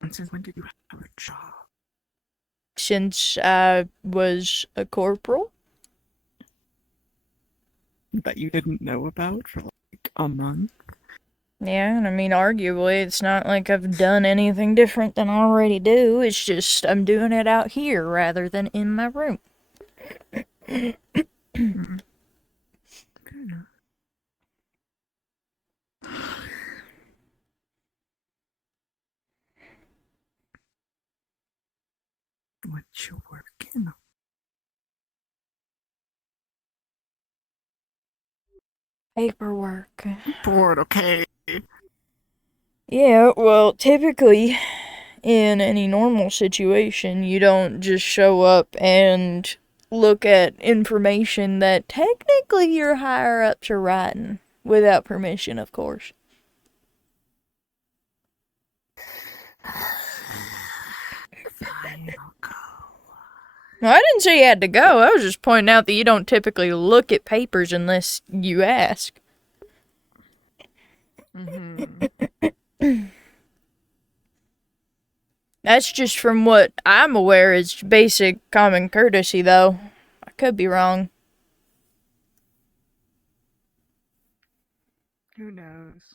And since when did you have a job? Since I was a corporal. That you didn't know about for like a month? Yeah, and I mean, arguably, it's not like I've done anything different than I already do. It's just I'm doing it out here rather than in my room. Hmm. Fair enough. What you working? Paperwork. I'm bored, okay? Yeah, well, typically, in any normal situation, you don't just show up and look at information that technically your higher ups are writing without permission, of course. Fine, I'll go. No, I didn't say you had to go. I was just pointing out that you don't typically look at papers unless you ask. Mm-hmm. That's just from what I'm aware is basic common courtesy, though. I could be wrong. Who knows?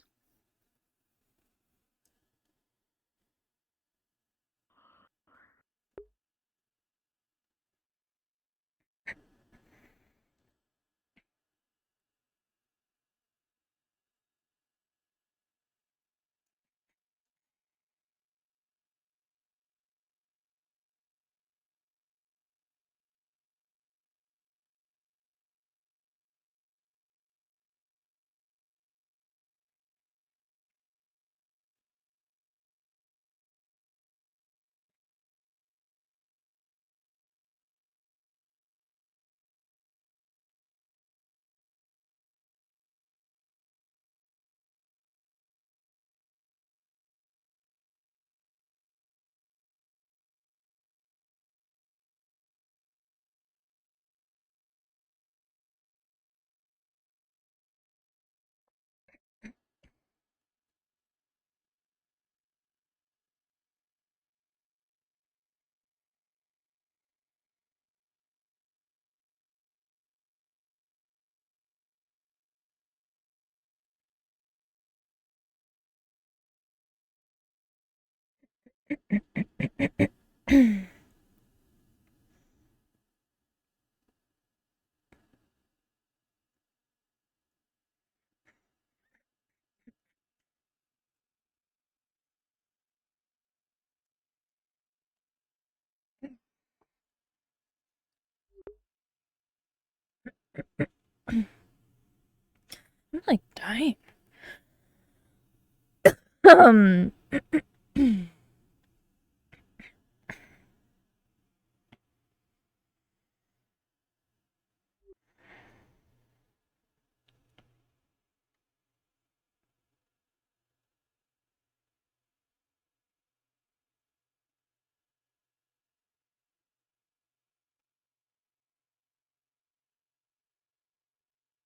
I'm like dying. Um,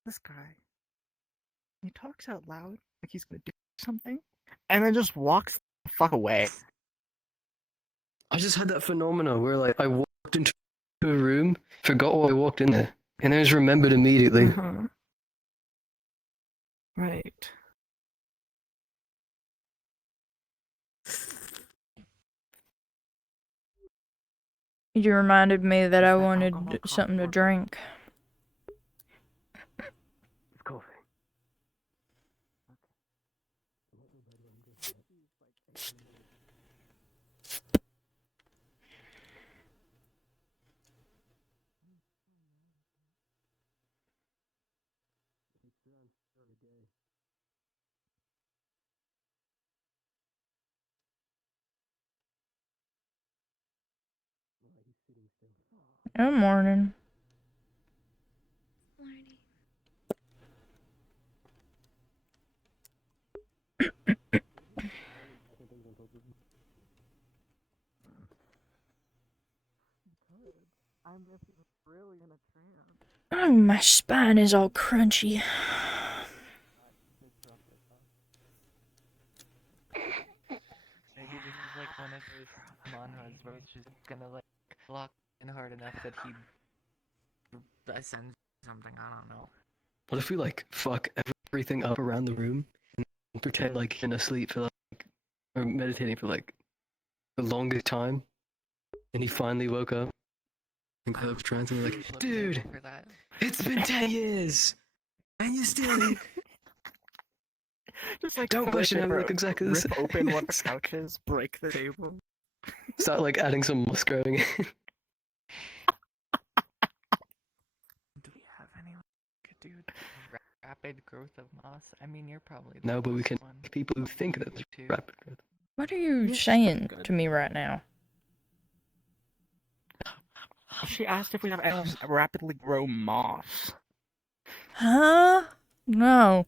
This guy, he talks out loud like he's gonna do something, and then just walks the fuck away. I just had that phenomena where like I walked into a room, forgot why I walked in there, and then just remembered immediately. Uh-huh. Right. you reminded me that Is I that alcohol wanted something to coffee? drink. It's coffee. Good morning. I'm just really in a trance. Oh, my spine is all crunchy. Maybe this is like one of of those manhwas where it's just gonna like lock in hard enough that he sends something. I don't know. What if we like fuck everything up around the room and pretend like he's been asleep for like or meditating for like the longest time, and he finally woke up and Caleb's trying to like, Look dude, for that. it's been 10 years and you still Just like don't flip question it, how we bro. look exactly the Rip same. open one of the couches, break the table. Start like adding some moss growing in. Do we have anyone who could do rapid growth of moss? I mean, you're probably the No, but we can one. people who think that it's too. rapid growth. What are you Yes, saying good. to me right now? She asked if we have any rapidly grow moss. Huh? No.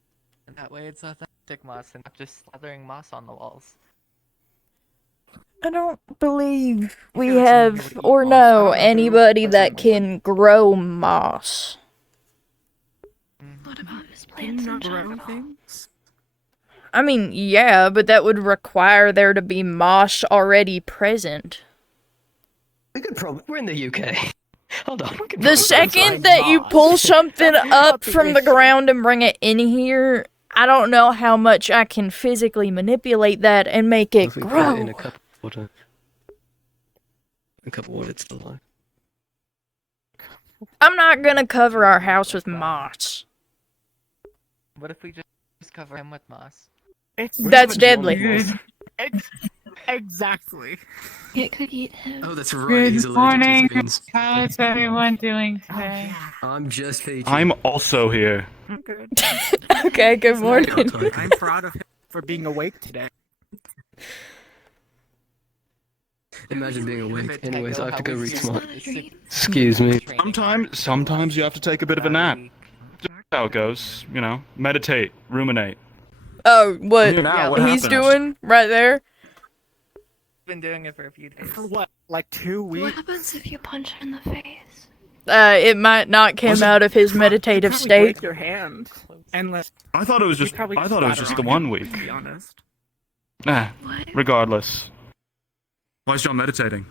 And that way it's authentic moss and not just slathering moss on the walls. I don't believe we feel like someone here have would eat or moss. I don't know know who, anybody but that someone can grow moss. What about his Can you plants not in grow general? things? I mean, yeah, but that would require there to be moss already present. We could probably. We're in the UK. Hold on. We could The probably second find that you moss. pull something That's not up the from the issue. ground and bring it in here, I don't know how much I can physically manipulate that and make What it if we put grow. it in a cup of water? A cup of water, it's still alive. I'm not gonna cover our house with moss. What if we just cover him with moss? That's deadly. Exactly. It could eat him. Oh, that's right. He's Good allergic morning. to spins. How's everyone doing today? I'm just Peachy. I'm also here. I'm good. Okay, good morning. I'm proud of him for being awake today. Imagine being awake. But Anyways, I have to go Tycho, read how smart. is he- Excuse me. Sometimes you have to take a bit of a nap. That's how it goes, you know. Meditate, ruminate. Oh, what Here now, Yeah, what he's happened? doing right there? Been doing it for a few days. For what? Like 2 What weeks? happens if you punch her in the face? It might not come out of his meditative Probably state. break your hand. Unless I thought it was just. probably I thought it was just the one week. To be honest. Ah, What? regardless. Why is John meditating?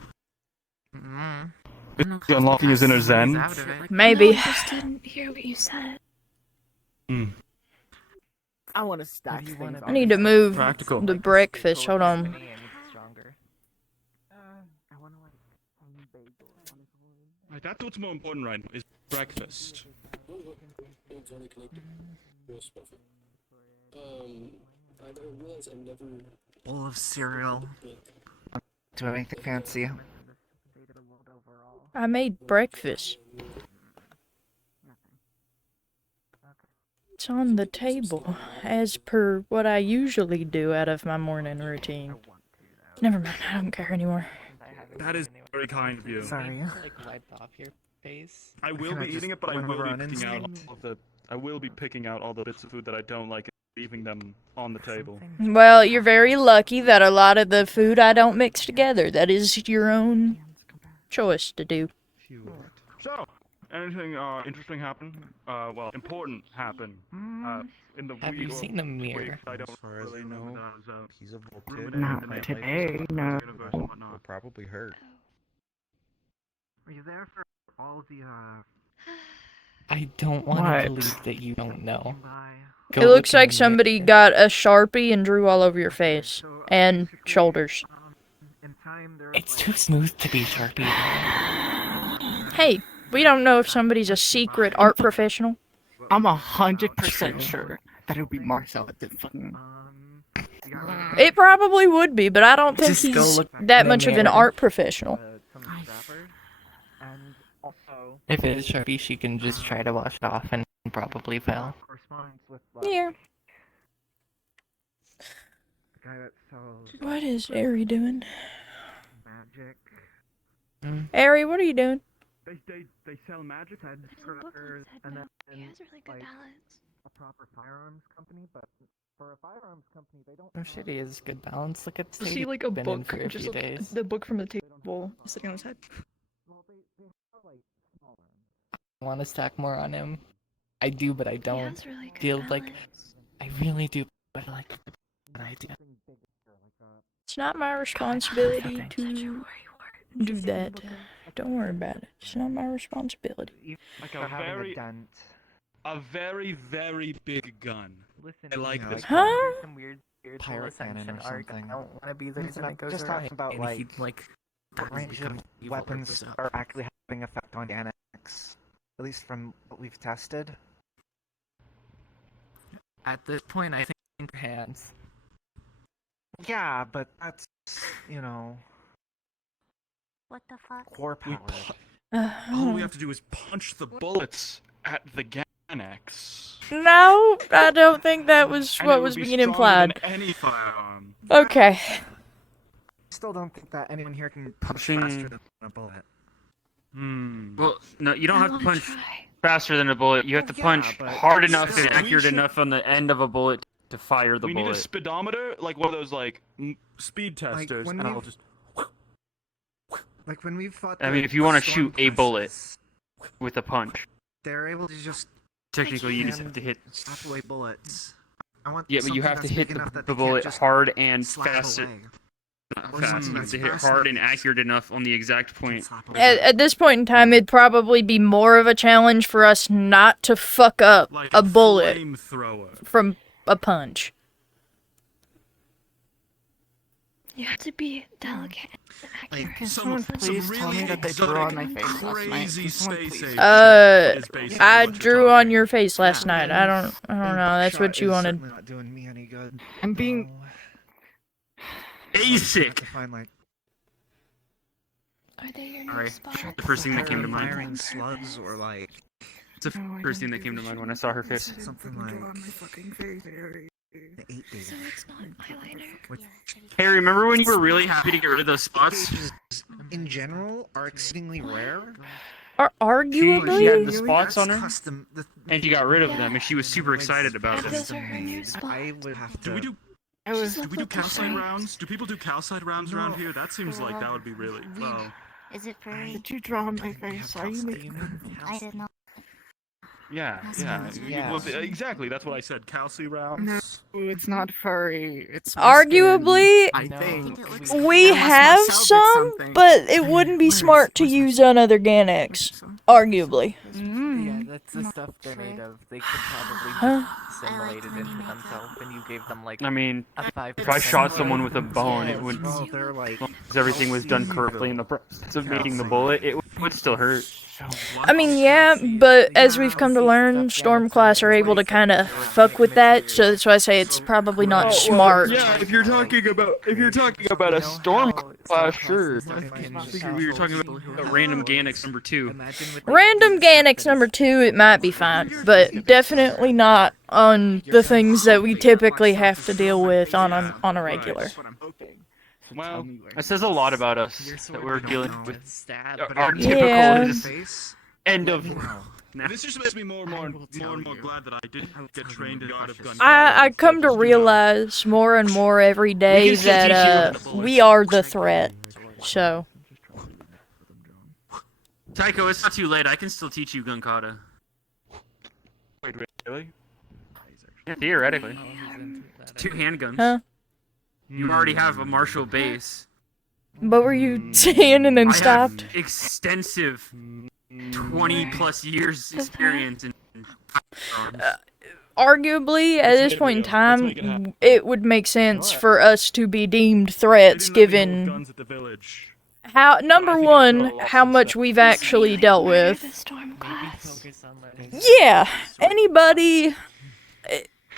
Mm. Is he unlocking his inner He's zen? out of it. Maybe. No, I just didn't hear what you said. I want to stack do you things wanna on I need to move Practical. the breakfast. Hold on. And it's stronger. I want to like bagels. Like, that's what's more important right now is breakfast. Bowl of cereal. Do anything fancy? I made breakfast. It's on the table, as per what I usually do out of my morning routine. Never mind, I don't care anymore. That is very kind of you. Sorry. Like wipe off your face. I will Can I be just eating it, but I wanna will be run picking out inside? all of the. I will be picking out all the bits of food that I don't like and leaving them on the table. Well, you're very lucky that a lot of the food I don't mix together. That is your own choice to do. So, anything interesting happen? Well, important happen. In the Have week you or seen a mirror? weeks, I don't As far as really I know. know, That I was, he's a little kid. ruminating Not in the today, no. universe and whatnot. Will probably hurt. Are you there for all the I don't want What? to believe that you don't know. It looks like somebody got a Sharpie and drew all over your face and shoulders. It's too smooth to be Sharpie. Hey, we don't know if somebody's a secret art professional. I'm 100% sure that it would be Marcel that did fucking. It probably would be, but I don't think Just go he's look that in the much of an mirror. art professional. And also If it is Sharpie, she can just try to wash it off and probably fail. corresponds with Yeah. the guy that sells What is Ari doing? magic. Ari, what are you doing? They sell magic. Had truckers and then He has really good like, balance. a proper firearms company, but for a firearms company, they don't. Oh shit, he has good balance. Look at I see like a been in book, for a just few like days. the book from the table sitting on his head. Well, they have like small rooms. I want to stack more on him. I do, but I He don't. has really good Feel like balance. I really do, but I like the idea. It's not my responsibility to do that. Don't worry about it. It's not my responsibility. Like For having very- a dent. A very, very big gun. Listen, I like Yeah, this. like, Huh? there's some weird spiritual Pirate cannon ascension or arc. I something. don't want to be there Listen, when I'm it goes just awry. talking about, And he, like, What range of becomes evil or weapons blows up. are actually having effect on organics. At least from what we've tested. At this point, I think hands. Yeah, but that's, you know, What the fuck? core We power. All we have to do is punch the bullets at the Ganex. No, I don't think that was And what it would was be being stronger implied. than any firearm. Okay. Still don't think that anyone here can punch Pushing- faster than a bullet. Well, no, you don't I have to wanna punch try. faster than a bullet. You have to Yeah, punch but hard enough still, and we accurate should- enough on the end of a bullet to fire the We need a bullet. speedometer, like one of those like speed testers, when and I'll we've- just. Like when we've fought I mean, if you want to shoot a bullet with a punch, they're able to just technically you just have to hit. slap away bullets. I want Yeah, but you something have to that's hit big enough that the they can't bullet just hard and slap fast. away. Not Or fast. something You have that's to hit fast hard enough and accurate enough on the exact point. slap away. At this point in time, it'd probably be more of a challenge for us not to fuck up Like a bullet flamethrower. from a punch. You have to be delicate and accurate. Someone please tell me that they drew on my face last night. crazy Can someone space please? age Uh, is basically I what you're drew on talking. your face last night. I don't know. That's what you wanted. Certainly not doing me any good. I'm being. No. Basic. To find like Are they your Sorry. new spot? The first thing that came to mind. firing slugs or like It's the first thing that came to mind when I saw her face. something like the 8 So it's not eyeliner? Which- Hey, remember when you were really happy to get rid of those spots? in general are exceedingly rare. Are She had arguably? the spots on That's her, custom. and she got rid of them, and she was super It's excited about That them. those are her new I spots. would have to. Do we do I was. Just look calcite the rounds? Do people do calcite rounds around No. here? That seems like that would be really well. Is it furry? Did you draw on my We have face? Are you calcite. making? I did not. Yeah, That's yeah, nice. Yeah. well, exactly. That's what I said. Calci rounds. No, it's not furry. It's my skin. Arguably, I No, think. it looks we Unless have myself did some, something. but it wouldn't be Where's- smart to where's my- use on other Ganex. Arguably. Yeah, that's the not stuff they're made true. of. They could probably Huh? just assimilate it into money makeup. themselves, and you gave them like I mean, a 5%. if I shot someone with a bone, it would. Well, they're like. As everything was done correctly in the process of making the bullet, it would still hurt. I mean, yeah, but as we've come to learn, Storm class are able to kind of fuck with that, so that's why I say it's probably not smart. Yeah, if you're talking about a storm class, sure. I figured we were talking about random Ganex number 2. Random Ganex number 2, it might be fine, but definitely not on the things that we typically have to deal with on a regular. That's what I'm hoping. So Well, tell me where That says a lot about us Your that sword we're don't dealing know with it's stab, our but our it- typical Yeah. is Face. end of. This just makes me more and more I and will more tell and more you. glad that I didn't get trained in art of gun. I come to realize more and more every day We can still that teach you. we are the threat. So, Tycho, it's not too late. I can still teach you gun kata. Wait, really? Yeah, theoretically. Um, 2 handguns. huh? You already have a martial base. What were you saying and then I stopped? have extensive 20 plus years experience in Arguably, at Let's this make it point in real. Let's make it time, happen. it would make sense for us to be deemed threats given guns at the village. how, number I think one, I've got how lots of much stuff. we've actually dealt Murder the with. storm Maybe class. focus on letting Yeah, anybody,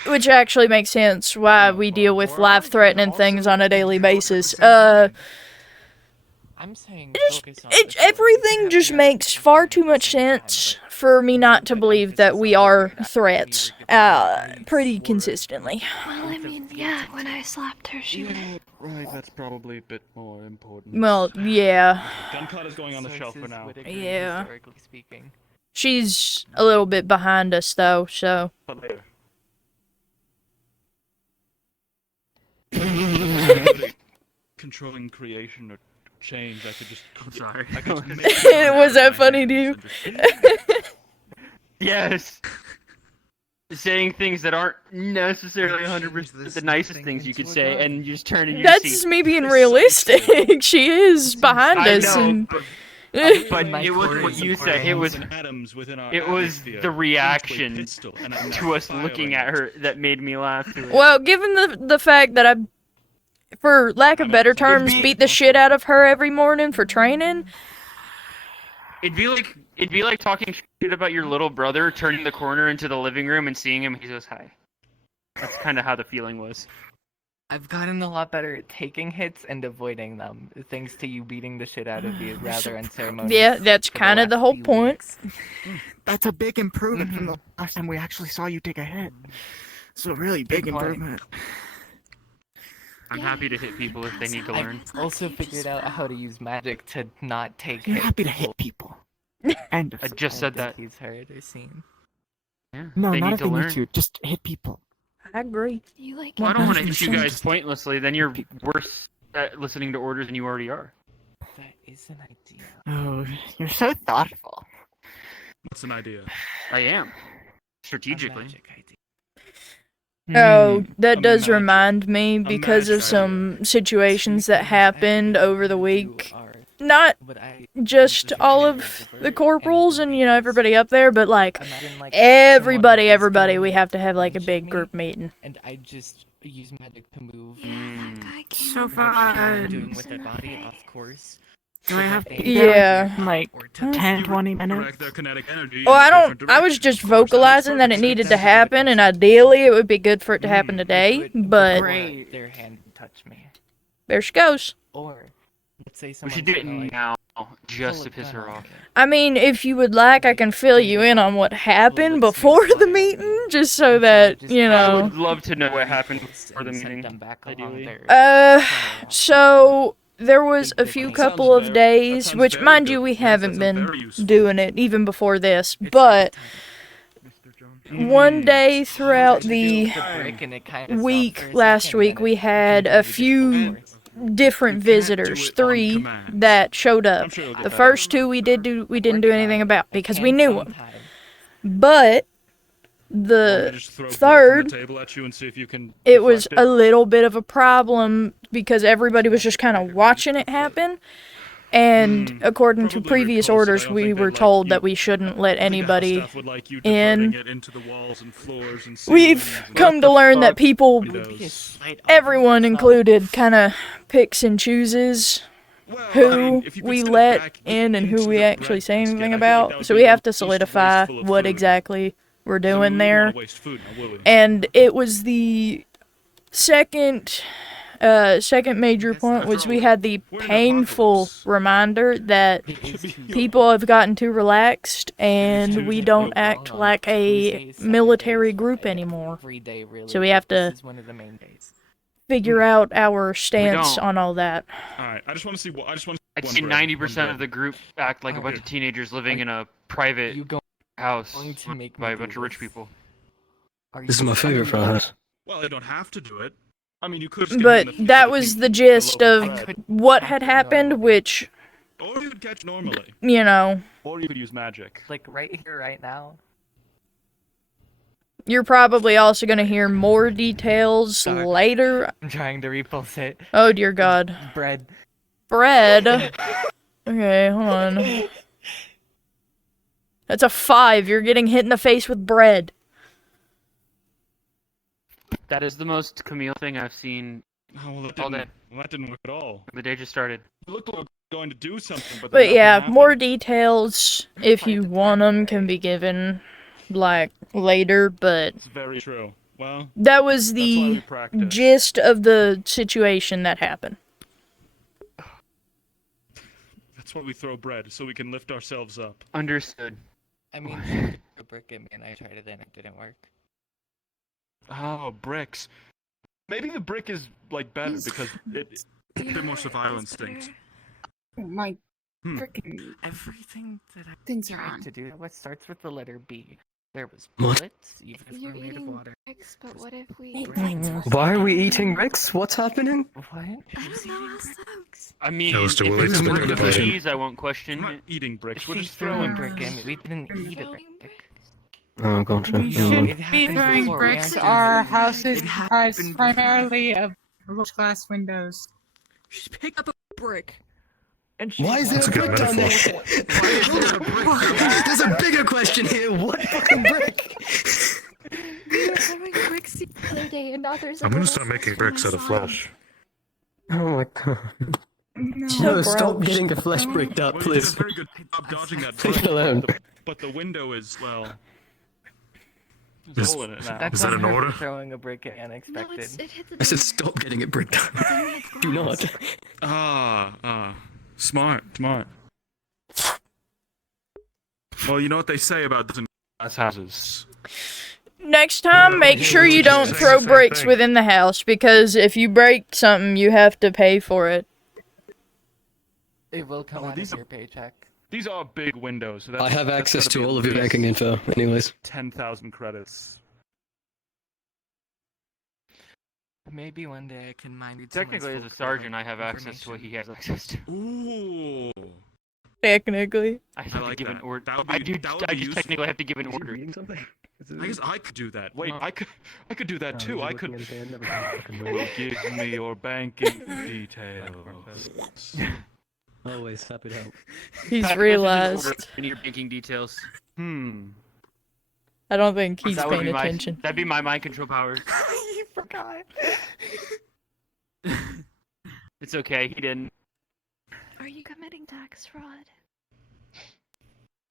which actually makes sense why we deal with life-threatening things on a daily basis. I'm saying focus on It, everything just makes far too much sense for me not to believe that we are threats, pretty consistently. Well, I mean, yeah, when I slapped her, she was. Right, that's probably a bit more important. Well, yeah, Gun kata's going on the shelf for Sources now. would agree, Yeah. historically speaking. she's a little bit behind us though, so. But later. Controlling creation or change, I could just. I'm sorry. I could just Was that funny to you? Yes. saying things that aren't necessarily 100% the nicest things you could say, and you just turn and you That's see. me being realistic. She is behind I us, know, and but it was what you said. It was the reaction to us looking at her that made me laugh. To it. well, given the fact that I, for lack of better terms, beat the shit out of her every morning for training. It'd be like talking shit about your little brother, turning the corner into the living room and seeing him. He goes, "Hi." That's kind of how the feeling was. I've gotten a lot better at taking hits and avoiding them, thanks to you beating the shit out of me rather unceremonious. Yeah, that's kind of the whole point. That's a big improvement from the last time we actually saw you take a hit. It's a really big improvement. I'm happy to hit people if they need to learn. I've also figured out how to use magic to not take You're hits. happy to hit people. And I just said that. He's heard or seen. Yeah, no, they not need if to they learn. need to. Just hit people. I agree. You like Well, I don't want to hit you 100%. guys pointlessly. Then you're worse at listening to orders than you already are. That is an idea. Oh, you're so thoughtful. What's an idea? I am. A Strategically. magic idea. Oh, that A does magic- remind me, because of magic some situations that happened over the week. Are, Not but I just all of the corporals and, you know, everybody up there, but like imagine, like, everybody, someone is we going have to have like a punch big me, group meeting. and I just use magic to move. that guy came So over. What I'm fun. doing with their body, of course. Do I have to be Yeah. there in like Or to 10, 20 minutes? Their kinetic energy Well, in I was different just directions. Of course, vocalizing that it is needed to perfect. happen, and ideally it would be good for it to happen today, do it but before Great. their hand touch me. there she goes. Or let's say We someone's should do it gonna, like, now, pull just a to piss gun her on off. me. I mean, if you would like, I can fill you in on what happened let's before make the fire. meeting, just so So that, just- you I know. would love to know what happened Posts before the and send meeting. them back ideally. along their So there was a few That couple of days, which, mind you, we haven't been doing it even before this, but one day throughout the week last week, we had a few different visitors, 3 that showed up. The first 2 we didn't do anything about because we knew them. But the third, it was a little bit of a problem because everybody was just kind of watching it happen. And according to previous orders, we were told that we shouldn't let anybody in. We've come to learn that people, everyone included, kind of picks and chooses who we let in and who we actually say anything about. So we have to solidify what exactly we're doing there. And it was the second major point was we had the painful reminder that people have gotten too relaxed and we don't act like a military group anymore. So we have to figure out our stance on all that. Alright, I just want to see. I'd say 90% of the group act like a bunch of teenagers living in a private house by a bunch of rich people. This is my favorite frat house. Well, they don't have to do it. I mean, you could. But that was the gist of what had happened, which, Or you could catch normally. you know, Or you could use magic. Like right here, right now. you're probably also going to hear more details later. I'm trying to repulse it. Oh, dear God. Bread. Bread? Okay, hold on. That's a 5. You're getting hit in the face with bread. That is the most Camille thing I've seen Oh, well, all day. that didn't work at all. The day just started. You looked like you were going to do something, but. But yeah, more details, if you want them, can be given, like, later, but It's very true. Well, that was that's why we the practice. gist of the situation that happened. That's why we throw bread, so we can lift ourselves up. Understood. I mean, she threw a brick at me and I tried it and it didn't work. Oh, bricks. Maybe the brick is, like, better because it. Do you a bit more know survival what is instinct. better? My Hmm. freaking Everything that I things are tried on. to do, what starts with the letter B. There was What? bullets, even if You're we're made of eating water. bricks, but what if we... Why are we eating bricks? What's happening? What? I don't know how sucks. I mean, That was if the it's worst a brick of manipulation. cheese, I won't We're question not it. eating bricks, we're She's just throwing throwing brick at me. We didn't eat a brick. Oh, gotcha. We Mm. should It be happened throwing before. bricks. We Our accidentally- house It has happened primarily of glass windows. Just pick up a brick. And Why is there That's a a good brick down there? metaphor. Why is there a brick? There's a bigger question here. What fucking brick? We were having bricks the other day, and now there's a I'm gonna little start making flesh on bricks my out of side. flesh. Oh my god. No. No, stop gross. getting the flesh bricked up, Well, you did a please. very good job dodging that Leave brick, it alone. but the window is, well... There's a hole in it now. That's Is that on an her for order? throwing a brick at No, unexpected. it hit the I said door. stop getting it bricked up. It's underneath glass. Do not. Smart. Well, you know what they say about glass houses. Next time, make sure you don't Saying throw the same bricks thing. within the house, because if you break something, you have to pay for it. It will come Oh, out these of are- your paycheck. These are big windows. So I have that's access gotta to be all at of your least banking info, anyways. 10,000 credits. Maybe one day I can mine. Technically, as a sergeant, I have access to what he has access to. Ooh. Technically. I have to like give an that. order. That would be- I do. that would I be just useful. technically have to give an order. Reading something? I guess I could do that. Wait, No. I could do that too. I could. Well, Give me your banking details. always happy to help. He's Pat, realized. order in your banking details. I don't think he's That would paying be my- attention. That'd be my mind control powers. You forgot. It's okay. He didn't. Are you committing tax fraud?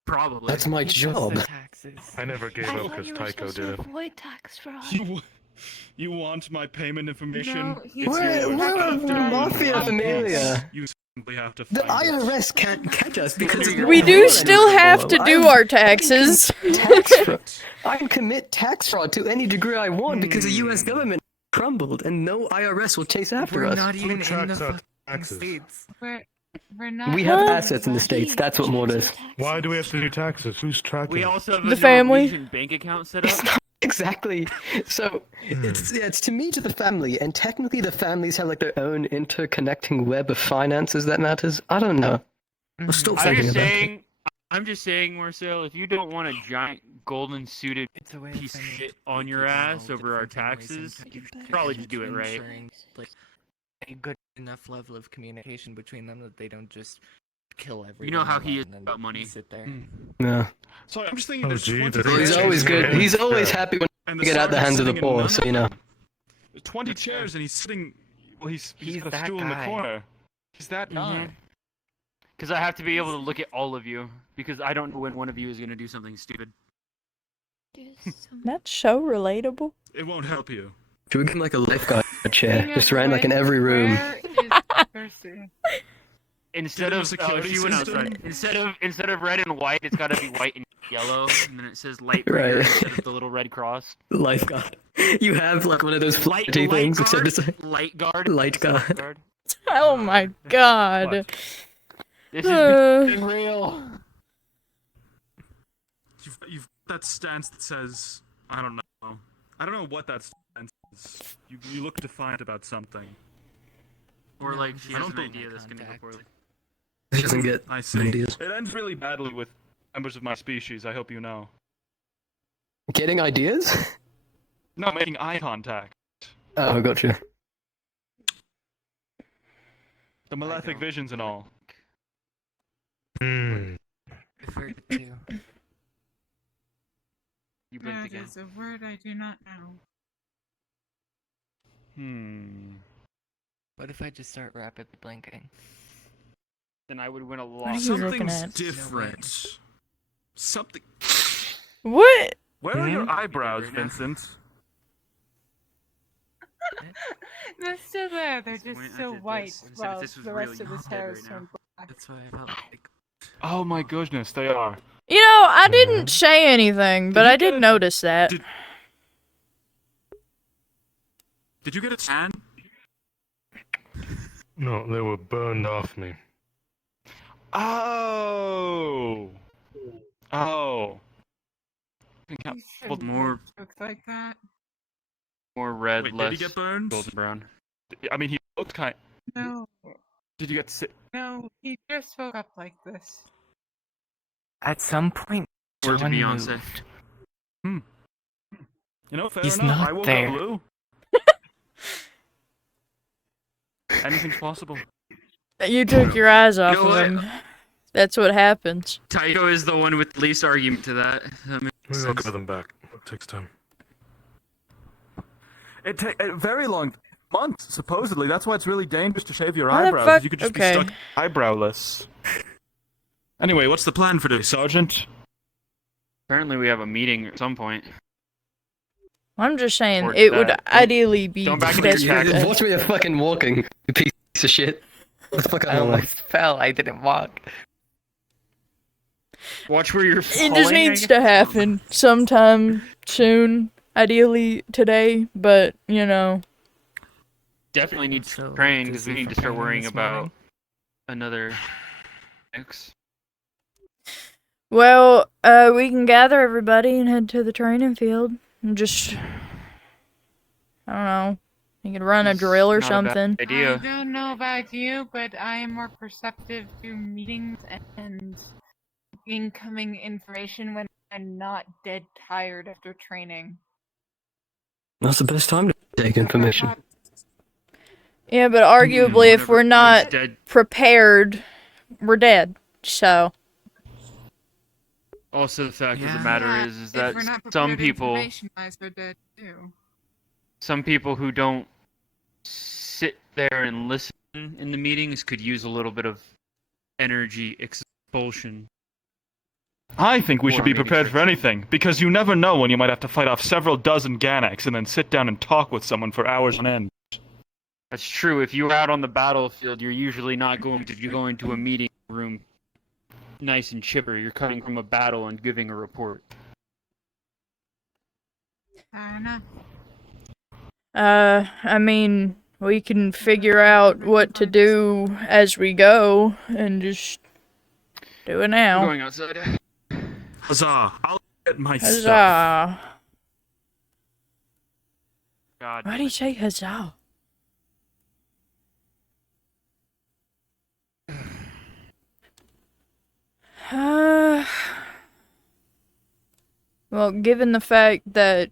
Probably. That's my job. Taxes. I never gave I up thought because you were Tycho supposed did to it. avoid tax fraud. You want my payment information? No, he's It's We're- yours. we're a After mafia one familia. piece, You simply have to The find it. IRS can't catch us because of your We do fraud still have to anymore. do our taxes. Tax fraud. I can commit tax fraud to any degree I want because the U.S. government crumbled and no IRS will chase after We're us. not even in the tracks our fucking taxes? states. We're not. We have Huh? assets in the States, that's what more does. Why do we have to do taxes? Who's tracking? We also have The a family. Norwegian bank account set up. Exactly. So it's to me to the family, and technically the families have like their own interconnecting web of finances that matters. I don't know. Well, stop I'm thinking just about it. saying. I'm just saying, Marcel. If you don't want a giant golden suited It's a way piece of finding shit on your people ass all over our different families and taxes, You better probably just do it right. ensuring, like, a good enough level of communication between them that they don't just kill everyone. You know how in he line is and about money. Sit there. Yeah. So I'm just thinking Oh, there's gee, 20 that's- He's Yeah. always good. He's always Yeah. happy when and you get out the hands of the sergeant's sitting in poor, none so of you know. them. There's 20 chairs and he's sitting. Well, he's He's got a that stool in the guy. corner. He's that guy. Because I have to be able to look at all of you. Because I don't know when one of you is going to do something stupid. That's so relatable. It won't help you. Should we get like a lifeguard chair, Thing just is, around like in every room? where is Percy? Instead Give him a of security she went system? outside. Instead of red and white, it's got to be white and yellow, and then it says light bringer Right. instead of the little red cross. Lifeguard. You have like one of those Light, flighty light things, guard, except it's like light guard. Light instead of guard. Oh my god. This is becoming real. You've that stance that says I don't know. I don't know what that stance is. You look defiant about something. Or like she I has don't an believe idea that's going to go contact. poorly. he doesn't get I see. ideas. It ends really badly with members of my species. I hope you know. Getting ideas? No, making eye contact. Oh, gotcha. The malefic visions and all. Hmm. Prefer to. You blinked That again. is a word I do not know. What if I just start rapidly blinking? Then I would win a are lot. you looking Something's at? different. Something. What? Where are your Hmm? eyebrows, Vincent? They're still there. They're This is when just I so did white. this, and said if Well, this was the real, rest of you'd his be dead hair right is now. turned black. That's why I felt like. Oh my goodness, they are. You know, I didn't say anything, but you I get did a- notice that. Did you get a tan? No, they were burned off me. Oh. Oh. You shouldn't Well, more- make jokes like that. More red, Wait, less did he get burned? golden brown. I mean, he looked kind. No, Did you get sick? no, he just spoke up like this. At some point, Or to John Beyonce. moved. You know, fair He's enough. not I woke there. up blue. Anything's possible. You took your eyes off know of what? him. That's what happens. Taiko is the one with the least argument to that. That makes Maybe I'll sense. get them back. It takes time. It takes very long months, supposedly. That's why it's really dangerous to shave your Why the eyebrows. fuck- You could just okay. be stuck eyebrowless. Anyway, what's the plan for today, Sergeant? Apparently, we have a meeting at some point. I'm just saying, Or it would that. ideally be Don't back best into for your that. Watch me, you're fucking walking, you piece of shit. What the fuck I am I? almost fell. I didn't walk. Watch where you're It falling. just I needs guess. to happen sometime soon, ideally today, but, you know. Definitely need So to train because we busy need to start preparing worrying this about morning. another X. Well, we can gather everybody and head to the training field and just, I don't know, you could run a It's drill or not a bad something. I idea. don't know about you, but I am more perceptive to meetings and incoming information when I'm not dead tired after training. That's the best time to take So if I information. thought- Yeah, but arguably, if Whenever we're not everyone's dead. prepared, we're dead. So, Also, the fact of the Yeah. matter Yeah, is if that we're not some prepared people, information-wise, we're dead too. some people who don't sit there and listen in the meetings could use a little bit of energy expulsion. I think we Or should be maybe prepared for friction. anything, because you never know when you might have to fight off several dozen Ganax and then sit down and talk with someone for hours on end. That's true. If you're out on the battlefield, you're usually not going to go into a meeting room nice and chipper. You're coming from a battle and giving a report. I don't know. I mean, we can figure out what to do as we go and just do it I'm now. going outside. Huzzah! I'll get my stuff. Huzzah. God. Why do you say huzzah? Well, given the fact that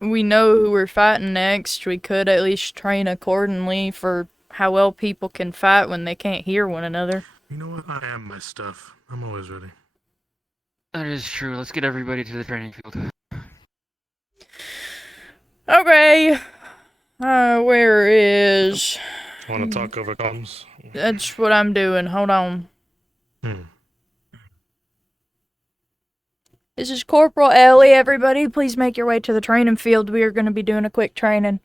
we know who we're fighting next, we could at least train accordingly for how well people can fight when they can't hear one another. You know what? I am my stuff. I'm always ready. That is true. Let's get everybody to the training field. Okay. Where is... Want to talk over comms? That's what I'm doing. Hold on. This is Corporal Ellie, everybody. Please make your way to the training field. We are going to be doing a quick training.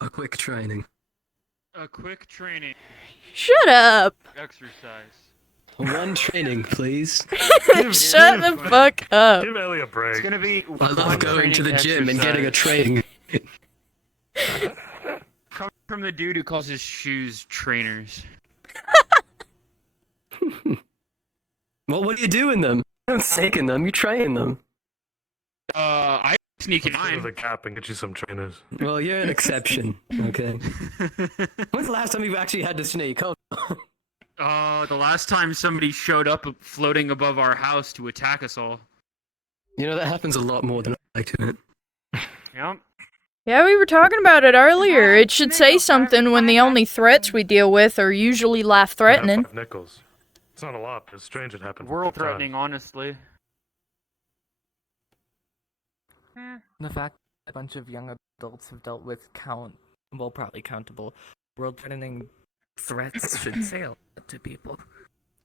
A quick training. A quick training Shut up! exercise. One training, please. Shut the fuck up. Give Ellie a break. It's gonna be. I love going to the gym and getting a training. Come from the dude who calls his shoes trainers. Well, what do you do in them? You don't sneak in them, you train them. I sneak in Let's go to mine. the Gap and get you some trainers. Well, you're an exception, okay? When's the last time you've actually had to sneak? Hold on. The last time somebody showed up floating above our house to attack us all. You know, that happens a lot more than I like to admit. Yep. Yeah, we were talking about it earlier. It should say something when the only threats we deal with are usually life-threatening. 5 nickels. It's not a lot, but it's strange it happened. World threatening, honestly. The fact that a bunch of young adults have dealt with probably countable, world-threatening threats should say a lot to people.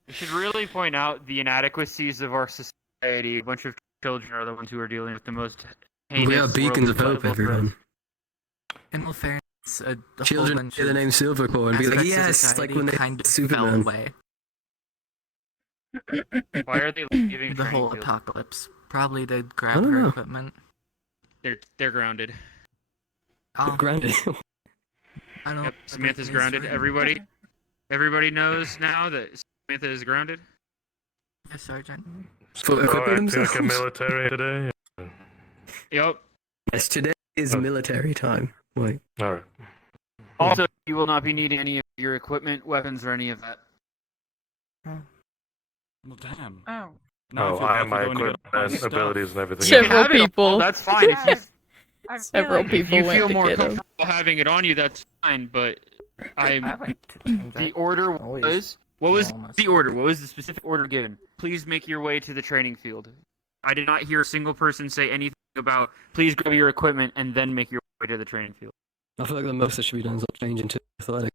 We should really point out the inadequacies of our society. A bunch of children are the ones who are dealing with the most heinous. We are beacons of hope, world-level everyone. In all fairness, a whole Children bunch hear the of name Silvercore and be like, aspects of yes, society like when they kind of fell Superman. away. Why are they leaving The training whole field? apocalypse. Probably to grab don't her know. equipment. They're grounded. Oh, Grounded. I don't. Yep, Samantha's everything's grounded. fine. Everybody knows now that Samantha is grounded. Yes, Sergeant. For Oh, equipping acting like a themselves? military today? Yep. Yes, today is Oh. military time. Wait. Alright. Also, you will not be needing any of your equipment, weapons, or any of that. Well, damn. Oh. Oh, feel I bad have for my going to get all my equipment, stuff. abilities, and everything. You can Several have it all, people. that's fine. If you, I feel Several like if people you went feel to more get 'em. comfortable having it on you, that's fine. But I I'm. like to The transact. order Always was. What was kill almost the order? What was the specific order given? Please make your way to the training field. I did not hear a single person say anything about please grab your equipment and then make your way to the training field. I feel like the most that should be done is not change into athletic.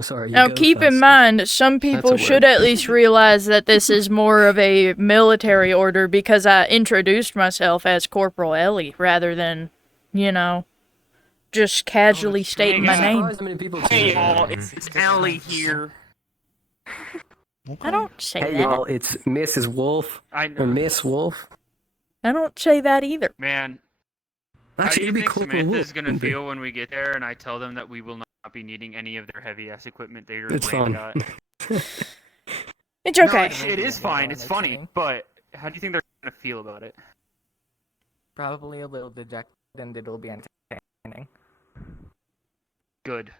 Sorry, you Now go keep in first. mind, some a people word. should at least realize that this is more of a military order because I introduced myself as Corporal Ellie rather than, you know, just casually true. stating Hey, my guys. name. Surprised how many people Hey tuned y'all, in. it's Allie here. I don't say Hey that. y'all, it's Mrs. Wolf I or know. Miss Wolf. I don't say that either. Man, how do Actually, you it'd be think Corporal Samantha Wolf. is gonna feel when we get there and I tell them that we will not be needing any of their heavy ass equipment they It's ran fine. got? It's No, okay. it is fine. It's funny, but how do you think they're gonna feel about it? Probably a little dejected, and it'll be entertaining. Good.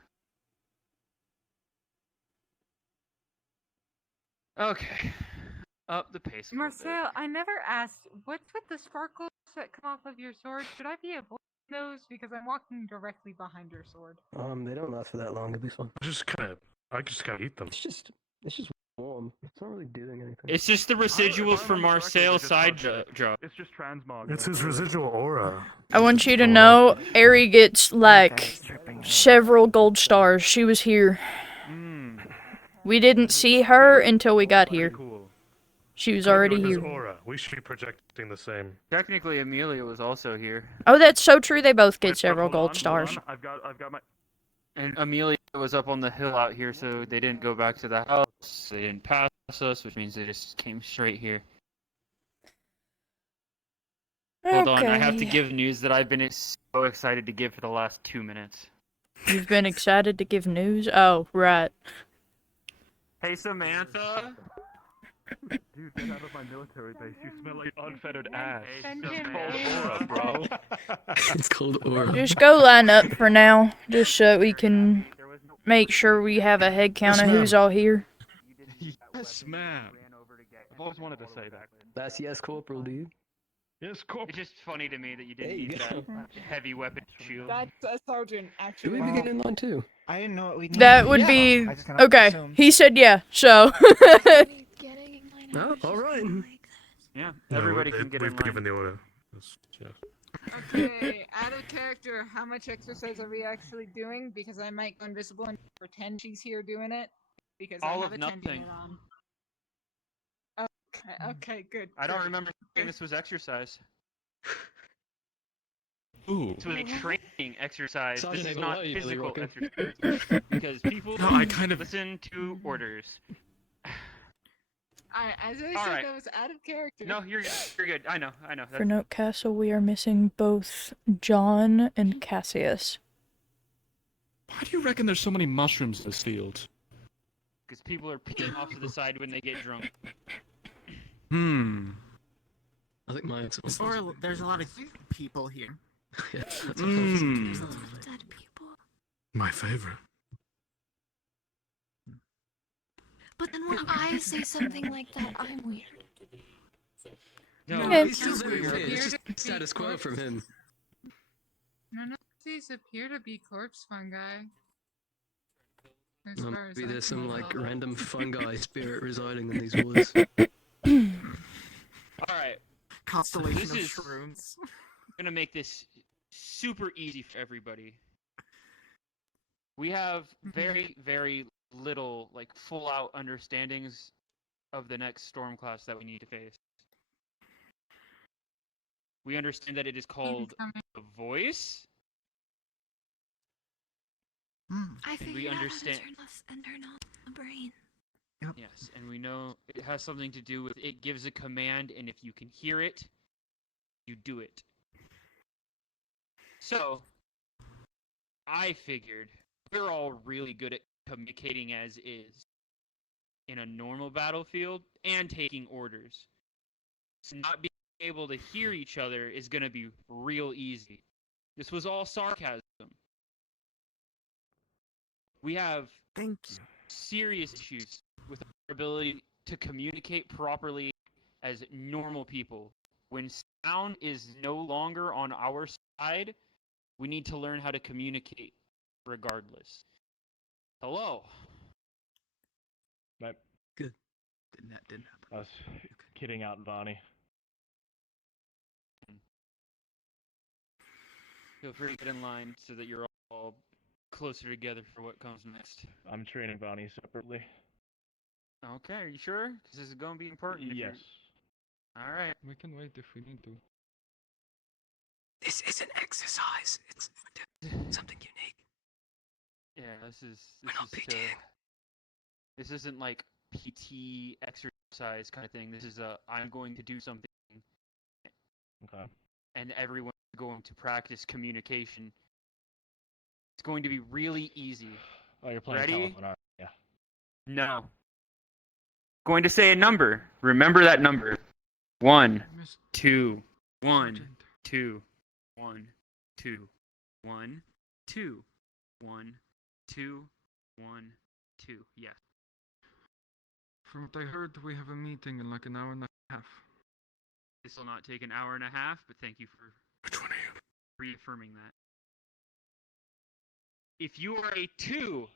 Okay. Up the pace. a little bit. Marcel, I never asked, what's with the sparkles that come off of your sword? Should I be avoiding those? Because I'm walking directly behind your sword. They don't last for that long. It'll be fun. I just kind of eat them. It's just warm. It's not really doing anything. It's just the residuals from Marcel's side job. It's just transmog. It's his residual aura. I want you to know, Ari gets like several gold stars. She was here. We didn't see her until we got here. Cool. She was already His here. aura. We should be projecting the same. Technically, Amelia was also here, Oh, that's so true. They both get Wait, several hold gold on, stars. hold on. I've got my. and Amelia was up on the hill out here, so they didn't go back to the house. They didn't pass us, which means they just came straight here. Hold on, I have to Okay. give news that I've been so excited to give for the last 2 minutes. You've been excited to give news? Oh, right. Hey, Samantha. Dude, get out of my military base. You smell like unfettered ass. Send It's him called in. aura, bro. It's called aura. Just go line up for now, just so we can make sure we have a head count Yes, of who's ma'am. all here. Yes, ma'am. I've always wanted to say that. That's yes, Corporal, dude. Yes, Corp. It's just funny to me that you There didn't you need go. that heavy weapon shield. That's a sergeant, Should actually. we begin in line too? I didn't know what we needed. That would be I just kinda okay. assumed. He said yeah, so Oh, all right. Yeah, No, everybody can get in we've been line. given the order. Yeah. Okay, out of character, how much exercise are we actually doing? Because I might go invisible and pretend she's here doing it. Because All I have of a 10 nothing. unit on. Okay, good. I don't good. remember saying this was exercise. Ooh. This was a training exercise. Sergeant, This is I not love you, Billy physical Rocket. exercise. Because people No, I kind of. listen to orders. As I said, Alright. that was out of character. No, you're good. You're good. I know. for Note Castle we are missing both John and Cassius. Why do you reckon there's so many mushrooms in this field? Because people are peeking off to the side when they get drunk. I think my answer was. Or there's a lot of people here. Yeah, that's what I was thinking. My favorite. But then when I say something like that, I'm weird. No, Okay. He's still very weird. It's just status quo from him. None of these appear to be corpse fungi. As far as Maybe I there's can some like tell. random fungi spirit residing in these woods. Alright, Constellation This of is- shrooms. I'm gonna make this super easy for everybody. We have very, very little, like, full-out understandings of the next storm class that we need to face. We understand that it is called Incoming. the Voice. I And figured we out understand. how to turn off and turn on the brain. Yes, and we know it has something to do with it gives a command, and if you can hear it, you do it. So, I figured we're all really good at communicating as is in a normal battlefield and taking orders. So not being able to hear each other is going to be real easy. This was all sarcasm. We have Thank you. serious issues with our ability to communicate properly as normal people. When sound is no longer on our side, we need to learn how to communicate regardless. Hello. Right. Good. Didn't happen. I was kidding out Vonnie. Feel free to get in line so that you're all closer together for what comes next. I'm training Vonnie separately. Okay, are you sure? Because this is going to be important. Yes. All right. We can wait if we need to. This isn't exercise. It's something unique. Yeah, this is PT. this isn't like PT exercise kind of thing. This is I'm going to do something. Okay. And everyone's going to practice communication. It's going to be really easy. Oh, you're playing Ready? telephone, aren't you? Yeah. No. Going to say a number. Remember that number. 1, 2, 1, 2, 1, 2, 1, 2, 1, 2, 1, 2. Yes. From what I heard, we have a meeting in like an hour and a half. This will not take an hour and a half, but thank you for reaffirming that. If you are a 2,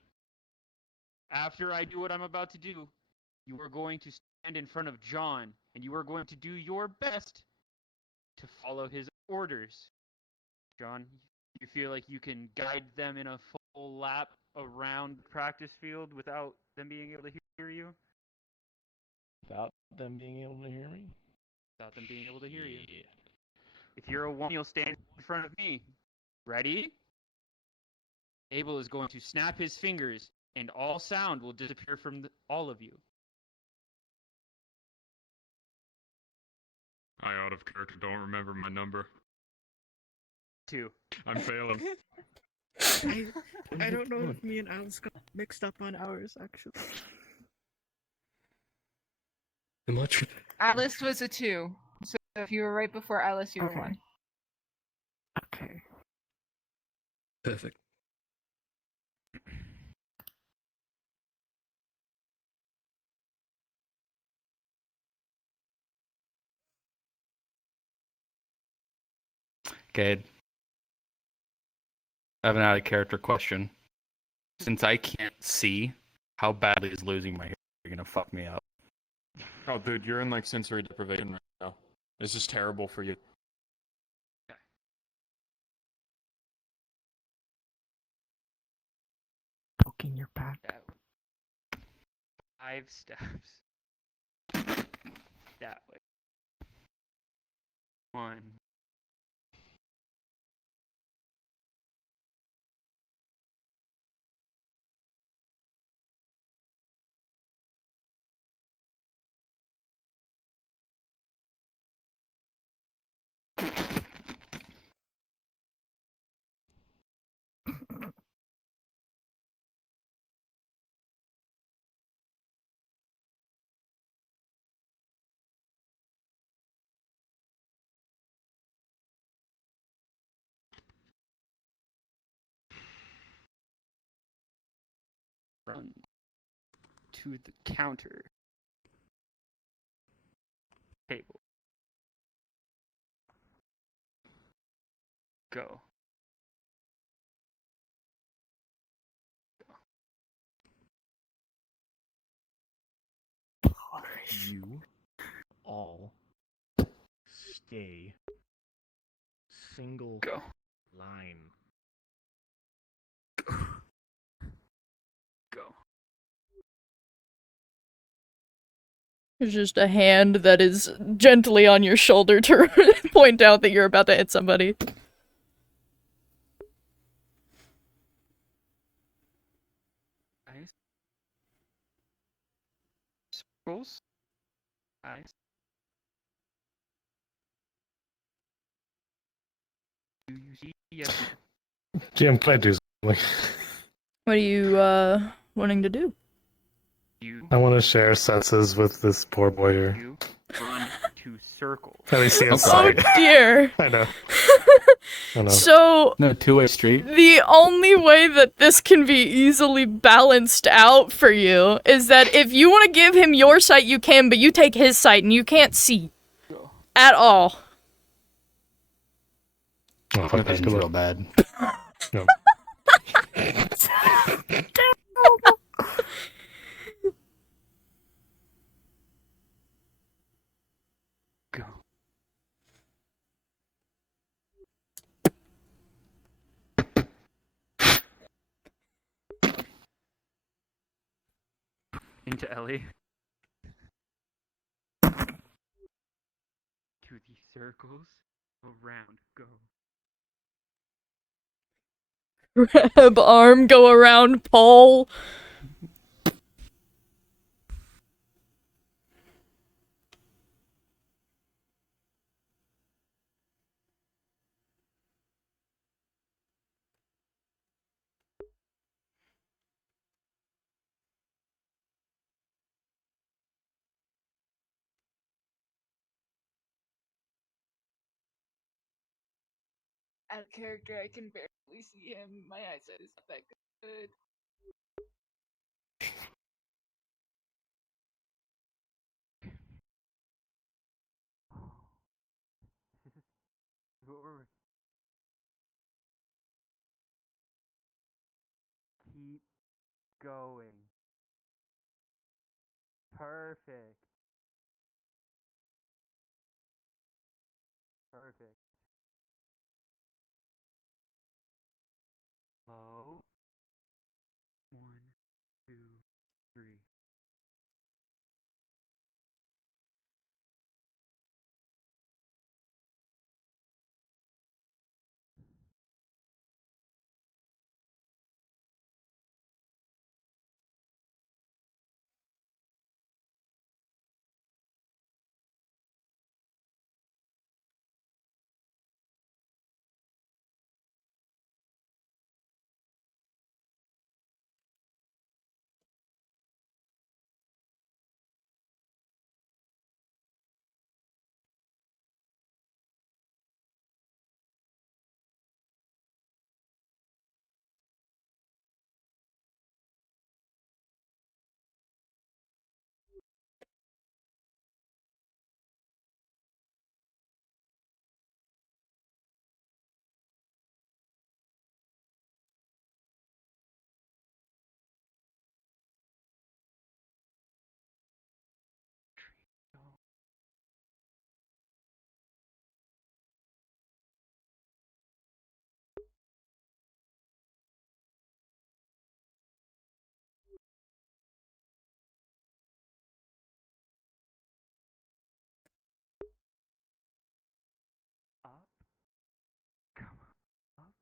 after I do what I'm about to do, you are going to stand in front of John, and you are going to do your best to follow his orders. John, you feel like you can guide them in a full lap around the practice field without them being able to hear you? Without them being able to hear me? Without them being able to hear you. If you're a 1, you'll stand in front of me. Ready? Abel is going to snap his fingers, and all sound will disappear from all of you. I out of character don't remember my number. 2. I'm failing. I don't know if me and Alice got mixed up on ours, actually. Much. Alice was a 2. So if you were right before Alice, you were 1. Okay. Perfect. Okay. I have an out of character question. Since I can't see, how badly is losing my hair gonna fuck me up? Oh, dude, you're in like sensory deprivation right now. This is terrible for you. Poking your back. 5 steps. That way. 1. Run to the counter table. Go. You all stay single line. Go. There's just a hand that is gently on your shoulder to point out that you're about to hit somebody. Nice. Circles. Nice. Do you see? Yes. Jim, I do something. What are you, wanting to do? I want to share senses with this poor boy here. You run to circles. At least see Oh inside. dear! I know. Oh, no. So No, two-way street. the only way that this can be easily balanced out for you is that if you want to give him your sight, you can, but you take his sight and you can't see at all. Oh, My fuck that. vision's Good real luck. bad. No. Go. Into Ellie. To the circles around. Go. Grab arm, go around pole. Out of character, I can barely see him. My eyesight is not that good. Keep going. Perfect. Perfect. Low. 1, 2, 3. Up. Come on. Up.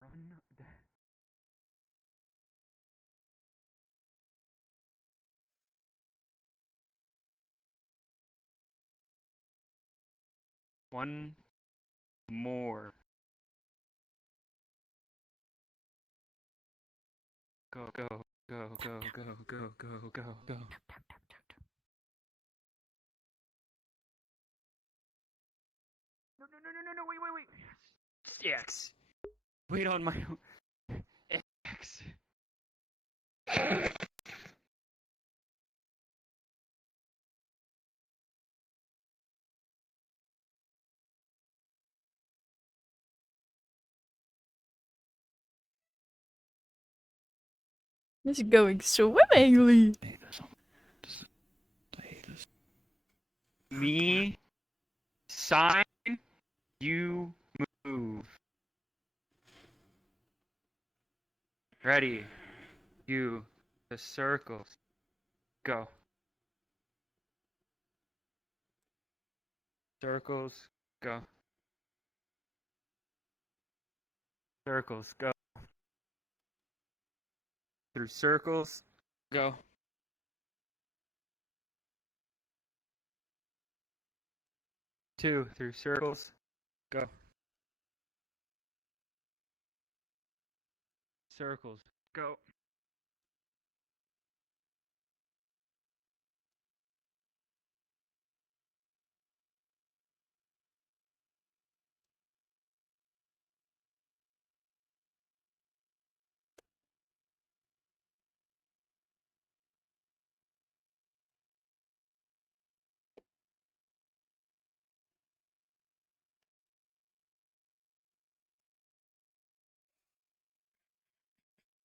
Run down. One more. Go, go, go, go, go, go, go, go, go. No, wait. X. Wait on my X. This is going swimmingly. Me, sign, you move. Ready, you, the circles, go. Circles, go. Circles, go. Through circles, go. Two, through circles, go. Circles, go.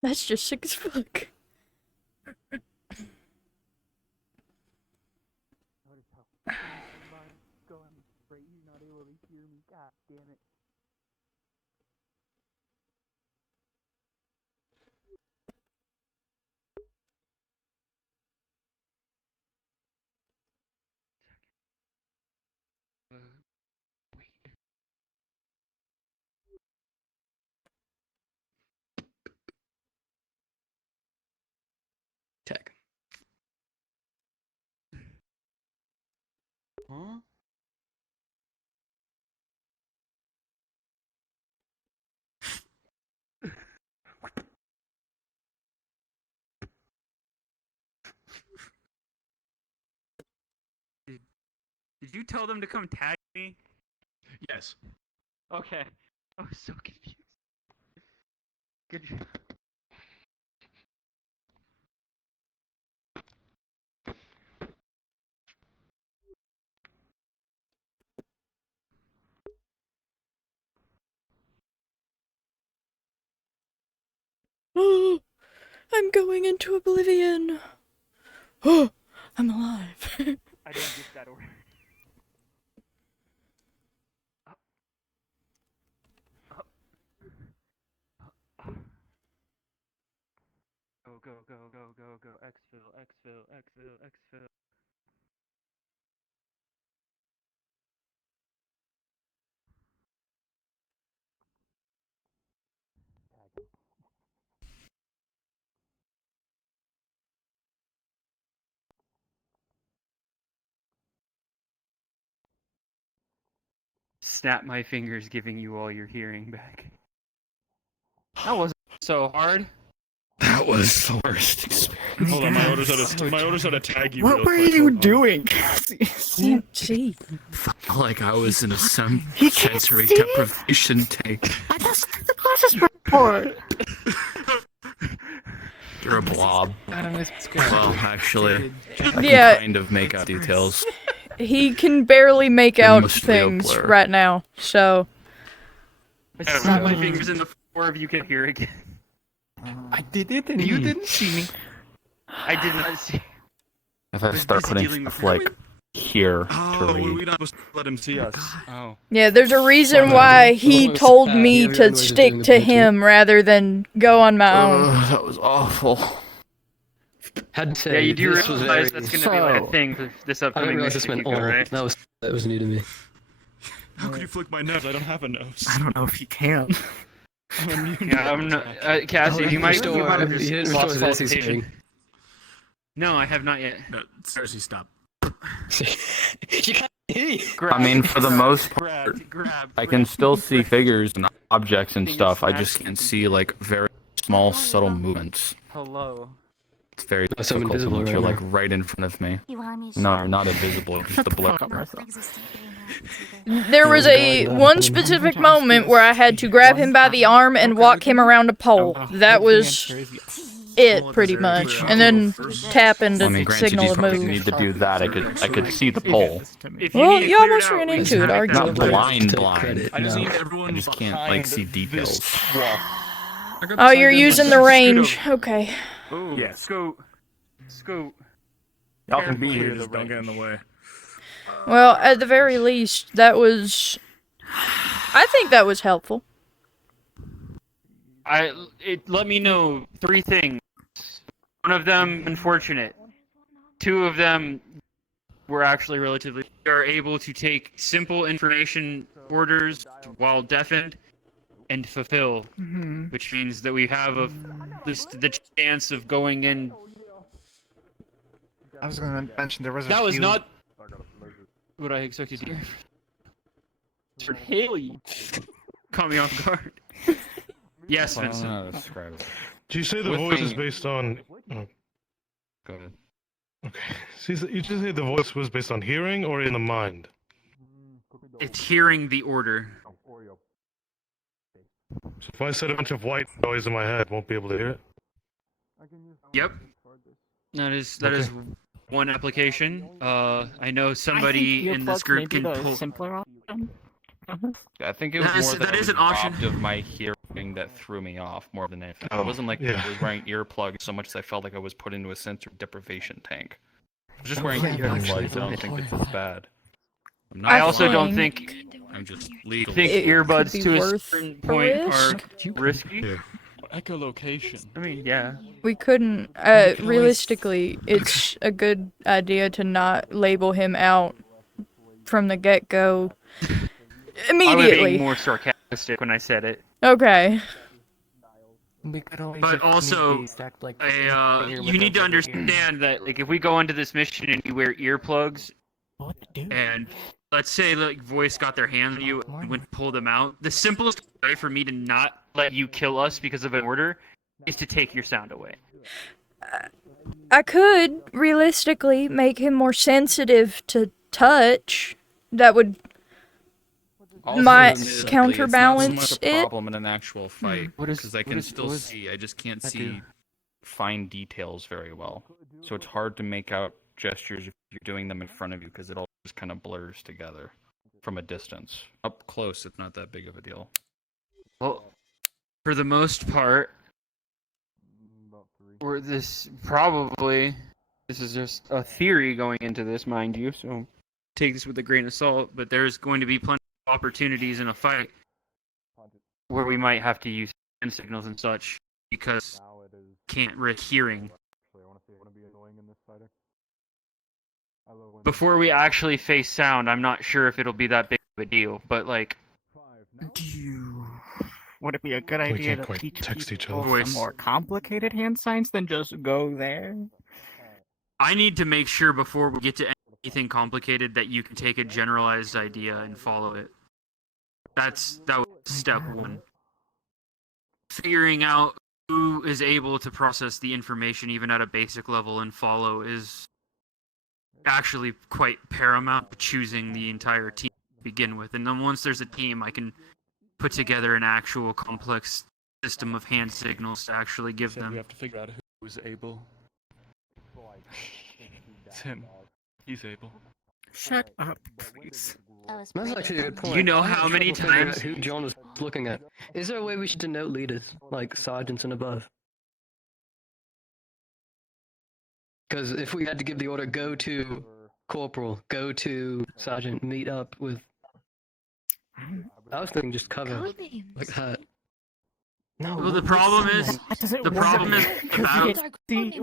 That's just sick as fuck. Tech. Huh? Did you tell them to come tag me? Yes. Okay. I was so confused. Good. I'm going into oblivion. Oh, I'm alive. I didn't get that order. Go. Exfil. Snap my fingers, giving you all your hearing back. That wasn't so hard. That was the worst experience. Hold on, my orders had to tag you. What real were quick, you hold on. doing? Can't see. Felt like I was in a He can't sensory see? deprivation tank. I just the glasses report. You're a blob. Well, actually, Yeah. I can kind of make out details. He can barely make They're out mostly a things blur. right now, so. I snapped my fingers and the four of you could hear again. I did it and you didn't see me. I did not see. If I start busy putting dealing with stuff like here to Oh, read. we're not supposed to let him see us. Oh. Yeah, there's a reason why he told me to stick to him rather than go on my own. That was awful. Had to say, Yeah, you do this was realize very... that's going to be like a thing for this I upcoming didn't realize this mission meant if you go, all. right? That was new to me. How could you flick my nose? I don't have a nose. I don't know if you can. I'm immune to Yeah, I'm not. Cassie, Oh, you might restore- have you just didn't lost restore Jesse's qualification. hearing. No, I have not yet. No, seriously, stop. You can't hear. I mean, for the most part, I can still see figures and objects and stuff. I just can't see like very small, subtle movements. Hello. It's very Oh, so I'm difficult invisible unless you're right like right in front of me. No, you're not invisible. Just the blur. There was one specific moment where I had to grab him by the arm and walk him around a pole. That was it, pretty much. And then tap and I mean, granted, signal you a don't move. need to do that. I could see the pole. Well, you almost ran into it, Not arguably. blind. I just need I everyone just can't like see details. Oh, you're using the range. Okay. Ooh, yeah. Scoot. Y'all can be here. Please don't get in the way. Well, at the very least, that was... I think that was helpful. Let me know 3 things. One of them unfortunate. 2 of them were actually relatively. We are able to take simple information orders while deafened and fulfill, which means that we have the chance of going in. I was going to mention there was a That was few... not what I expected to hear. Mr. Haley caught me off guard. Yes, Vincent. Do you say the With voice is me. based on... Oh. Go ahead. Okay. So you just say the voice was based on hearing or in the mind? It's hearing the order. So if I said a bunch of white noise in my head, won't be able to hear it? Yep. That is one application. I know somebody in this group can pull. simpler option. I think it was more That is that I an was option. robbed of my hearing thing that threw me off more than anything. Oh, It wasn't like yeah. I was wearing earplugs so much as I felt like I was put into a sensory deprivation tank. I was just wearing Yeah, earplugs. actually, I don't think it's as bad. I'm I not also don't think think I'm just I legal. think it could earbuds be to a worth certain a point risk. are risky. Yeah. Echolocation. I mean, yeah. We couldn't. could always- Realistically, it's a good idea to not label him out from the get-go I was being immediately. more sarcastic when I said it. Okay. We could always But if need also, be, stack, like, I, here you with need to our bigger ears. understand that, like, if we go into this mission and you wear earplugs, What to do? and let's say, like, voice got their hands on you and went to pull them out, the simplest way for me to not let you kill us because of an order is to take your sound away. I could realistically make him more sensitive to touch. That would Also, might admittedly, counterbalance it's not so much a it. problem in an actual fight What is- because I what can is- still what is see. I just can't that see do? fine details very well. So it's hard to make out gestures if you're doing them in front of you because it all just kind of blurs together from a distance. Up close, it's not that big of a deal. Well, for the most part, or this is just a theory going into this, mind you, so take this with a grain of salt, but there's going to be plenty of opportunities in a fight where we might have to use hand signals and such because can't risk hearing. Before we actually face sound, I'm not sure if it'll be that big of a deal, but like, Would it be a good We idea can't to quite teach text each people other. some more complicated hand signs than just go there? I need to make sure before we get to anything complicated that you can take a generalized idea and follow it. That was step one. Figuring out who is able to process the information even at a basic level and follow is actually quite paramount to choosing the entire team to begin with. And then once there's a team, I can put together an actual complex system of hand signals to actually give Said we them. have to figure out who's able. It's him. He's able. Shut up, please. That's actually a good point. You know I had how many trouble figuring out times- who John was looking at? Is there a way we should denote leaders, like sergeants and above? Because if we had to give the order, go to corporal, go to sergeant, meet up with. I was thinking just cover like that. No. Well, the problem is, the problem is the battle.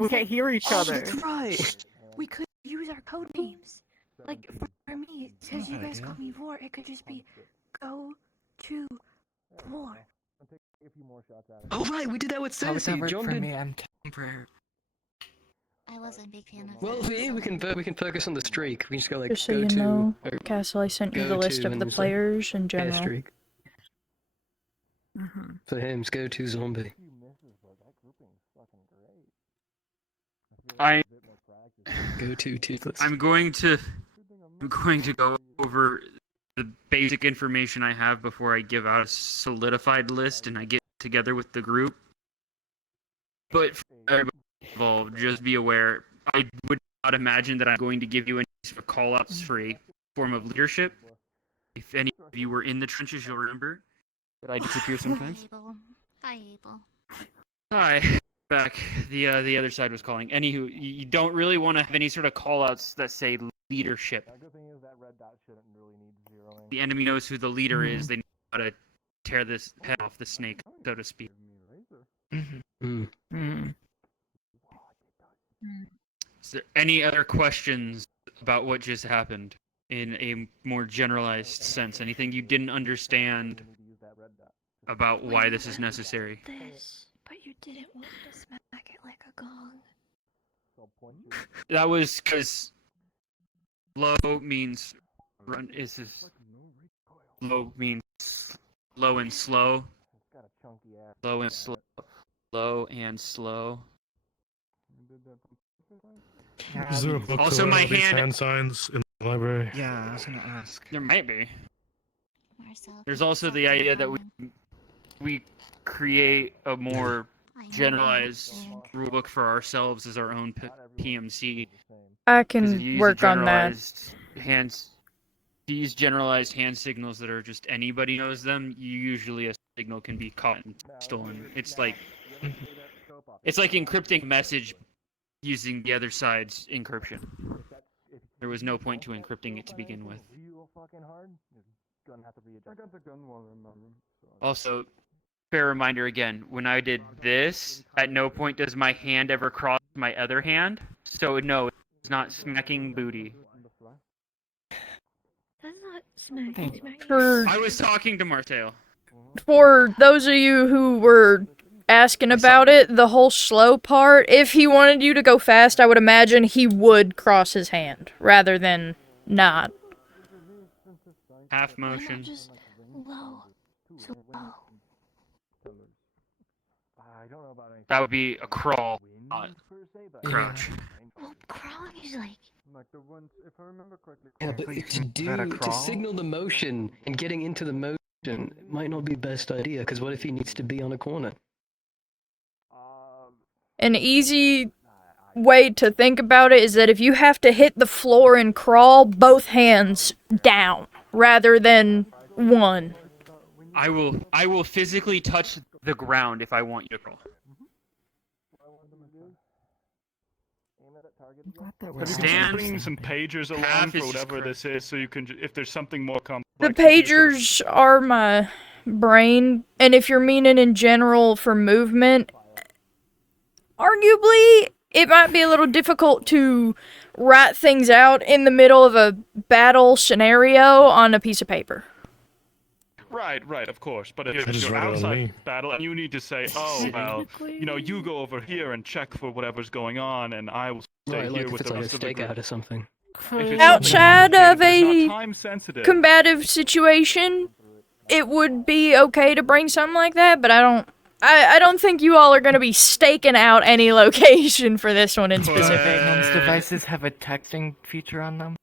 We can't hear each other. That's right. We could use our code names. Like for me, since you guys call me Vor, it could just be go to war. Oh right, we did that with How would that Cersei. work John for did. me? I'm temporary. I wasn't a big fan of Well, that, for you, we so- can focus on the streak. We can just go like Just so go you to. know, or Castle, I sent you go the list to of and the just, like, players in hit a general. streak. For him, it's go to zombie. I Go to toothless. I'm going to go over the basic information I have before I give out a solidified list and I get together with the group. But for everybody involved, just be aware, I would not imagine that I'm going to give you any sort of call-outs for a form of leadership. If any of you were in the trenches, you'll remember that I disappear sometimes. Hi, Abel. Hi. Back. The other side was calling. Anywho, you don't really want to have any sort of call-outs that say leadership. The enemy knows who the leader is. They know how to tear this head off the snake, so to speak. Is there any other questions about what just happened in a more generalized sense? Anything you didn't understand about why this is necessary? This, but you didn't want to smack it like a gong. That was because low means run. Is this low means low and slow? Low and slow. Low and slow. Is there a book Also, to learn my all these hand- hand signs in the library? Yeah, I was gonna ask. There might be. There's also the idea that we create a more generalized rulebook for ourselves as our own PMC. I 'Cause if you can use work a on that. if you use generalized hand signals that are just anybody knows them, you usually signal can be caught and stolen. It's like encrypting a message using the other side's encryption. There was no point to encrypting it to begin with. Also, fair reminder again, when I did this, at no point does my hand ever cross my other hand. So no, it's not smacking booty. That's not smacking. I was talking to Martell. For those of you who were asking about it, the whole slow part, if he wanted you to go fast, I would imagine he would cross his hand rather than not. Half motion. Just low. So low. That would be a crawl, not crouch. Well, crawling is like. Yeah, but to signal the motion and getting into the motion might not be the best idea, because what if he needs to be on a corner? An easy way to think about it is that if you have to hit the floor and crawl, both hands down rather than one. I will physically touch the ground if I want you to crawl. Stand. Bringing some pagers along for whatever this is, so you can, if there's something more complex. The pagers are my brain, and if you're meaning in general for movement, arguably it might be a little difficult to write things out in the middle of a battle scenario on a piece of paper. Right, of course. But if you're outside battle and you need to say, oh, well, you go over here and check for whatever's going on, and I will stay here with the rest of the group. Stakeout or something. Outside of a combative situation, it would be okay to bring something like that, but I don't think you all are going to be staking out any location for this one in specific. These devices have a texting feature on them.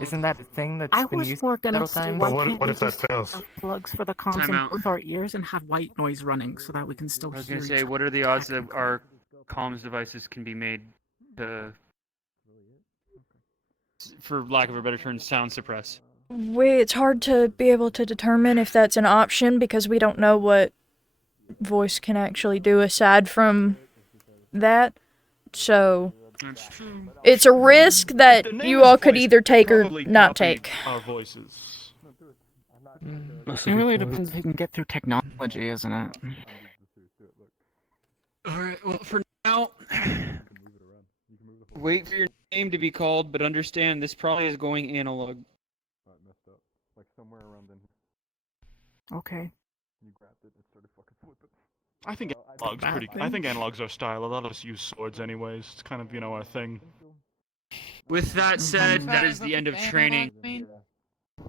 Isn't that a thing that's been used several times? But what if that fails? Plugs for the comms in both our ears and have white noise running so that we can still hear. I was gonna say, what are the odds that our comms devices can be made to, for lack of a better term, sound suppress? It's hard to be able to determine if that's an option because we don't know what voice can actually do aside from that. So it's a risk that you all could either take or not take. Our voices. It really depends if you can get through technology, isn't it? Alright, well, for now, wait for your name to be called, but understand this probably is going analog. Okay. I think analogs are style. A lot of us use swords anyways. It's kind of, our thing. With that said, that is the end of training.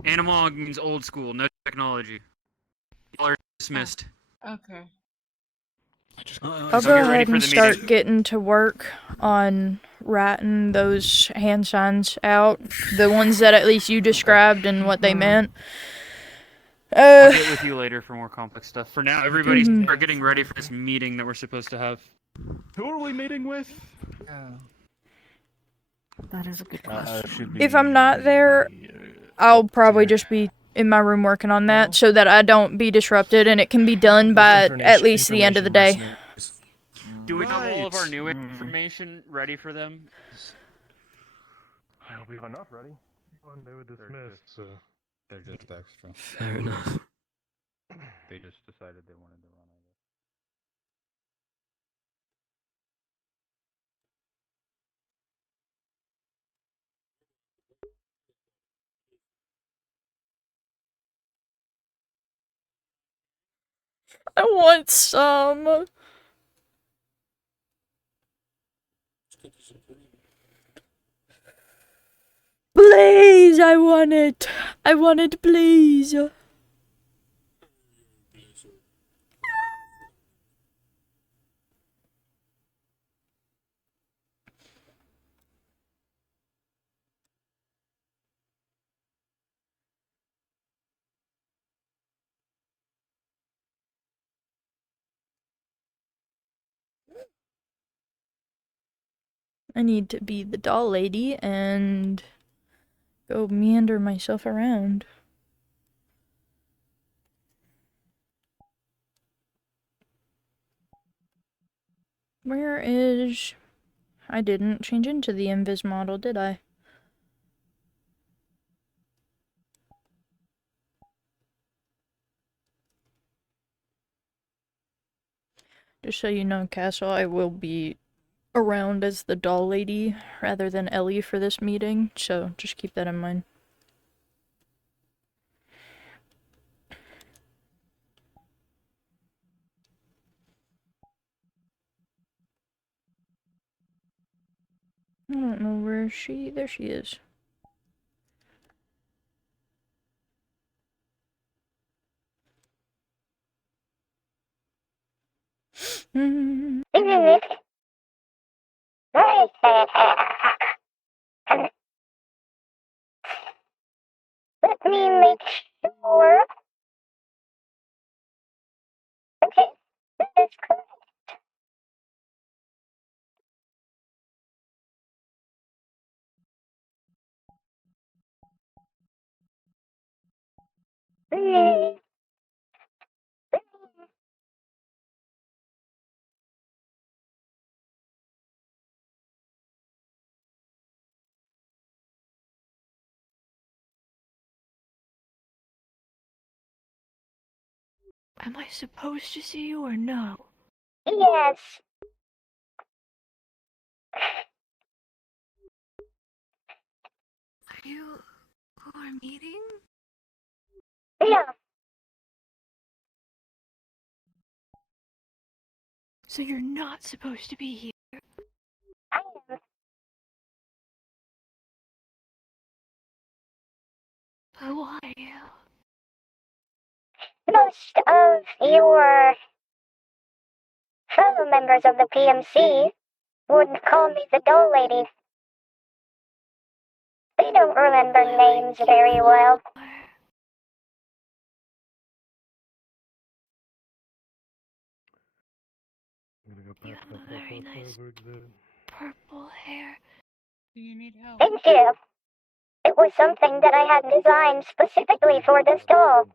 Analog means old school, no technology. Y'all are dismissed. Okay. I'll go ahead and start getting to work on writing those hand signs out. The ones that at least you described and what they meant. I'll get with you later for more complex stuff. For now, everybody's getting ready for this meeting that we're supposed to have. Who are we meeting with? That is a good question. If I'm not there, I'll probably just be in my room working on that so that I don't be disrupted and it can be done by at least the end of the day. Do we have all of our new information ready for them? I hope we have enough ready. They were dismissed, so... They're just extra. Fair enough. They just decided they wanted to run, I want some. Please, I want it. I want it, please. I need to be the doll lady and go meander myself around. Where is... I didn't change into the invis model, did I? Just so you know, Castle, I will be around as the doll lady rather than Ellie for this meeting, so just keep that in mind. I don't know where she... There she is. Let me make sure. Okay, that is correct. Am I supposed to see you or no? Yes. Are you who are meeting? Yeah. So you're not supposed to be here. I am. Who are you? Most of your fellow members of the PMC would call me the doll lady. They don't remember names very well. You have a very nice purple hair. Do you need help? Thank you. It was something that I had designed specifically for this doll.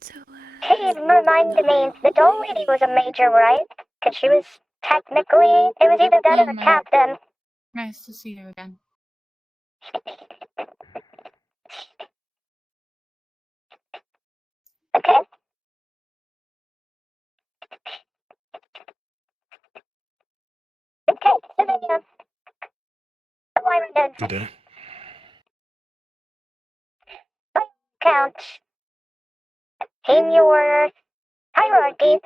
So, Hey, remind me, the doll lady was a major, right? Cause she was technically, it was either that or a captain. Nice to see you again. Okay. Okay, so then, Good day. Count in your hierarchy.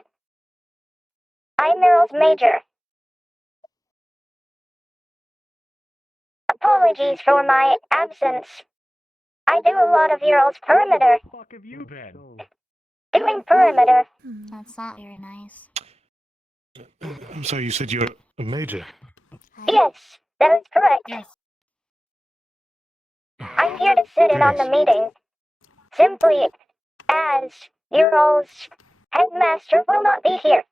I'm Meryl's major. Apologies for my absence. I do a lot of Ural's perimeter. What the fuck have you been? Doing perimeter. That's not very nice. I'm sorry, you said you're a major. Yes, that is correct. Yes. I'm here to sit in on the meeting. Simply as Ural's headmaster will not be here.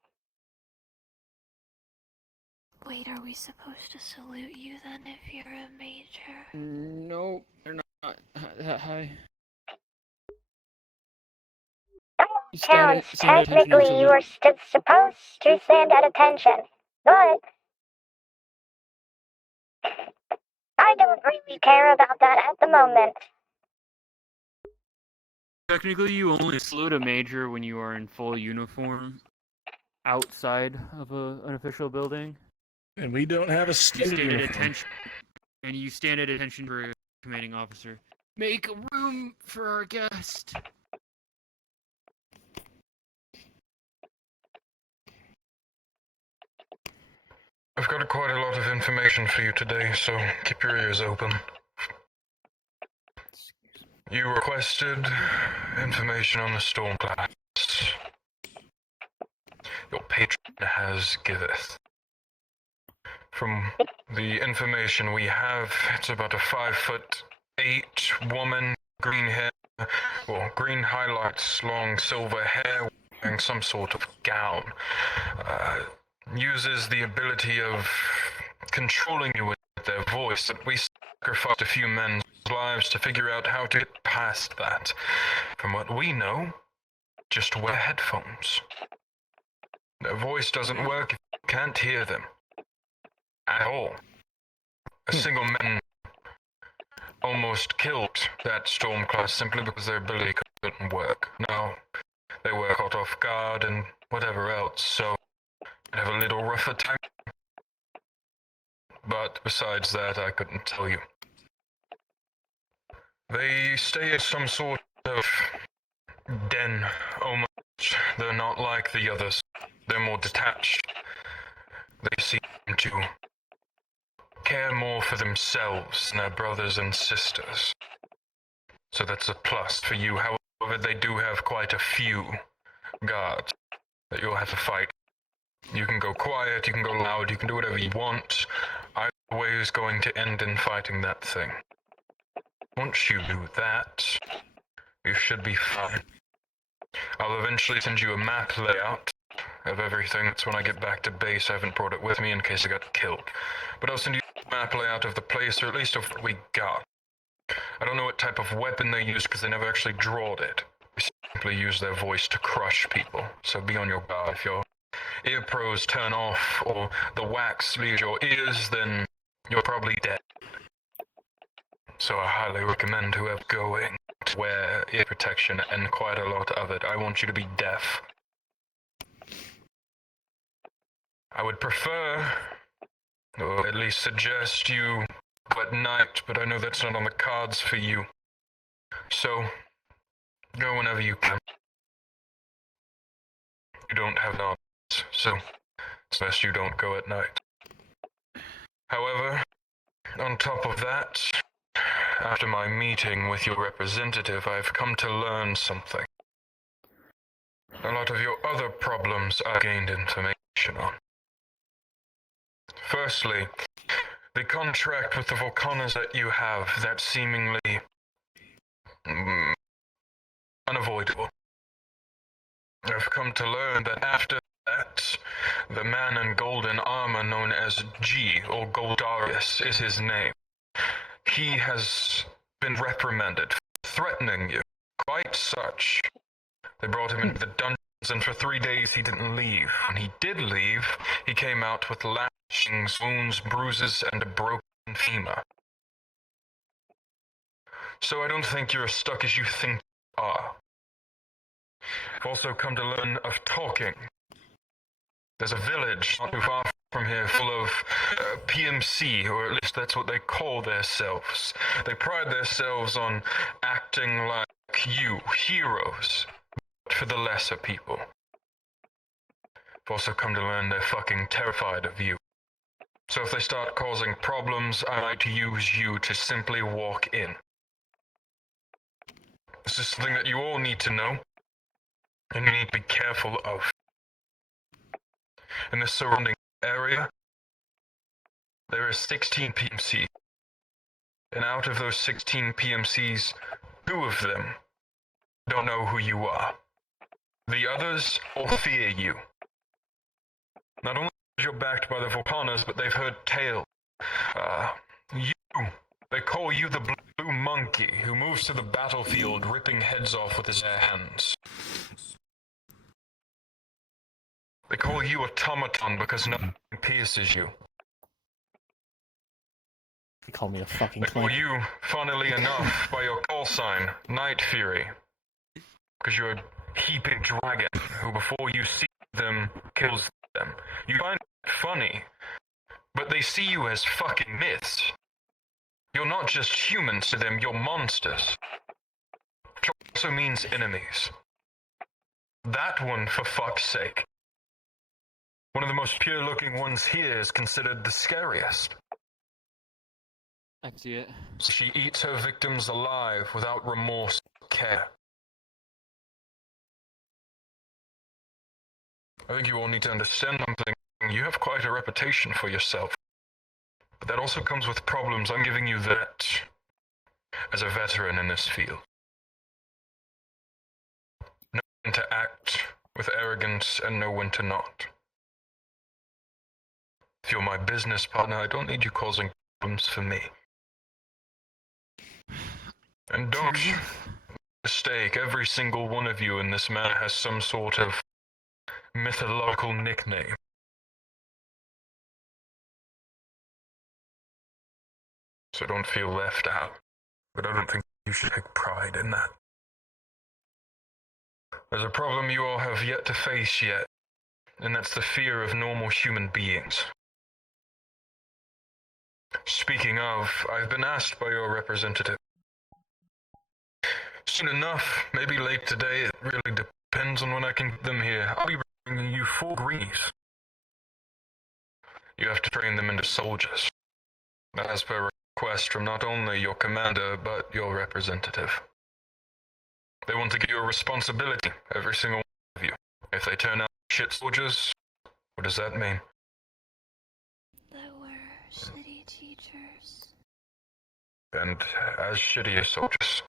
Wait, are we supposed to salute you then if you're a major? No, they're not. Hi. Counts, technically you are supposed to stand at attention, but I don't really care about that at the moment. Technically, you only salute a major when you are in full uniform outside of an official building. And we don't have a You student stand at uniform. attention, and you stand at attention for a commanding officer. Make room for our guest. I've got quite a lot of information for you today, so keep your ears open. You requested information on the storm class. Your patron has giveth. From the information we have, it's about a 5'8" woman, green hair, well, green highlights, long silver hair, wearing some sort of gown. Uses the ability of controlling you with their voice. That we sacrificed a few men's lives to figure out how to get past that. From what we know, just wear headphones. Their voice doesn't work if you can't hear them. At all. A single man almost killed that storm class simply because their ability couldn't work. Now, they were caught off guard and whatever else, so they have a little rougher time. But besides that, I couldn't tell you. They stay at some sort of den, almost. They're not like the others. They're more detached. They seem to care more for themselves than their brothers and sisters. So that's a plus for you. However, they do have quite a few guards that you'll have to fight. You can go quiet, you can go loud, you can do whatever you want. Either way is going to end in fighting that thing. Once you do that, you should be fine. I'll eventually send you a map layout of everything. That's when I get back to base. I haven't brought it with me in case I got killed. But I'll send you a map layout of the place, or at least of what we got. I don't know what type of weapon they use because they never actually drawed it. They simply use their voice to crush people. So be on your guard. If your ear pros turn off or the wax leaves your ears, then you're probably dead. So I highly recommend whoever going to wear ear protection and quite a lot of it. I want you to be deaf. I would prefer, or at least suggest you go at night, but I know that's not on the cards for you. So, go whenever you can. You don't have an option, so it's best you don't go at night. However, on top of that, after my meeting with your representative, I've come to learn something. A lot of your other problems I gained information on. Firstly, the contract with the Volcanas that you have, that's seemingly unavoidable. I've come to learn that after that, the man in golden armor known as G, or Goldarius is his name. He has been reprimanded for threatening you. Quite such. They brought him into the dungeons, and for 3 days he didn't leave. When he did leave, he came out with lashings, wounds, bruises, and a broken femur. So I don't think you're as stuck as you think you are. I've also come to learn of talking. There's a village not too far from here full of PMC, or at least that's what they call themselves. They pride themselves on acting like you, heroes, but for the lesser people. I've also come to learn they're fucking terrified of you. So if they start causing problems, I like to use you to simply walk in. This is something that you all need to know, and you need to be careful of. In the surrounding area, there are 16 PMCs. And out of those 16 PMCs, 2 of them don't know who you are. The others all fear you. Not only because you're backed by the Volcanas, but they've heard tales. They call you the Blue Monkey, who moves to the battlefield ripping heads off with his bare hands. They call you Automaton because nothing pierces you. They call me a fucking They call clank. you, funnily enough, by your call sign, Night Fury. Because you're a heaping dragon who, before you see them, kills them. You find it funny, but they see you as fucking myths. You're not just humans to them, you're monsters. Which also means enemies. That one, for fuck's sake. One of the most pure-looking ones here is considered the scariest. I can see it. She eats her victims alive without remorse or care. I think you all need to understand something. You have quite a reputation for yourself. But that also comes with problems. I'm giving you that as a veteran in this field. Know when to act with arrogance and know when to not. If you're my business partner, I don't need you causing problems for me. And don't mistake, every single one of you in this matter has some sort of mythological nickname. So don't feel left out. But I don't think you should take pride in that. There's a problem you all have yet to face yet, and that's the fear of normal human beings. Speaking of, I've been asked by your representative. Soon enough, maybe late today, it really depends on when I can get them here. I'll be bringing you 4 greenies. You have to train them into soldiers. As per request from not only your commander, but your representative. They want to give you a responsibility, every single one of you. If they turn out shit soldiers, what does that mean? That we're shitty teachers. And as shitty as soldiers.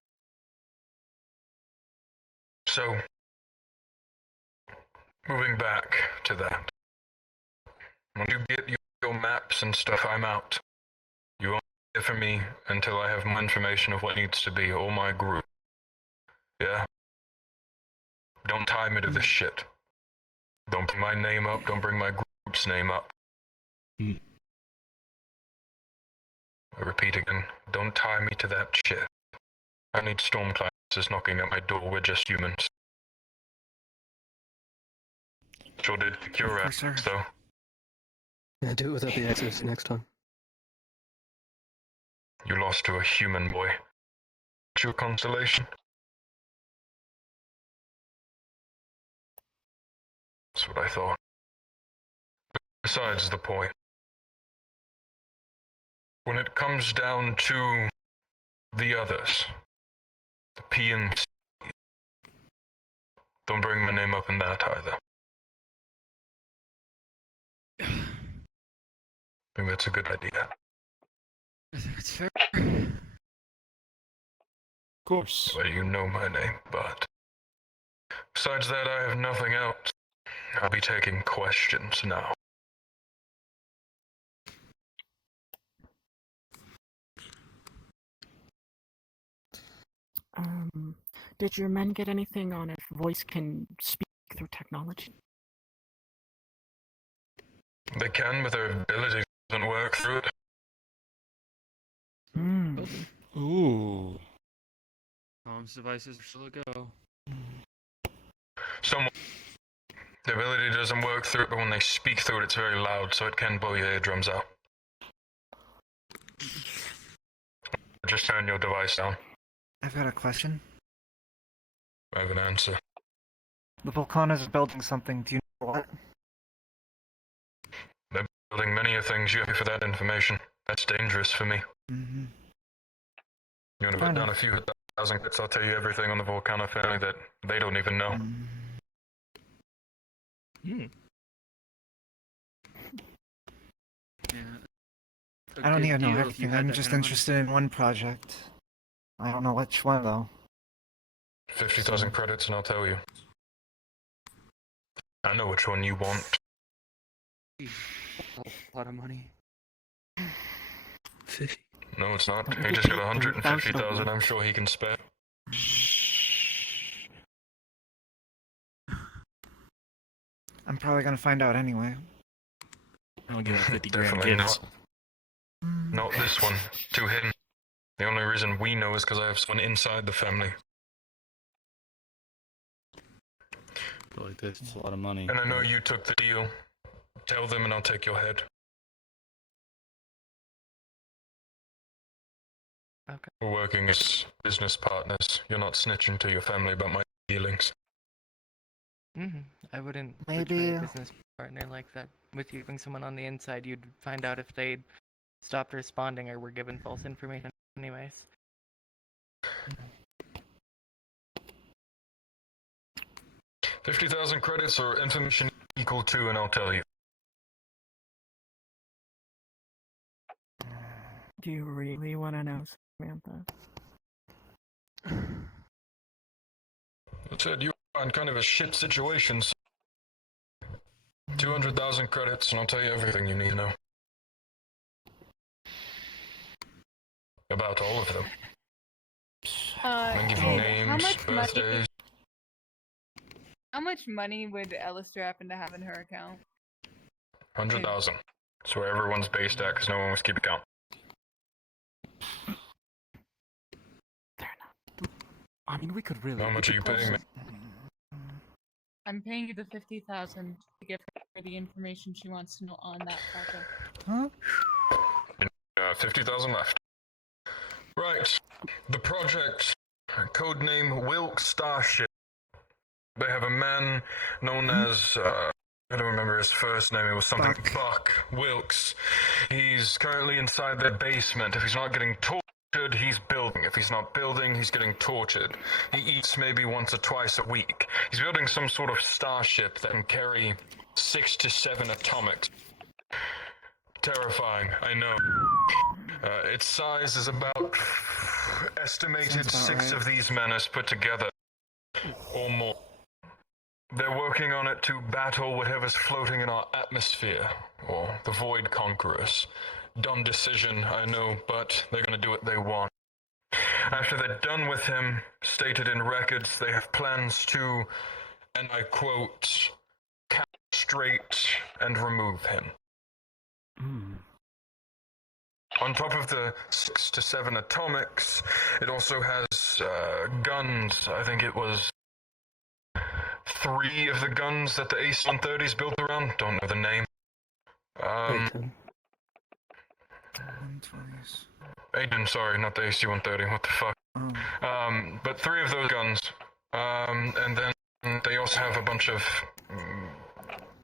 So, moving back to that. When you get your maps and stuff, I'm out. You won't hear from me until I have more information of what needs to be, or my group. Yeah? Don't tie me to this shit. Don't bring my name up, don't bring my group's name up. I repeat again, don't tie me to that shit. I need storm classes knocking at my door, we're just humans. Sure did kick your ass, though. Yeah, do it without the access next time. You lost to a human, boy. True consolation? That's what I thought. Besides the point. When it comes down to the others, the P and C, don't bring my name up in that either. I think that's a good idea. I think it's fair. Of course. Well, you know my name, but besides that, I have nothing else. I'll be taking questions now. Did your men get anything on if voice can speak through technology? They can, but their ability doesn't work through it. Ooh. Comms devices are still a go. The ability doesn't work through it, but when they speak through it, it's very loud, so it can blow your eardrums out. Just turn your device down. I've got a question. I have an answer. The Volcano is building something. Do you know what? They're building many a things. You have me for that information. That's dangerous for me. Mm-hmm. You want to put down a few 1,000 bits, I'll tell you everything on the Volcano family that they don't even know. Yeah, I don't even know everything. I'm just interested in one project. I don't know which one, though. 50,000 credits and I'll tell you. I know which one you want. A lot of money. 50. No, it's not. He just got 150,000. I'm sure he can spare. I'm probably gonna find out anyway. I'll give it 50 grand Definitely gifts. Not this one. Too hidden. The only reason we know is because I have someone inside the family. Like this, it's a lot of money. And I know you took the deal. Tell them and I'll take your head. Okay. We're working as business partners. You're not snitching to your family about my dealings. I wouldn't Maybe- betray a business partner like that. With keeping someone on the inside, you'd find out if they'd stopped responding or were given false information anyways. 50,000 credits or information equal to, and I'll tell you. Do you really want to know, Samantha? I said you are in kind of a shit situation. 200,000 credits, and I'll tell you everything you need to know. About all of them. I can give you names, birthdays. How much money would Alistair happen to have in her account? 100,000. That's where everyone's based at, because no one was keeping count. I mean, we could really. How much are you paying me? I'm paying you the 50,000 to give her the information she wants to know on that project. Huh? 50,000 left. Right. The project, codename Wilk Starship. They have a man known as, I don't remember his first name, it was something Buck Wilkes. He's currently inside their basement. If he's not getting tortured, he's building. If he's not building, he's getting tortured. He eats maybe once or twice a week. He's building some sort of starship that can carry 6 to 7 atomics. Terrifying, I know. Its size is about estimated 6 of these menace put together, or more. They're working on it to battle whatever's floating in our atmosphere, or the Void Conquerors. Dumb decision, I know, but they're gonna do what they want. After they're done with him, stated in records, they have plans to, and I quote, castrate and remove him. On top of the 6 to 7 atomics, it also has guns. I think it was 3 of the guns that the AC-130 is built around. Don't know the name. 8, sorry, not the AC-130. What the fuck? But 3 of those guns. And then they also have a bunch of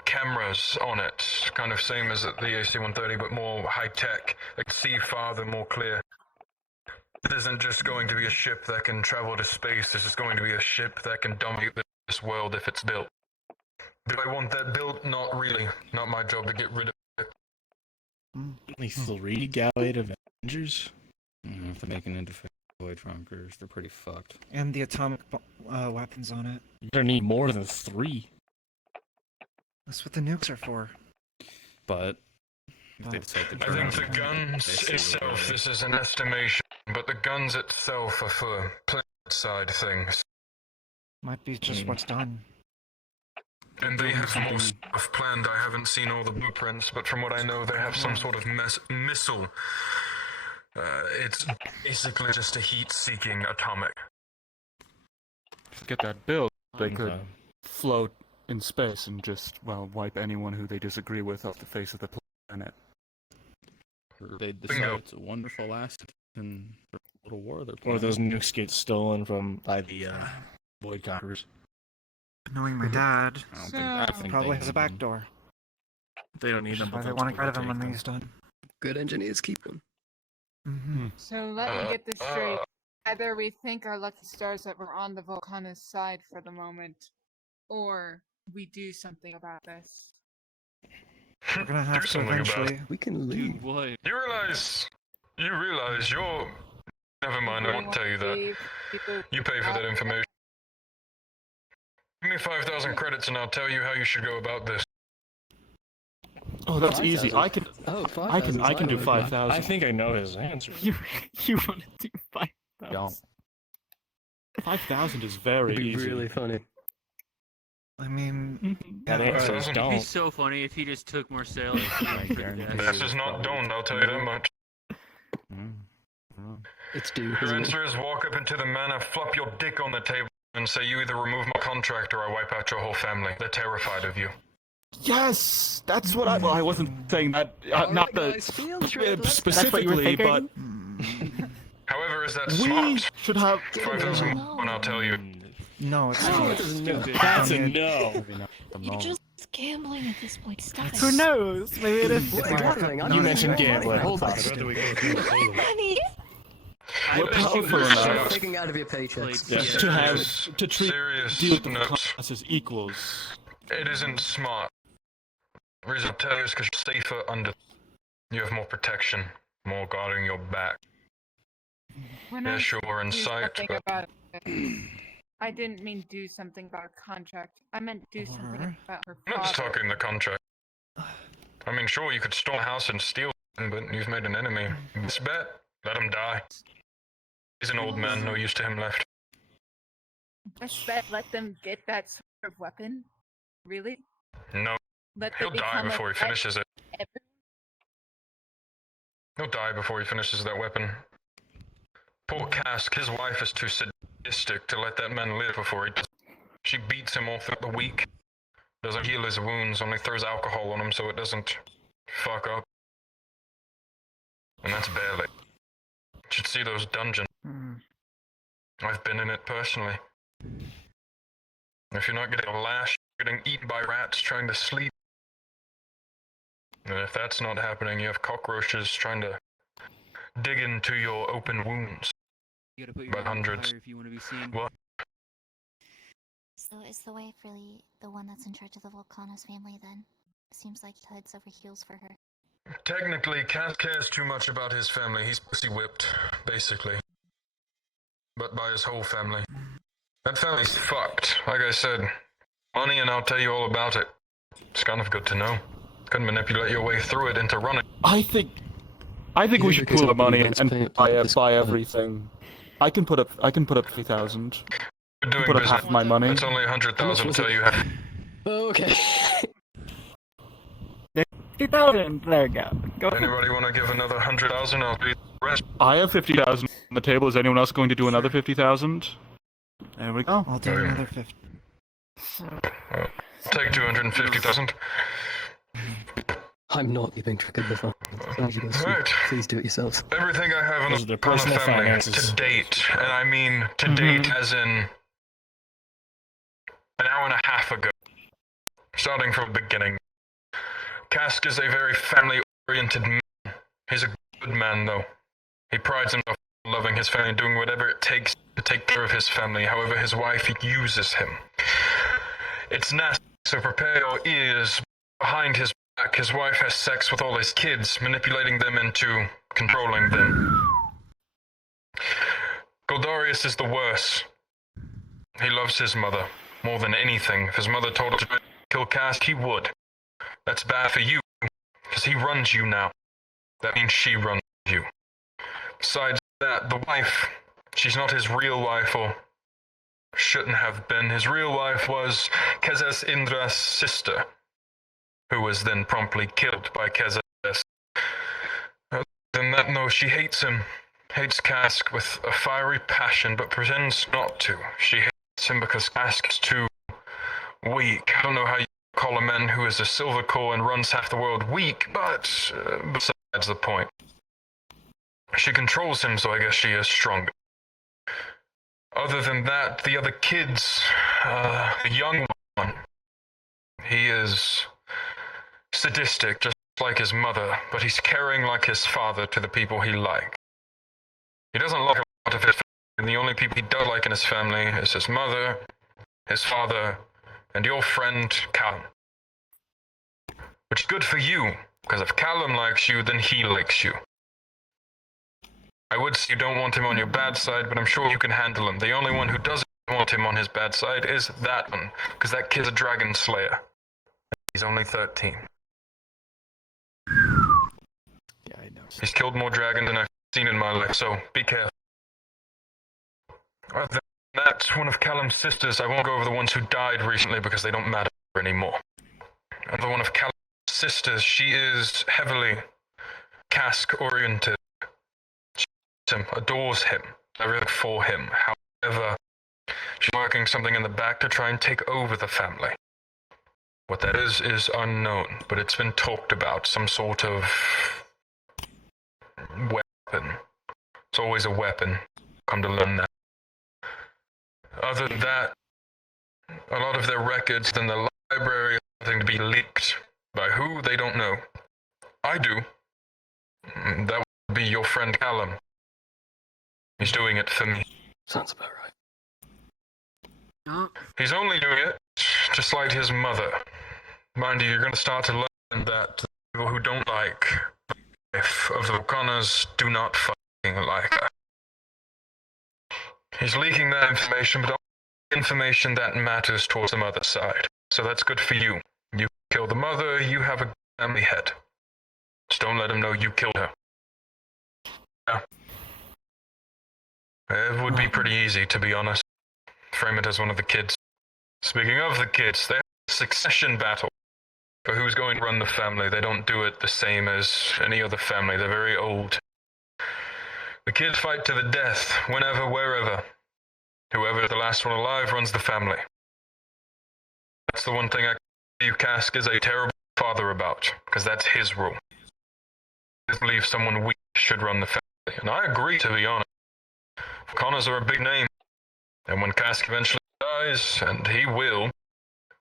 cameras on it, kind of same as the AC-130, but more high-tech. They can see farther, more clear. It isn't just going to be a ship that can travel to space, this is going to be a ship that can dominate this world if it's built. Do I want that built? Not really. Not my job to get rid of it. Only 3 Gallade Avengers? If they're making into Void Conquerors, they're pretty fucked. And the atomic weapons on it. You're gonna need more than 3. That's what the nukes are for. But I think the guns itself, this is an estimation, but the guns itself are for planet side things. Might be just what's done. And they have more stuff planned. I haven't seen all the blueprints, but from what I know, they have some sort of missile. It's basically just a heat-seeking atomic. Get that built, they could float in space and just, well, wipe anyone who they disagree with off the face of the planet. They decide it's a wonderful asset in the little war they're playing. Or those nukes get stolen by the Void Conquerors. Knowing my dad, I think probably they has a need back door. They don't need them. Why they want to get rid of him when he's done. Good engineers keep them. So let me get this straight. Either we thank our lucky stars that we're on the Volcana's side for the moment, or we do something about this. We're gonna have to eventually. We can leave. You realize you're... Never mind, I won't tell you that. You pay for that information. Give me 5,000 credits and I'll tell you how you should go about this. Oh, that's easy. I can do 5,000. I think I know his answer. You want to do 5,000? 5,000 is very It'd be easy. really funny. I mean, that answer is It'd don't. be so funny if he just took more sales. This is not don't, I'll tell you that much. It's due. Your answer is walk up into the manor, flop your dick on the table, and say you either remove my contract or I wipe out your whole family. They're terrified of you. Yes, that's what I. Well, I wasn't saying that. Not guys, specifically, but However, is that we smart? should have 5,000 and I'll tell you. No, it's not. That's a no. You're just gambling at this point. Stop it. Who knows? Maybe it is. You mentioned gambling. Hold on. Honey. We're powerful enough Taking out of your paychecks. to deal with the class as equals. It isn't smart. The reason I tell you is because you're safer under. You have more protection. more guarding your back. When Yeah, I sure, we're in do sight, something but about it, I didn't mean do something about a contract. I meant do something about her I'm not just father. talking the contract. I mean, sure, you could storm a house and steal, but you've made an enemy. Best bet, let him die. He's an old man, no use to him left. Best bet, let them get that sort of weapon? Really? No, Let he'll them die become before he a threat finishes it. to everyone? He'll die before he finishes that weapon. Poor Cask, his wife is too sadistic to let that man live before he does. She beats him all through the week. Doesn't heal his wounds, only throws alcohol on him so it doesn't fuck up. And that's barely. You should see those dungeons. I've been in it personally. If you're not getting a lash, you're getting eaten by rats trying to sleep. And if that's not happening, you have cockroaches trying to dig into your open wounds. You gotta put your By hand in the hundreds. fire if you want to be seen. What? So is the wife really the one that's in charge of the Volcanos family then? Seems like he heads over heels for her. Technically, Cass cares too much about his family. He's pussy whipped, basically. But by his whole family. That family's fucked. Like I said, money and I'll tell you all about it. It's kind of good to know. Could manipulate your way through it into running. I think we should pool the money and buy everything. I can put up 3,000. We're doing Put up business. half my money. It's only 100,000 till you have. Okay. 50,000. There you go. Go. Anybody want to give another 100,000? I'll be the rest. I have 50,000 on the table. Is anyone else going to do another 50,000? There we go. I'll do another 50. Take 250,000. I'm not keeping track of the funds. As you can see, Right. please do it yourselves. Everything I have Those in are their the Connor personal family finances. to date, and I mean to date as in an hour and a half ago, starting from the beginning. Cask is a very family-oriented man. He's a good man, though. He prides himself on loving his family and doing whatever it takes to take care of his family. However, his wife uses him. It's nasty, so prepare your ears. Behind his back, his wife has sex with all his kids, manipulating them into controlling them. Goldarius is the worst. He loves his mother more than anything. If his mother told him to kill Cask, he would. That's bad for you, because he runs you now. That means she runs you. Besides that, the wife, she's not his real wife, or shouldn't have been. His real wife was Kezes Indra's sister, who was then promptly killed by Kezes. Other than that, no, she hates him. Hates Cask with a fiery passion, but pretends not to. She hates him because Cask is too weak. I don't know how you call a man who is a Silvercore and runs half the world weak, but besides the point. She controls him, so I guess she is stronger. Other than that, the other kids, the young one, he is sadistic, just like his mother, but he's caring like his father to the people he likes. He doesn't like a lot of his family, and the only people he does like in his family is his mother, his father, and your friend, Callum. Which is good for you, because if Callum likes you, then he likes you. I would say you don't want him on your bad side, but I'm sure you can handle him. The only one who doesn't want him on his bad side is that one, because that kid's a dragon slayer. He's only 13. Yeah, I know. He's killed more dragons than I've seen in my life, so be careful. Other than that, one of Callum's sisters, I won't go over the ones who died recently because they don't matter anymore. Another one of Callum's sisters, she is heavily Cask-oriented. She loves him, adores him, everything for him. However, she's working something in the back to try and take over the family. What that is unknown, but it's been talked about, some sort of weapon. It's always a weapon. Come to learn that. Other than that, a lot of their records in the library are something to be leaked. By who, they don't know. I do. That would be your friend Callum. He's doing it for me. Sounds about right. He's only doing it just like his mother. Mind you, you're going to start to learn that to the people who don't like life of the Volcanos do not fucking like her. He's leaking that information, but information that matters towards the mother's side. So that's good for you. You kill the mother, you have a family head. Just don't let him know you killed her. Yeah. It would be pretty easy, to be honest. Frame it as one of the kids. Speaking of the kids, they have a succession battle for who's going to run the family. They don't do it the same as any other family. They're very old. The kids fight to the death, whenever, wherever. Whoever is the last one alive runs the family. That's the one thing I believe Cask is a terrible father about, because that's his rule. I believe someone weak should run the family, and I agree, to be honest. Connors are a big name, and when Cask eventually dies, and he will,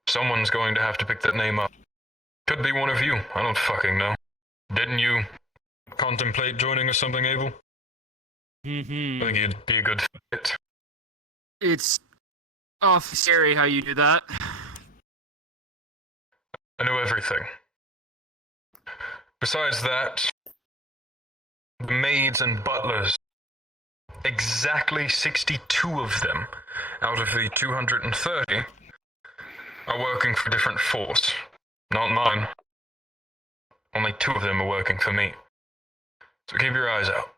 someone's going to have to pick that name up. Could be one of you, I don't fucking know. Didn't you contemplate joining us something, Abel? I think you'd be a good fit. It's awfully scary how you do that. I know everything. Besides that, the maids and butlers, exactly 62 of them out of the 230 are working for a different force. Not mine. Only 2 of them are working for me. So keep your eyes out.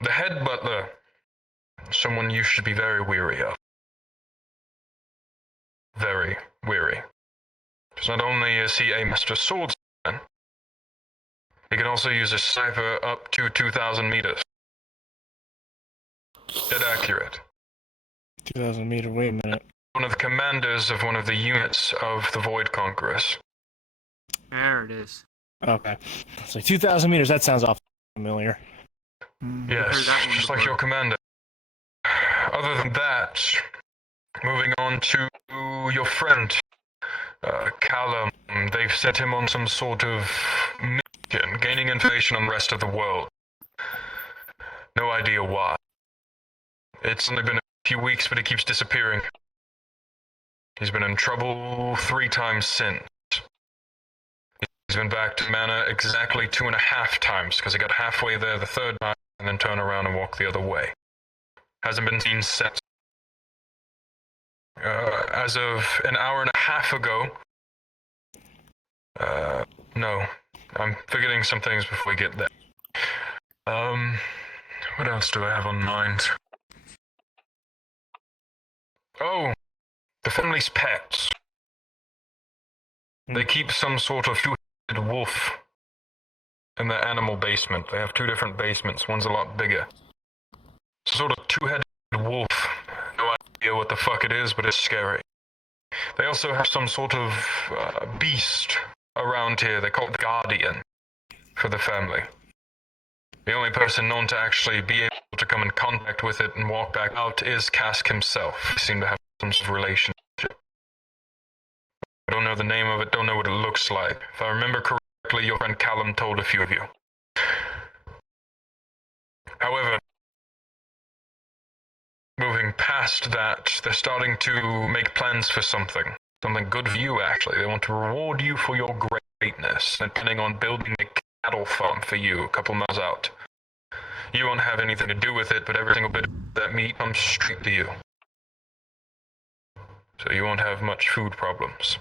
The head butler, someone you should be very weary of. Very weary. Because not only is he a master swordsman, he can also use a sniper up to 2,000 meters. Dead accurate. 2,000 meter, wait a minute. One of the commanders of one of the units of the Void Conquerors. There it is. Okay. It's like 2,000 meters, that sounds awful familiar. Yes, just like your commander. Other than that, moving on to your friend, Callum. They've sent him on some sort of mission, gaining information on the rest of the world. No idea why. It's only been a few weeks, but he keeps disappearing. He's been in trouble 3 times since. He's been back to Mana exactly 2.5 times, because he got halfway there the 3rd time, and then turned around and walked the other way. Hasn't been seen since. As of an hour and a half ago... no. I'm forgetting some things before we get there. What else do I have on mind? Oh! The family's pets. They keep some sort of 2-headed wolf in their animal basement. They have 2 different basements. One's a lot bigger. It's a sort of 2-headed wolf. No idea what the fuck it is, but it's scary. They also have some sort of beast around here. They call it the Guardian for the family. The only person known to actually be able to come in contact with it and walk back out is Cask himself. They seem to have some sort of relationship. I don't know the name of it, don't know what it looks like. If I remember correctly, your friend Callum told a few of you. However, moving past that, they're starting to make plans for something. Something good for you, actually. They want to reward you for your greatness. They're planning on building a cattle farm for you a couple miles out. You won't have anything to do with it, but every single bit of that meat comes straight to you. So you won't have much food problems.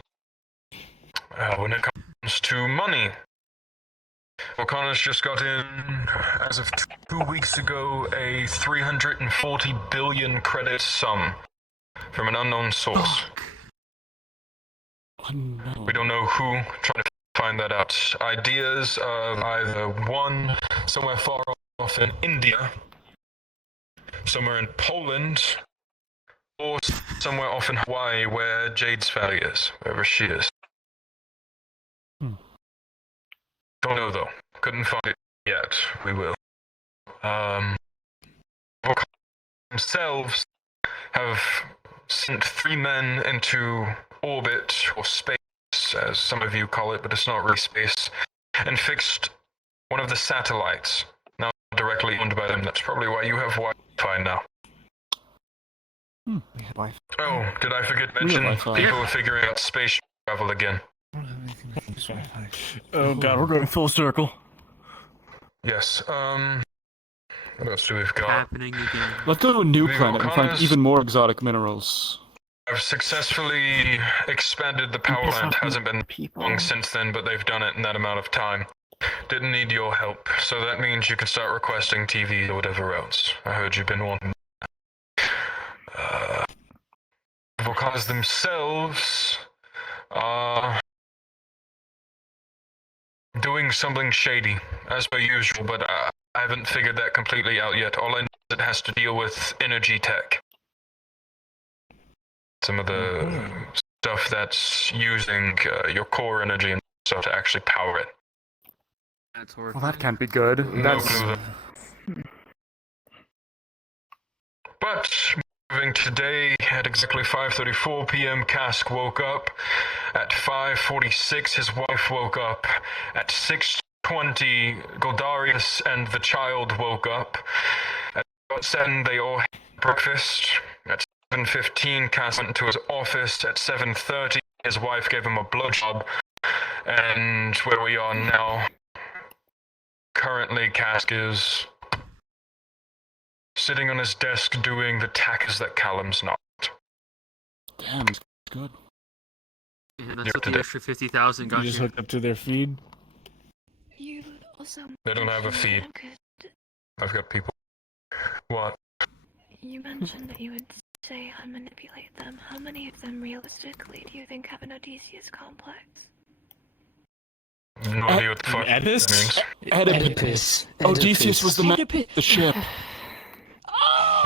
When it comes to money, O'Connor's just got in, as of 2 weeks ago, a 340 billion credit sum from an unknown source. We don't know who, trying to find that out. Ideas of either one, somewhere far off in India, somewhere in Poland, or somewhere off in Hawaii where Jade's family is, wherever she is. Don't know though. Couldn't find it yet. We will. Themselves have sent 3 men into orbit, or space, as some of you call it, but it's not really space, and fixed one of the satellites, now directly owned by them. That's probably why you have Wi-Fi now. Oh, did I forget to mention? People are figuring out space travel again. Oh god, we're going full circle. Yes. What else do we've got? Happening again. Let's go to a new The planet and find volcanoes- even more exotic minerals. I've successfully expanded the power plant. Hasn't been long since then, but they've done it in that amount of time. Didn't need your help, so that means you can start requesting TV or whatever else. I heard you've been wanting. The volcanoes themselves are doing something shady, as per usual, but I haven't figured that completely out yet. All I know is it has to deal with energy tech. Some of the stuff that's using your core energy and stuff to actually power it. Well, that can't be good. No clue. But moving today at exactly 5:34 p.m., Cask woke up. At 5:46, his wife woke up. At 6:20, Goldarius and the child woke up. At 7, they all had breakfast. At 7:15, Cass went to his office. At 7:30, his wife gave him a blowjob. And where we are now, currently, Cask is sitting on his desk doing the tackers that Callum's not. Damn, it's good. Yeah, that's what the extra 50,000 got You just you. hooked up to their feed? You also. They don't have a feed. I've got people. What? You mentioned that you would say unmanipulate them. How many of them realistically do you think have an Odysseus complex? No idea what the fuck that means. Oedipus. Odysseus was the man of the ship.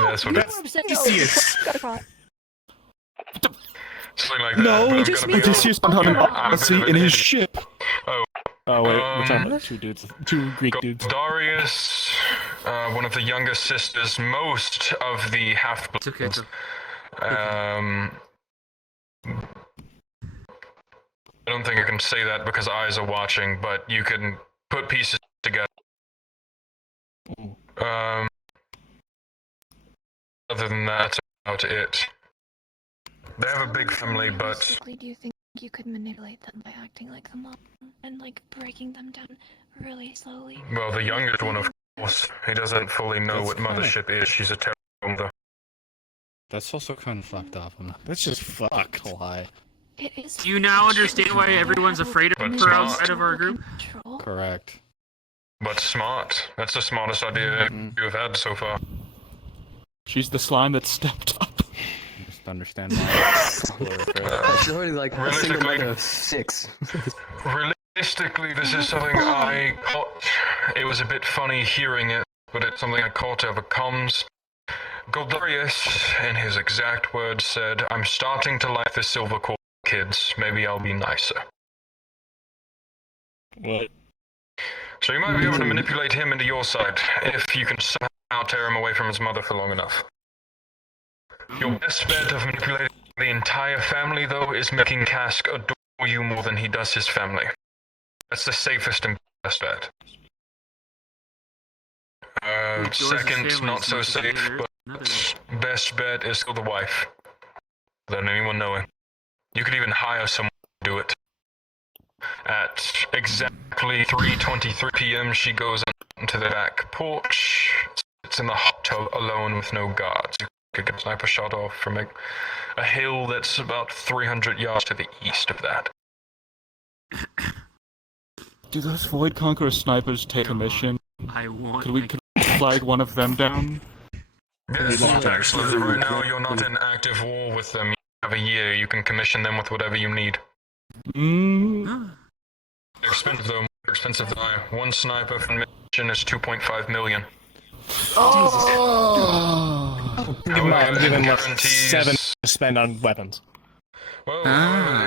Yeah, that's what Odysseus. Something like that. No, but I'm gonna be Odysseus honest, found an I'm a bit Odyssey of an in his idiot. ship. Oh. Oh wait, we're talking about two dudes, two Greek dudes. Darius, one of the younger sisters, most of the half-bloods. I don't think I can say that because eyes are watching, but you can put pieces together. Other than that, that's about it. They have a big family, but Realistically, do you think you could manipulate them by acting like the mom and like breaking them down really slowly? well, the youngest one, of course, he doesn't fully know what mothership is. She's a terrible mother. That's also kind of fucked up. That's just fucked. Lie. It is. Do you now understand why everyone's afraid of But her smart. outside of our group? Correct. But smart. That's the smartest idea you have had so far. She's the slime that stepped up. Just understand why. She's already like a single mother of 6. Realistically, this is something I caught. It was a bit funny hearing it, but it's something I caught over comms. Goldarius, in his exact words, said, "I'm starting to like the Silvercore kids. Maybe I'll be nicer." What? So you might be able to manipulate him into your side, if you can somehow tear him away from his mother for long enough. Your best bet of manipulating the entire family, though, is making Cask adore you more than he does his family. That's the safest and best bet. Second, not so safe, but best bet is still the wife. Without anyone knowing. You could even hire someone to do it. At exactly 3:23 p.m., she goes onto the back porch, sits in the hot tub alone with no guards. You could get a sniper shot off from a hill that's about 300 yards to the east of that. Do those Void Conqueror snipers take a mission? I want. Could we flag one of them down? Yes, actually, right now you're not in active war with them. You have a year. You can commission them with whatever you need. They're expensive though. More expensive than I. One sniper for mission is 2.5 million. I'm giving like guarantees- 7 to spend on weapons. Well,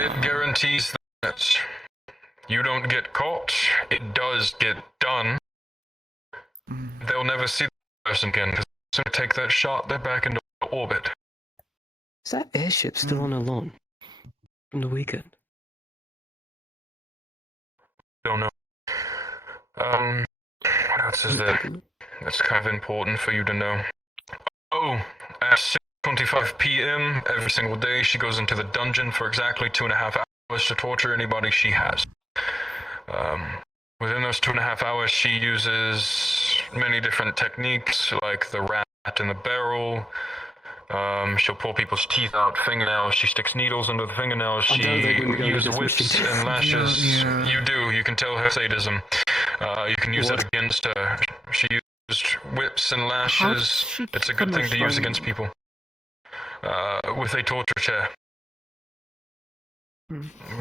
it guarantees that you don't get caught. It does get done. They'll never see the person again because as soon as they take that shot, they're back into orbit. Is that airship still on alone from the weekend? Don't know. What else is there? That's kind of important for you to know. Oh, at 6:25 p.m. every single day, she goes into the dungeon for exactly 2.5 hours to torture anybody she has. Within those 2.5 hours, she uses many different techniques, like the rat in the barrel. She'll pull people's teeth out, fingernails. She sticks needles into the fingernails. I She don't think we're gonna uses get whips this and lashes. Yeah. You do. You can tell her sadism. You can use that against her. She used whips and lashes. It's a good thing to use against people. With a torture chair.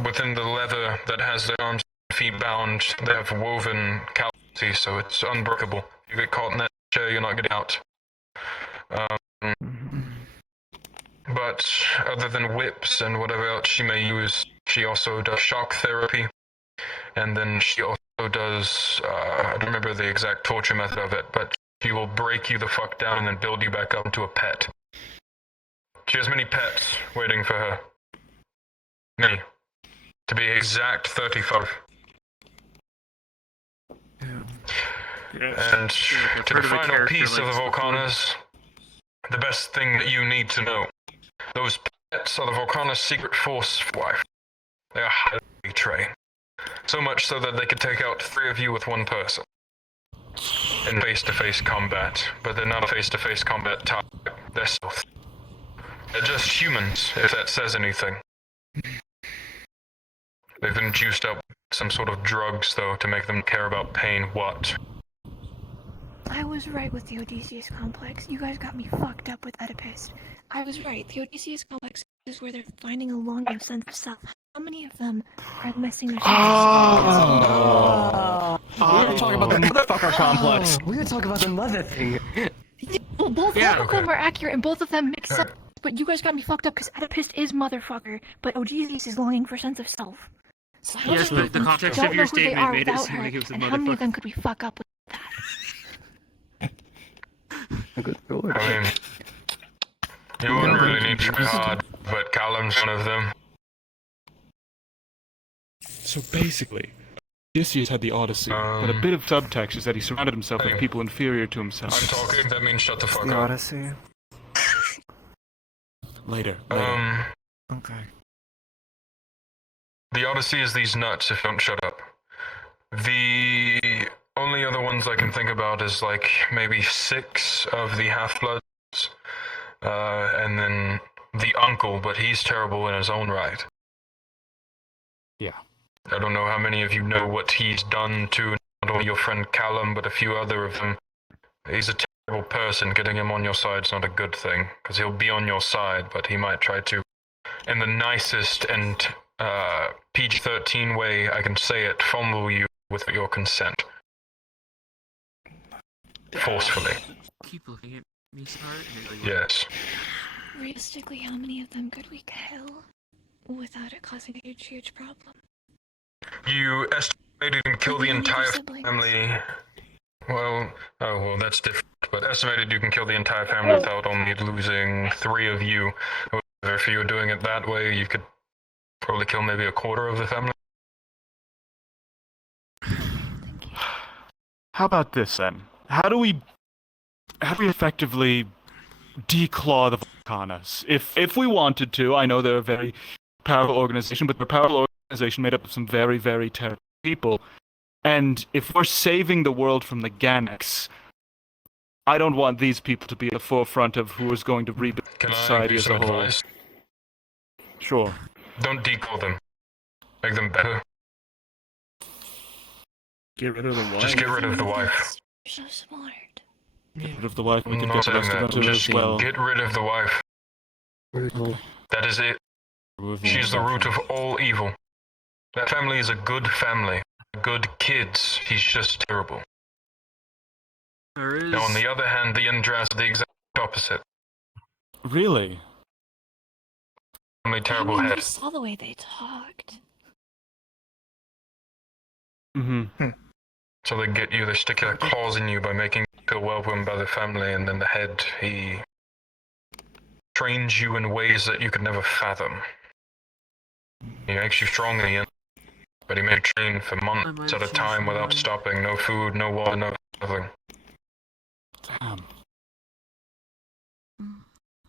Within the leather that has their arms and feet bound, they have woven calluses, so it's unbreakable. If you get caught in that chair, you're not getting out. But other than whips and whatever else she may use, she also does shock therapy. And then she also does, I don't remember the exact torture method of it, but she will break you the fuck down and then build you back up into a pet. She has many pets waiting for her. Many. To be exact, 35. And to the final piece of the Volcanas, the best thing that you need to know. Those pets are the Volcana's secret force wife. They are highly trained. So much so that they could take out 3 of you with 1 person. In face-to-face combat. But they're not a face-to-face combat type. They're stealth. They're just humans, if that says anything. They've been juiced up with some sort of drugs, though, to make them care about pain. What? I was right with the Odysseus complex. You guys got me fucked up with Oedipus. I was right. The Odysseus complex is where they're finding a longing sense of self. How many of them are missing their sense of self? We were talking about the motherfucker complex. We were talking about another thing. Well, both of them are accurate, and both of them make sense. But you guys got me fucked up because Oedipus is motherfucker, but Odysseus is longing for sense of self. So Yes, but the context of your statement made it seem like he was a and how many of motherfucker. them could we fuck up with that? I mean, you wouldn't really need to try hard, but Callum's one of them. So basically, Odysseus had the Odyssey, but a bit of subtext is that he surrounded himself with people inferior to himself. I'm talking, that means shut the fuck The up. Odyssey. Later. Okay. The Odyssey is these nuts if you don't shut up. The only other ones I can think about is like maybe 6 of the Half-Bloods, and then the uncle, but he's terrible in his own right. Yeah. I don't know how many of you know what he's done to not only your friend Callum, but a few other of them. He's a terrible person. Getting him on your side's not a good thing, because he'll be on your side, but he might try to, in the nicest and PG-13 way I can say it, fondle you with your consent. Forcefully. Keep looking at me, Smart. Yes. Realistically, how many of them could we kill without it causing a huge problem? You estimated you can kill the How many of your entire siblings? family. Well, that's different. But estimated you can kill the entire family without only losing 3 of you. However, if you were doing it that way, you could probably kill maybe a quarter of the family. How about this then? How do we effectively declaw the Volcanas? If we wanted to, I know they're a very powerful organization, but they're a powerful organization made up of some very, very terrible people. And if we're saving the world from the Ganax, I don't want these people to be at the forefront of who is going to rebuild society as a whole. Advice? Sure. Don't declaw them. Make them better. Get rid of the wife. Just get rid of the wife. You're so smart. Get rid of the wife, we I'm can not get the saying rest of that. them Just as well. get rid of the wife. That is it. She's the root of all evil. That family is a good family. Good kids. He's just terrible. Now, on the other hand, the Indras are the exact opposite. Really? Only terrible I mean, head. you saw the way they talked. Mm-hmm. So they get you, they stick their claws in you by making you feel welcomed by the family, and then the head, he trains you in ways that you could never fathom. He makes you strong in the end, but he made you train for months at a time without stopping. No food, no water, no nothing. Damn.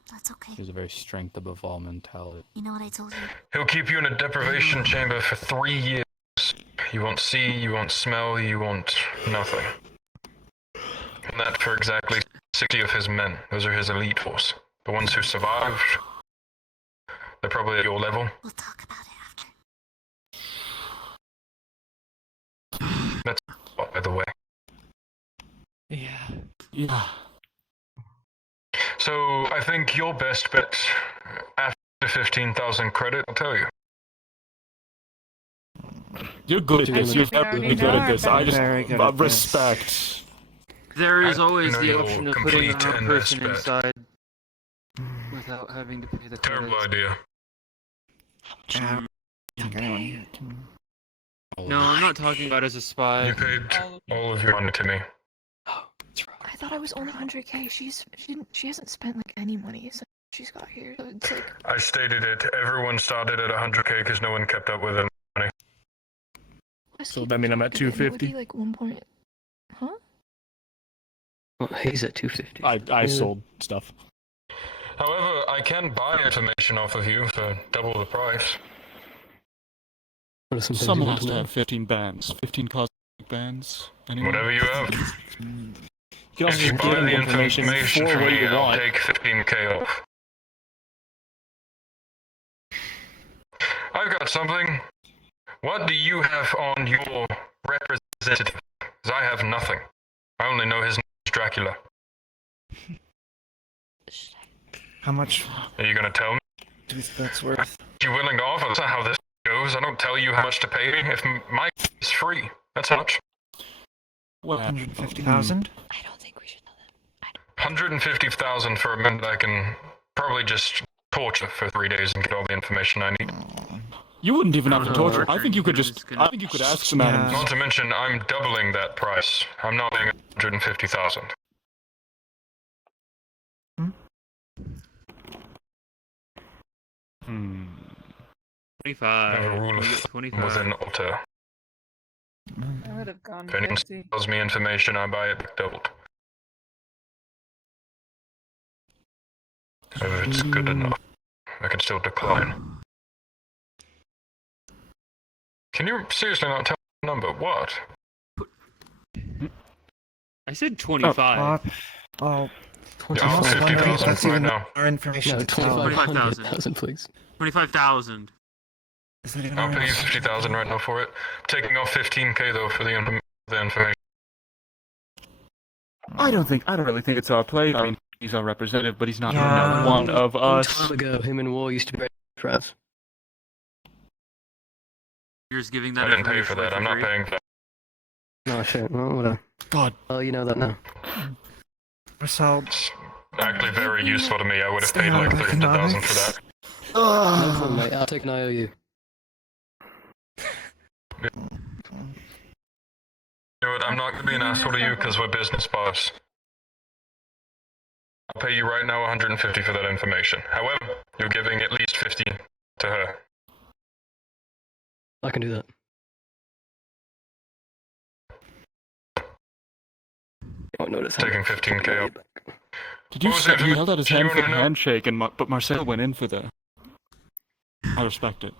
That's okay. There's a very strength above all mentality. You know what I told you? He'll keep you in a deprivation chamber for 3 years. you won't see, you won't smell, you won't nothing. And that for exactly 60 of his men. Those are his elite force. The ones who survived, they're probably at your level. We'll talk about it after. That's by the way. Yeah. Yeah. So I think your best bet after 15,000 credit, I'll tell you. You're good at this. You're very good at this. I just Very good at respect. There is always know the you'll option of putting complete our and person best inside without having to pay the Terrible credits. idea. No, I'm not talking about as a spy. You paid all of your money to me. I thought I was only 100k. She hasn't spent like any money since she's got here. So it's like I stated it. Everyone started at 100k because no one kept up with their money. So that means I'm at it would 250. be like 1 point. Huh? Well, he's at 250. I sold stuff. However, I can buy information off of you for double the price. Someone has to have 15 bands. 15 cosmetic bands. Anyone? Whatever you have. You can also If you just buy give them the information for from what me, you I'll want. take 15k off. I've got something. What do you have on your representative? Because I have nothing. I only know his name is Dracula. How much Are you gonna tell me? do you think that's worth? You willing to offer? That's not how this goes. I don't tell you how much to pay me. If my is free, that's how much. 150,000? I don't think we should tell them. 150,000 for a man that I can probably just torture for 3 days and get all the information I need. You wouldn't even have to torture. I think you could just. I think you could ask the man. Not to mention, I'm doubling that price. I'm not paying 150,000. Hmm. 25. I have a rule We of get thumb 25. within Alter. I would have gone If anyone 50. tells me information, I buy it doubled. If it's good enough, I can still decline. Can you seriously not tell me the number? What? I said 25. Oh, Yeah, I'm also wondering if 50,000 that's right even now. our information No, to tell. 25,000, please. 25,000. Is that even I'll our pay you information? 50,000 right now for it. Taking off 15k though for the information. I don't really think it's our play. I mean, he's our representative, but he's not Yeah. one of A long us. time ago, him and War used to be friends. You're just giving I that didn't pay information for that. away I'm not free? paying for that. No shit. Well, whatever. God. Well, you know that now. Marcel, Actually, very useful to me. I would have Stay paid like out of 300,000 for economics. that. No problem, mate. I'll take an IOU. You know what? I'm not going to be an asshole to you because we're business partners. I'll pay you right now 150 for that information. However, you're giving at least 50 to her. I can do that. You won't notice. Taking 15k off. Did you What was say it? he held out his Do you hand for the wanna know? handshake, but Marcel went in for the. I respect it.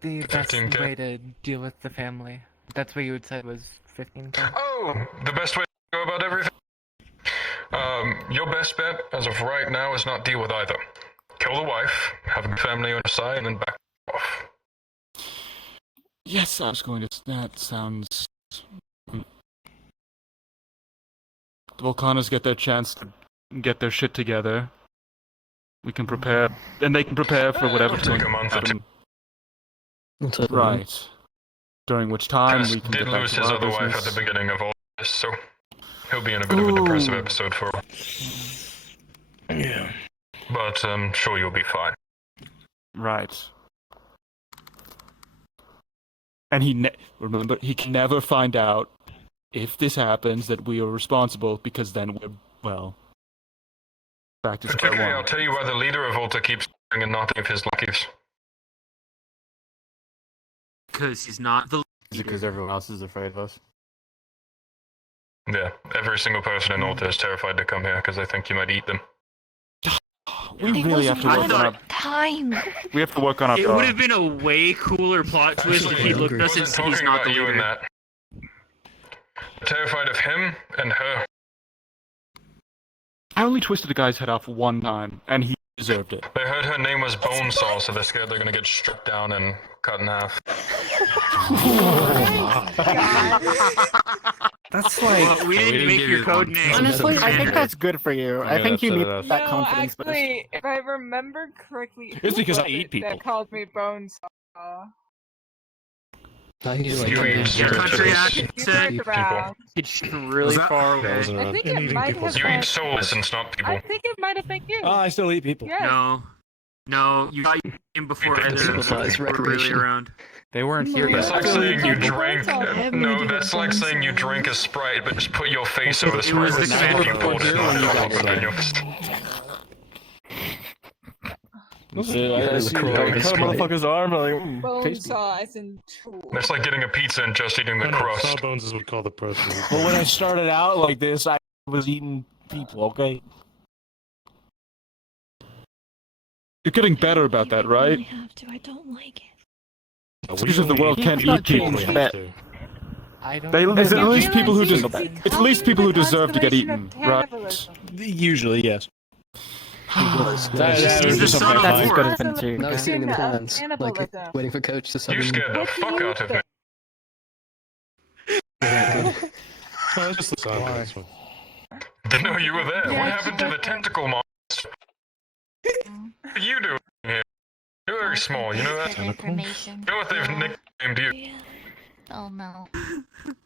The best 15K. way to deal with the family. That's what you would say was 15K. Oh, the best way to go about everything? Your best bet, as of right now, is not deal with either. Kill the wife, have a family on your side, and then back off. Yes, I was going to. That sounds. The Volcanos get their chance to get their shit together. We can prepare, and they can prepare for whatever's It'll going take a month or two. Right. During which time Dennis we can did get back lose to his our other wife at business. the beginning of all this, so he'll be in a bit of a depressive episode for a while. Yeah. But I'm sure you'll be fine. Right. And remember, he can never find out if this happens that we are responsible, because then we're, well, back to square Okay, one. I'll tell you why the leader of Volta keeps and not any of his lackeys. Because he's not the Is it because everyone else is afraid of us? Yeah, every single person in Volta is terrified to come here because they think you might eat them. We It really was have to work on one our. time. We have to work on our. It would have been a way cooler plot twist if he looked us and said he's talking not the about you and leader. that. Terrified of him and her. I only twisted a guy's head off one time, and he deserved it. They heard her name was Bonesaw, so they're scared they're gonna get struck down and cut in half. That's like. Well, we didn't make your code name. Honestly, I think that's good for you. I think you need that No, confidence boost. actually, if I remember correctly, It's who because I was eat it people. that called me Bonesaw. I think You eat Your country accent. Around. It's really far away. I think it might have You been. eat souls and not people. I think it might have been you. I still eat people. Yes. No, you got in before either of us were really around. They weren't here That's yet. like saying you drank. No, that's like saying you drink a Sprite, but just put your face over the Sprite. was the If you poured it, not your I see cut a motherfucker's arm. Like, tasty. Bonesaw as in tool. That's like getting a pizza and just eating the crust. Sawbones is what we call the person. But when I started out like this, I was eating people. Okay. You're getting better about that, right? I have to. I don't like it. It's because the world can't eat people. I don't. It's at least people who It's it's at least people who deserve to get eaten, right? Usually, yes. He's the son of That's war. good as been too. Now he's sitting in the plans, like Cannibalism. waiting for Coach to summon. You scared the fuck out of me. Oh, it's just the sound of this one. Didn't know you were there. What happened to the tentacle monster? What are you doing here? You're very small, you know that? Information. You know what they've nicknamed you? Oh no.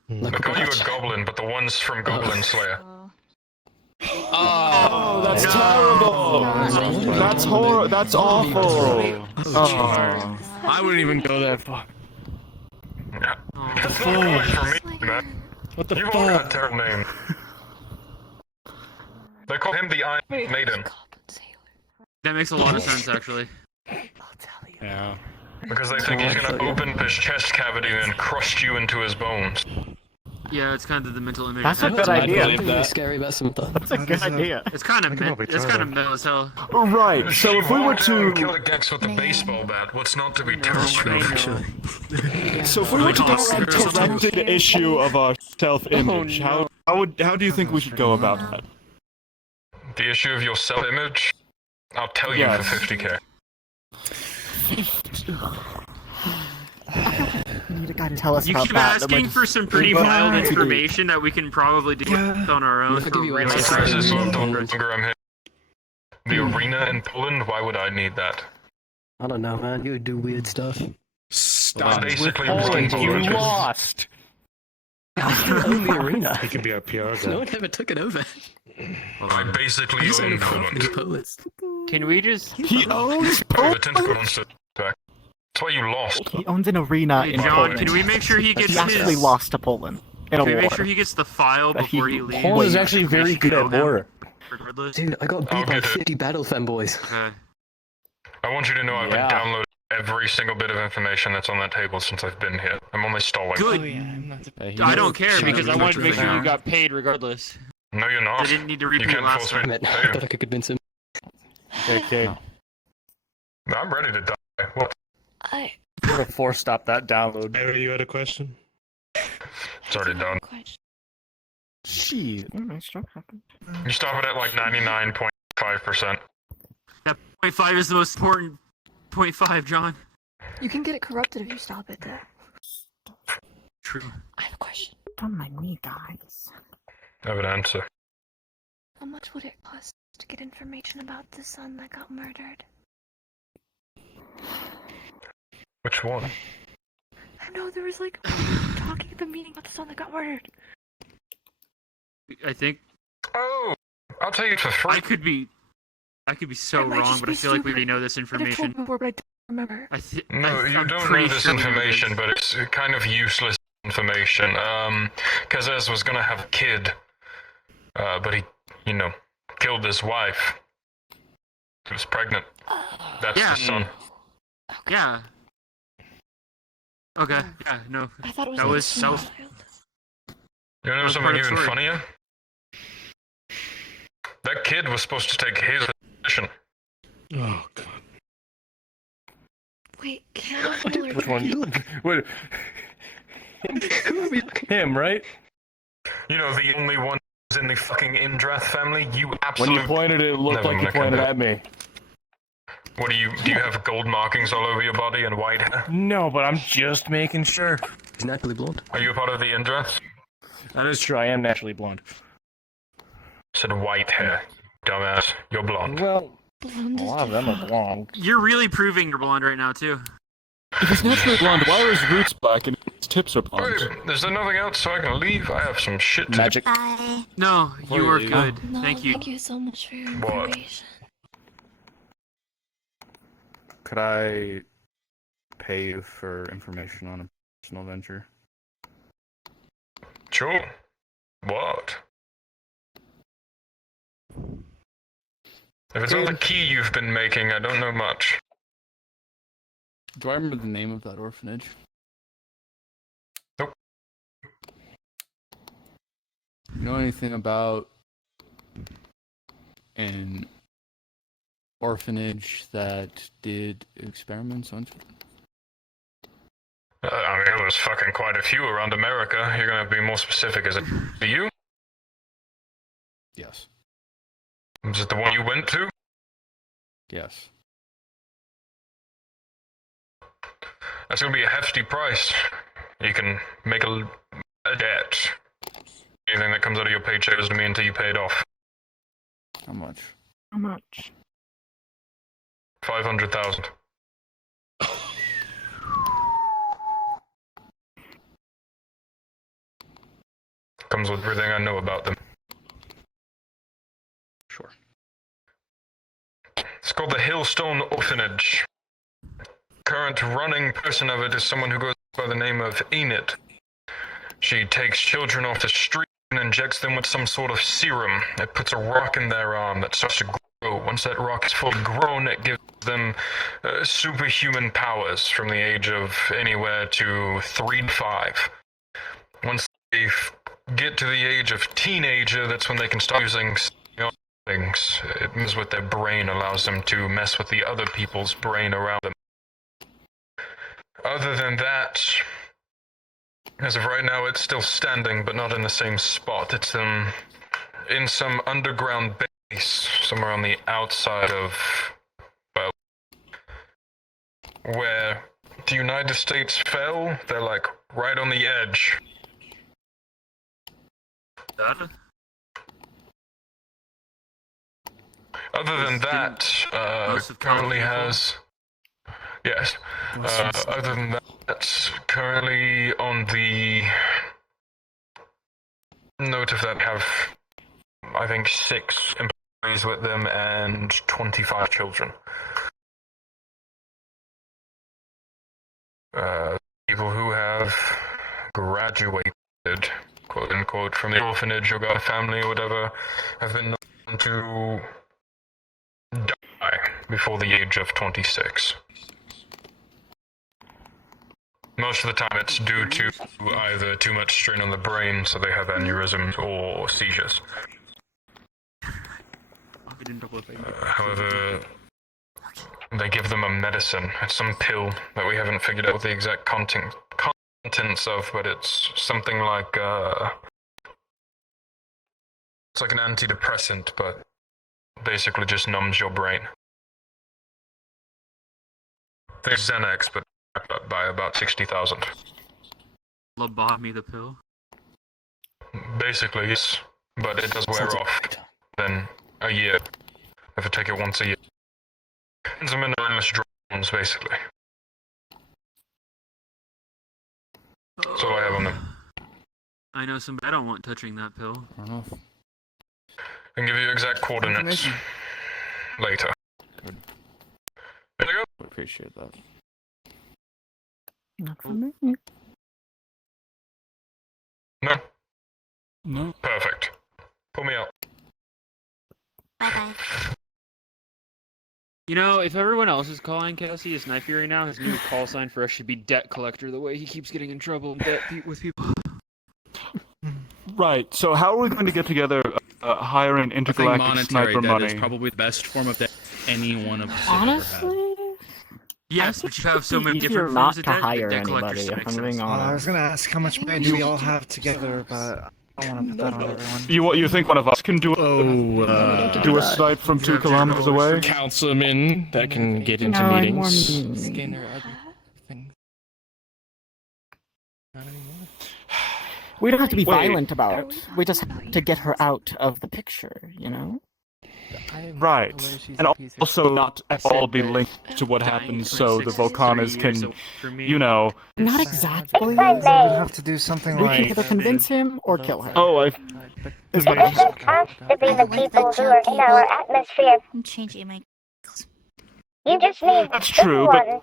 They call you a goblin, but the one's from Goblin Slayer. Oh, that's terrible. That's horrible. That's awful. Oh. I wouldn't even go that far. That's not good for me, man. What the You've all got fuck? terrible names. They call him the Iron Maiden. That makes a lot of sense, actually. Yeah. Because they think he's gonna open his chest cavity and crush you into his bones. Yeah, it's kind of the mental image. That's a good idea. Something really scary about something. That's a good idea. It's kind of metal as hell. Right. So if we were to kill a Gex with a baseball bat, what's not to be terrified? So if we were to do a corrected issue of our self-image, how do you think we should go about that? The issue of your self-image? I'll tell you Yes. for 50k. We need a guy to tell us You about keep that. asking for some pretty violent information that we can probably do on our own. For really The prices small of the numbers. longer I'm here. The arena in Poland, why would I need that? I don't know, man. You would do weird stuff. Stop. Basically, Poland, one you Poland. lost. You own the arena. He can be our PR guy. No one ever took it over. I basically He's own only Poland. Poland. Can we just? He owns Oh, the tentacle monster back. That's why you lost. He owns an arena Hey, in John, Poland. can we make sure he gets He actually his? lost to Poland in a Can we war. make sure he gets the file That before he- he leaves? Poland is actually very good at war. Regardless. Dude, I got I'll beat by get it. 50 battle fanboys. Okay. I want you to know I've Yeah. been downloading every single bit of information that's on that table since I've been here. I'm only stalling. Good. I don't care Shut because up, I wanted to make sure you Richard. got paid regardless. No, you're not. They didn't need to You repeat can't last force me time. to I pay thought I could convince him. Okay. I'm ready to die. What? I I'm gonna force stop that download. Mary, you had a question? It's already done. Jeez. My stroke happened. You stop it at like 99.5%. That 0.5 is the most important 0.5, John. You can get it corrupted if you stop it, though. True. I have a question. Don't mind me, guys. I have an answer. How much would it cost to get information about the son that got murdered? Which one? I don't know, there was like talking at the meeting about the son that got murdered. I think Oh, I'll tell you for free. I could be so It might wrong, just but I be feel like we stupid. already know this I'd have told information. you before, but I don't remember. No, you I'm don't pretty know this sure we know information, this. but it's kind of useless information. Kazez was gonna have a kid, but he, killed his wife. He was pregnant. That's Yeah. the son. Yeah. Okay. Yeah. No. I thought it was That like was a that was. child. You know That's something part of the even story. funnier? That kid was supposed to take his position. Oh god. Wait, cannibal or Which one? Wait. Him, right? You know, the only one who's in the fucking Indrath family. You When absolute. you pointed, it looked Never like you mind, I pointed can't at me. What do you have gold markings all over your body and white hair? No, but I'm just making sure. He's naturally blonde. Are you a part of the Indrath? That is true. I am naturally blonde. Said white hair. Dumbass. You're blonde. Well, a lot of them are blonde. You're really proving you're blonde right now, too. If he's naturally blonde, why are his roots black and his tips are blonde? Wait, is there nothing else so I can leave? I have some shit to Magic. Bye. No, you are Wait, good. No, Thank you. Thank you so much for your What? information. Could I pay you for information on a personal venture? Sure. What? If it's not the key you've been making, I don't know much. Do I remember the name of that orphanage? Nope. You know anything about an orphanage that did experiments on children? I mean, there was fucking quite a few around America. You're gonna be more specific, is it? Do you? Yes. Is it the one you went to? Yes. That's gonna be a hefty price. You can make a debt. Anything that comes out of your paycheck is to me until you pay it off. How much? How much? 500,000. Comes with everything I know about them. Sure. It's called the Hillstone Orphanage. Current running person of it is someone who goes by the name of Enid. She takes children off the street and injects them with some sort of serum. It puts a rock in their arm that starts to grow. Once that rock is fully grown, it gives them superhuman powers from the age of anywhere to 3 to 5. Once they get to the age of teenager, that's when they can start using things. It messes with their brain, allows them to mess with the other people's brain around them. Other than that, as of right now, it's still standing, but not in the same spot. It's in some underground base, somewhere on the outside of, well, where the United States fell. They're like right on the edge. Other than that, currently has. Yes. Other than that, that's currently on the note of that have, I think, 6 employees with them and 25 children. People who have graduated, quote unquote, from the orphanage or got a family or whatever, have been known to die before the age of 26. Most of the time it's due to either too much strain on the brain, so they have aneurysms, or seizures. However, they give them a medicine. It's some pill that we haven't figured out what the exact contents of, but it's something like, it's like an antidepressant, but basically just numbs your brain. There's Xanax, but by about 60,000. Lobotomy the pill. Basically, yes, but it does wear off. Then a year. If I take it once a year. Some mindless drones, basically. That's all I have on them. I know somebody I don't want touching that pill. I can give you exact coordinates later. Good. There you go. I appreciate that. Not for me. No? No. Perfect. Pull me out. Bye-bye. You know, if everyone else is calling Cassie a Snipe Fury now, his new call sign for us should be Debt Collector, the way he keeps getting in trouble and debt with people. Right. So how are we going to get together hiring I think intergalactic monetary sniper debt money. is probably the best form of debt any one of us have ever had. Honestly, Yes, but you have so many easier different not forms of to debt. hire The debt collector anybody, if makes I'm sense. being I was honest. gonna ask how much money do we all have together, but I don't want to put that on everyone. You think one of us can do Do a snipe from 2 kilometers away? Councilman that can get into No, I'm more meetings. mean. Scanner, other things. Not anymore. We don't have to be Wait. violent about it. We just have to get her out of the picture, you know? Right. And also not at all be linked to what happens so the Volcanas can, you know... Not exactly. We would have to do something We can like. either convince him or kill her. Oh, It's It doesn't have to be the people who are in our atmosphere. I'm changing my. You just need That's true, but- someone.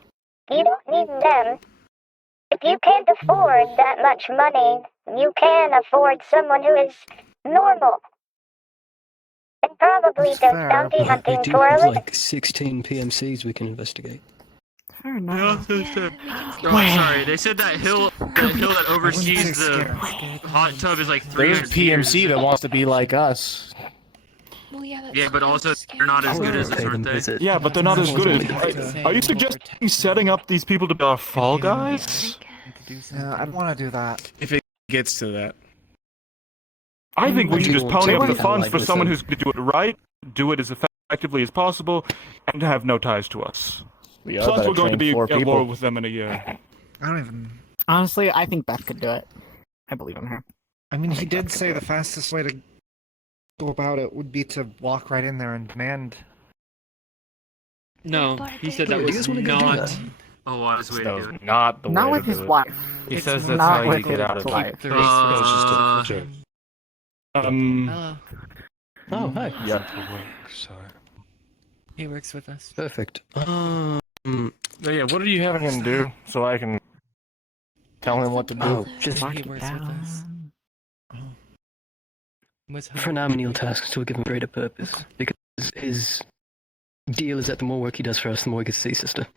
You don't need them. If you can't afford that much money, you can afford someone who is normal. And probably That's goes fair, bounty but hunting we do for a have living. like 16 PMCs we can investigate. Fair enough. Oh, sorry, they said that hill that oversees the hot tub is like There's 300 PMC meters. that wants to be like us. Well, yeah, that's Yeah, but also they're not as good as us, aren't they? Yeah, but they're not as good as... Are you suggesting setting up these people to be our fall guys? Yeah, I'd want to do that. If it gets to that. I think we should just pony up the funds for this someone then. who's going to do it right, do it as effectively as possible, and have no ties to us. We are Plus, about we're going to be train 4 at war people. with them in a year. I don't even. Honestly, I think Beth could do it. I believe in her. I mean, he did say the fastest way to go about it would be to walk right in there and demand. No, he said that Wait, do you was guys wanna go do not that? a wise way to do it. Not the Not way with to his do it. wife. He It's says that's not how you with get out of his it. wife. The race Sure. Hello. Oh, hi. Yeah. He works with us. Perfect. Oh, yeah, what are you having him do so I can tell him what to do? Oh, just He works with us. What's for now, menial tasks to give him greater purpose. Because his deal is that the more work he does for us, the more he gets to see sister.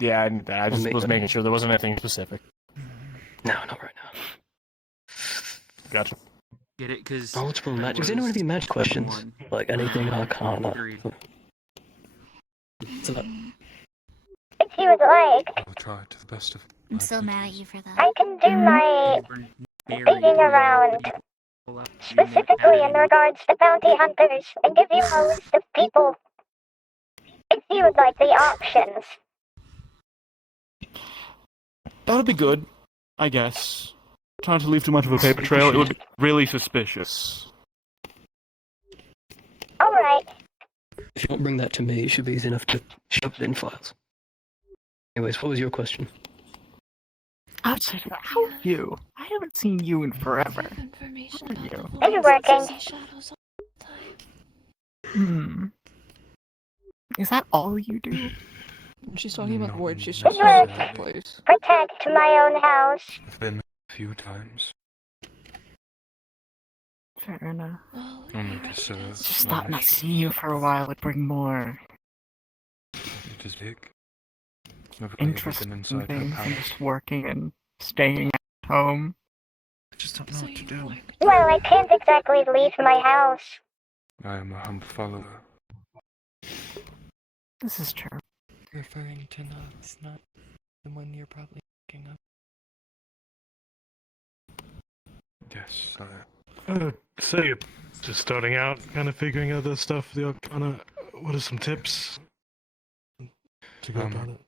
Yeah, I just was making sure there wasn't anything specific. No, not right now. Gotcha. Get it? Because Multiple magic. Does anyone have any magic questions? Like anything arcana? If you would like, I'll try to the best of. I'm so mad at you for that. I can do my digging around, specifically in regards to bounty hunters, and give you a list of people. If you would like the options. That would be good, I guess. Trying to leave too much of a paper trail, it would be really suspicious. Alright. If you don't bring that to me, it should be easy enough to shove it in files. Anyways, what was your question? Outsider, how are you? I haven't seen you in forever. How are you? It's working. Is that all you do? She's talking about Ward. She's It's just at work. that place. Protect my own house. I've been a few times. Fair enough. Only to serve. Just thought not seeing you for a while would bring more It is big. Nobody ever been interesting inside her things than palace. just working and staying at home. I just don't know what to do. Well, I can't exactly leave my house. I am a humble follower. This is true. Referring to Nox, not the one you're probably thinking of. Yes, So you're just starting out, kind of figuring out the stuff, the arcana. What are some tips to go about it?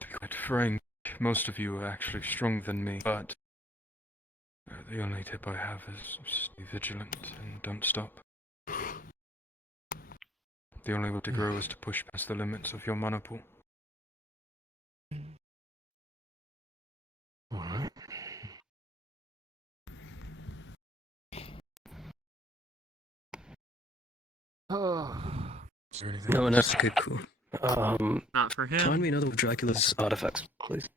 To be quite frank, most of you are actually stronger than me, but the only tip I have is stay vigilant and don't stop. The only way to grow is to push past the limits of your mana pool. Alright. Is there anything No one else? else? Okay, cool. Not for him. Find me another of Dracula's artifacts, please.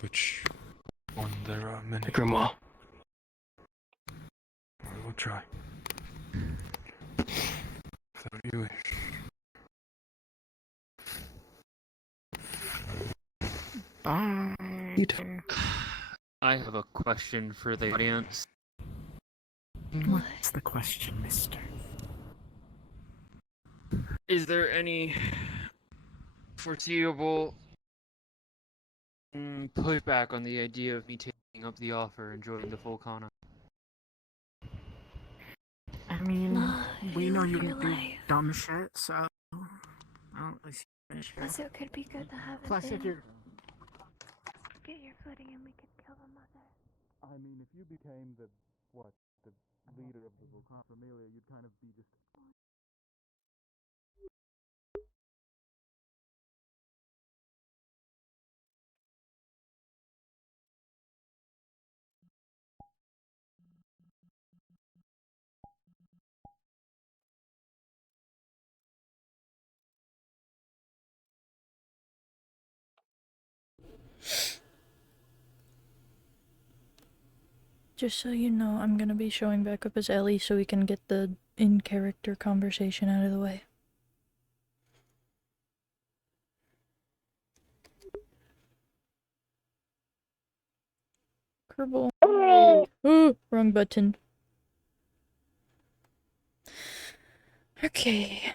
Which one? There are many. The grimoire. I will try. If that you wish. Bye. You too. I have a question for the audience. What's the question, mister? Is there any foreseeable pushback on the idea of me taking up the offer and joining the Volcana? I mean, we know you can do dumb shit, so I don't really see an issue. Plus, it could be good to have Plus, if you're... Get your footing and we could kill the mother. I mean, if you became the leader of the Volcana Familia, you'd kind of be just. Just so you know, I'm gonna be showing back up as Ellie so we can get the in-character conversation out of the way. Kerbal. Ooh, wrong button. Okay.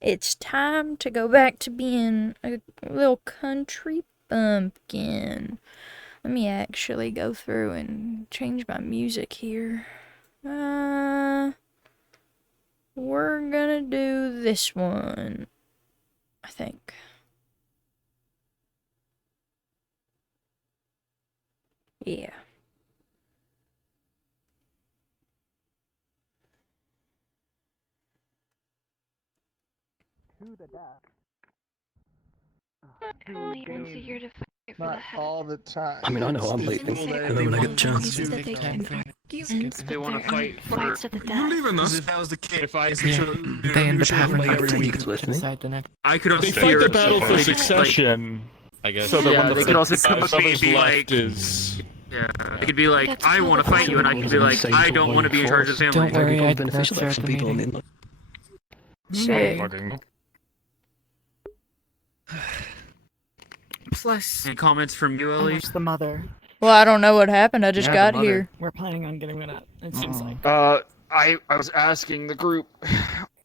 It's time to go back to being a little country bumpkin. Let me actually go through and change my music here. We're gonna do this one, I think. Yeah. To the death. It only once a year to fight for the Not head. all the time. I mean, I know I'm leaving. When I get a chance. That they can If they want to fight for fights to the death. You're leaving us. if that was the case, if I They end up having like every week to listening. decide the next. I could also They fight the battle for succession. I guess. So that Yeah, when the they could also come whoever's up and be left like, is. yeah, it could be like, I want to fight you, and I could be like, I don't want to be in charge of the family. Don't worry, I beneficial throughout for the people meeting. in Sick. Plus, Any comments from you, Ellie? the mother. Well, I don't know what happened. I just got here. We're planning on getting rid of it seems like. I was asking the group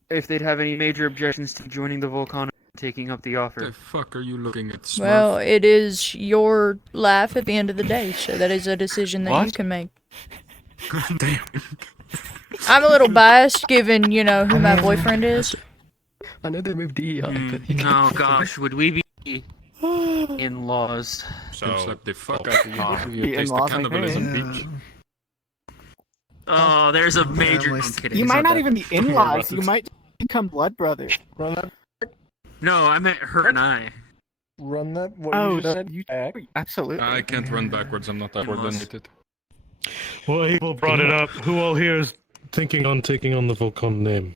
if they'd have any major objections to joining the Volcana and taking up the offer. The fuck are you looking at, Smurf? Well, it is your life at the end of the day, so that is a decision that you can make. Damn. I'm a little biased given, you know, who my boyfriend is. I know they moved D up, but Oh gosh, would we be in-laws? So, slap the fuck out of you. You taste the in-laws, cannibalism, okay. bitch. Oh, there's a major. I'm kidding. You it's might not that. even be in-laws. You might become blood brothers. Run that. No, I meant her and I. Run that. What Oh, you said? absolutely. I can't run backwards. I'm not that coordinated. Well, Abel brought it up. Who all here is thinking on taking on the Volcon name?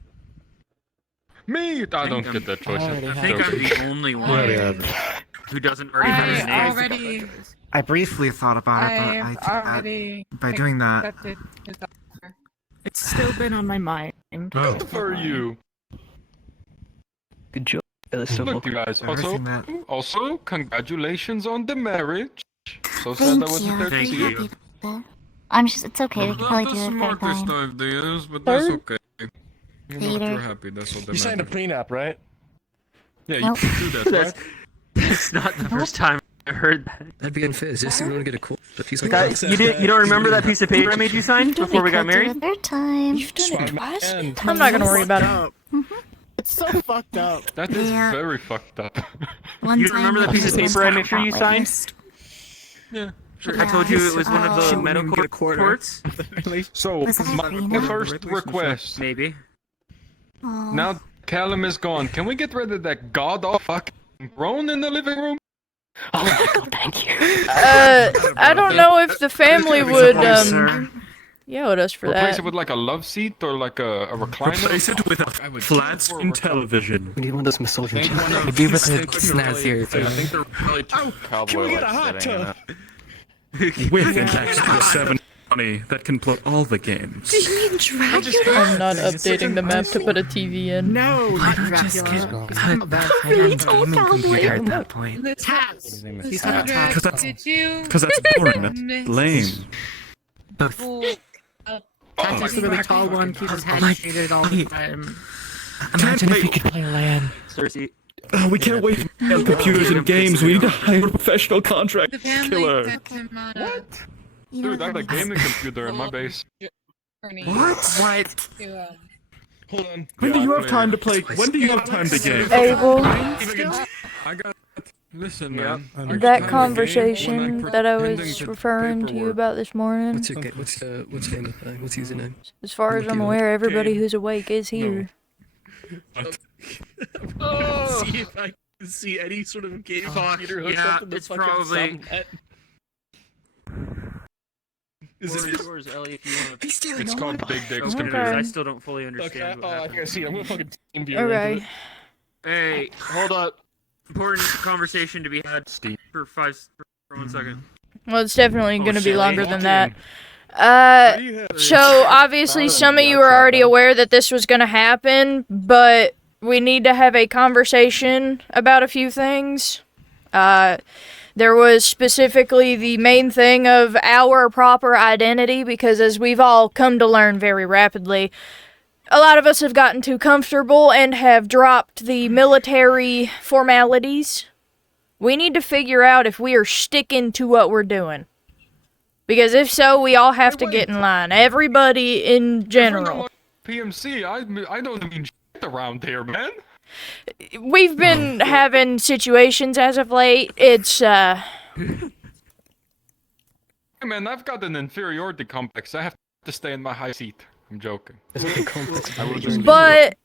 Me! I don't get that choice. I think I'm the only one who doesn't already have a name. I briefly thought about it, but I think already that by doing that, accepted his offer. It's still been on my mind. Good for you. Good job. Look, you guys. Also, congratulations on the marriage. So sad Thank I wasn't you. there to Thank see you. it. I'm just, it's okay, we can Not probably the do it third smartest time. ideas, but that's Third? okay. You know what? Later. You're happy. That's all that You signed a matters. prenup, right? Yeah, Nope. you can do that, right? That's not the first time I heard that. That'd be unfair. Just you want to get a quote. A piece of Guys, you don't remember that piece of paper I made you sign before we got married? Third time. You've done it twice? Man. I'm not gonna worry about it. It's so fucked up. That is Yeah. very fucked up. One You time remember that it piece of was paper I one made sure you time signed? witnessed. Yeah. I told you it was one of the Shouldn't even medical get a quarter. reports. So, Was that my Reno? first request. Maybe. Oh. Now Callum is gone. Can we get rid of that god-awful fucking throne in the living room? Oh my god, thank you. I don't know if the family would, yell at us for Replace that. it with like a love seat or like a recliner? Replace it with a flat screen television. We need one of those misogynist. Give us a snazzier I thing. think they're probably too Can we get a hot tub? With an extra $7 money that can play all the games. Do you mean Dracula? I'm not updating the map to put a TV in. No, not Dracula. Put gaming computer at that point. Because that's boring. That's lame. Tats is the really tall one, keeps his head shaded all the time. Imagine if we could play LAN. Cersei. Oh, we can't wait for computers and games. We need to hire a professional contract The family killer. took him on a... Dude, I have a gaming computer in my base. What? Hold on. When do you have time to play? When do you have time to game? Abel, I got. Listen, man. that conversation that I was referring to you about this morning, What's username? as far as I'm aware, everybody who's awake is here. Oh! See if I can see any sort of game computer hooked up to the it's fucking probably... subnet. Is it yours, Ellie, if you want to... It's called Big Dick's Okay. Computer. I still don't fully understand what I happened. think I see it. I'm gonna fucking team view Okay. into it. Hey, Hold up. important conversation to be had for 1 second. Well, it's definitely going to be shit, longer walk than in. that. So obviously some of you are already aware that this was going to happen, but we need to have a conversation about a few things. There was specifically the main thing of our proper identity, because as we've all come to learn very rapidly, a lot of us have gotten too comfortable and have dropped the military formalities. We need to figure out if we are sticking to what we're doing. Because if so, we all have to get in line. Everybody in general. PMC, I don't mean shit around here, man. We've been having situations as of late. It's, Hey man, I've got an inferiority complex. I have to stay in my high seat. I'm joking. But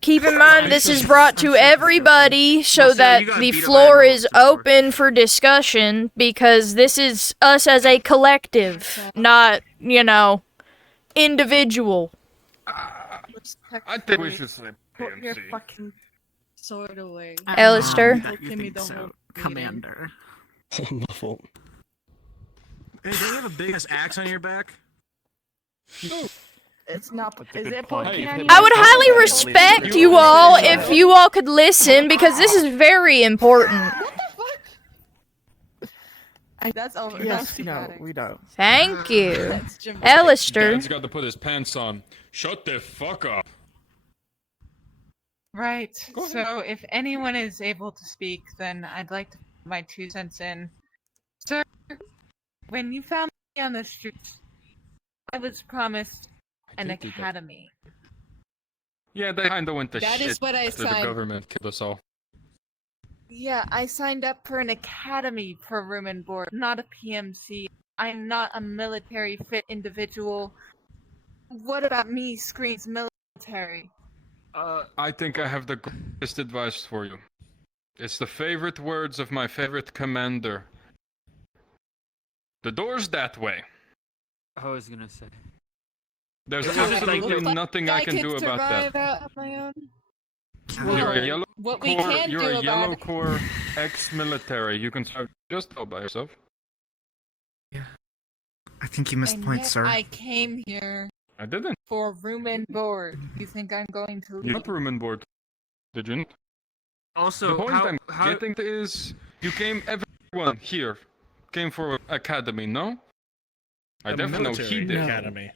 keep in mind this is brought to everybody so that the floor is open for discussion, because this is us as a collective, not, individual. I think we should say Put your PMC. fucking sword away. Alistair? Give me the whole Commander. Muffled. Hey, do you have a big ass axe on your back? It's not. Is good it point. poking on you? I would highly respect you all if you all could listen, because this is very important. That's over. Yes, no, we don't. Thank you. Alistair. Dad's got to put his pants on. Shut the fuck up. Right. So if anyone is able to speak, then I'd like to put my 2 cents in. Sir, when you found me on the streets, I was promised an academy. Yeah, they kinda went to That shit is what I after the signed. government killed us all. Yeah, I signed up for an academy for room and board, not a PMC. I'm not a military fit individual. What about me screams military? I think I have the greatest advice for you. It's the favorite words of my favorite commander. The door's that way. I was gonna say. There's It's just absolutely like nothing I can do about that. Out of my own. You're a yellow What we core. can You're do a about yellow it- core ex-military. You can serve just all by yourself. I think you missed And the point, yet sir. I came here I didn't. for room and board. You think I'm going to You leave? got room and board. Did you? Also, the point how- I'm how- getting to is you came. Everyone here came for academy. No. I A definitely know he military did. academy.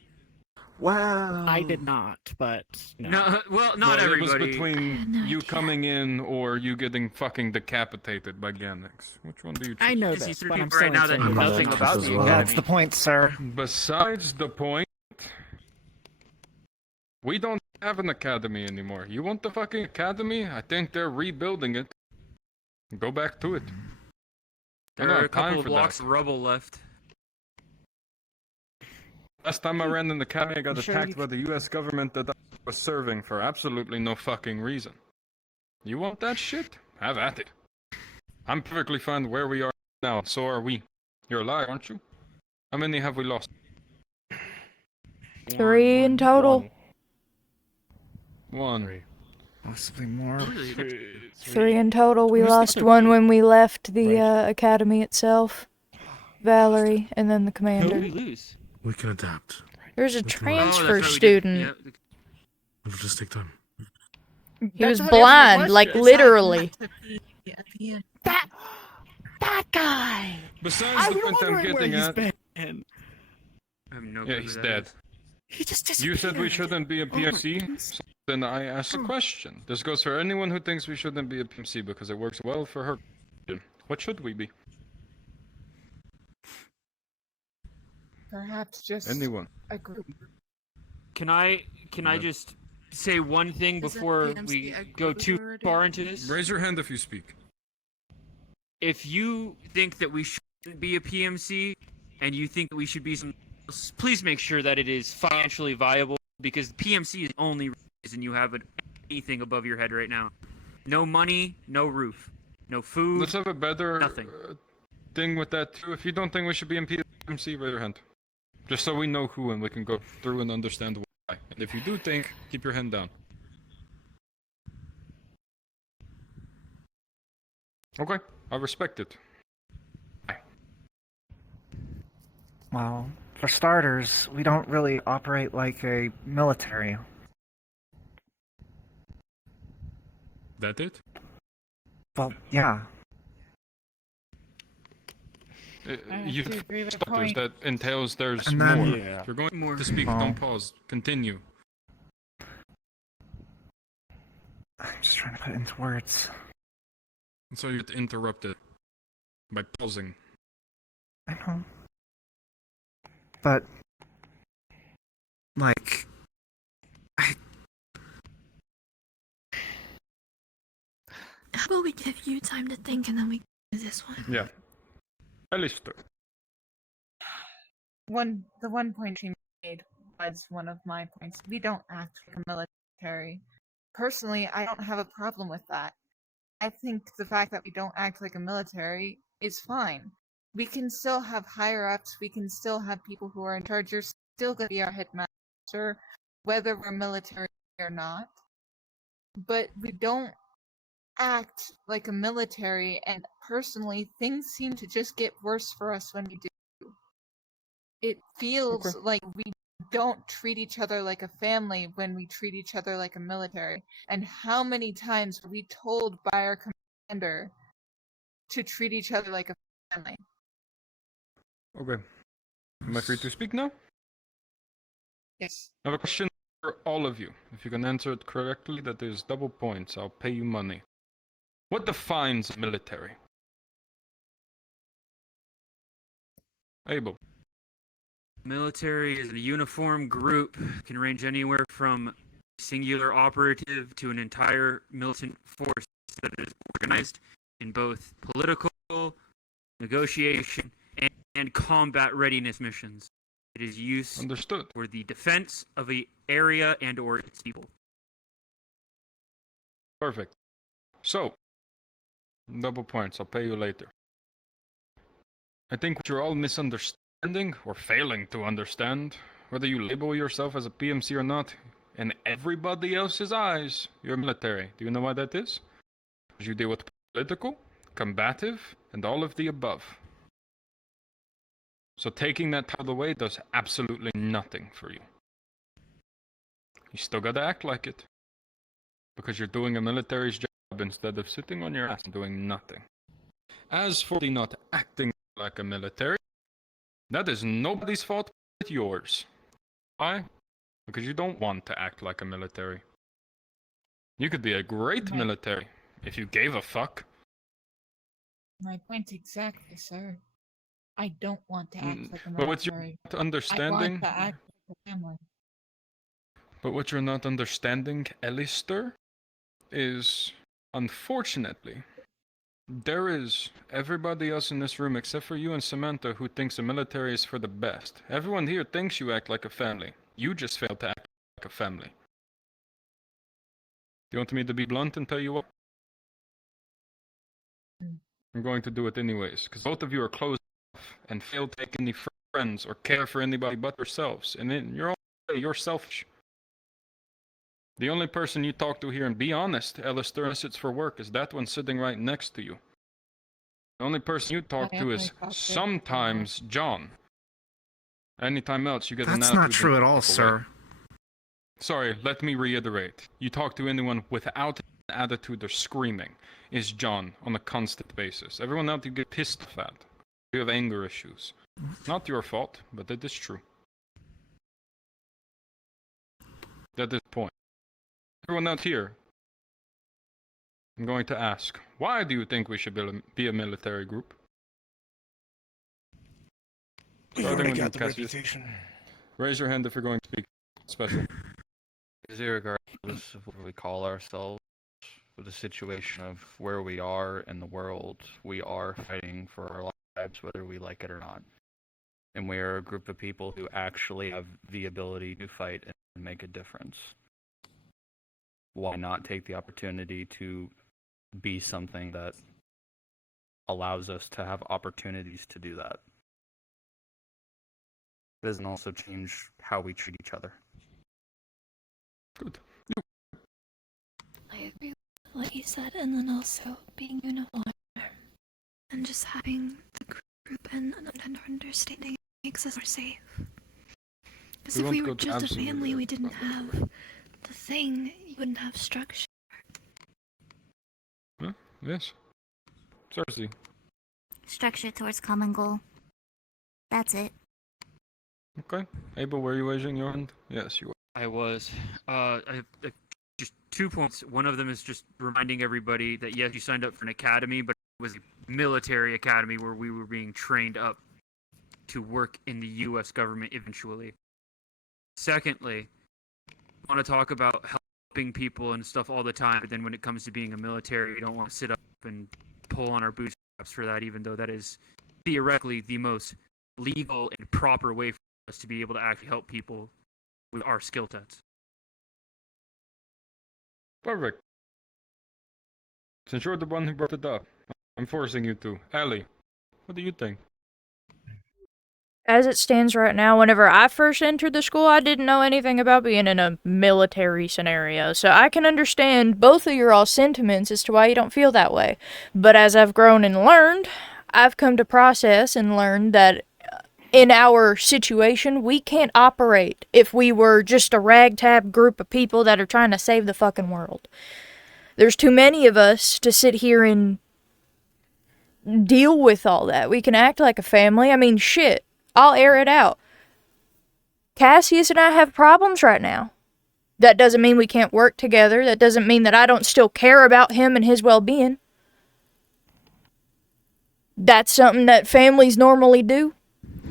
Wow. I did not, but no. No, well, not Well, everybody. It was between you coming in or you getting fucking decapitated by Gannix. Which one do you choose? I know Because he this, threw but I'm people still right now that insane. know nothing about the That's the academy. point, sir. Besides the point, we don't have an academy anymore. You want the fucking academy? I think they're rebuilding it. Go back to it. I There don't are a have time couple of for blocks that. of rubble left. Last time I ran in the academy, I got You sure attacked you by the US government that I was serving for absolutely no fucking reason. You want that shit? Have at it. I'm perfectly fine where we are now, so are we. You're a liar, aren't you? How many have we lost? 3 in total. One. Possibly more. 3 in total. We lost one when we left the academy itself. Valerie, and then the Who did we commander. lose? We can adapt. There's a We can transfer learn. student. It'll just take time. He was blind, like literally. That guy. Besides the point I'm getting at. I have no clue Yeah, who he's that dead. is. He just You disappeared. said we shouldn't be a PMC, so then I asked a question. This goes for anyone who thinks we shouldn't be a PMC because it works well for her. What should we be? Perhaps just Anyone. a group. Can I just say one thing before we go too far into this? Raise your hand if you speak. If you think that we shouldn't be a PMC and you think that we should be some else, please make sure that it is financially viable, because PMC is the only reason you have anything above your head right now. No money, no roof, no food. Let's have a better nothing. Thing with that too. If you don't think we should be in PMC, raise your hand. Just so we know who and we can go through and understand why. And if you do think, keep your hand down. Okay, I respect it. Well, for starters, we don't really operate like a military. That it? Well, yeah. You to agree with the starters, point. that entails there's And then- more. Yeah. If you're going to speak, Oh. don't pause. Continue. I'm just trying to put it into words. And so you get interrupted by pausing. I know. But, like, How about we give you time to think and then we do this one? Yeah. Alistair. The one point she made was one of my points. We don't act like a military. Personally, I don't have a problem with that. I think the fact that we don't act like a military is fine. We can still have higher ups, we can still have people who are in charge. You're still going to be our headmaster, whether we're military or not. But we don't act like a military, and personally, things seem to just get worse for us when we do. It feels like we don't treat each other like a family when we treat each other like a military. And how many times are we told by our commander to treat each other like a family? Okay. Am I free to speak now? Yes. I have a question for all of you. If you can answer it correctly, that is double points. I'll pay you money. What defines military? Abel. Military is a uniform group, can range anywhere from singular operative to an entire militant force that is organized in both political, negotiation, and combat readiness missions. It is used for the defense of an area and or its people. Perfect. So, double points. I'll pay you later. I think what you're all misunderstanding or failing to understand, whether you label yourself as a PMC or not, in everybody else's eyes, you're military. Do you know why that is? Because you deal with political, combative, and all of the above. So taking that title away does absolutely nothing for you. You still gotta act like it. Because you're doing a military's job instead of sitting on your ass and doing nothing. As for the not acting like a military, that is nobody's fault but yours. Why? Because you don't want to act like a military. You could be a great military if you gave a fuck. My point exactly, sir. I don't want to act like a military. But what's your understanding? I want to act like a family. But what you're not understanding, Alistair, is, unfortunately, there is everybody else in this room except for you and Samantha who thinks the military is for the best. Everyone here thinks you act like a family. You just fail to act like a family. Do you want me to be blunt and tell you what? I'm going to do it anyways, because both of you are closed off and fail to make any friends or care for anybody but yourselves. And in your own way, you're selfish. The only person you talk to here, and be honest, Alistair, unless it's for work, is that one sitting right next to you. The only person you talk to is sometimes John. Anytime else, you get an That's attitude not true and at all, walk away. sir. Sorry, let me reiterate. You talk to anyone without an attitude or screaming is John on a constant basis. Everyone else you get pissed off at. You have anger issues. Not your fault, but it is true. At this point. Everyone out here, I'm going to ask, why do you think we should be a military group? We Starting already with got you, the Cassius. reputation. Raise your hand if you're going to speak special. Is regardless of what we call ourselves, with the situation of where we are in the world, we are fighting for our lives, whether we like it or not. And we are a group of people who actually have the ability to fight and make a difference. Why not take the opportunity to be something that allows us to have opportunities to do that? It doesn't also change how we treat each other. Good. I agree with what you said, and then also being uniform and just having the group and understanding makes us more safe. Because if we were just a family, we didn't have the thing, you wouldn't have structure. Huh? Yes. Cersei. Structure towards common goal. That's it. Okay. Abel, were you raising your hand? Yes, you were. I was. I just 2 points. One of them is just reminding everybody that yes, you signed up for an academy, but it was a military academy where we were being trained up to work in the U.S. government eventually. Secondly, I want to talk about helping people and stuff all the time, but then when it comes to being a military, we don't want to sit up and pull on our bootstraps for that, even though that is theoretically the most legal and proper way for us to be able to actually help people with our skill sets. Perfect. Since you're the one who brought it up, I'm forcing you to. Allie, what do you think? As it stands right now, whenever I first entered the school, I didn't know anything about being in a military scenario. So I can understand both of your all sentiments as to why you don't feel that way. But as I've grown and learned, I've come to process and learn that in our situation, we can't operate if we were just a ragtag group of people that are trying to save the fucking world. There's too many of us to sit here and deal with all that. We can act like a family. I mean, shit. I'll air it out. Cassius and I have problems right now. That doesn't mean we can't work together. That doesn't mean that I don't still care about him and his well-being. That's something that families normally do.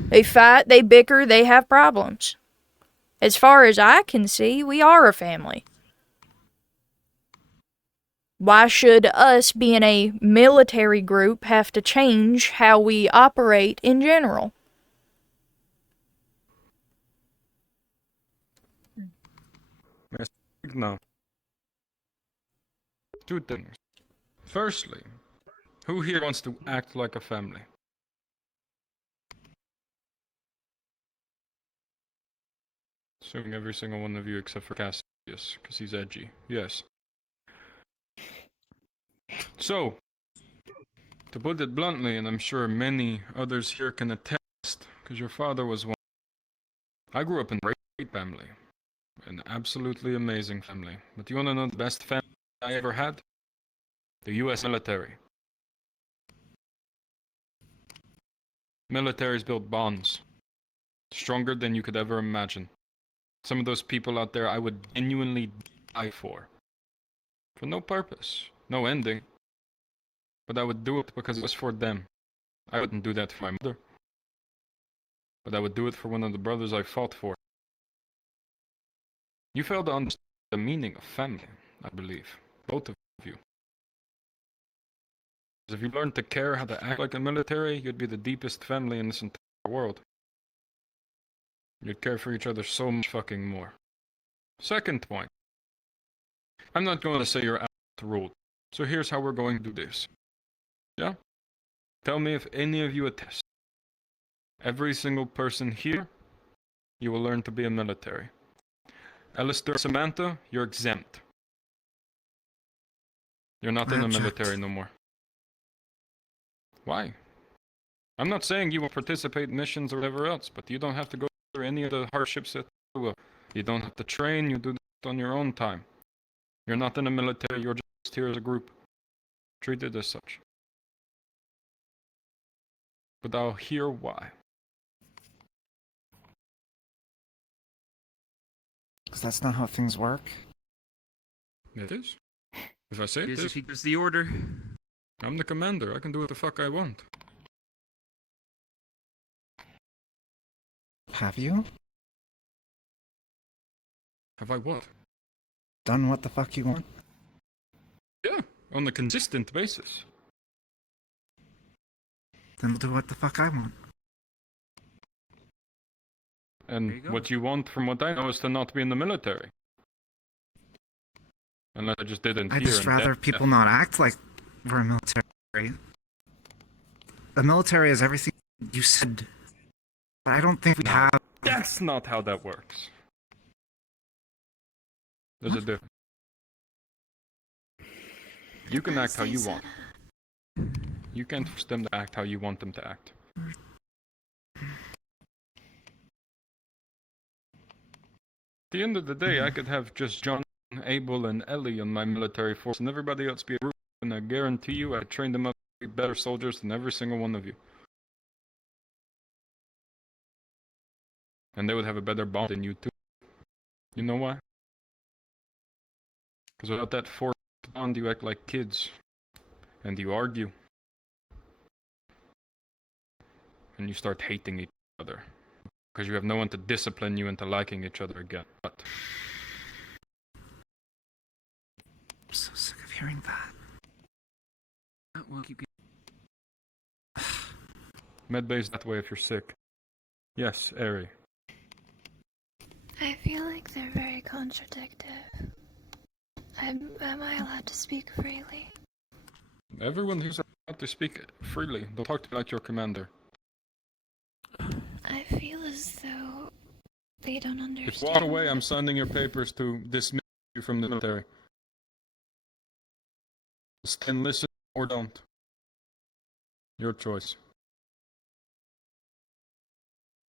They fight, they bicker, they have problems. As far as I can see, we are a family. Why should us being a military group have to change how we operate in general? No. Two things. Firstly, who here wants to act like a family? Assuming every single one of you except for Cassius, because he's edgy. Yes. So, to put it bluntly, and I'm sure many others here can attest, because your father was one. I grew up in a great family. An absolutely amazing family. But you want to know the best family I ever had? The U.S. military. Militaries build bonds. Stronger than you could ever imagine. Some of those people out there I would genuinely die for. For no purpose. No ending. But I would do it because it was for them. I wouldn't do that for my mother. But I would do it for one of the brothers I fought for. You fail to understand the meaning of family, I believe. Both of you. If you learned to care how to act like a military, you'd be the deepest family in this entire world. You'd care for each other so much fucking more. Second point. I'm not going to say you're out of the rule. So here's how we're going to do this. Yeah? Tell me if any of you attest. Every single person here, you will learn to be a military. Alistair, Samantha, you're exempt. You're not in the military no more. Why? I'm not saying you will participate in missions or whatever else, but you don't have to go or any of the hardships that you don't have to train, you do it on your own time. You're not in the military, you're just here as a group. Treated as such. But I'll hear why. Because that's not how things work. It is. If I say it It is is. if he gives the order. I'm the commander, I can do what the fuck I want. Have you? Have I what? Done what the fuck you want? Yeah, on a consistent basis. Then I'll do what the fuck I want. And what you want, from what I know, is to not be in the military. Unless I just didn't I'd hear. just rather people not act like we're a military. The military is everything you said. But I don't think we have... That's not how that works. There's a difference. You can act how you want. You can't force them to act how you want them to act. At the end of the day, I could have just John, Abel, and Ellie on my military force, and everybody else be a group, and I guarantee you I'd train them up to be better soldiers than every single one of you. And they would have a better bond than you too. You know why? Because without that forced bond, you act like kids. And you argue. And you start hating each other. Because you have no one to discipline you into liking each other again. But I'm so sick of hearing that. We'll keep medbay's that way if you're sick. Yes, Eri. I feel like they're very contradictive. Am I allowed to speak freely? Everyone who's allowed to speak freely. Don't talk to me like your commander. I feel as though they don't If you understand. walk away, I'm signing your papers to dismiss you from the military. Then listen or don't. Your choice.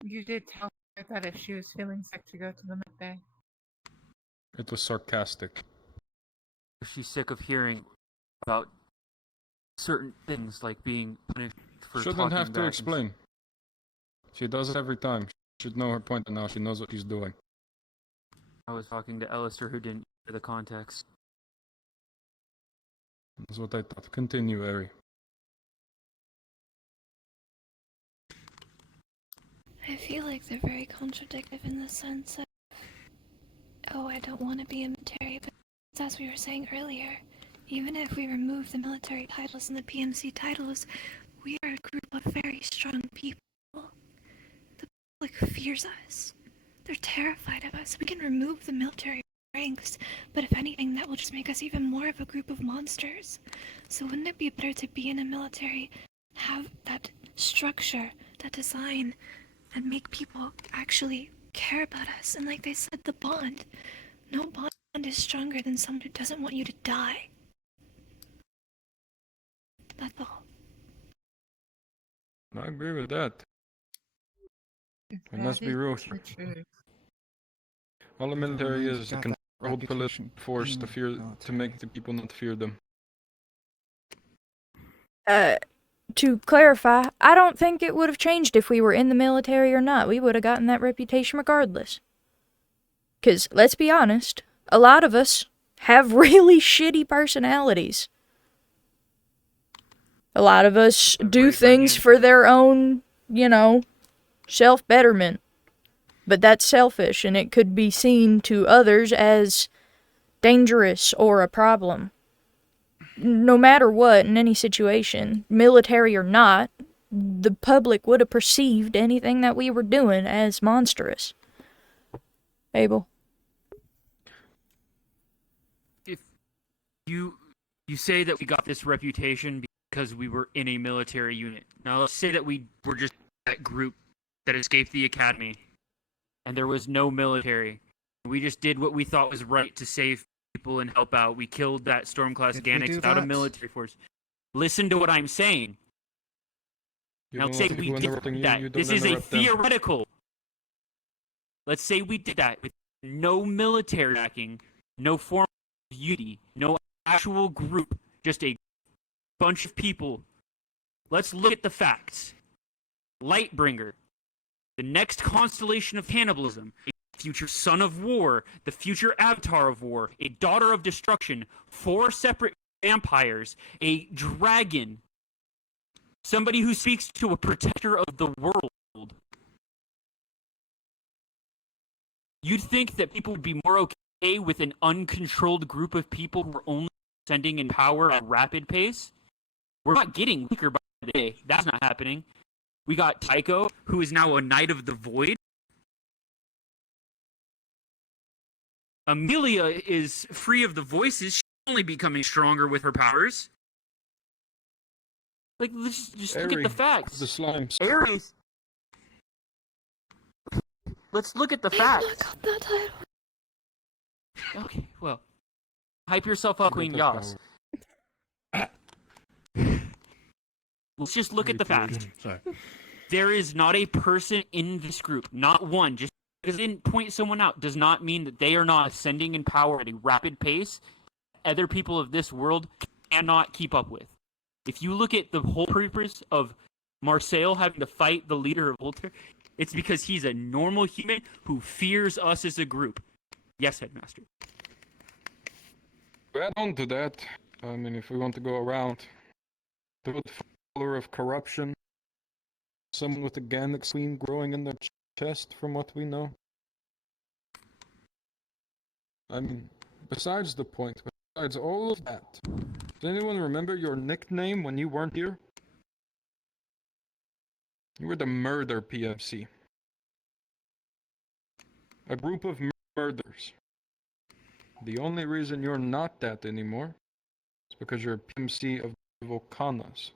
You did tell her that if she was feeling sick to go to the midday. It was sarcastic. She's sick of hearing about certain things like being punished for Shouldn't talking have to back explain. She does it every time. She should know her point, and now she knows what she's doing. I was talking to Alistair, who didn't hear the context. That's what I thought. Continue, Eri. I feel like they're very contradictive in the sense of, oh, I don't want to be a military, but as we were saying earlier, even if we remove the military titles and the PMC titles, we are a group of very strong people. The public fears us. They're terrified of us. We can remove the military ranks, but if anything, that will just make us even more of a group of monsters. So wouldn't it be better to be in a military, have that structure, that design, and make people actually care about us? And like they said, the bond. No bond is stronger than someone who doesn't want you to die. That's all. I agree with that. And let's be real here. All the military is a controlled political force to make the people not fear them. To clarify, I don't think it would have changed if we were in the military or not. We would have gotten that reputation regardless. 'Cause, let's be honest, a lot of us have really shitty personalities. A lot of us do things for their own, self-betterment. But that's selfish, and it could be seen to others as dangerous or a problem. No matter what, in any situation, military or not, the public would have perceived anything that we were doing as monstrous. Abel? If you say that we got this reputation because we were in a military unit. Now let's say that we were just that group that escaped the academy, and there was no military. We just did what we thought was right to save people and help out. We killed that Storm-class Ganix without a military force. Listen to what I'm saying. Now say we did that. This is a theoretical. Let's say we did that with no military backing, no form of unity, no actual group, just a bunch of people. Let's look at the facts. Lightbringer, the next constellation of cannibalism, a future son of war, the future avatar of war, a daughter of destruction, 4 separate vampires, a dragon, somebody who speaks to a protector of the world. You'd think that people would be more okay with an uncontrolled group of people who are only ascending in power at a rapid pace? We're not getting weaker by the day. That's not happening. We got Tycho, who is now a Knight of the Void. Amelia is free of the voices. She's only becoming stronger with her powers. Like, let's just look at the facts. The slimes. Ares. Let's look at the facts. Okay, well, hype yourself up, Queen Yas. Let's just look at the facts. Sorry. There is not a person in this group, not one. Just because they didn't point someone out does not mean that they are not ascending in power at a rapid pace. Other people of this world cannot keep up with. If you look at the whole purpose of Marseille having to fight the leader of Voltaire, it's because he's a normal human who fears us as a group. Yes, Headmaster. To add on to that, I mean, if we want to go around, the follower of corruption, someone with a Gannic queen growing in their chest, from what we know. I mean, besides the point, besides all of that, does anyone remember your nickname when you weren't here? You were the Murder PMC. A group of murders. The only reason you're not that anymore is because you're a PMC of Volcanas.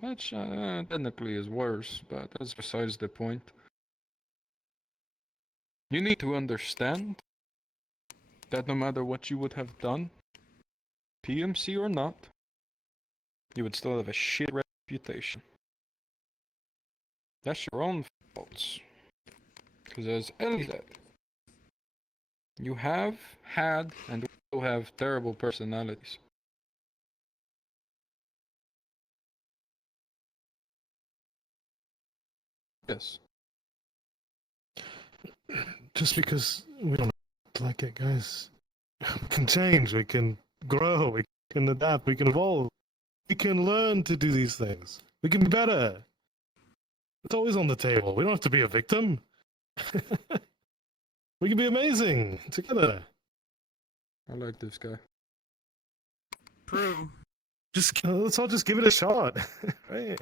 Which technically is worse, but that's besides the point. You need to understand that no matter what you would have done, PMC or not, you would still have a shit reputation. That's your own faults. Because as Ellie said, you have had and will have terrible personalities. Yes. Just because we don't like it, guys, we can change, we can grow, we can adapt, we can evolve. We can learn to do these things. We can be better. It's always on the table. We don't have to be a victim. We can be amazing together. I like this guy. True. Let's all just give it a shot. Right?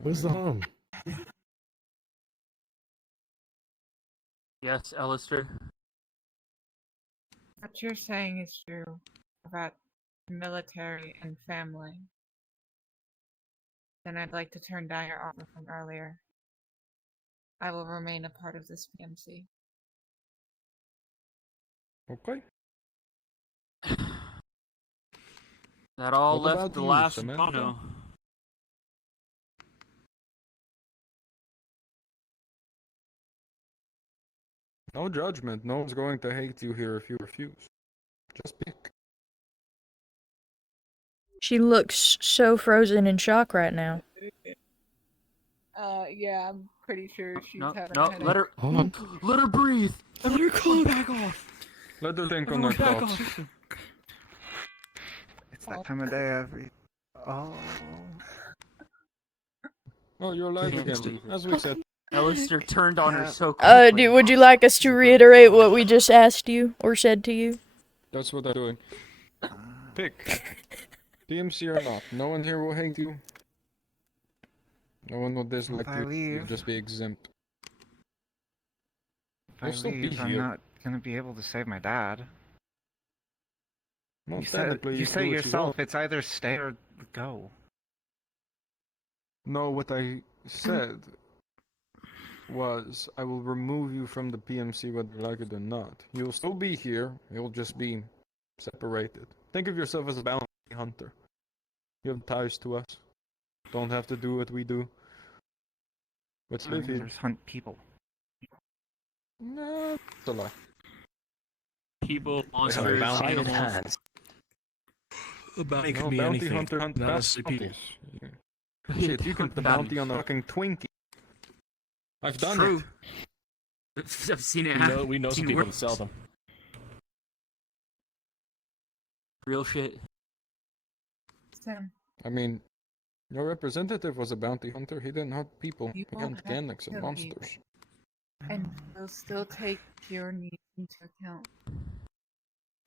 Where's the harm? Yes, Alistair. What you're saying is true about military and family. Then I'd like to turn down your offer from earlier. I will remain a part of this PMC. Okay. That all What left about the you, last Samantha? Bono. No judgment. No one's going to hate you here if you refuse. Just pick. She looks so frozen in shock right now. Yeah, I'm pretty sure she's No, having no, a headache. let her, let her breathe. Let her calm back off. Let her think on Everyone her back thoughts. off. It's that time of day every. Oh. Oh, you're alive again, as we said. Alistair turned on her so quickly. Would you like us to reiterate what we just asked you or said to you? That's what I'm doing. Pick. PMC or not. No one here will hate you. No one will dislike If I you. You'll leave- just be exempt. If I You'll still be leave, I'm here. not gonna be able to save my dad. Well, You said technically, you can say do what you yourself, want. it's either stay or go. No, what I said was I will remove you from the PMC whether you like it or not. You'll still be here. You'll just be separated. Think of yourself as a bounty hunter. You have ties to us. Don't have to do what we do. What's Luffy? Rangers hunt people. No, it's a lie. People, They have monsters, bounty animals. hands. A bounty No, could be bounty anything. hunter hunt Not necessarily bounties. Shit, you can put the bounty on a fucking Twinkie. I've done True. it. I've seen it We happen. know, we know some Seen people worse. that sell them. Real shit. Sam, I mean, your representative was a bounty hunter. He didn't hunt people. you He won't hunted have Gandix and to monsters. and we'll still take your needs into account.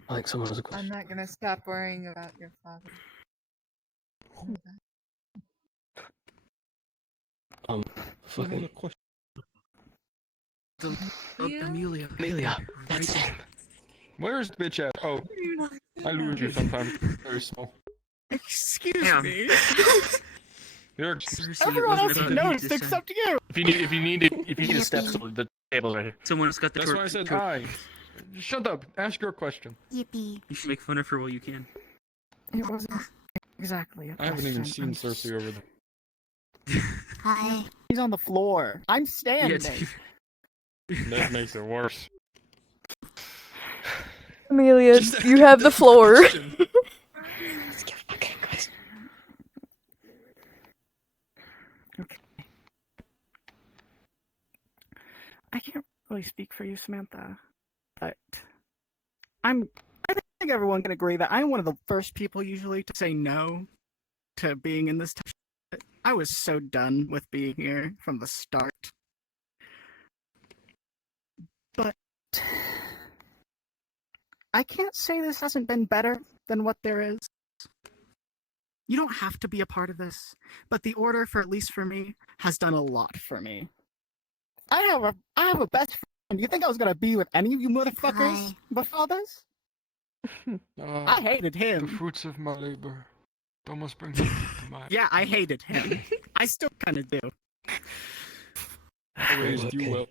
I think someone has a I'm question. not gonna stop worrying about your father. Fucking Amelia. Amelia, that's him. Where's the bitch at? Oh, I lose you sometimes. Very small. Excuse Damn. me. You're Everyone else knows except you. If you need a step stool, the table's right here. Someone's got the That's why I said hi. Shut up. Ask your question. Yippee. You should make fun of her while you can. It wasn't exactly a I haven't even question. seen Cersei over there. Hi. He's on the floor. I'm standing. That makes it worse. Amelia, you have the floor. I can't really speak for you, Samantha, but I think everyone can agree that I'm one of the first people usually to say no to being in this type of shit. I was so done with being here from the start. But I can't say this hasn't been better than what there is. You don't have to be a part of this, but the Order, for at least for me, has done a lot for me. I have a best friend. You think I was gonna be with any of you motherfuckers before this? I hated him. The fruits of my labor. Almost bring me to my. Yeah, I hated him. I still kind of do. I raised you well.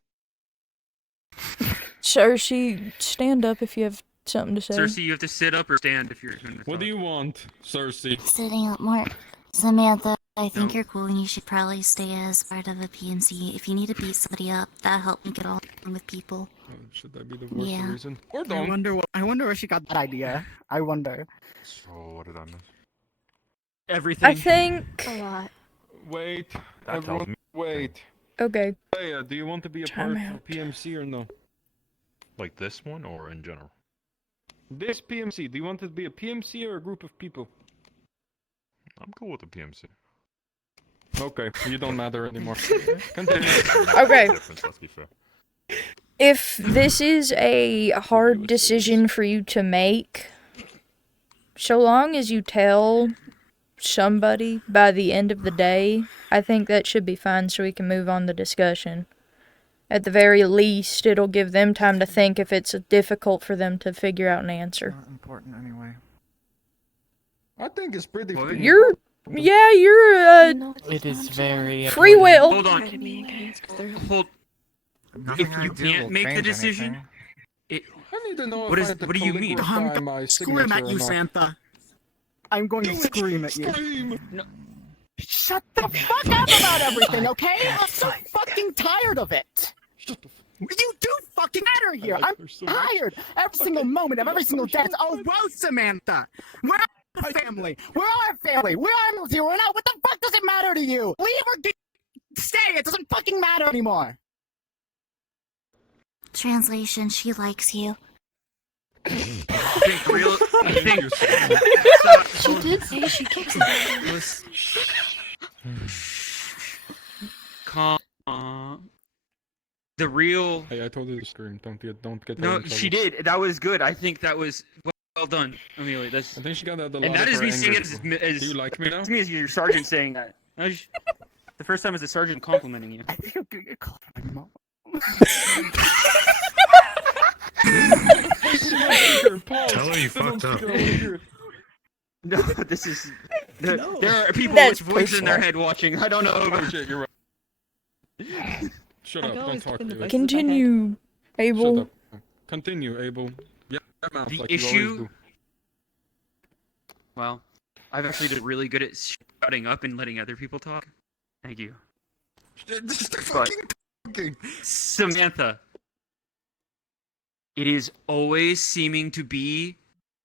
Cersei, stand up if you have something to say. Cersei, you have to sit up or stand if you're going to What do you want, Cersei? Sitting up more. Samantha, I think you're cool and you should probably stay as part of a PMC. If you need to beat somebody up, that'll help me get along with people. Should that be the worst Yeah. reason? Or I don't. wonder where she got that idea. I wonder. So what did I miss? Everything. I think. A lot. Wait. That tells Everyone, me. wait. Okay. Leia, do you want to be a Time part out. of PMC or no? Like this one or in general? This PMC, do you want to be a PMC or a group of people? I'm cool with the PMC. Okay, you don't matter anymore. Continue. Okay. Let's be fair. If this is a hard decision for you to make, so long as you tell somebody by the end of the day, I think that should be fine so we can move on the discussion. At the very least, it'll give them time to think if it's difficult for them to figure out an answer. Not important anyway. I think it's pretty. You're It is very free will. Hold on. Hold. Nothing If I you do can't will make the change decision, anything. I need to know What if is- I have to what do you mean? calligraphy my Scream signature at or you, not. Santha. I'm going to scream at you. Scream. Shut the fuck up about everything, okay? I'm so fucking tired of it. You do fucking matter here. I'm tired. Every single moment of every single day. It's, oh, whoa, Samantha. We're our family. We're our family. We're our here. We're not. What the fuck does it matter to you? Leave or stay. It doesn't fucking matter anymore. Translation, she likes you. think real. I think. She did say she cares about you. Calm. The real. Hey, I told you to scream. Don't get her No, in trouble. she did. That was good. I think that was well done, Amelia. That's. I think she got that. And that is me saying it as. Do you like me now? That's me as your sergeant saying that. That was the first time as a sergeant complimenting you. I think I'm gonna get called by my mom. Tell her you fucked up. No, this is. There are people That's with voices in their personal. head watching. I don't know. Oh shit, you're right. Shut up! Don't talk to me. Continue, Abel. Shut up. Continue, Abel. Yeah, that mouth The like you always issue. do. Well, I've actually done really good at shutting up and letting other people talk. Thank you. But Samantha, it is always seeming to be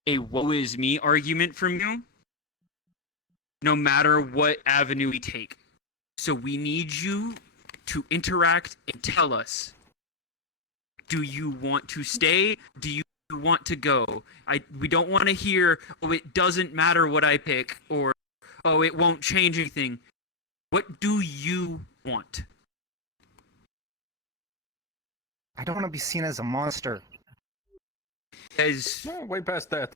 a woe is me argument from you, no matter what avenue we take. So we need you to interact and tell us, do you want to stay? Do you want to go? We don't want to hear, oh, it doesn't matter what I pick, or, oh, it won't change anything. What do you want? I don't want to be seen as a monster. Way past that.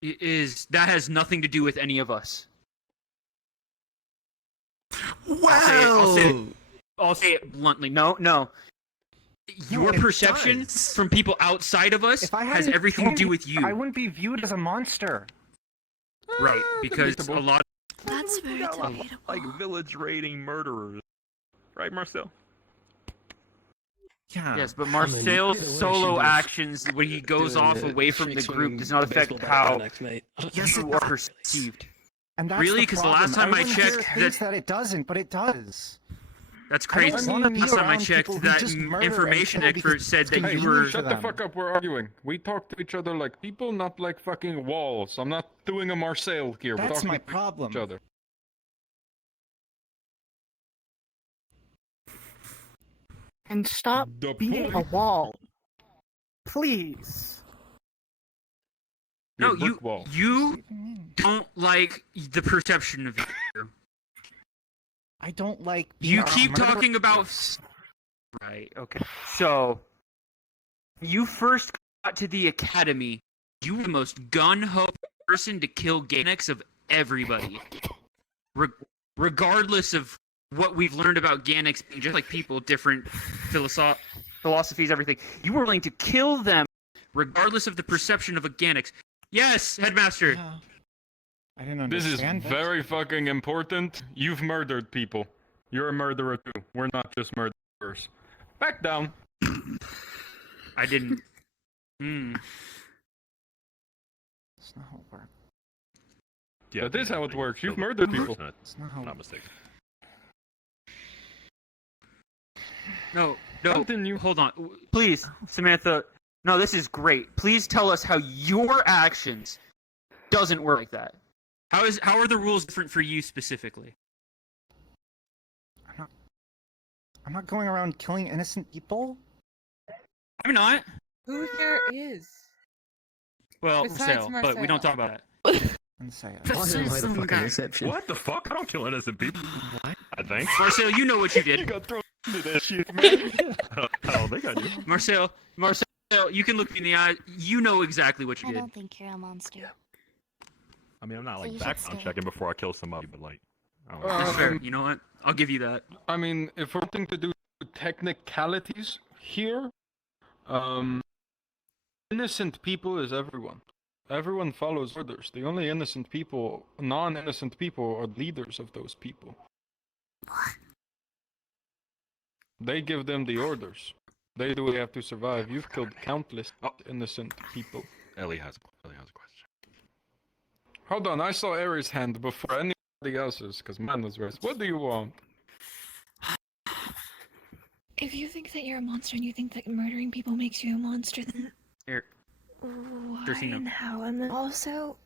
That has nothing to do with any of us. Wow. I'll say it bluntly. No. Your perception from people outside of us has everything to do with you. I wouldn't be viewed as a monster. Right, because a lot. That's very debatable. Like village raiding murderers, right, Marcel? Yeah. Yes, but Marcel's solo actions when he goes off away from the group does not affect how you are perceived. And that's really? Because the last time I checked, that it doesn't, but it does. That's crazy. Last time I checked, that information expert said that you were. Shut the fuck up. We're arguing. We talk to each other like people, not like fucking walls. I'm not doing a Marcel here. We're That's talking my to problem. each other. And stop being a wall. Please. No, you don't like the perception of you. I don't like. You keep talking about. Right. Okay. So, you first got to the academy. You were the most gun-ho person to kill Ganex of everybody, regardless of what we've learned about Ganex being just like people, different philosophies, everything. You were willing to kill them, regardless of the perception of a Ganex. Yes, Headmaster. I didn't This is understand. very fucking important. You've murdered people. You're a murderer too. We're not just murderers. Back down. I didn't. That's not how it works. Yeah, that is how it works. You've murdered people. It's not how. Not mistaken. No. Continue. Hold on. Please, Samantha. No, this is great. Please tell us how your actions doesn't work like that. How are the rules different for you specifically? I'm not going around killing innocent people. I'm not. Who here is? Well, Besides Marcel, but we don't talk about And that. say it. What the fuck? I don't kill innocent people. What? I think. Marcel, you know what you did. You got thrown into that shit, man. I don't think I do. Marcel, you can look me in the eye. You know exactly what you I did. don't think you're a monster. I mean, I'm not So like you should background stay. checking before I kill somebody, but like, I don't know. That's fair. You know what? I'll give you that. I mean, if we're wanting to do technicalities here, innocent people is everyone. Everyone follows orders. The only innocent people, non-innocent people, are leaders of those people. They give them the orders. They do what they have to survive. You've killed countless innocent people. Ellie has a question. Hold on, I saw Aries' hand before anybody else's, because mine was raised. What do you want? If you think that you're a monster and you think that murdering people makes you a monster, then Here. why Christina. and how? And then also,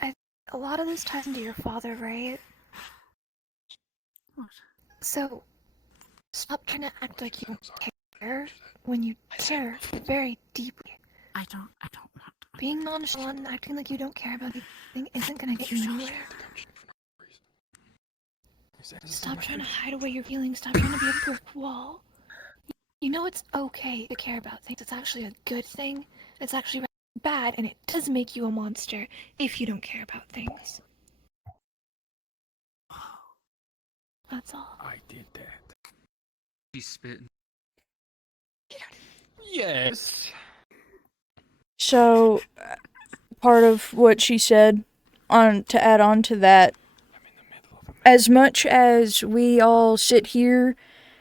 a lot of this ties into your father, right? What? So, stop trying to act like you don't care when you care very deeply. I don't want to. Being nonchalant and acting like you don't care about anything isn't gonna get you anywhere. Stop trying to hide away your feelings. Stop trying to be a brick wall. You know it's okay to care about things. It's actually a good thing. It's actually bad, and it does make you a monster if you don't care about things. That's all. I did that. He's spitting. Yes. So, part of what she said, to add on to that, as much as we all sit here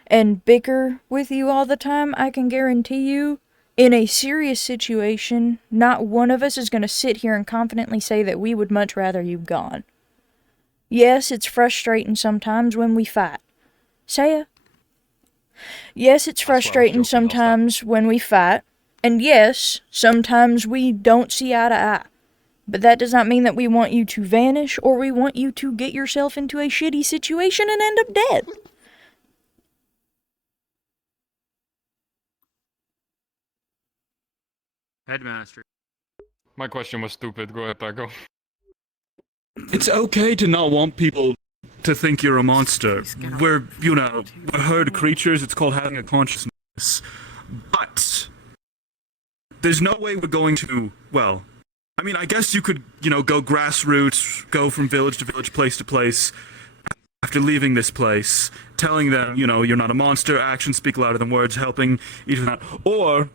and bicker with you all the time, I can guarantee you, in a serious situation, not one of us is going to sit here and confidently say that we would much rather you gone. Yes, it's frustrating sometimes when we fight. Saya, Yes, it's frustrating sometimes when we fight, and yes, sometimes we don't see eye to eye. But that does not mean that we want you to vanish or we want you to get yourself into a shitty situation and end up dead. Headmaster. My question was stupid. Go ahead, Taco. It's okay to not want people to think you're a monster. We're herd creatures. It's called having a consciousness. But there's no way we're going to, well, I mean, I guess you could, go grassroots, go from village to village, place to place, after leaving this place, telling them, you're not a monster, actions speak louder than words, helping each of that. Or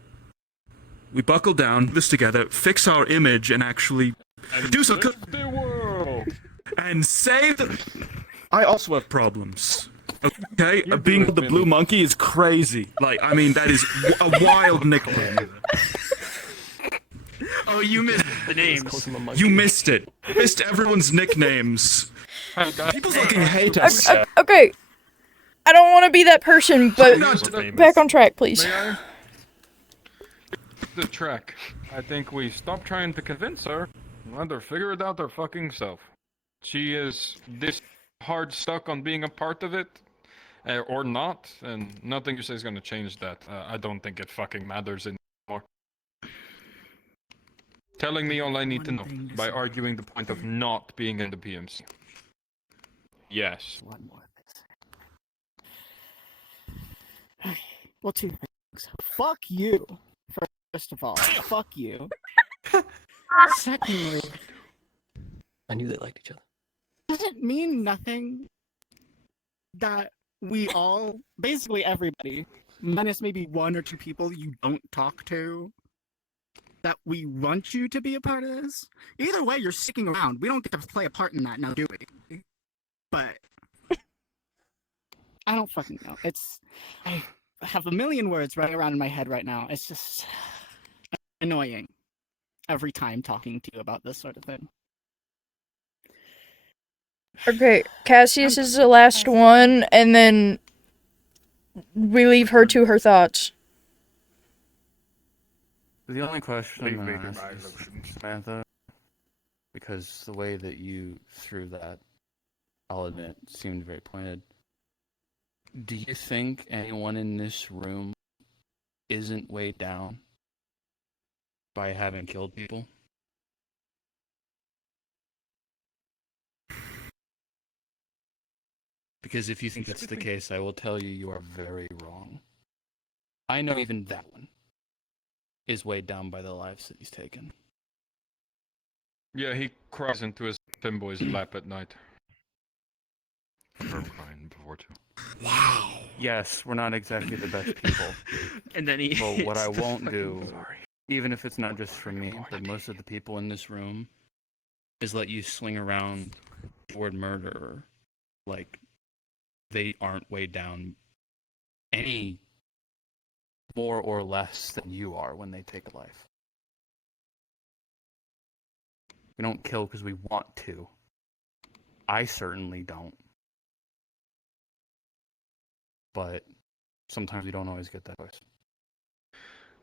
we buckle down, this together, fix our image, and actually do some good the world and save the. I also have problems. Okay, being the blue monkey is crazy. That is a wild nickname. Oh, you missed the names. You missed it. Missed everyone's nicknames. People fucking hate us. Okay. I don't want to be that person, but back on track, please. May I? The track. I think we stop trying to convince her. Let her figure it out her fucking self. She is this hard stuck on being a part of it, or not, and nothing you say is gonna change that. I don't think it fucking matters anymore. Telling me all I need to know by arguing the point of not being in the PMC. Yes. One more thing. Well, two things. Fuck you. First of all, fuck you. Secondly, I knew they liked each other. Does it mean nothing that we all, basically everybody, minus maybe one or two people you don't talk to, that we want you to be a part of this? Either way, you're sticking around. We don't get to play a part in that now, do we? But I don't fucking know. I have a million words running around in my head right now. It's just annoying every time talking to you about this sort of thing. Okay, Cassius is the last one, and then we leave her to her thoughts. The only question I'm going to ask is, Samantha, because the way that you threw that, I'll admit, seemed very pointed. Do you think anyone in this room isn't weighed down by having killed people? Because if you think that's the case, I will tell you are very wrong. I know even that one is weighed down by the lives that he's taken. Yeah, he cries into his femboy's lap at night. I've heard him crying before too. Wow. Yes, we're not exactly the best people. And then he. But what I won't do, even if it's not just for me, but most of the people in this room, is let you swing around the word murderer like they aren't weighed down any more or less than you are when they take a life. We don't kill because we want to. I certainly don't. But sometimes we don't always get that choice.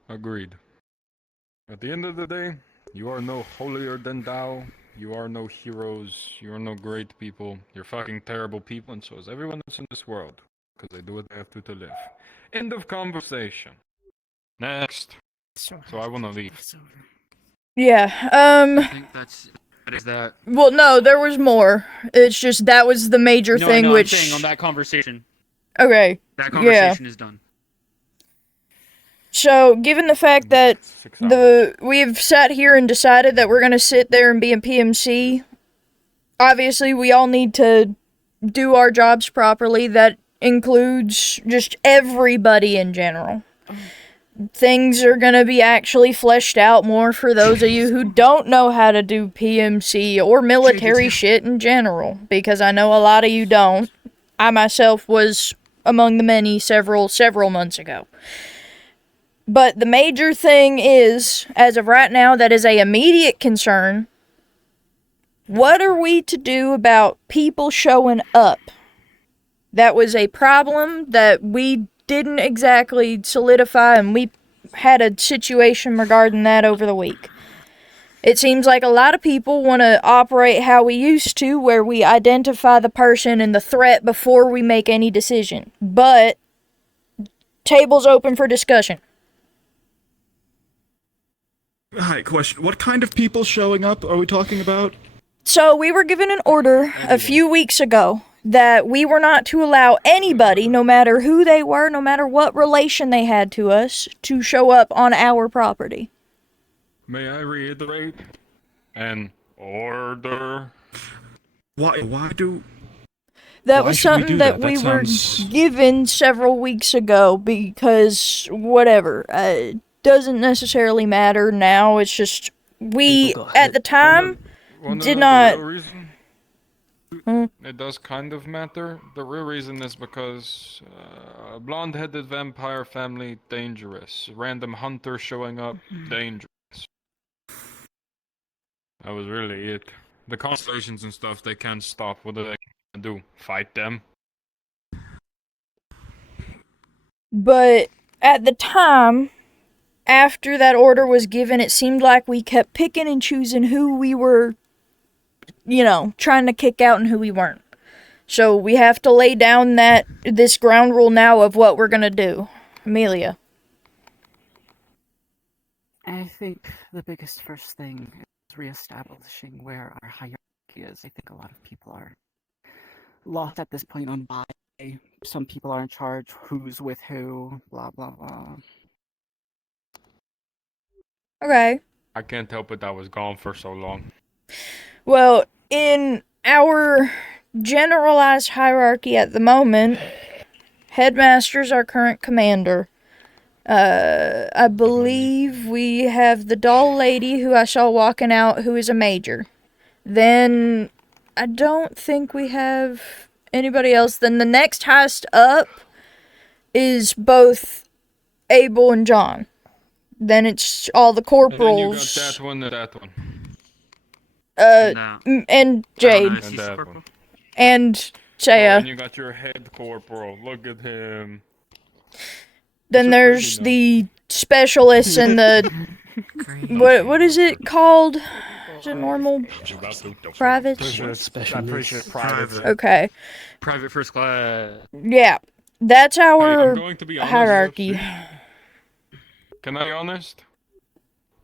Agreed. At the end of the day, you are no holier than thou. You are no heroes. You are no great people. You're fucking terrible people, and so is everyone else in this world. Because they do what they have to live. End of conversation. Next. So I want to leave. Yeah, I think that is that. Well, no, there was more. It's just that was the major thing, I'm which... saying on that conversation. Okay, That conversation is done. So, given the fact that we've sat here and decided that we're gonna sit there and be in PMC, obviously we all need to do our jobs properly. That includes just everybody in general. Things are gonna be actually fleshed out more for those of you who don't know how to do PMC or military shit in general, because I know a lot of you don't. I myself was among the many several months ago. But the major thing is, as of right now, that is a immediate concern. What are we to do about people showing up? That was a problem that we didn't exactly solidify, and we had a situation regarding that over the week. It seems like a lot of people want to operate how we used to, where we identify the person and the threat before we make any decision. But, table's open for discussion. Hi, question. What kind of people showing up are we talking about? So, we were given an order a few weeks ago that we were not to allow anybody, no matter who they were, no matter what relation they had to us, to show up on our property. May I reiterate? An order. Why do... That Why was should we something do that that? we That were sounds- given several weeks ago because, whatever, it doesn't necessarily matter now. It's just, we, at the time, Wanna did know not... The real reason? It does kind of matter. The real reason is because blonde-headed vampire family, dangerous. Random hunter showing up, dangerous. That was really it. The constellations and stuff, they can't stop. What do they do? Fight them? But at the time, after that order was given, it seemed like we kept picking and choosing who we were, trying to kick out and who we weren't. So we have to lay down this ground rule now of what we're gonna do. Amelia. I think the biggest first thing is reestablishing where our hierarchy is. I think a lot of people are lost at this point on why some people are in charge, who's with who, blah blah blah. Okay. I can't help it, I was gone for so long. Well, in our generalized hierarchy at the moment, Headmaster's our current commander. I believe we have the doll lady who I saw walking out who is a major. Then I don't think we have anybody else. Then the next highest up is both Abel and John. Then it's all the corporals. And then you got that one and that one. And Jade. And that one. And Oh, Chaya. and you got your head corporal. Look at him. Then there's the specialists and the... what is it called? Is it normal? Private? I'm pretty sure private. Okay. Private first class. Yeah. That's Hey, I'm our going to be honest, hierarchy. UFC. Can I be honest?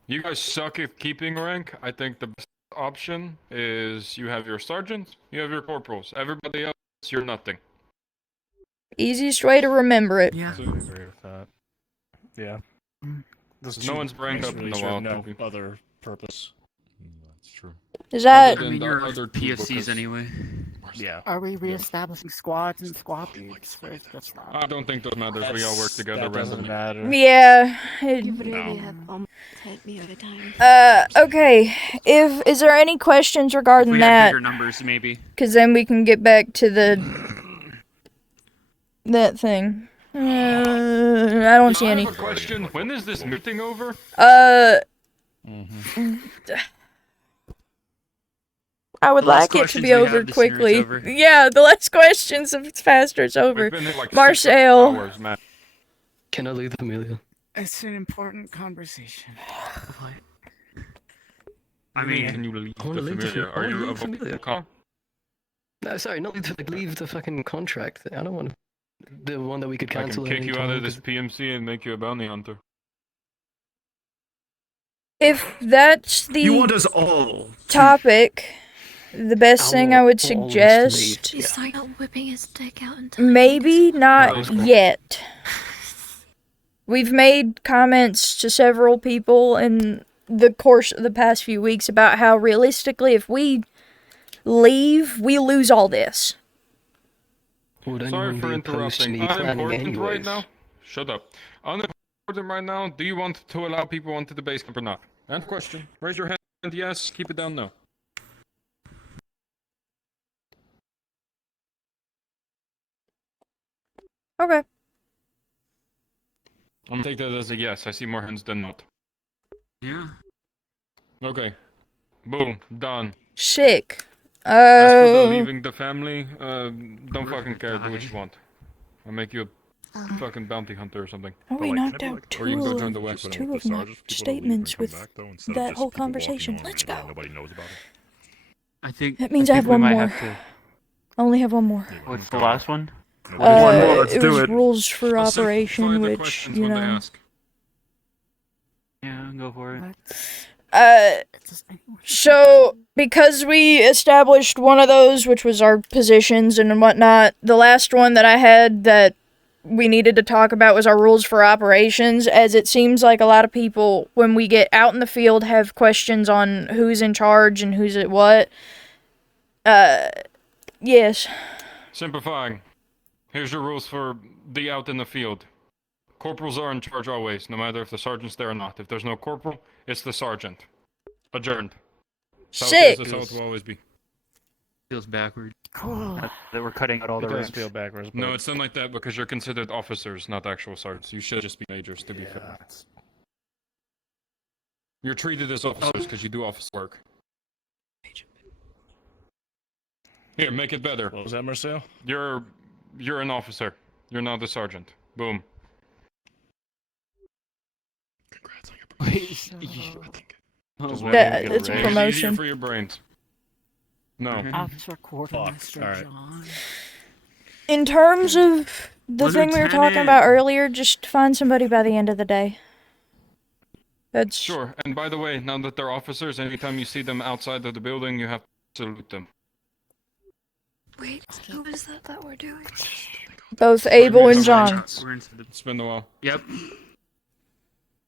You guys suck at keeping rank. I think the best option is you have your sergeants, you have your corporals. Everybody else, you're nothing. Easiest way to remember it. I agree with that. Yeah. No one's ranked up in a while. No other purpose. That's true. Is that... I mean, you're PFCs anyway. Yeah. Are we reestablishing squads and squad leads? Where's the stuff? I don't think that matters. We all work together randomly. Yeah. You literally have almost tanked me at a time. Okay. Is there any questions regarding We that? have bigger numbers, maybe. Because then we can get back to that thing. I don't see I any. have a question. When is this meeting over? I would The less like it to questions be we have, over the sooner it's quickly. over. Yeah, the less questions, if it's faster, it's over. We've been here like 6 Marcel. hours, man. Can I leave, Amelia? It's an important conversation. I mean, can you leave I wanna the leave the familiar? I Are wanna you leave the avoiding familiar. the call? No, sorry, not leave the fucking contract. I don't want the one that we could I can cancel. kick you out of anytime, this PMC and make you a bounty hunter. If that's You want the us all. topic, the best thing I would suggest, He's talking about whipping his dick out and telling maybe not was cool. yet. We've made comments to several people in the course of the past few weeks about how realistically, if we leave, we lose all this. Would Sorry anyone for be opposed to interrupting. me planning Unimportant right anyways? now? Shut up. Unimportant right now. Do you want to allow people onto the base camp or not? And question. Raise your hand. Yes. Keep it down. No. Okay. I'm gonna take that as a yes. I see more hands than not. Yeah. Okay. Boom. Done. Sick. As for the leaving the family, don't fucking care. Do what you want. I'll make you a fucking bounty hunter or something. Oh, we knocked out Or you can go join two the West. of my statements with that whole conversation. Let's go. Nobody knows about it. I think That means I have we one might more. have to. I only have one more. What's the last one? It was rules for I'll simplify operation, the which, questions you when they know. ask. Yeah, go for it. So, because we established one of those, which was our positions and whatnot, the last one that I had that we needed to talk about was our rules for operations, as it seems like a lot of people, when we get out in the field, have questions on who's in charge and who's at what. Yes. Simplifying. Here's your rules for the out in the field. Corporals are in charge always, no matter if the sergeant's there or not. If there's no corporal, it's the sergeant. Adjourned. Sick. That's how it will always be. Feels backward. Cool. That we're cutting out all the It does ranks. feel backwards. No, but- it's done like that because you're considered officers, not actual sergeants. You should just be majors, to be fair. You're treated as officers because you do office work. Here, make it better. What was that, Marcel? You're an officer. You're not a sergeant. Boom. Congrats on your Oh, Yeah, it's a It's promotion. easier for your brains. No. Officer Quartermaster All right. John. In terms of the thing we were talking Lieutenant. about earlier, just find somebody by the end of the day. That's Sure. And by the way, now that they're officers, anytime you see them outside of the building, you have to salute them. Wait, who is that we're doing? both Abel and John. It's been a while. Yep.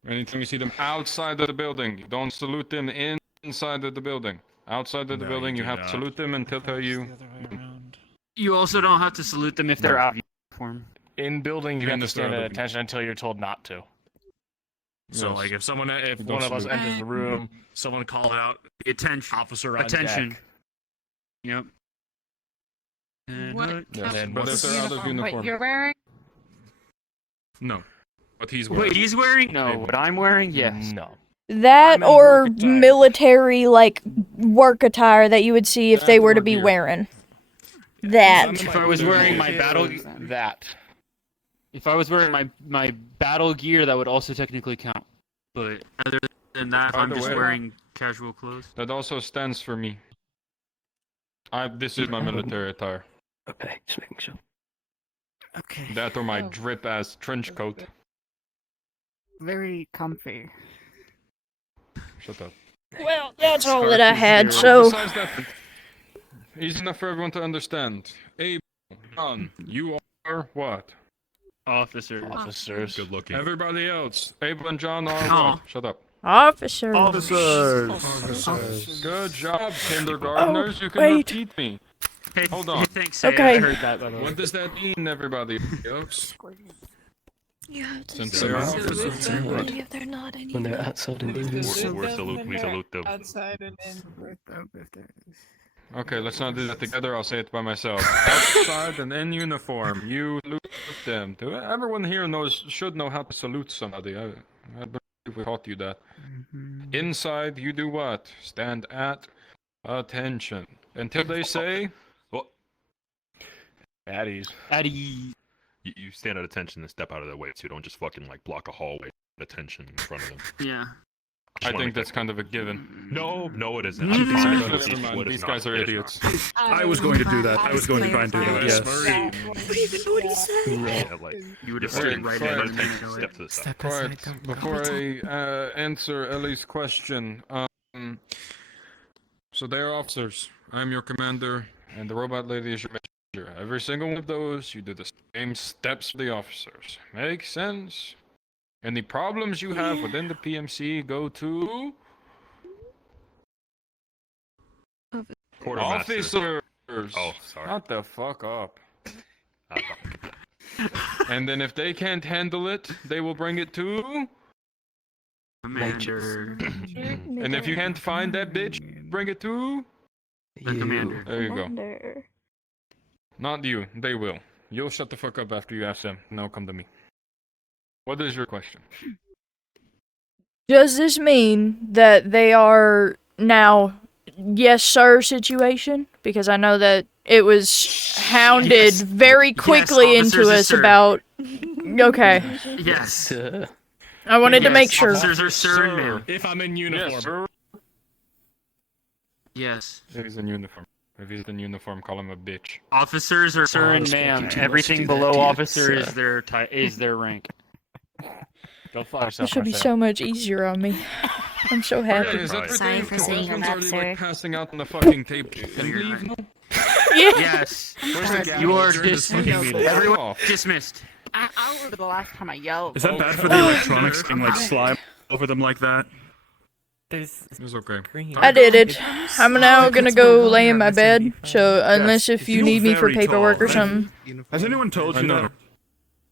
Anytime you see them outside of the building, you don't salute them inside of the building. Outside of the building, you have to salute them until tell you. You also don't have to salute them if they're out of uniform. In building, you You have to understand stand at other people. attention until you're told not to. So, Yes. like, if You one don't of us salute. enters the room, someone called out, Attention. officer on Attention. deck. Yep. And What? Yes, then but if what's- they're out of What uniform. you're wearing? No. What he's wearing. Wait, he's wearing? No, Maybe. what I'm wearing? Yes. No. That I'm in or work attire. military, like, work attire that you would see if they That were to or be gear. wearing. That. If I was wearing my battle, That. if I was wearing my battle gear, that would also technically count. But other than that, By I'm the just way- wearing casual clothes. That also stands for me. This is my military attire. Okay, just making sure. Okay. That or my drip ass trench coat. Very comfy. Shut up. Well, that's all that I had, so... Besides that, easy enough for everyone to understand. Abel, John, you are what? Officer. Officers. Good looking. Everybody else, Abel and John are Oh. what? Shut up. Officers. Good job, kindergartners. You can wait. repeat me. Hey, Hold on. Hey, thanks. Okay. I heard that, by the way. What does that mean, everybody else? You have to Since salute they're them officers. even if they're not When anymore. they're outside in the We evening. salute them. Outside and in. Okay, let's not do that together. I'll say it by myself. Outside and in uniform, you salute them. Everyone here should know how to salute somebody. I believe we taught you that. Inside, you do what? Stand at attention until they say. Well, Baddies. Addy. you stand at attention and step out of their way, so you don't just fucking like block a hallway at attention in front of them. Yeah. I think that's kind of a given. No, it isn't. Never It's mind, what is these not. guys are It is idiots. I was going to do that. I was going to try and do that. Yes. Yes. I don't even know what he said. Yeah, like, You would have Alright, stood right fine. there and didn't know Step it. to the side. Right, before I answer Ellie's question, so they are officers. I'm your commander, and the robot lady is your messenger. Every single one of those, you do the same steps for the officers. Make sense? Any problems you have within the PMC, go to Quartermaster. officers. Oh, sorry. Shut the fuck up. And then if they can't handle it, they will bring it to. Commander. And if you can't find that bitch, bring it to. The commander. There you go. Commander. Not you. They will. You'll shut the fuck up after you ask them. Now come to me. What is your question? Does this mean that they are now yes sir situation? Because I know that it was hounded very quickly officers into is us sir. about Okay. Yes. I wanted to make Yes, sure. Officers are sir and ma'am. If I'm in uniform. Yes, sir. Yes. If he's in uniform. If he's in uniform, call him a bitch. Officers are Sir and ma'am. Everything below officer is their rank. Go fuck This yourself. should be so much easier on me. I'm so happy. Is that Sorry for saying Desmond's that, already sir. like passing out on the fucking table. Can you leave now? Yes. You are everyone dismissed. I remember the last time I yelled. Is that bad for the electronics being like slime over them like that? It's okay. I did it. I'm now gonna go lay in my bed. So unless if you need me for paperwork or something. Has anyone told you that?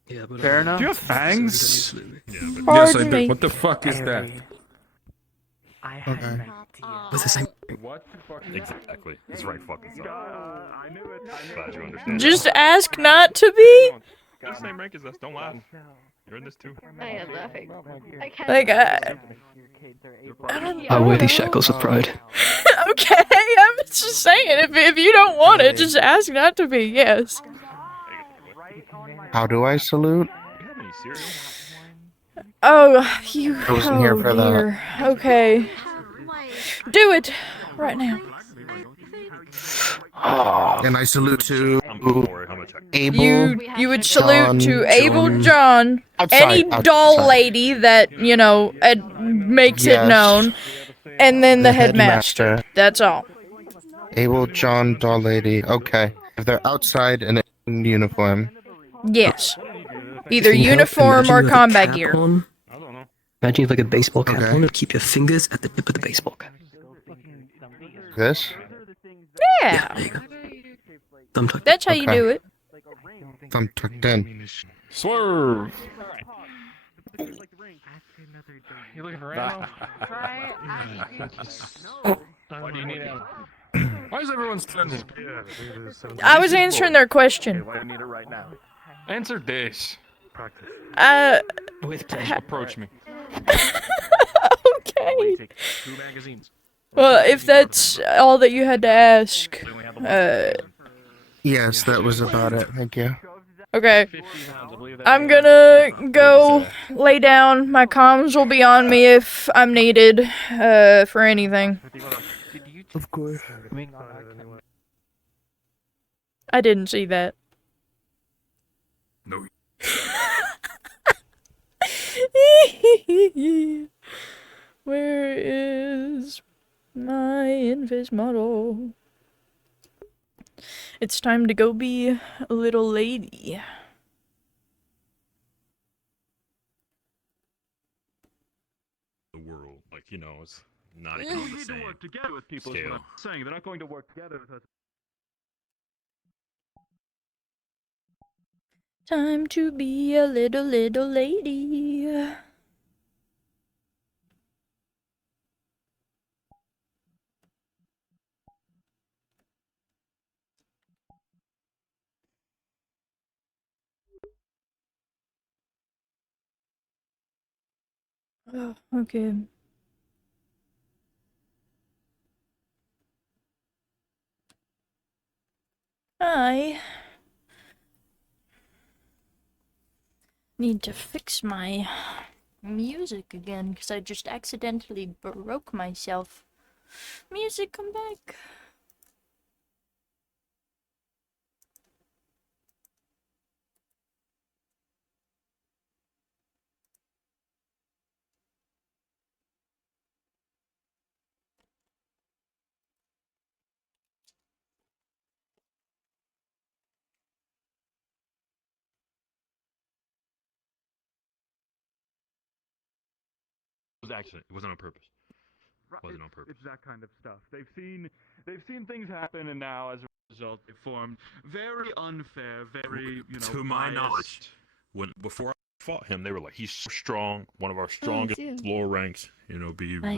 Yeah, but Fair enough. Do you have fangs? Yes, I Pardon do. me. What the fuck is that? Okay. What's the same? What the fuck? Exactly. It's right fucking so. Glad you understand. Just ask not to be. You're the same rank as us. Don't laugh. You're in this too. I am laughing. I can't. Like, I wear these shackles of pride. Okay, I'm just saying. If you don't want it, just ask not to be. Yes. How do I salute? Oh, you. I wasn't here for that. dear. Okay. Do it right now. And I salute to Abel. You would salute John, to Abel, John. John, any Outside. doll lady that makes it Yes. known, and then the headmaster. headmaster. That's all. Abel, John, doll lady. Okay. If they're outside and in uniform. Yes. Either Can you help? uniform Imagine or you have a combat cap gear. on. Imagine you have like a baseball cap Okay. on and keep your fingers at the tip of the baseball cap. This? Yeah. Thumb tucked. That's how you Okay. do it. Thumb tucked in. Swerve. You looking for ammo? Why do you need ammo? Why is everyone standing? I was answering their question. Why do you need it right now? Answer this. With pleasure. Approach me. Okay. Take 2 magazines. Well, if that's all that you had to ask, Yes, that was about it. Thank you. okay. I'm gonna go lay down. My comms will be on me if I'm needed, for anything. Of course. I didn't see that. No. Where is my invis model? It's time to go be a little lady. The world, like, you know, it's not even on the need to same work together with people. Is what scale. I'm saying. They're not going to work together with us. Time to be a little lady. Oh, okay. I need to fix my music again because I just accidentally broke myself. Music, come back. It was accident. It wasn't on purpose. Wasn't on purpose. It's that kind of stuff. They've seen things happen, and now as a result, they formed very unfair, very To my biased- knowledge, before I fought him, they were like, he's so strong, one of our strongest too. lower ranks. You know, Hi.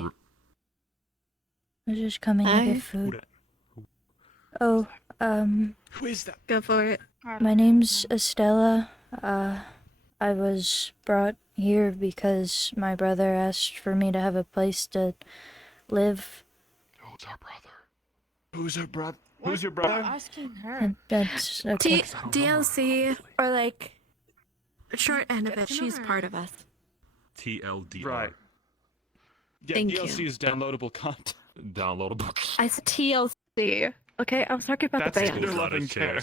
I was just coming to get food. Oh, Who is that? Go for it. my name's Estella. I was brought here because my brother asked for me to have a place to live. Who's our brother? Who's her brother? Who's your brother? Asking her. And that's okay. DLC or like short end of it, she's part of us. TLDR. Right. Yeah, Thank DLC you. is downloadable content. Downloadable. I said TLC. Okay, I was talking about That's the band. your loving care.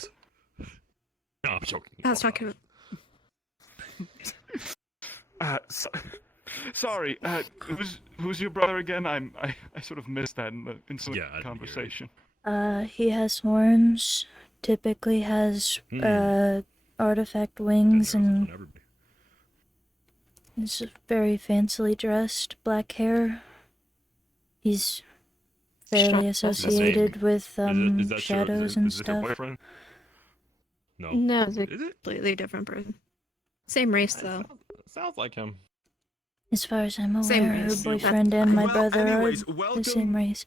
No, I'm joking. I was talking about. Sorry. Who's your brother again? I sort of missed that in some conversation. He has horns, typically has, artifact wings, and is very fancily dressed, black hair. He's fairly associated with, shadows and is this your stuff. boyfriend? No. No, it's a Is it? completely different person. Same race, though. Sounds like him. As far as I'm Same aware, her race. boyfriend and my Well, brother anyways, are the welcome- same race.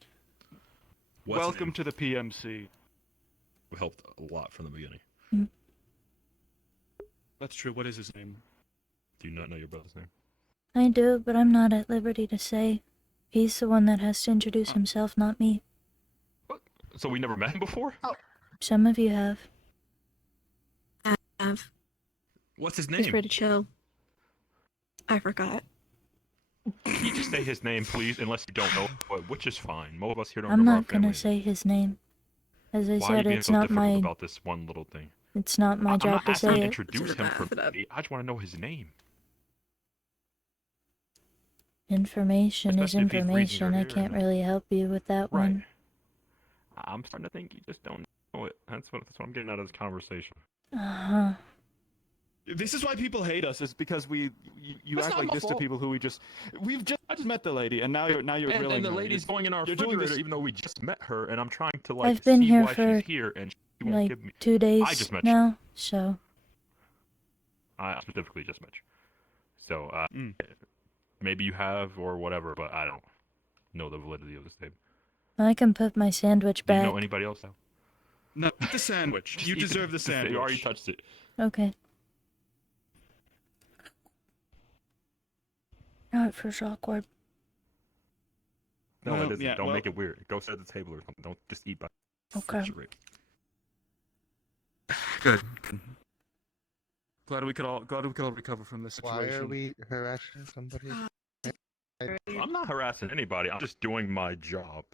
Welcome to the PMC. We helped a lot from the beginning. That's true. What is his name? Do you not know your brother's name? I do, but I'm not at liberty to say. He's the one that has to introduce himself, not me. So we never met him before? Some of you have. What's his He's name? pretty chill. I forgot. Can you just say his name, please? Unless you don't know, which is fine. Most of us here don't I'm know our not gonna family. say his name. As I Why are you said, being it's so not difficult my. about this one little thing? It's not my I'm job not to asking you say to it. introduce him for me. I just want to know his name. Information is Especially if he's reading your information. I ear. can't really help you with that Right. one. I'm starting to think you just don't know it. That's what I'm getting out of this conversation. Uh-huh. This is why people hate us. Is because you That's act not like my this to fault. people who I just met the lady, and now you're grilling And the her. lady's going in our You're doing refrigerator this- even though we just met her, and I'm trying to like I've been see here why for she's here, and she won't like give me. 2 days I just met you. now, so I specifically just met you. So maybe you have or whatever, but I don't know the validity of this statement. I can put my sandwich Do you back. know anybody else? Now? No, eat the sandwich. Just You eat deserve the sandwich. You already touched it. Okay. Now it feels awkward. No, Well, it isn't. yeah, Don't well- make it weird. Go sit at the table or something. Don't just eat by. Okay. refrigerator. Good. Glad we could all recover from this Why situation. are we harassing somebody? I'm not harassing anybody. I'm just doing my job.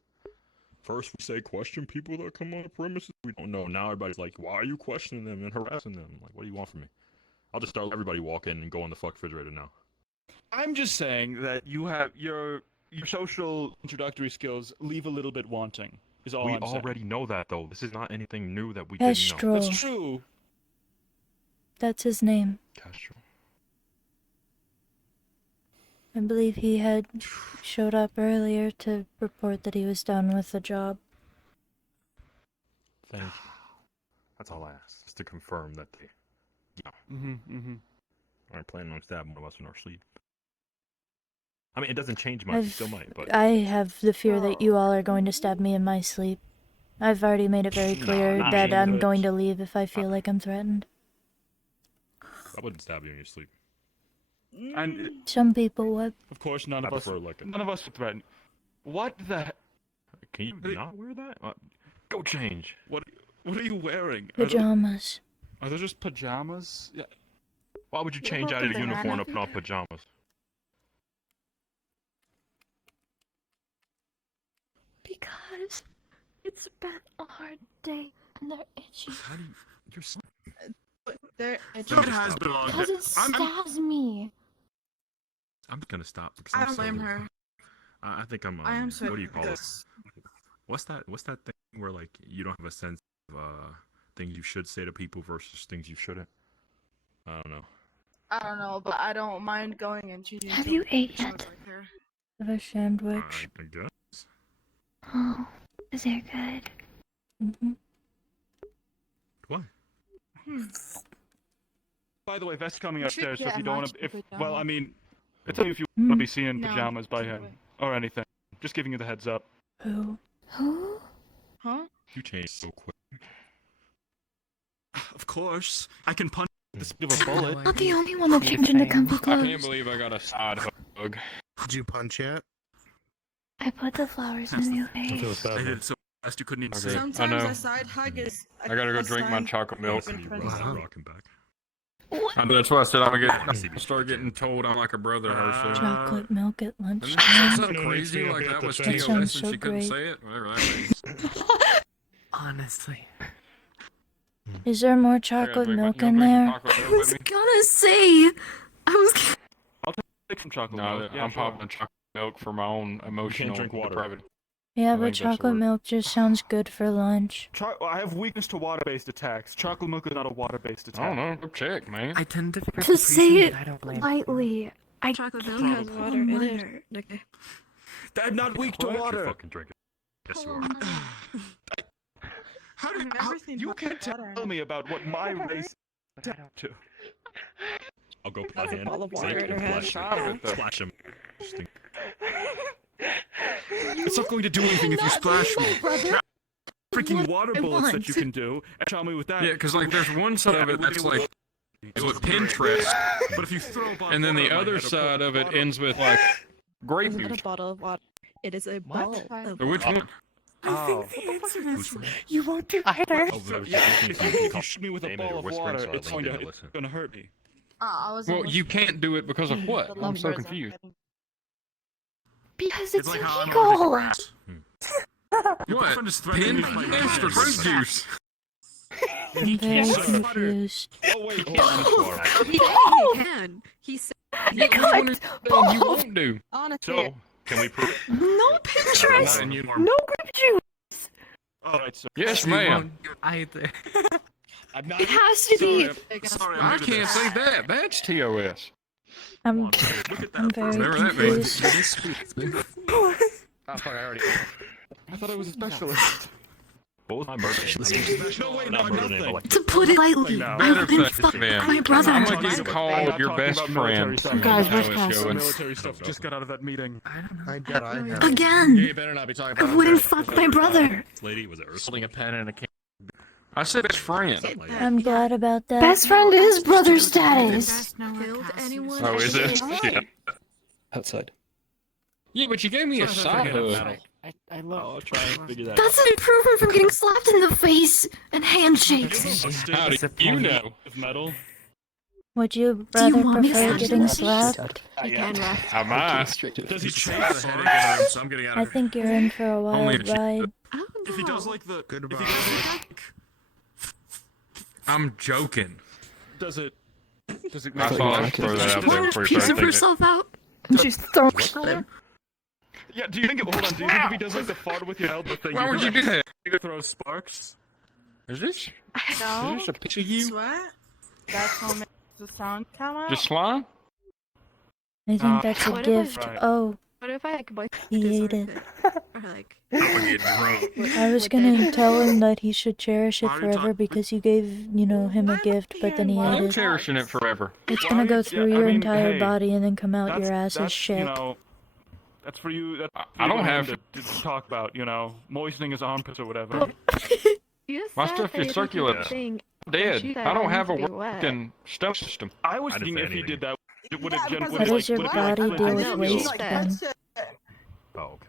First, we say question people that come on the premises. We don't know. Now everybody's like, why are you questioning them and harassing them? Like, what do you want from me? I'll just start everybody walk in and go in the fuck refrigerator now. I'm just saying that you have your social introductory skills leave a little bit wanting. Is all We I'm saying. already know that though. This is not anything new that we Castro. didn't know. That's true. That's his name. Castro. I believe he had showed up earlier to report that he was done with the job. Thank you. That's all I asked. Just to confirm that they aren't planning on stabbing one of us in our sleep. I mean, it doesn't change much. You still might, but I have the fear that you all are going to stab me in my sleep. I've already made it very clear not that me, I'm but- going to leave if I feel like I'm threatened. I wouldn't stab you in your sleep. And Some people would. Of course, none of I us. prefer like a... none of us would threaten. What the? Can you not wear that? Go change. What are you wearing? Pajamas. Are those just pajamas? Yeah. Why would you change out of your uniform and put on pajamas? Because it's been a hard day and they're itchy. How do you... You're so... They're itchy. It has been long Because it stabs me. I'm just gonna stop because I I'm don't blame so- her. I think I'm. I am so What do you call it? this. What's that thing where like you don't have a sense of things you should say to people versus things you shouldn't? I don't know. I don't know, but I don't mind going and cheating. Have you ate yet? Have a sandwich. I guess. Oh, is it good? Mm-hmm. What? By the way, Vest's coming We should upstairs, so get if you a don't want to, matching well, I pajamas. mean, it's only if you want to be seen in No, pajamas by no him way. or anything. Just giving you the heads up. Who? Who? Huh? You changed so quick. Of course. I can punch the speed of a bullet. Not the only one that changed into kung fu I can't clothes. believe I got a side hug. Did you punch yet? I put the flowers in your I face. did it so fast you couldn't even see. I know. a side hug is. I gotta go drink my sign chocolate milk. of You friendship. rocking back. That's why I said I'm gonna start getting told I'm like a brother to her soon. Chocolate milk at And then she lunchtime. said something crazy like that was That TOS sounds and so she couldn't great. say it. Whatever that means. Honestly. Is there more chocolate milk in there? I was gonna say, I'll take some chocolate No, milk. I'm popping chocolate milk for my own emotional drink water. depravity. Yeah, I but think that's chocolate what- milk just sounds good for lunch. I have weakness to water-based attacks. Chocolate milk is not a water-based attack. I don't know. Go check, man. I tend to forget To the say reason, it but I don't blame lightly, I chocolate milk has water in it. Okay. I'm not weak to Why don't you water. fucking drink it? Yes, you are. You can't tell me about what my race is to. I'll go put my That's a hand ball of sink water in and her hand. splash him. It's not going to do anything if you splash me. brother. Freaking water I bullets that want. you can do, and tell me with that. Yeah, because like there's one side of it that's like with Pinterest, But if you throw a bottle and then of the water at my other head, side of it ends with like grape It's not juice. a bottle of water. It is a ball of Or which one? Oh. You won't do either. If you shoot me with a ball of water, it's going to hurt me. I was. Well, you can't do it because of what? I'm so confused. Because It's it's like how I'm illegal. allergic Your What? boyfriend is threatening me with my Pinterest or grape grape juice? I'm very confused. Oh wait, hold on. He can. He said You won't do. Honestly. So, can we prove it? No Pinterest. and you No grape juice. Alright, so. Yes, ma'am. either. I'm not. It has to be. Sorry, I I'm new to can't this. say that. That's TOS. I'm Look at I'm that. very Whatever that means. confused. Oh, fuck, I already. I thought I was a specialist. What was my murder name? No, wait, Not no, murder name, but nothing. like To put it lightly, No. I've been Matter of fucked fact, by my brother. I'm gonna get I'm called not your talking best about military friend. stuff. Guys, No, where's it's Cass? showing. Military stuff just got out of that meeting. I bet I have. Again. You better not be talking I about wouldn't fuck my brother. Lady, was it Ursula? holding a pen and a can. I said best friend. I'm glad about that. Best friend is brother status. killed anyone. Oh, is it? Yeah. Outside. Yeah, but you gave me a side hug. I love. I'll try and figure that That's an improvement from getting slapped in the face and handshakes. How do you know? of metal. Would you Do you rather want me to prefer slap you in getting the face? slapped? He can ref. I might. Does he He's change the the head song? again, so I'm getting out I of here. think you're in for a Only wild if she- ride. I don't know. If he does like the. Goodbye. If he does like. I'm joking. Does it? Does it I make thought I'd sense? throw that out there before you Piece started of thinking it. herself out. And she's throwing it at him. Yeah, do you think? Hold on. Do you think if he does like the fart with your elbow thing? Why would you do that? You throw sparks. Is this No. a picture of you? Sweat. That's what makes the sound come out. Just slime? I think that's a What if I- gift. Right. Oh, What if I like boy he ate it. or like I was gonna tell him that he should cherish it forever because you gave, him a gift, but then he ate I'm it. cherishing it forever. It's gonna go through Yeah, I your mean, entire hey, body and then come out your ass as that's, shit. You know, that's for you. That's for I you don't and him have- to talk about. You know, moistening his armpits or whatever. you My said stuff that is you circular. keep saying, Dead. she said I don't it have a needs to be wet. working stomach system. I was I didn't thinking say if he anything. did that, would it Yeah, gen- because would How it, does like, your would it, body like, deal split with it? waste like, then? that's it. Oh, okay.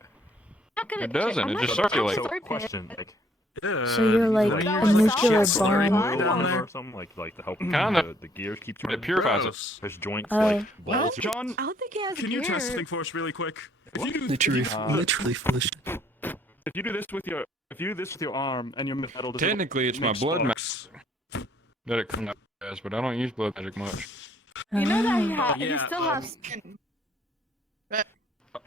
Not gonna It doesn't, I'm it not just gonna circulates. touch So, it. question, like, So you're like Like, a that was nuclear shit slurry bomb. oil down down there. Or something like to help Kinda. the gears keep It turning. purifies it. Gross. His joints Oh. like balls. John, I don't think he has Can you gear. test something for us really quick? If you do, Literally full of shit. if you do this with your arm and your metal, does it Technically, it's my make blood sparks? that it comes out as, but I don't use blood magic much. You know that he, Ah. he Yeah, still has skin.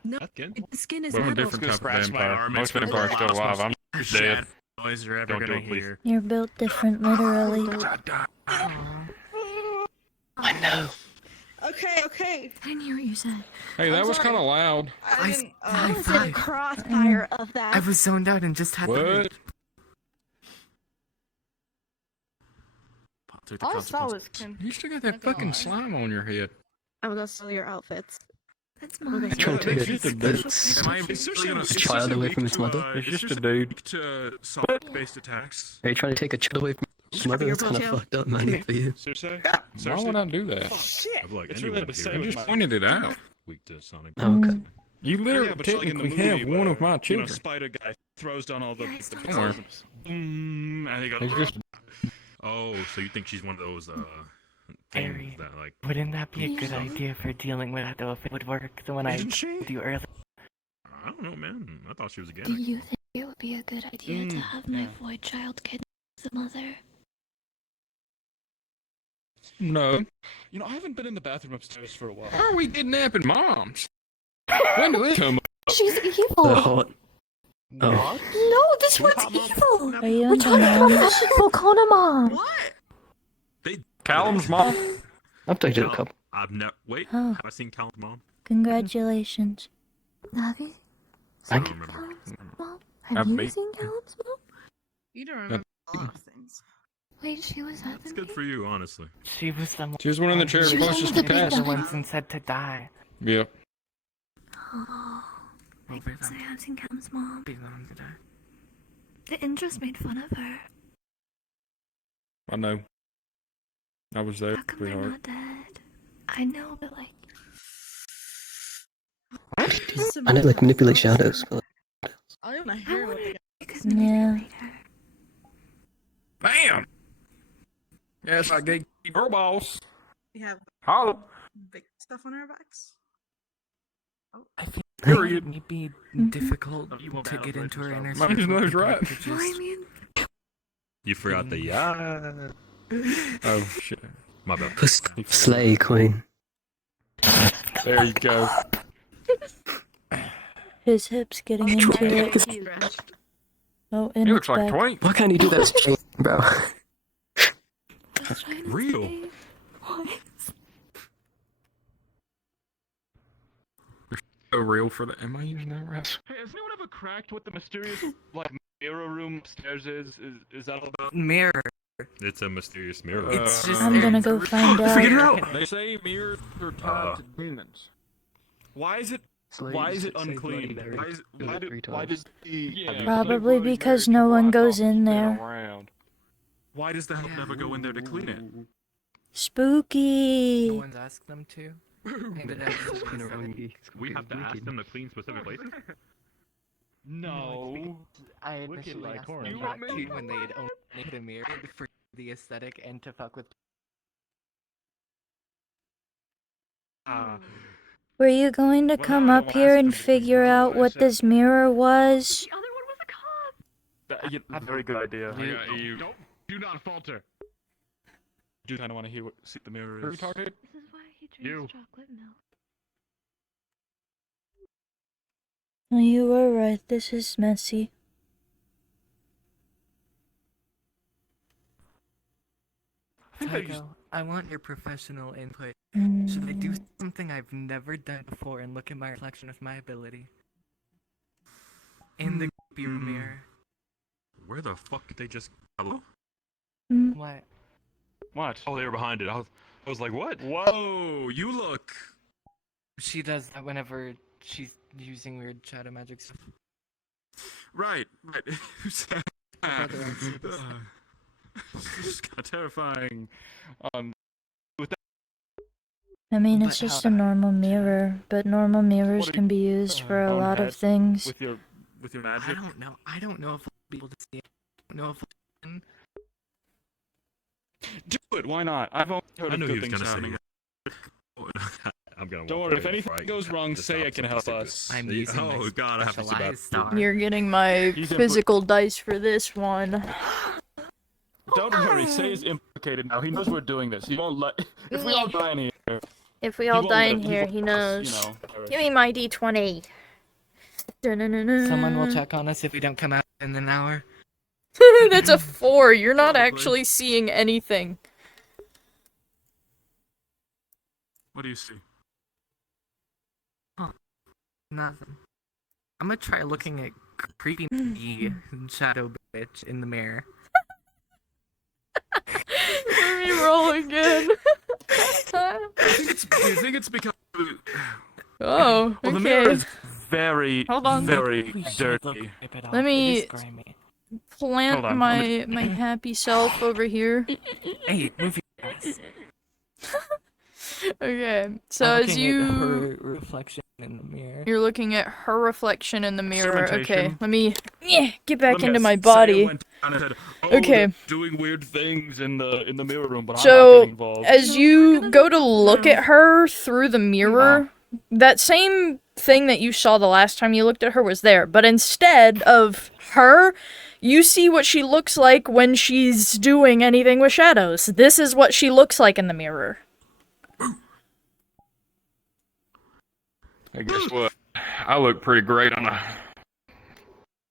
No, Again? the skin is We're a metal. different type of Scratch my vampire. arm, Most it's gonna vampires go still off. alive. I'm Sad dead. noise you're ever Don't do gonna it, please. hear. You're built different, literally. I know. Okay. I didn't hear what you said. Hey, that was kind of loud. I didn't. I was in a crossfire of that. I was zoned out and just had What? Took the All I saw consequences. was skin. You still got that fucking slime on your head. I'm gonna steal your outfits. That's mine. Trying to It's just a dude. Am I really gonna A child away from his mother? It's just a dude. to salt-based attacks. Are you trying to take a child away from his mother? That's kind of fucked up, man. Good for you. Seriously? Why would I do that? I'm like, It's anyone really the here same I with just my- pointed it out. weak to sonic. Oh, okay. You literally Yeah, but it's like in the technically have movie one of where, my You children. know, Spider Guy throws down all the Don't worry. and he goes. It's just Oh, so you think she's one of those things that like. Wouldn't that be a good stuff. idea for dealing with that though if it would work? The one I Isn't she? told you earlier. I don't know, man. I thought she was a Do gimmick. you think it would be a good idea to have my void child kidnap the mother? No. You know, I haven't been in the bathroom upstairs for a while. How are we kidnapping moms? When do they come up? She's evil. Oh. No, this one's evil. Are you We're into trying to kill moms? people. Call her mom. What? Callum's mom. I've dated a couple. I've never. Wait, Oh. have I seen Callum's mom? Congratulations. Have you? I don't remember. Mom? Have Have you me. seen Callum's mom? You don't remember a lot of things. Wait, she was at It's the good for you, honestly. She was the She was one of the chairs She was closest one to of the Cass. big ones and said to die. Yep. Oh, I can say I've seen Callum's mom. The Indras made fun of her. I know. I was there, How come they're sweetheart. not dead? I know, but like... I know, like, manipulate shadows, but I don't want to hear what they Yeah. Bam! Yes, I gave you her boss. We have Holla. big stuff on our backs. I think Period. it would be difficult to get into her inner Mine's circle. nose right. You forgot the yeah. Oh shit. My bad. slay queen. There you go. His hips getting into it. Oh, and He it's looks like back. Twink. Why can't you do that straight, bro? Real. So real for the. Am I using that right? Hey, has anyone ever cracked what the mysterious like mirror room upstairs is? Is that all about? Mirror. It's a mysterious mirror. It's just. I'm gonna go find out. Figure it out. They say mirrors are tied to demons. Why is it? Why is it unclean? Why does the Probably because no one goes in there. Why does the help never go in there to clean it? Spooky. No one's asked them to. We have to ask them to clean specific places. No. I Look at initially like asked horn. them You not want me? to when they'd only make a mirror for the aesthetic and to fuck with. Were you going to come up here and figure out what this mirror was? A very good idea. You. Do not falter. I do kind of want to hear what see the mirror Who are is. you talking? This is why he drinks chocolate milk. Oh, you were right. This is messy. Tycho, I want your professional input. Should I do something I've never done before and look at my reflection with my ability? In the mirror. Where the fuck did they just? Hello? What? What? Oh, they were behind it. I was like, what? Whoa! You look. She does that whenever she's using weird shadow magic stuff. Right. Just got terrifying. I mean, it's But just how- a normal mirror, but normal mirrors What do can be used for a own lot head of things. With your magic. I don't know. I don't know if I'll be able to see it. I don't know if I can. Do it. Why not? I've only heard I of knew he good was things gonna say happening. I'm gonna. Don't walk worry. away If before anything I goes have wrong, to say I have can something help to say. us. I'm using my Oh god, I have to see that. specialized star. You're getting my He's a physical dice for this one. Don't worry. Say is implicated now. He knows we're doing this. He won't let. If we all die in here. If we all won't die let- in he here, won't he let us, knows. you know, perish. Give me my d20. Someone will check on us if we don't come out in an hour. That's a 4. You're not actually seeing anything. What do you see? Nothing. I'm gonna try looking at creepy shadow bitch in the mirror. Let me roll again. Do you think it's because? Oh, Well, the mirror okay. is very, Hold on. very We should dirty. rip it off. Let It me is grimy. plant Hold on, my happy self over here. Hey, move your ass. Okay, so I'm as looking you at her reflection in the mirror. you're looking at her reflection in the mirror. Okay, Instrumentation. let me get back Let me into guess, my Saya body. went kind of said, Okay. they're doing weird things in the mirror room, but I'm not So, getting involved. as you go to look at her through the mirror, that same thing that you saw the last time you looked at her was there, but instead of her, you see what she looks like when she's doing anything with shadows. This is what she looks like in the mirror. Hey, guess what? I look pretty great on a...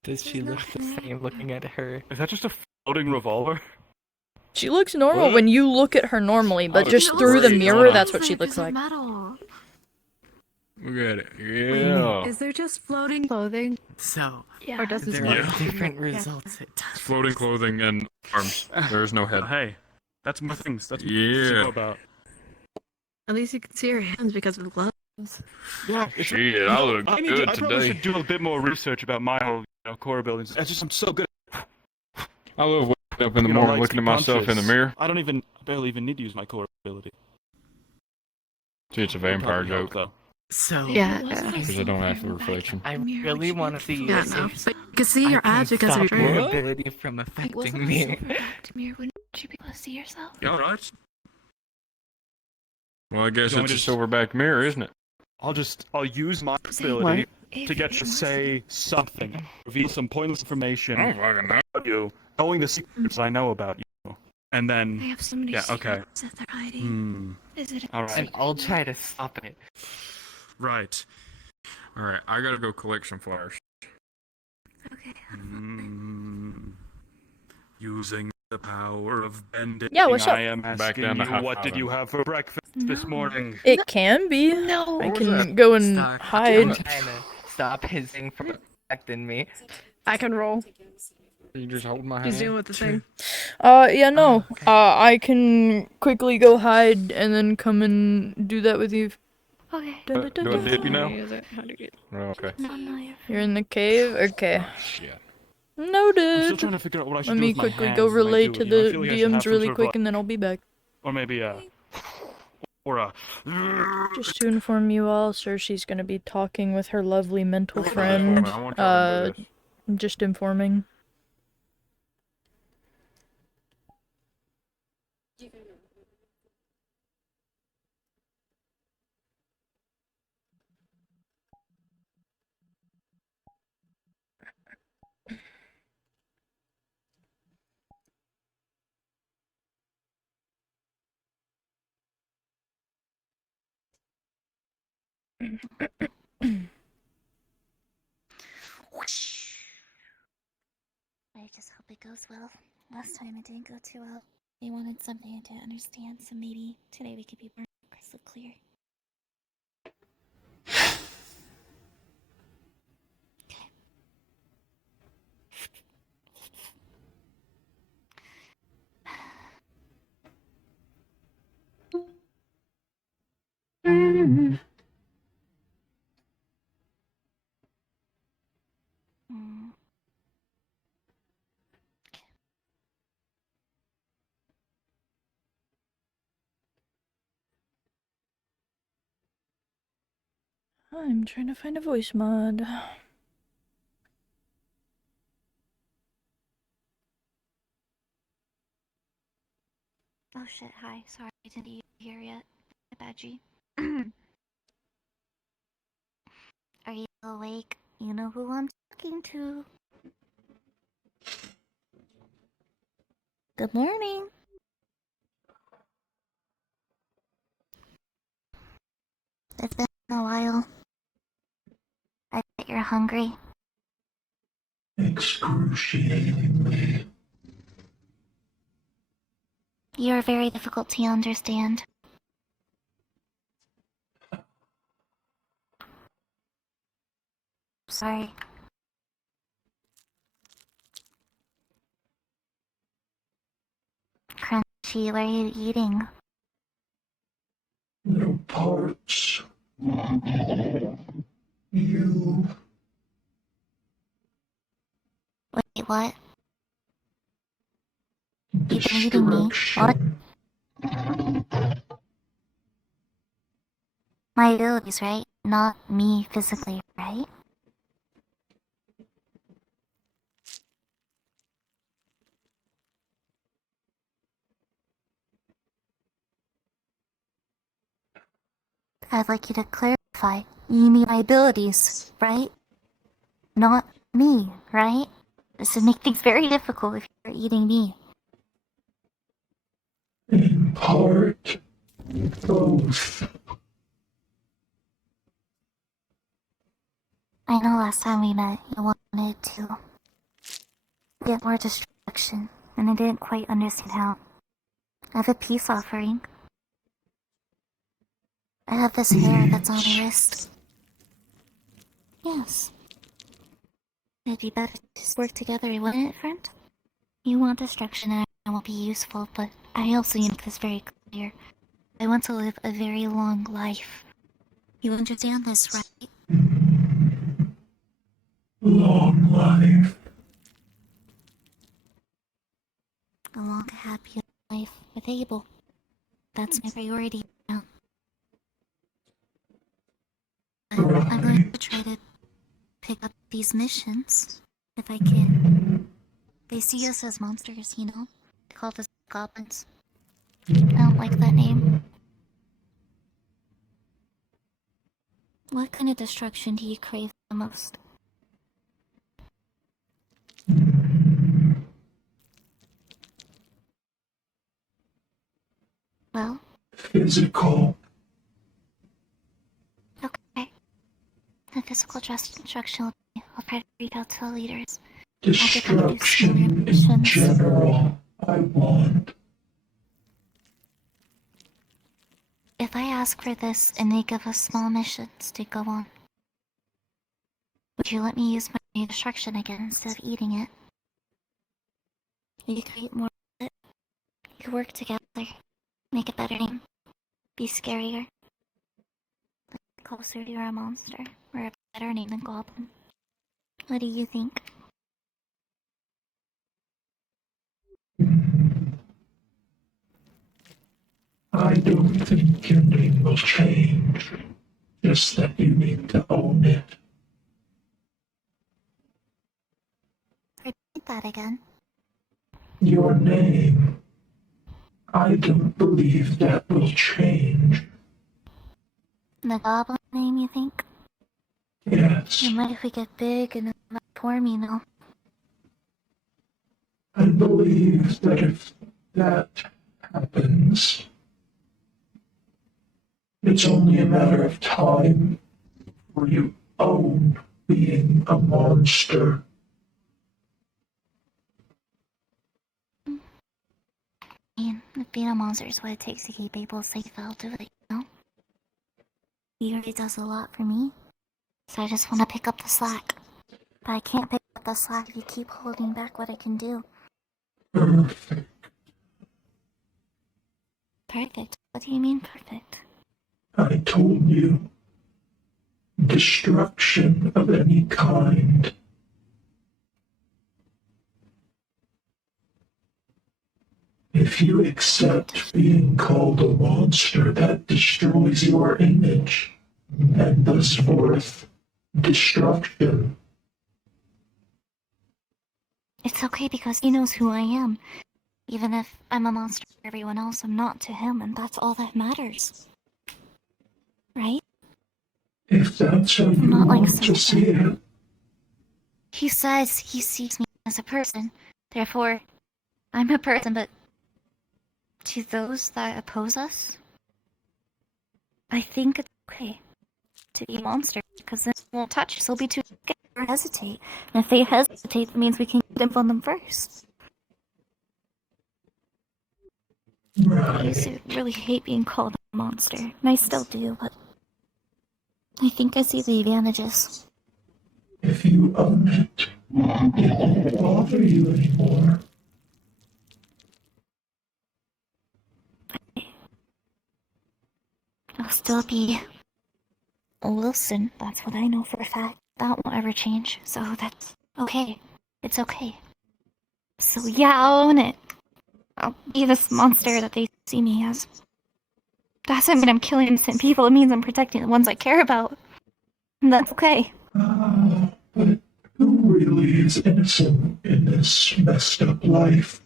Does she look the same looking at her? Is that just a floating revolver? She looks normal What? when you look at her normally, but Oh, just she through looks the great. mirror, that's what she looks like. Metal. Look at it. Yeah. Is there just floating clothing? So, Or does it there float? are different results. It It's floating clothing and arms. There's no head. Hey, that's my things. That's what Yeah. it's about. At least you can see her hands because of the gloves. Yeah, Shit, I look I good probably today. should do a bit more research about my whole core abilities. It's just I'm so good. I love waking up in the morning looking at myself in the mirror. I don't even barely even need to use my core ability. See, it's a vampire joke. Though. So, Yeah. Because I don't have the reflection. I really want to see Yeah, if no. But you can see your I abs can because of stop your your mirror. ability from Wasn't affecting a me. silver backed mirror, wouldn't you be able to see yourself? You alright? Well, I guess You want it's me a to silverback mirror, isn't it? I'll use my ability to get you to say something, reveal some pointless information I don't fucking know. about you, knowing the secrets I know about you, and then I have so many yeah, okay. secrets that they're hiding. Hmm. Is it a All right. And I'll try to stop it. Right. Alright, I gotta go collect some flowers. Okay. Using the power of bending. Yeah, what's up? I am Back asking down to you, half what did island. you have for breakfast this morning? It can be. No. I was can that? go and I'm hide. trying to stop hissing from affecting me. I can roll. You just hold my hand. He's dealing with the thing. Yeah, no. I can quickly go hide and then come and do that with you. Okay. Dun, dun, dun, Do I dun. dip you now? How do you get? Oh, okay. No, you're You're in the cave? Okay. Oh, shit. I'm Noted. still trying to figure out what I should Let do me with my quickly hands go as I relay do to it, you know? I the feel like I should have DMs some really sort of, quick like- and then I'll be back. Or maybe or a. Just to inform you all, Cersei's gonna be talking with her lovely mental Hold on, friend. I want y'all to do this. Just informing. I just hope it goes well. Last time it didn't go too well. We wanted something to understand, so maybe today we could be more crystal clear. I'm trying to find a voice mod. Oh shit, hi. Sorry, I didn't hear yet. My bad, G. Are you awake? You know who I'm talking to. Good morning. It's been a while. I bet you're hungry. Excruciatingly. You're very difficult to understand. Sorry. Crunchy, what are you eating? No parts. You. Wait, what? You've been eating me? What? My abilities, right? Not me physically, right? I'd like you to clarify. You mean my abilities, right? Not me, right? This would make things very difficult if you're eating me. In part, both. I know last time we met, you wanted to get more destruction, and I didn't quite understand how. I have a peace offering. I have this hair that's on my wrist. Yes. It'd be better to just work together, wouldn't it, friend? You want destruction and I won't be useful, but I also make this very clear. I want to live a very long life. You understand this, right? Long life. A long, happy life with Abel. That's my priority now. I'm going to try to pick up these missions, if I can. They see us as monsters, you know? They call us goblins. I don't like that name. What kind of destruction do you crave the most? Well? Physical. Okay. The physical destruction I'll try to reach out to the leaders. Destruction in general, I want. If I ask for this and they give us small missions to go on, would you let me use my destruction again instead of eating it? You could eat more of it. You could work together. Make a better name. Be scarier. Closer to you're a monster. Or a better name than Goblin. What do you think? I don't think your name will change. Just that you need to own it. Repeat that again. Your name. I don't believe that will change. The Goblin name, you think? Yes. And what if we get big and not poor me, no? I believe that if that happens, it's only a matter of time before you own being a monster. I mean, if being a monster is what it takes to keep people safe, I'll do it, you know? He already does a lot for me, so I just want to pick up the slack. But I can't pick up the slack if you keep holding back what I can do. Perfect. Perfect? What do you mean perfect? I told you. Destruction of any kind. If you accept being called a monster, that destroys your image, and thus forth, destruction. It's okay because he knows who I am. Even if I'm a monster for everyone else, I'm not to him, and that's all that matters. Right? If that's how you Not like want to see it. He says he sees me as a person, therefore, I'm a person, but to those that oppose us, I think it's okay to be a monster, because then they won't touch us, they'll be too scared or hesitate. And if they hesitate, that means we can get on them first. I used to really hate being called a monster, and I still do, but I think I see the advantages. If you own it, it won't bother you anymore. I'll still be a Wilson, that's what I know for a fact. That won't ever change, so that's okay. It's okay. So yeah, I'll own it. I'll be this monster that they see me as. Doesn't mean I'm killing innocent people, it means I'm protecting the ones I care about. And that's okay. But who really is innocent in this messed up life?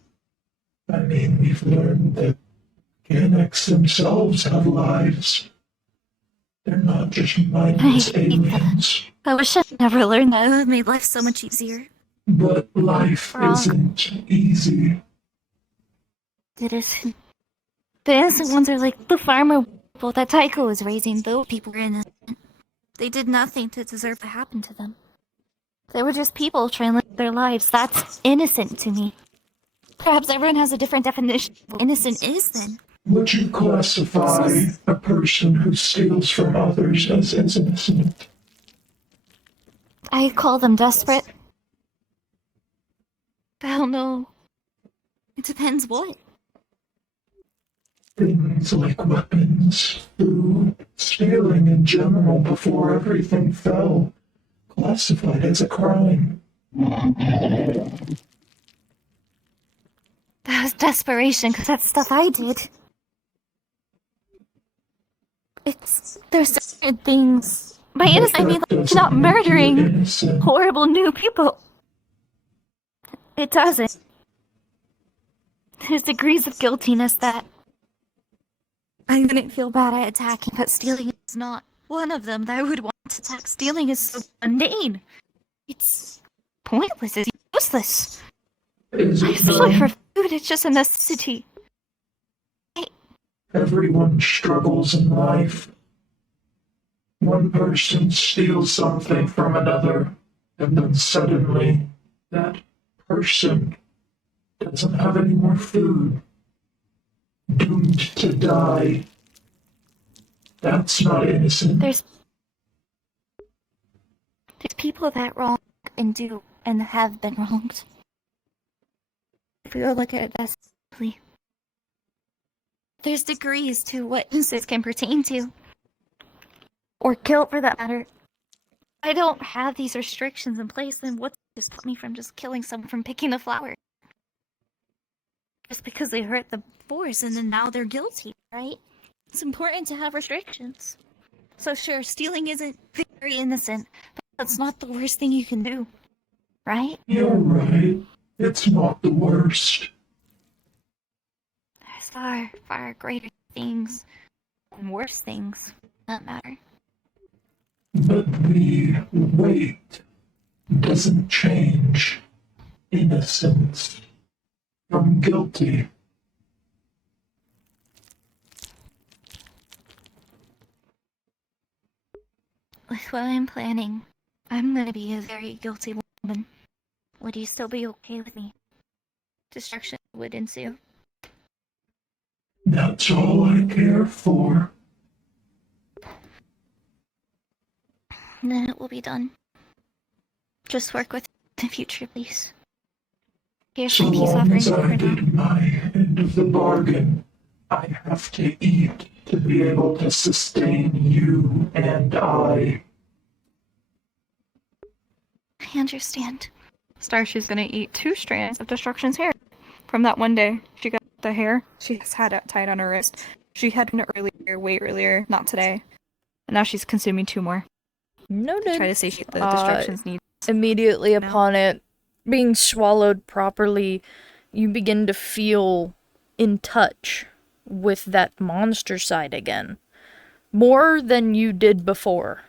I mean, we've learned that Ganex themselves have lives. They're not just mindless aliens. I wish I'd never learned that. It would have made life so much easier. But life Wrong. isn't easy. It isn't. The innocent ones are like the farmer people that Tycho was raising. Those people were innocent. They did nothing to deserve what happened to them. They were just people trying to live their lives. That's innocent to me. Perhaps everyone has a different definition of what innocent is then. Would you classify a person who steals from others as innocent? I call them desperate. I don't know. It depends what. Things like weapons, food, stealing in general before everything fell, classified as a crime. That was desperation, because that's stuff I did. There's certain things. By innocent, I mean like not murdering horrible new people. It doesn't. There's degrees of guiltiness that I wouldn't feel bad at attacking, but stealing is not one of them that I would want to attack. Stealing is so mundane. It's pointless. It's useless. Especially for food, it's just a necessity. Everyone struggles in life. One person steals something from another, and then suddenly, that person doesn't have any more food. Doomed to die. That's not innocent. There's people that wrong and do and have been wronged. If we look at it as simply, there's degrees to what innocence can pertain to. Or guilt, for that matter. I don't have these restrictions in place, then what does stop me from just killing someone from picking a flower? Just because they hurt the forest and then now they're guilty, right? It's important to have restrictions. So sure, stealing isn't very innocent, but that's not the worst thing you can do, right? You're right. It's not the worst. There's far, far greater things and worse things, for that matter. But the weight doesn't change innocence from guilty. With what I'm planning, I'm gonna be a very guilty woman. Would you still be okay with me? Destruction would ensue. That's all I care for. Then it will be done. Just work with the future, please. Here's So my peace long offering as I for now. did my end of the bargain, I have to eat to be able to sustain you and I. I understand. Starshy's gonna eat 2 strands of Destruction's hair. From that one day, she got the hair. She has had it tied on her wrist. She had it earlier, way earlier, not today. And now she's consuming 2 more. Noted. Try to satiate the Destruction's needs. Immediately upon it being swallowed properly, you begin to feel in touch with that monster side again. More than you did before.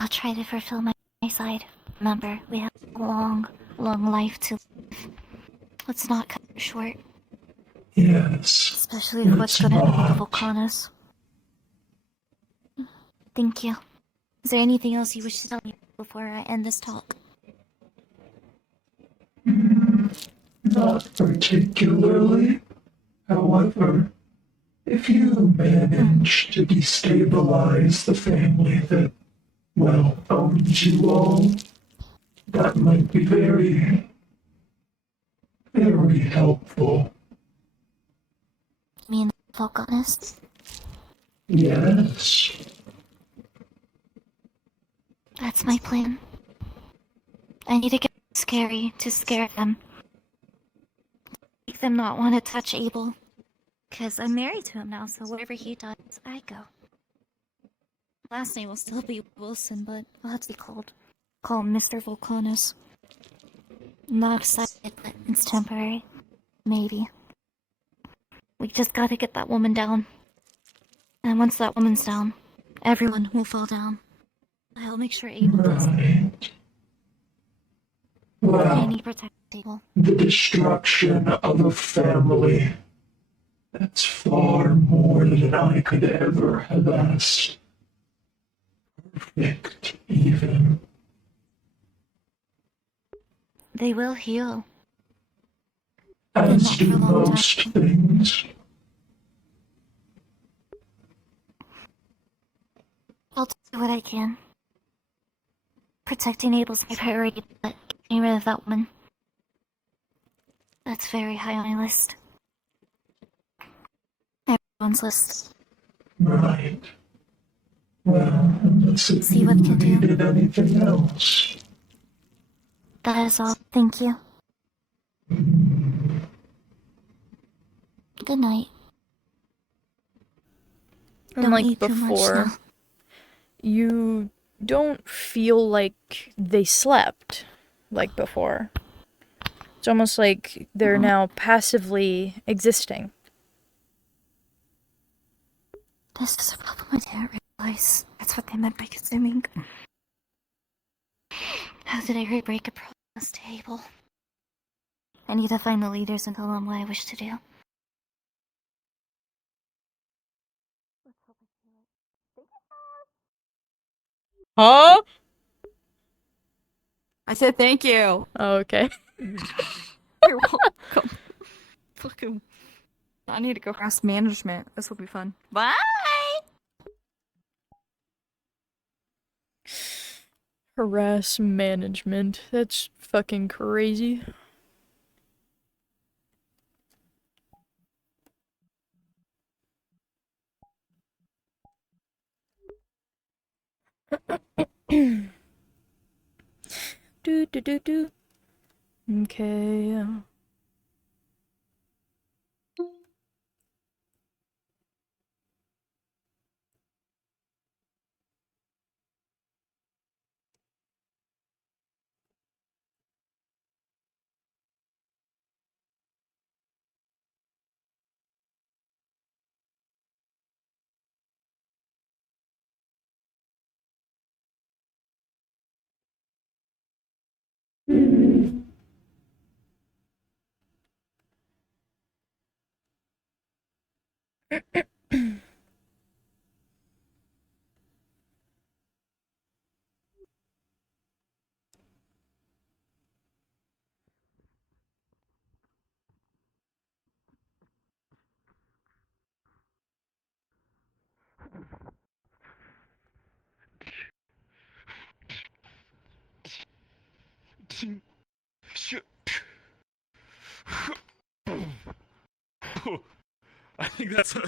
I'll try to fulfill my side. Remember, we have a long, long life to live. Let's not cut it short. Yes. Especially with what's gonna happen to Volcanus. Thank you. Is there anything else you wish to tell me before I end this talk? Not particularly. However, if you manage to destabilize the family that, well, owns you all, that might be very, very helpful. You mean Volcanus? Yes. That's my plan. I need to get scary to scare them. Make them not want to touch Abel. Because I'm married to him now, so wherever he does, I go. Last name will still be Wilson, but I'll have to be call him Mr. Volcanus. I'm not excited, but it's temporary. Maybe. We just gotta get that woman down. And once that woman's down, everyone will fall down. I'll make sure Abel does. Right. Well, I need to protect Abel. the destruction of a family. That's far more than I could ever have asked. Perfect, even. They will heal. As do most things. I'll do what I can. Protecting Abel's my priority, but getting rid of that woman. That's very high on my list. Everyone's list. Right. Well, unless it See what can do. needed anything else. That is all. Thank you. Good night. And Don't like eat too much before, now. you don't feel like they slept like before. It's almost like they're now passively existing. This is a problem I didn't realize. That's what they meant by consuming. How did I break a promise to Abel? I need to find the leaders and tell them what I wish to do. Huh? I said thank you. Oh, okay. You're welcome. Fucking. I need to go cross management. This will be fun. Bye. Harass management. That's fucking crazy. Do. Okay. I think that's a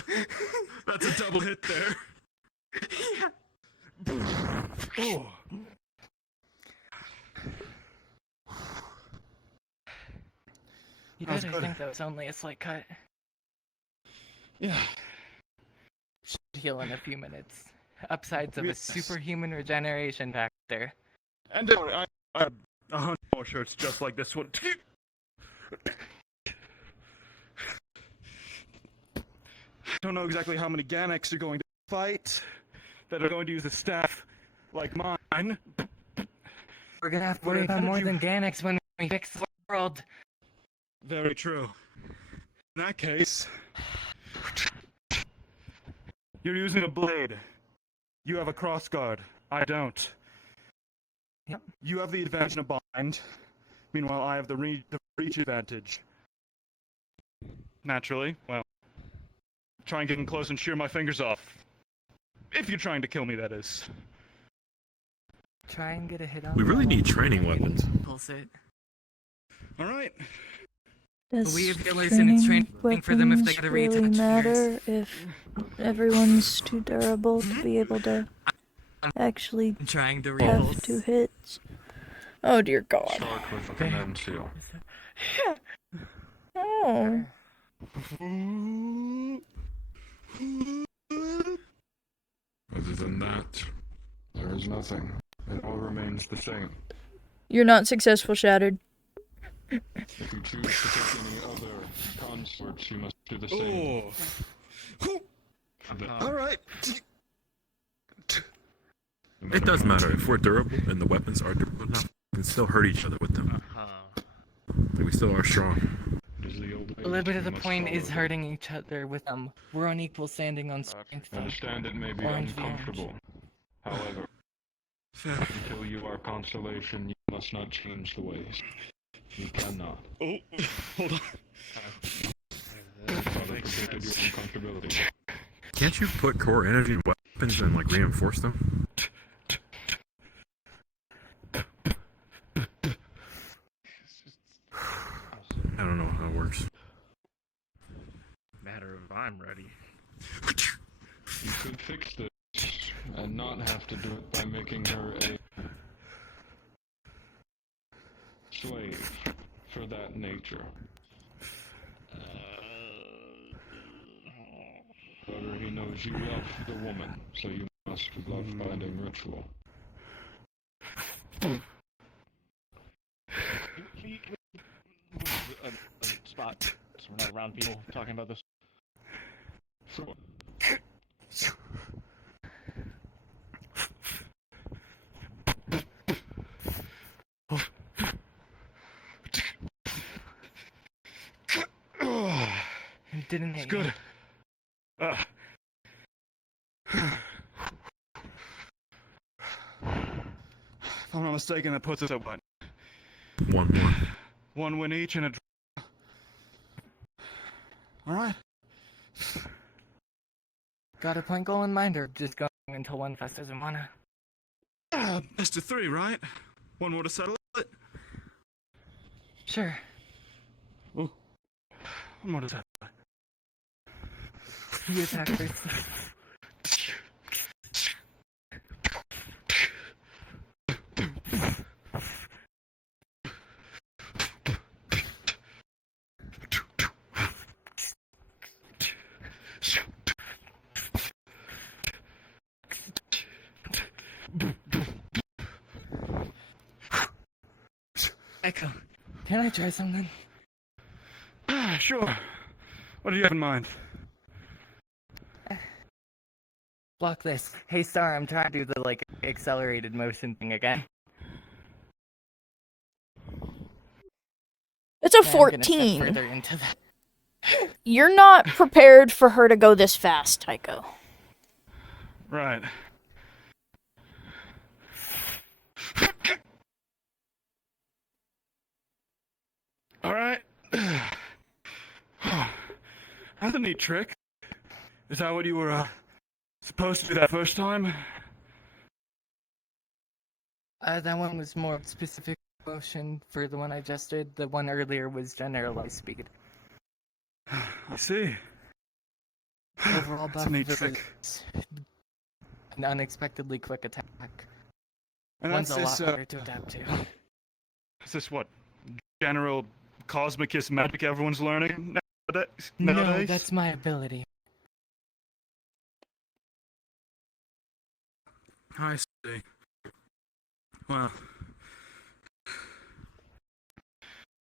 double hit there. Oh. You better think that was only a slight cut. Yeah. Should heal in a few minutes. Upsides of a superhuman regeneration factor. And don't worry, I have 100 more shirts just like this one. I don't know exactly how many Ganex are going to fight that are going to use a staff like mine. We're gonna have to worry about more than Ganex when we fix the world. Very true. In that case, you're using a blade. You have a crossguard. I don't. Yep. You have the advantage in a bind. Meanwhile, I have the reach advantage. Naturally, well, try and get in close and shear my fingers off. If you're trying to kill me, that is. Try and get a hit on. We really need training weapons. Pulse it. All right. Does We have healers and it's training for them if they weapons gotta really retouch matter if everyone's too durable to be able to actually I'm trying to have repulse. 2 hits? Oh dear God. Shark with fucking seal. Oh. Other than that, there is nothing. It all remains the same. You're not successful, Shattered. If you choose to take any other consorts, you must to the same. All right. It does matter. If we're durable and the weapons are durable enough, we can still hurt each other with them. Like, we still are strong. A little bit of the point is hurting each other with them. We're on equal standing on strength. I understand it may be Orange v. uncomfortable. However, until you are Constellation, you must not change the ways. You cannot. Oh, hold on. Can't you put core energy in weapons and like reinforce them? I don't know how it works. Matter of I'm ready. You could fix this and not have to do it by making her a slave for that nature. However, he knows you love the woman, so you must blood binding ritual. A spot so we're not around people talking about this. Sure. It didn't hit It's good. If I'm not mistaken, that puts us at what? One more. One win each and a draw. Alright. Got a point goal in mind, or just going until one fest doesn't wanna? Best of 3, right? One more to settle it? Sure. Ooh. One more to settle it. You attack first. Echo, can I try something? Sure. What do you have in mind? Block this. Hey Star, I'm trying to do the like accelerated motion thing again. It's a Yeah, I'm gonna step 14. further into that. You're not prepared for her to go this fast, Tycho. Right. Alright. That's a neat trick. Is that what you were, supposed to do that first time? That one was more specific motion for the one I just did. The one earlier was generalized speed. I see. Overall That's a neat buff trick. is an unexpectedly quick attack. And One's that's a lot this, harder to adapt to. Is this what? General Cosmicus magic everyone's learning nowadays? No, that's my ability. I see. Well,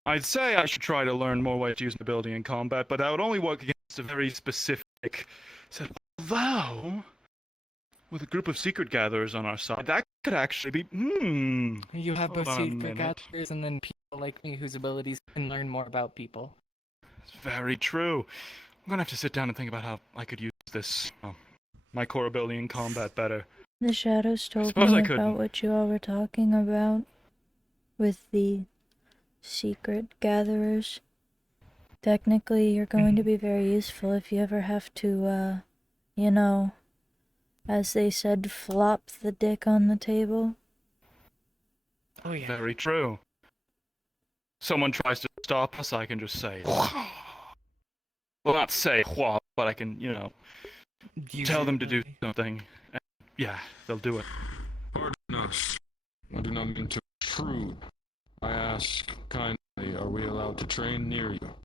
I'd say I should try to learn more ways to use an ability in combat, but that would only work against a very specific set. Although, with a group of secret gatherers on our side, that could actually be. You have both Hold on a secret minute. gatherers and then people like me whose abilities can learn more about people. It's very true. I'm gonna have to sit down and think about how I could use this, my core ability in combat better. The shadows told Suppose I me could. about what you all were talking about with the secret gatherers. Technically, you're going to be very useful if you ever have to, you know, as they said, flop the dick on the table. Oh yeah. Very true. Someone tries to stop us, I can just say. Well, not say what, but I can, tell them to do something. And yeah, they'll do it. Pardon us. I do not mean to intrude. I ask kindly, are we allowed to train near you? Of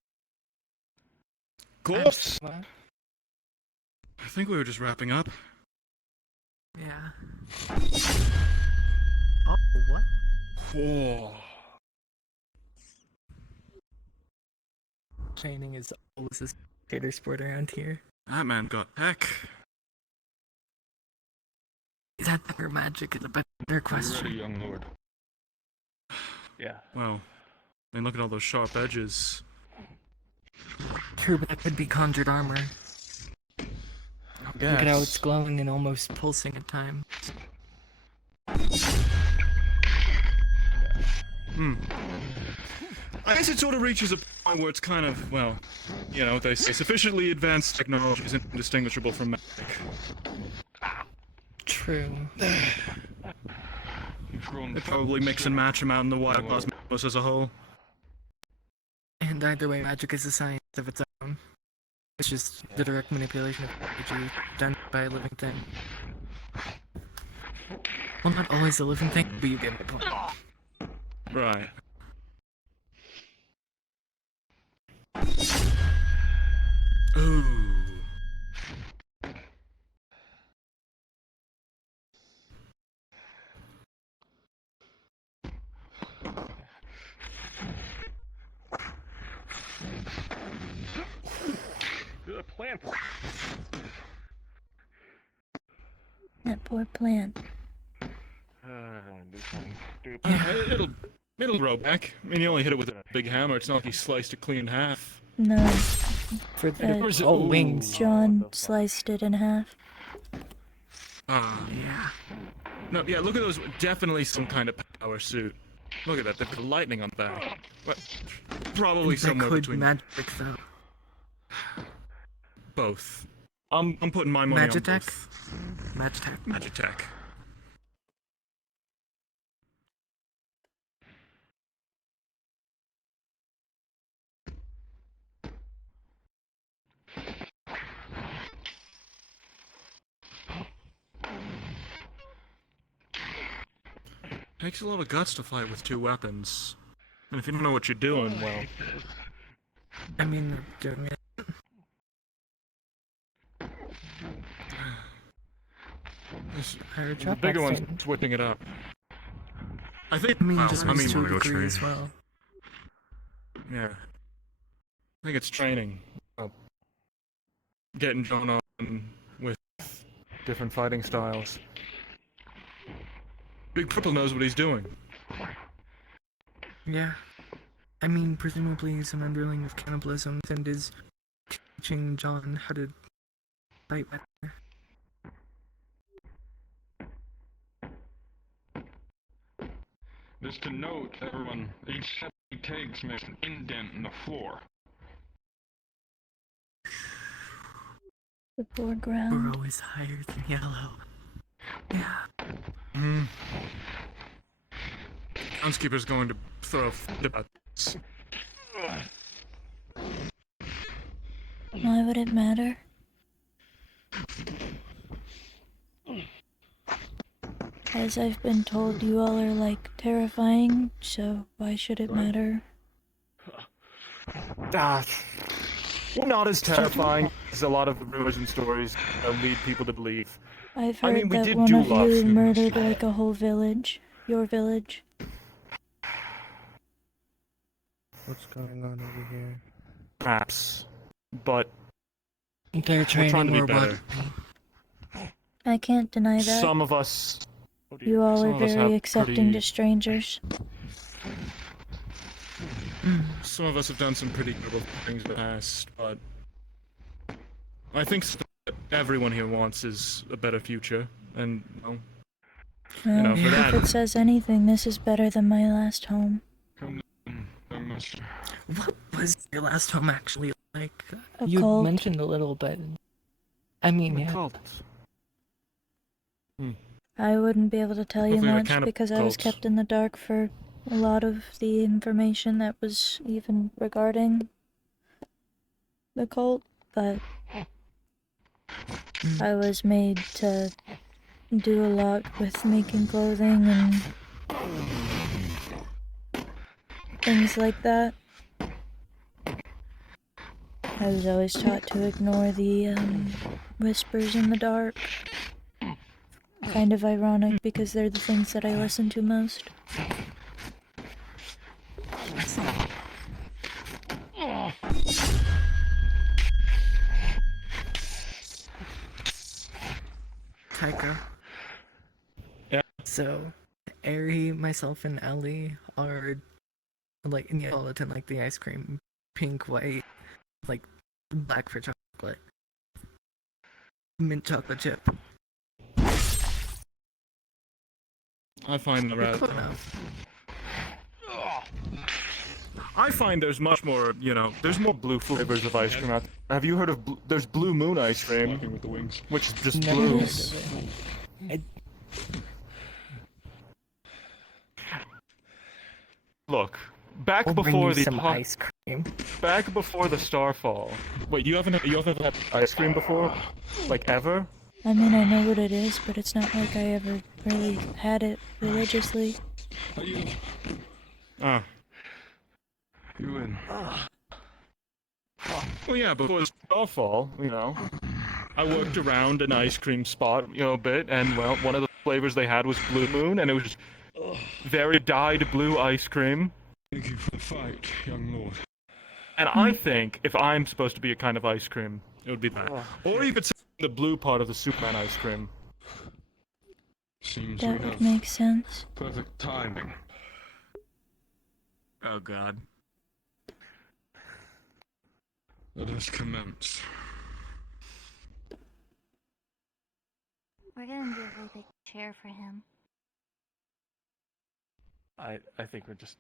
course. I think we were just wrapping up. Yeah. Oh, what? Whoa. Training is always skater sport around here. That man got heck. Is that better magic is a better question. Ready, young lord. Yeah. Well, I mean, look at all those sharp edges. True, but that could be conjured armor. Look at how it's glowing and almost pulsing at times. I guess it sort of reaches a point where it's kind of, well, you know, they say sufficiently advanced technology is indistinguishable from magic. True. They probably mix and match them out in the wild cosmos as a whole. And either way, magic is a science of its own. It's just the direct manipulation of energy done by a living thing. Well, not always a living thing, but you get my point. Right. Ooh. The plant. That poor plant. It'll grow back. I mean, you only hit it with a big hammer. It's not like he sliced it clean in half. No. For the wings. John sliced it in half. Yeah. No, yeah, look at those. Definitely some kind of power suit. Look at that. They've got lightning on the back. What? Probably somewhere between. Magic, though. Both. I'm putting my money on Magitech? both. Magitech. Magitech. Takes a lot of guts to fight with two weapons. And if you don't know what you're doing, well... I mean, doing it. The bigger one's switching it up. I think... I mean, well, just I mean, to a degree as well. Yeah. I think it's training. Getting John on with different fighting styles. Big Purple knows what he's doing. Yeah. I mean, presumably some underling of cannibalism and is teaching John how to fight better. Just to note, everyone, each step he takes makes an indent in the floor. The foreground. We're always higher than yellow. Yeah. Groundskeeper's going to throw a fit about this. Why would it matter? As I've been told, you all are, like, terrifying, so why should it matter? We're not as terrifying as a lot of the rumors and stories lead people to believe. I've I heard mean, we that did one do of love you things. murdered, like, a whole village. Your village. What's going on over here? Perhaps, but They're We're trying to be more better. I can't deny that. some of us. You all Some are of us very have accepting pretty- to strangers. Some of us have done some pretty good things in the past, but I think that everyone here wants is a better future, and well, Well, know, for that- if it says anything, this is better than my last home. What was your last home actually like? A You cult. mentioned a little bit. I mean, yeah. I wouldn't be able to tell you Hopefully the much cannibal because I was cults. kept in the dark for a lot of the information that was even regarding the cult, but I was made to do a lot with making clothing and things like that. I was always taught to ignore the whispers in the dark. Kind of ironic because they're the things that I listen to most. Tycho. Yeah. So, Ari, myself, and Ellie are like Neapolitan, like the ice cream, pink, white, like black for chocolate, mint chocolate chip. I find the rat. Close enough. I find there's much more, there's more blue flavors of ice cream out there. Have you heard of, there's Blue Moon ice cream, which is just Never blue. heard of it. Look, back I'll bring before you the some ice cream. back before the Starfall. Wait, you haven't had ice cream before? Like ever? I mean, I know what it is, but it's not like I ever really had it religiously. Oh. You win. Well, yeah, before the Starfall, I worked around an ice cream spot, a bit, and well, one of the flavors they had was Blue Moon, and it was very dyed blue ice cream. Thank you for the fight, young lord. And I think if I'm supposed to be a kind of ice cream, it would be that. Or you could say the blue part of the Superman ice cream. Seems That we would have make sense. perfect timing. Oh god. Let us commence. We're gonna do a really big chair for him. I think we're just.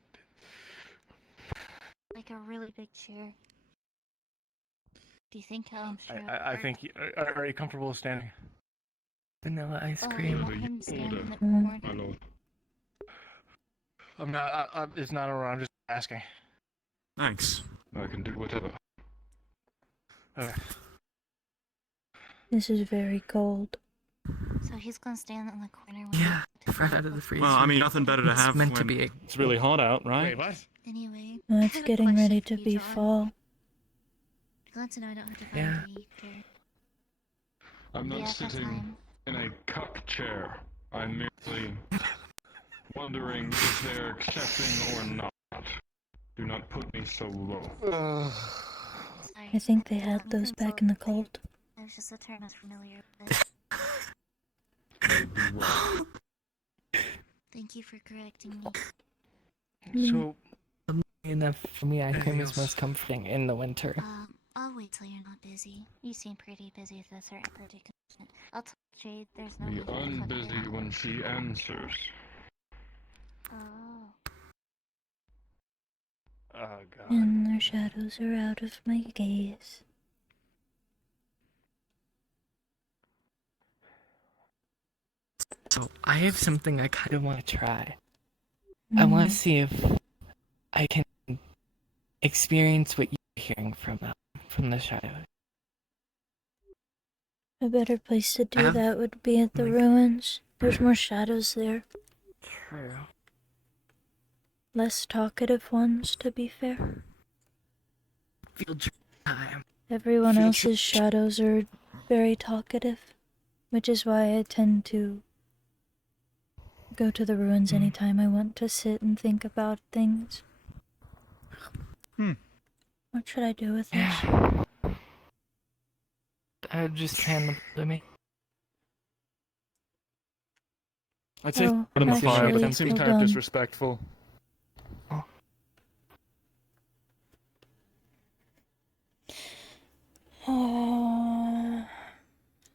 Like a really big chair. Do you think sure? I think. Are you comfortable standing? Vanilla ice Oh, cream. you want him to stand in the My corner? lord. I'm not. It's not around. I'm just asking. Thanks. I can do whatever. Okay. This is very cold. So he's gonna stand in the corner when Yeah, fresh out of the freezer. Well, I mean, nothing better to It's have meant when to be. it's really hot out, right? Wait, what? Anyway, Well, I it's have a getting question ready for to you, be John. fall. Glad to know I don't have to find Yeah. a heater. I'm not Yeah, sitting time. in a cuck chair. I'm merely wondering if they're accepting or not. Do not put me so low. Sorry. I think they Did had those anything back in the so clear? cold. It was just a term I was familiar with. Thank you for correcting me. So, enough for me, ice cream is most comforting in the winter. I'll wait till you're not busy. You seem pretty busy with this predicament. I'll tell Jade there's no Be need to come unbusy here. when she answers. Oh. Oh god. And their shadows are out of my gaze. So, I have something I kind of want to try. I want to see if I can experience what you're hearing from the shadows. A better place to do Have- that would be at the ruins. There's more shadows there. True. Less talkative ones, to be fair. Field trip time. Everyone else's shadows are very talkative, which is why I tend to go to the ruins anytime I want to sit and think about things. What should I do with this? Just hand them to me. I'd say Oh, put in the fire, but actually, that seems hold kind of on. disrespectful.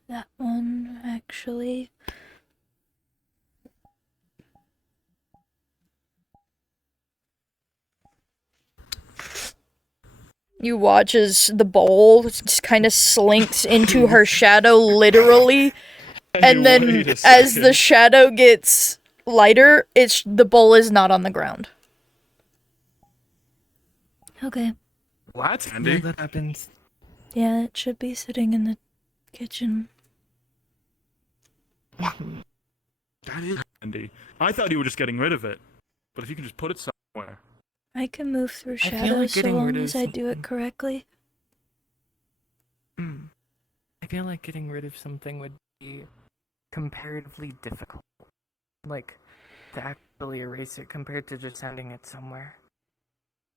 That one, actually. You watch as the bowl just kind of slinks into her shadow, literally. And then, Wait a as the second. shadow gets lighter, the bowl is not on the ground. Okay. What? Yeah, Andy? that happens. Yeah, it should be sitting in the kitchen. That is handy. I thought you were just getting rid of it. But if you can just put it somewhere. I can move through feel like shadows so getting long rid of as I do it correctly. I feel like getting rid of something would be comparatively difficult. Like, to actually erase it compared to just sending it somewhere.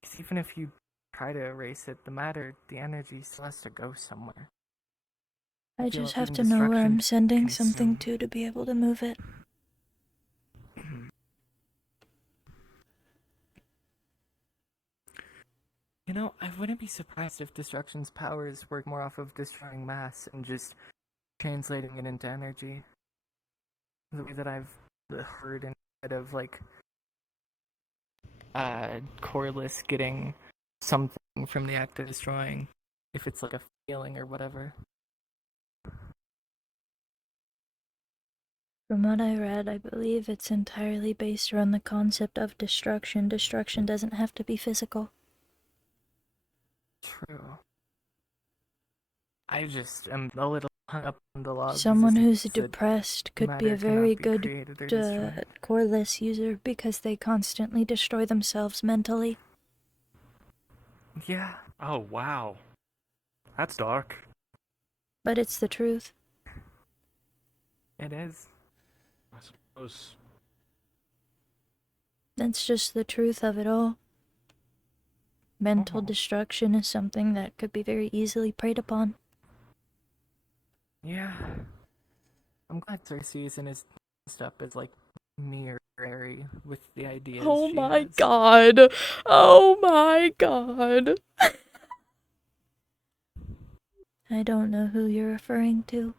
Because even if you try to erase it, the energy still has to go somewhere. I feel just like have even to know where I'm destruction sending something consume- to be able to move it. You know, I wouldn't be surprised if destruction's powers work more off of destroying mass and just translating it into energy. The way that I've heard instead of like Corliss getting something from the act of destroying, if it's like a feeling or whatever. From what I read, I believe it's entirely based around the concept of destruction. Destruction doesn't have to be physical. True. I just am a little hung up on the law. Someone who's that depressed could be a matter very cannot be good created or destroyed. Corliss user because they constantly destroy themselves mentally. Yeah. Oh, wow. That's dark. But it's the truth. It is. I suppose. That's just the truth of it all. Mental destruction is something that could be very easily preyed upon. Yeah. I'm glad Cersei isn't as messed up as like me or Harry with the ideas. Oh she my has. god. Oh my god. I don't know who you're referring to.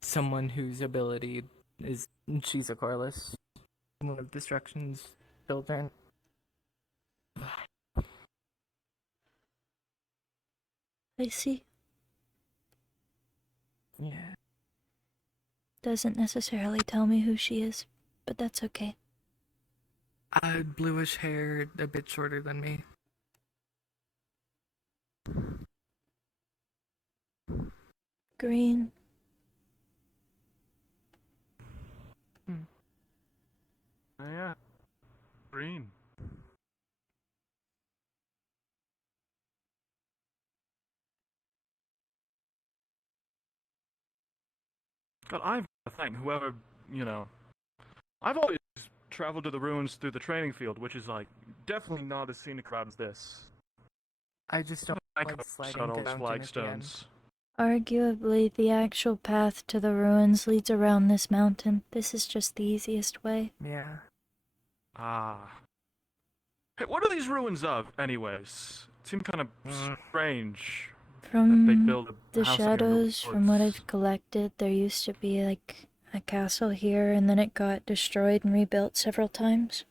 Someone whose ability is she's a Corliss, one of Destruction's children. I see. Yeah. Doesn't necessarily tell me who she is, but that's okay. Bluish hair, a bit shorter than me. Green. Oh, yeah. Green. God, I've got to thank whoever, you know. I've always traveled to the ruins through the training field, which is, like, definitely not as scenic route as this. I just don't like sliding on all down those to flagstones. Arguably, the actual path to the ruins leads around this mountain. This is just the easiest way. Yeah. Ah. Hey, what are these ruins of, anyways? It seems kind of strange that they From build a the house up here in the shadows, from what woods. I've collected, there used to be like a castle here, and then it got destroyed and rebuilt several times.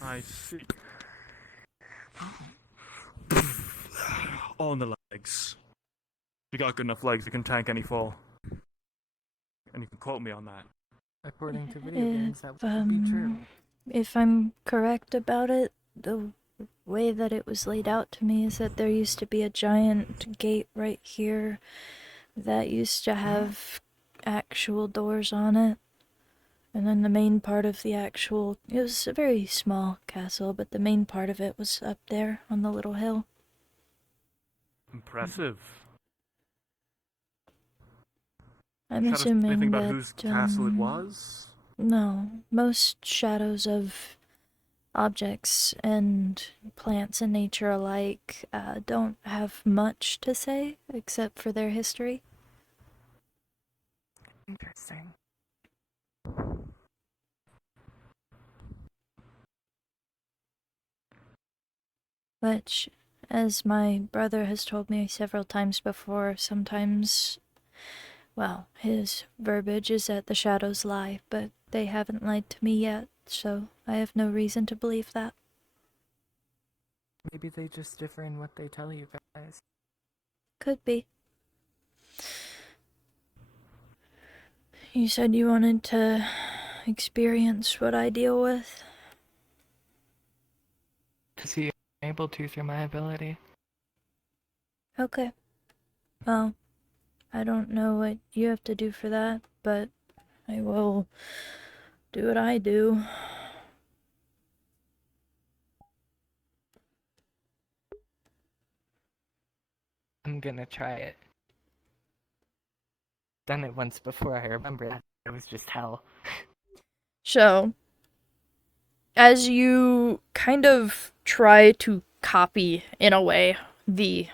I see. On the legs. You got good enough legs, you can tank any fall. And you can quote me on that. According to video games, that would be true. If I'm correct about it, the way that it was laid out to me is that there used to be a giant gate right here that used to have actual doors on it. And then the main part of the actual, it was a very small castle, but the main part of it was up there on the little hill. Impressive. I'm Shadows, assuming anything about that, whose castle it was? No, most shadows of objects and plants and nature alike don't have much to say except for their history. Interesting. Which, as my brother has told me several times before, sometimes, well, his verbiage is that the shadows lie, but they haven't lied to me yet, so I have no reason to believe that. Maybe they just differ in what they tell you guys. Could be. You said you wanted to experience what I deal with. To see if I'm able to through my ability. Okay. Well, I don't know what you have to do for that, but I will do what I do. I'm gonna try it. Done it once before, I remember that. It was just hell. So, as you kind of try to copy, in a way, the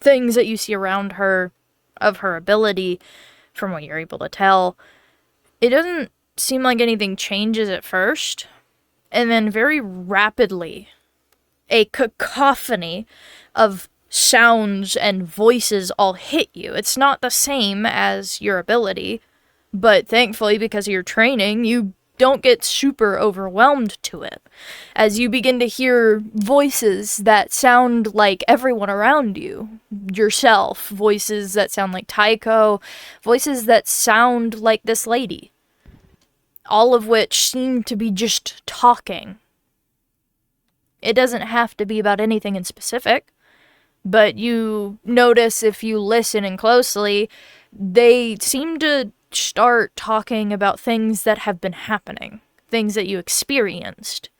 things that you see around her of her ability, from what you're able to tell, it doesn't seem like anything changes at first, and then very rapidly, a cacophony of sounds and voices all hit you. It's not the same as your ability, but thankfully, because of your training, you don't get super overwhelmed to it. As you begin to hear voices that sound like everyone around you, yourself, voices that sound like Taiko, voices that sound like this lady, all of which seem to be just talking. It doesn't have to be about anything in specific, but you notice if you listen in closely, they seem to start talking about things that have been happening, things that you experienced.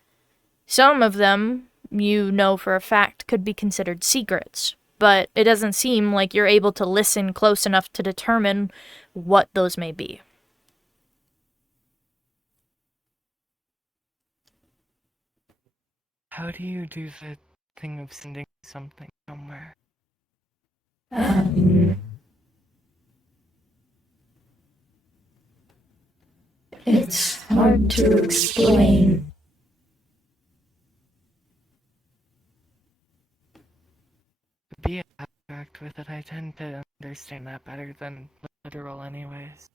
Some of them, you know for a fact, could be considered secrets, but it doesn't seem like you're able to listen close enough to determine what those may be. How do you do the thing of sending something somewhere? It's hard to explain. To be abstract with it, I tend to understand that better than literal anyways.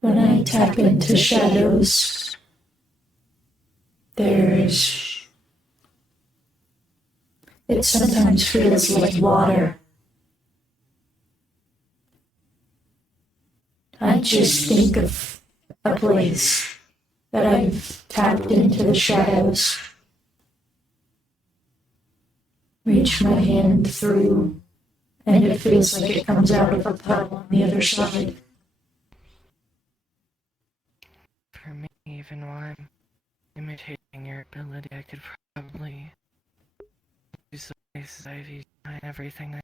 When I tap into shadows, it sometimes feels like water. I just think of a place that I've tapped into the shadows. Reach my hand through, and it feels like it comes out of a puddle on the other side. For me, even while I'm imitating your ability, I could probably use the places I've used and everything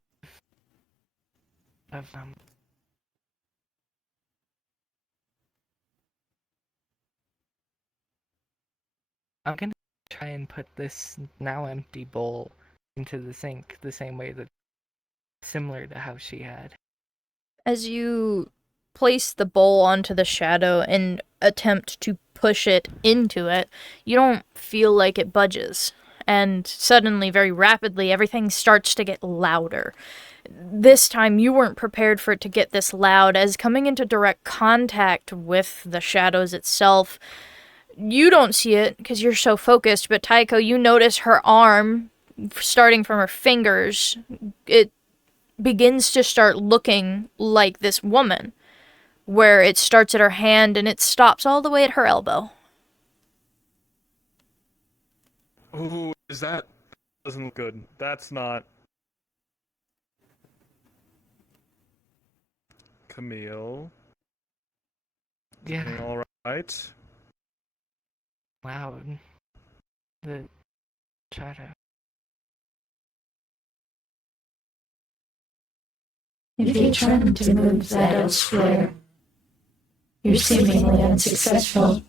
of them. I'm gonna try and put this now empty bowl into the sink the same way that similar to how she had. As you place the bowl onto the shadow and attempt to push it into it, you don't feel like it budges. And suddenly, very rapidly, everything starts to get louder. This time, you weren't prepared for it to get this loud, as coming into direct contact with the shadows itself, you don't see it because you're so focused, but Taiko, you notice her arm, starting from her fingers, it begins to start looking like this woman, where it starts at her hand and it stops all the way at her elbow. Ooh, that doesn't look good. That's not... Camille? Yeah. Alright. Wow. The shadow. If you're trying to move that elsewhere, you're seemingly unsuccessful.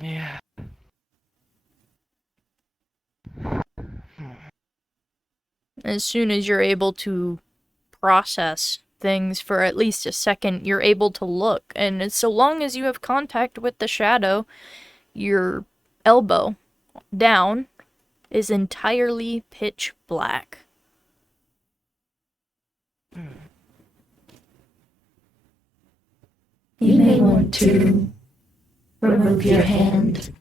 Yeah. As soon as you're able to process things for at least a second, you're able to look, and so long as you have contact with the shadow, your elbow down is entirely pitch black. You may want to remove your hand.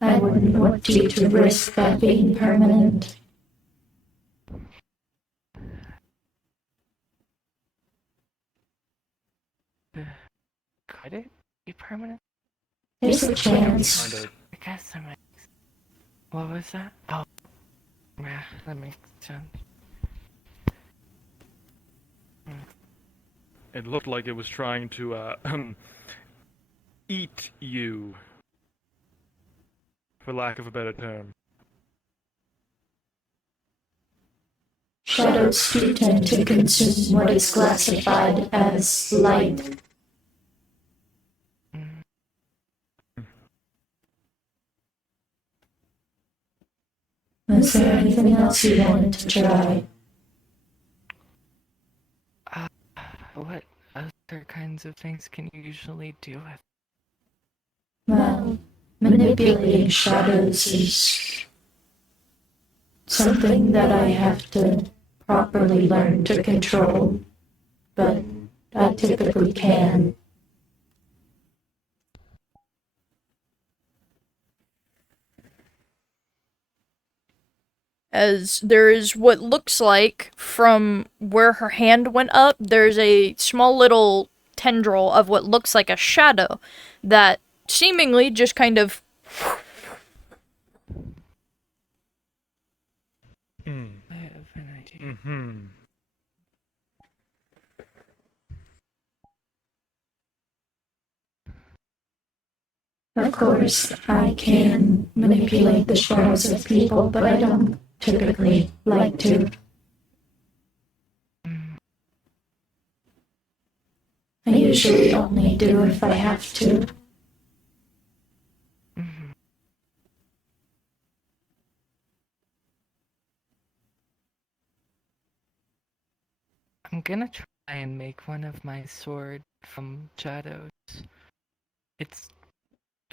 I wouldn't want you to risk that being permanent. Could it be permanent? There's a chance. I guess that makes... What was that? Oh. Yeah, that makes sense. It looked like it was trying to, eat you. For lack of a better term. Shadows do tend to consume what is classified as light. anything else you wanted to try? What other kinds of things can you usually do with? Well, manipulating shadows is something that I have to properly learn to control, but I typically can. As there is what looks like, from where her hand went up, there's a small little tendril of what looks like a shadow that seemingly just kind of I have an idea. Of course, I can manipulate the shadows of people, but I don't typically like to. I usually only do if I have to. I'm gonna try and make one of my sword from shadows. It's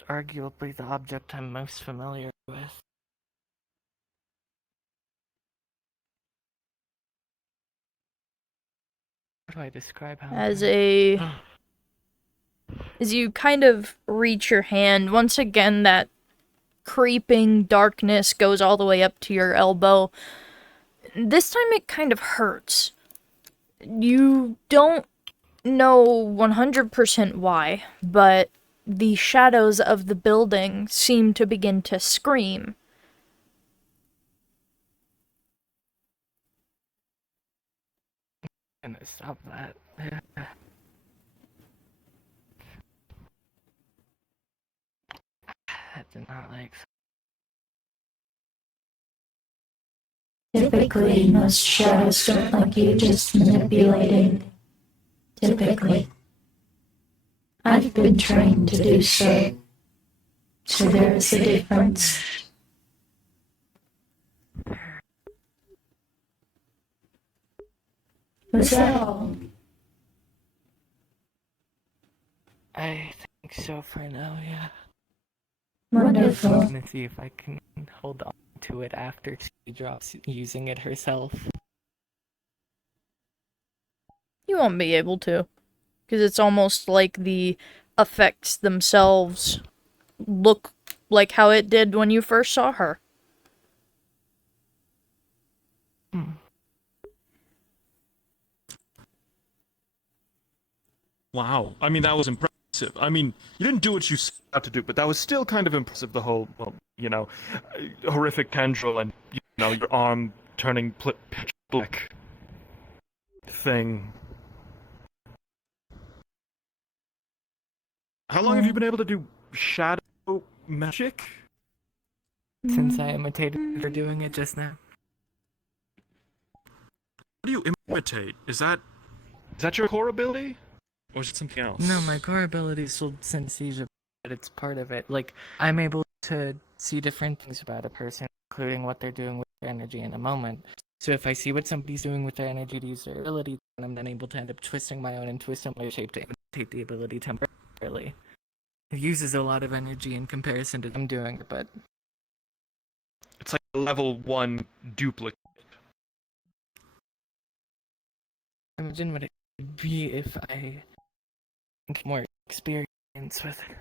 arguably the object I'm most familiar with. How do I describe how? as you kind of reach your hand, once again that creeping darkness goes all the way up to your elbow. This time it kind of hurts. You don't know 100% why, but the shadows of the building seem to begin to scream. I'm gonna stop that. That did not like. Typically, most shadows don't like you just manipulating. Typically. I've been trained to do so. So there is a difference. Was that all? I think so for now, yeah. Wonderful. I'm gonna see if I can hold on to it after she drops using it herself. You won't be able to, because it's almost like the effects themselves look like how it did when you first saw her. Wow. I mean, that was impressive. I mean, you didn't do what you set out to do, but that was still kind of impressive. The whole, well, horrific tendril and, your arm turning pitch black thing. How long have you been able to do shadow magic? Since I imitated her doing it just now. What do you imitate? Is that your core ability? Or is it something else? No, my core ability is still synesthesia, but it's part of it. Like, I'm able to see different things about a person, including what they're doing with their energy in a moment. So if I see what somebody's doing with their energy to use their ability, then I'm then able to end up twisting my own into a similar shape to imitate the ability temporarily. It uses a lot of energy in comparison to them doing it, but... It's like a level 1 duplicate. Imagine what it would be if I get more experience with it.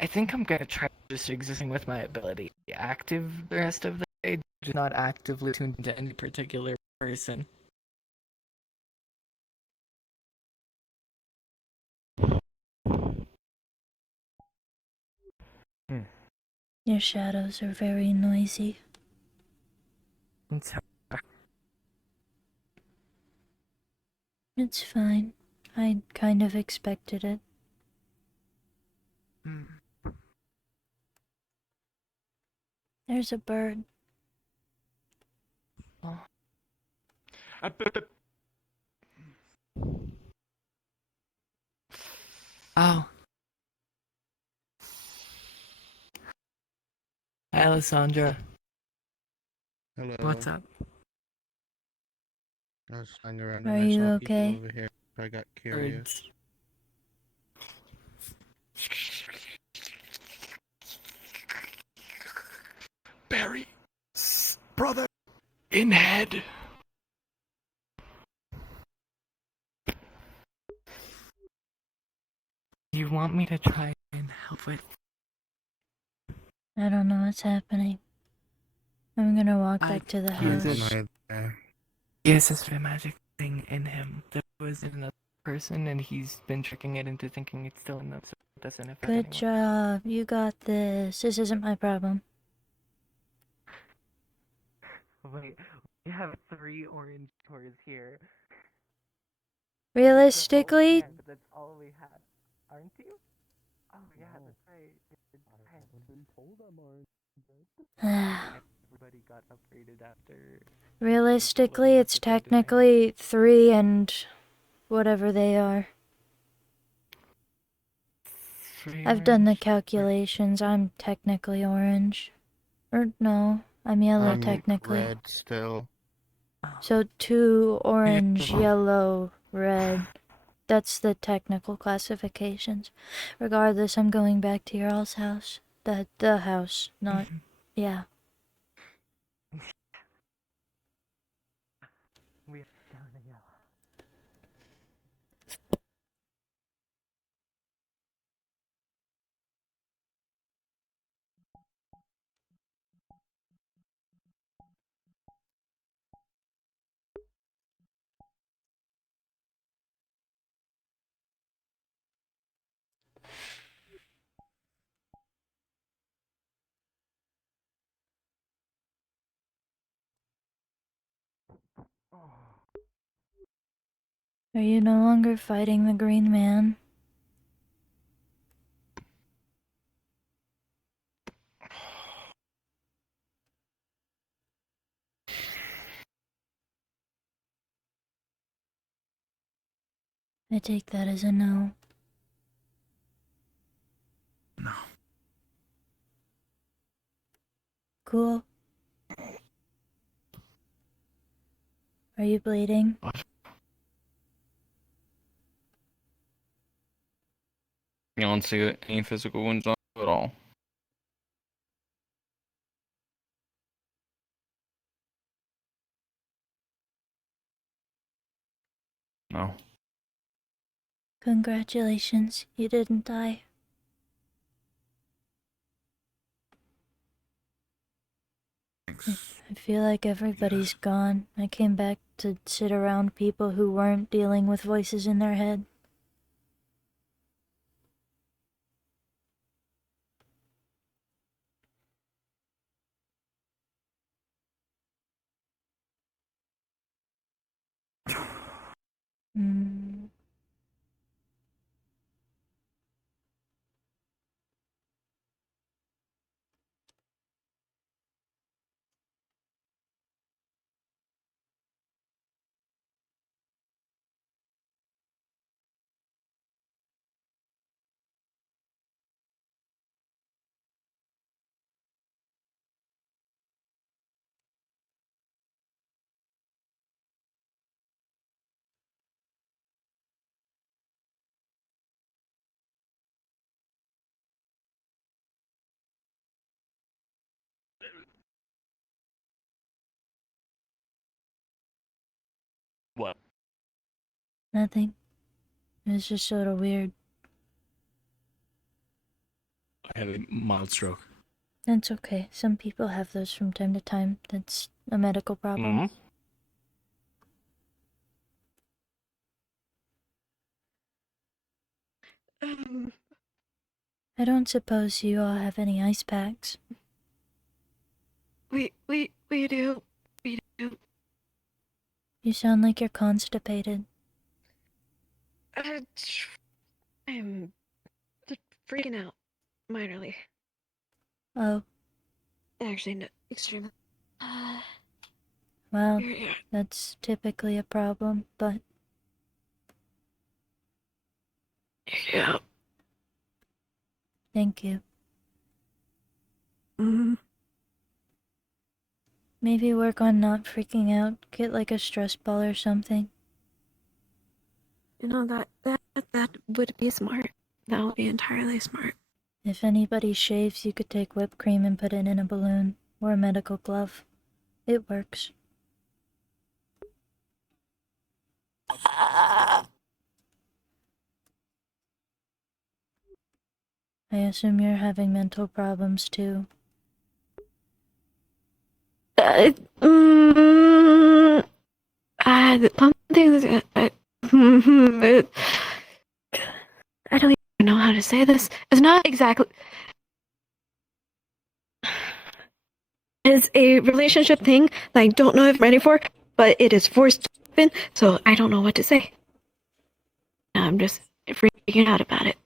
I think I'm gonna try just existing with my ability active the rest of the day, just not actively tuned into any particular person. Your shadows are very noisy. It's fine. I kind of expected it. There's a bird. Oh. Hi, Alessandra. Hello. What's up? I was flying around Are and I you saw okay? people over here. I got curious. Barry, brother, in head. You want me to try and help with? I don't know what's happening. I'm gonna walk back to the use house. it. He has this magic thing in him that was in another person, and he's been tricking it into thinking it's still in them, so it doesn't affect Good anyone. job. You got this. This isn't my problem. Wait, we have 3 orange tours here. Realistically, But that's all we had, aren't you? Oh yeah, that's right. I've been told I'm orange. Everybody got upgraded after. realistically, it's technically 3 and whatever they are. I've done the calculations. I'm technically orange. Or no, I'm yellow I'm technically. red still. So 2 orange, yellow, red. That's the technical classifications. Regardless, I'm going back to your all's house. The house, not yeah. We have down a yellow. Are you no longer fighting the green man? I take that as a no. No. Cool. Are you bleeding? You don't see any physical wounds on you at all. No. Congratulations, you didn't die. I feel like everybody's gone. I came back to sit around people who weren't dealing with voices in their head. Mm. What? Nothing. It was just sort of weird. I had a mild stroke. That's okay. Some people have those from time to time. That's a medical problem. I don't suppose you all have any ice packs. We do. We do. You sound like you're constipated. I'm freaking out minorly. Oh, Actually, no, extremely. well, Yeah. that's typically a problem, but Yeah. thank you. Maybe work on not freaking out. Get like a stress ball or something. You know, that would be smart. That would be entirely smart. If anybody shaves, you could take whipped cream and put it in a balloon or a medical glove. It works. I assume you're having mental problems too. Something. I don't even know how to say this. It's not exactly. It's a relationship thing that I don't know if I'm ready for, but it is forced to happen, so I don't know what to say. I'm just freaking out about it.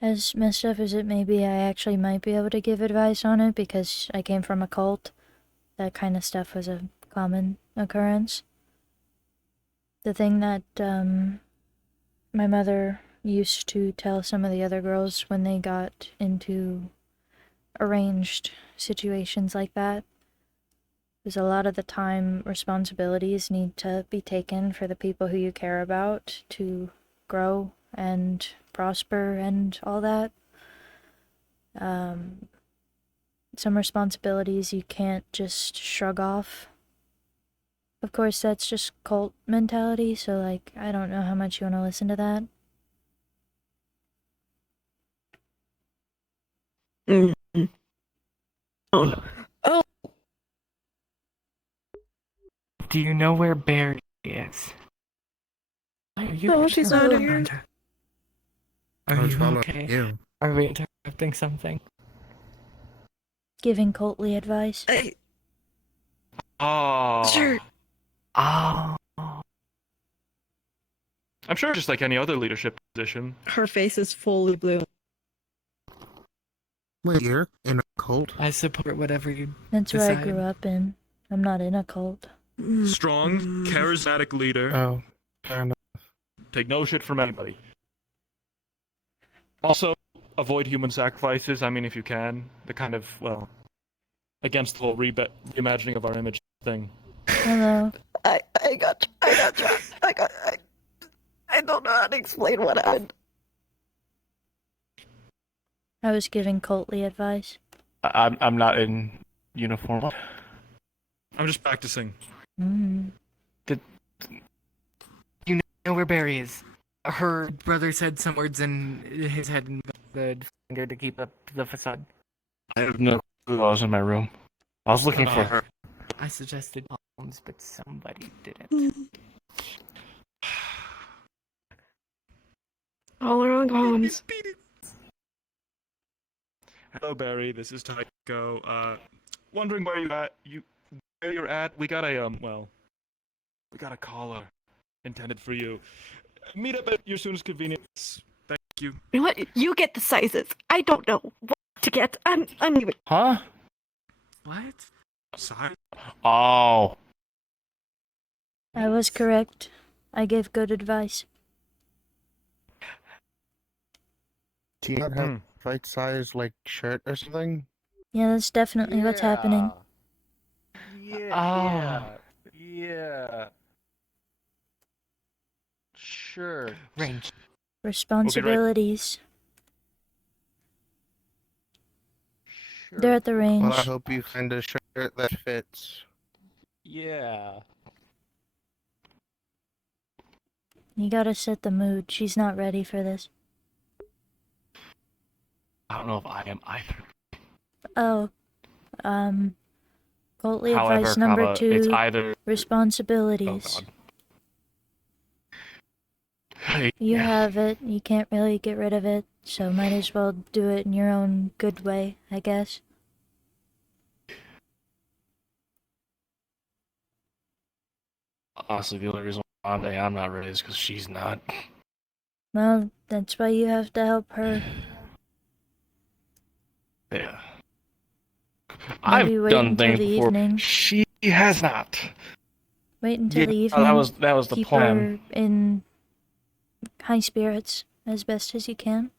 As messed up as it may be, I actually might be able to give advice on it because I came from a cult. That kind of stuff was a common occurrence. The thing that my mother used to tell some of the other girls when they got into arranged situations like that is a lot of the time responsibilities need to be taken for the people who you care about to grow and prosper and all that. Some responsibilities you can't just shrug off. Of course, that's just cult mentality, so, like, I don't know how much you want to listen to that. Mm-hmm. Oh, no. Oh! Do you know where Barry is? Are you No, she's not here. Are I was you following okay? you. Are we interrupting something? Giving cultly advice. Oh. Sure. Oh. I'm sure just like any other leadership position. Her face is fully blue. Wait, you're in a cult? I support whatever you That's decide. where I grew up in. I'm not in a cult. Strong, charismatic leader. Oh, fair enough. Take no shit from anybody. Also, avoid human sacrifices. I mean, if you can. The kind of, well, against the whole reimagining of our image thing. Hello. I don't know how to explain what happened. I was giving cultly advice. I'm not in uniform. I'm just practicing. You know where Barry is. Her brother said some words in his head and the finger to keep up the facade. I have no clue. I was in my room. I was looking for her. I suggested bombs, but somebody didn't. All around bombs. Hello, Barry. This is Tycho. Wondering where you're at. We got a we got a caller intended for you. Meet up at your soonest convenience. Thank you. You know what? You get the sizes. I don't know what to get. I'm leaving. Huh? What? Size? Oh. I was correct. I gave good advice. Do you not have fight size like shirt or something? Yeah, that's definitely what's happening. Yeah. Sure. Range. Responsibilities. They're at the range. Well, I hope you find a shirt that fits. Yeah. You gotta set the mood. She's not ready for this. I don't know if I am either. Oh. Cultly However, advice number comma, 2. it's either- Responsibilities. You have it. You can't really get rid of it, so might as well do it in your own good way, I guess. Honestly, the only reason why I'm not ready is because she's not. Well, that's why you have to help her. Yeah. Maybe I've wait done until things the before. evening. She has not. Wait until the Yeah, evening. that was the Keep plan. her in high spirits as best as you can.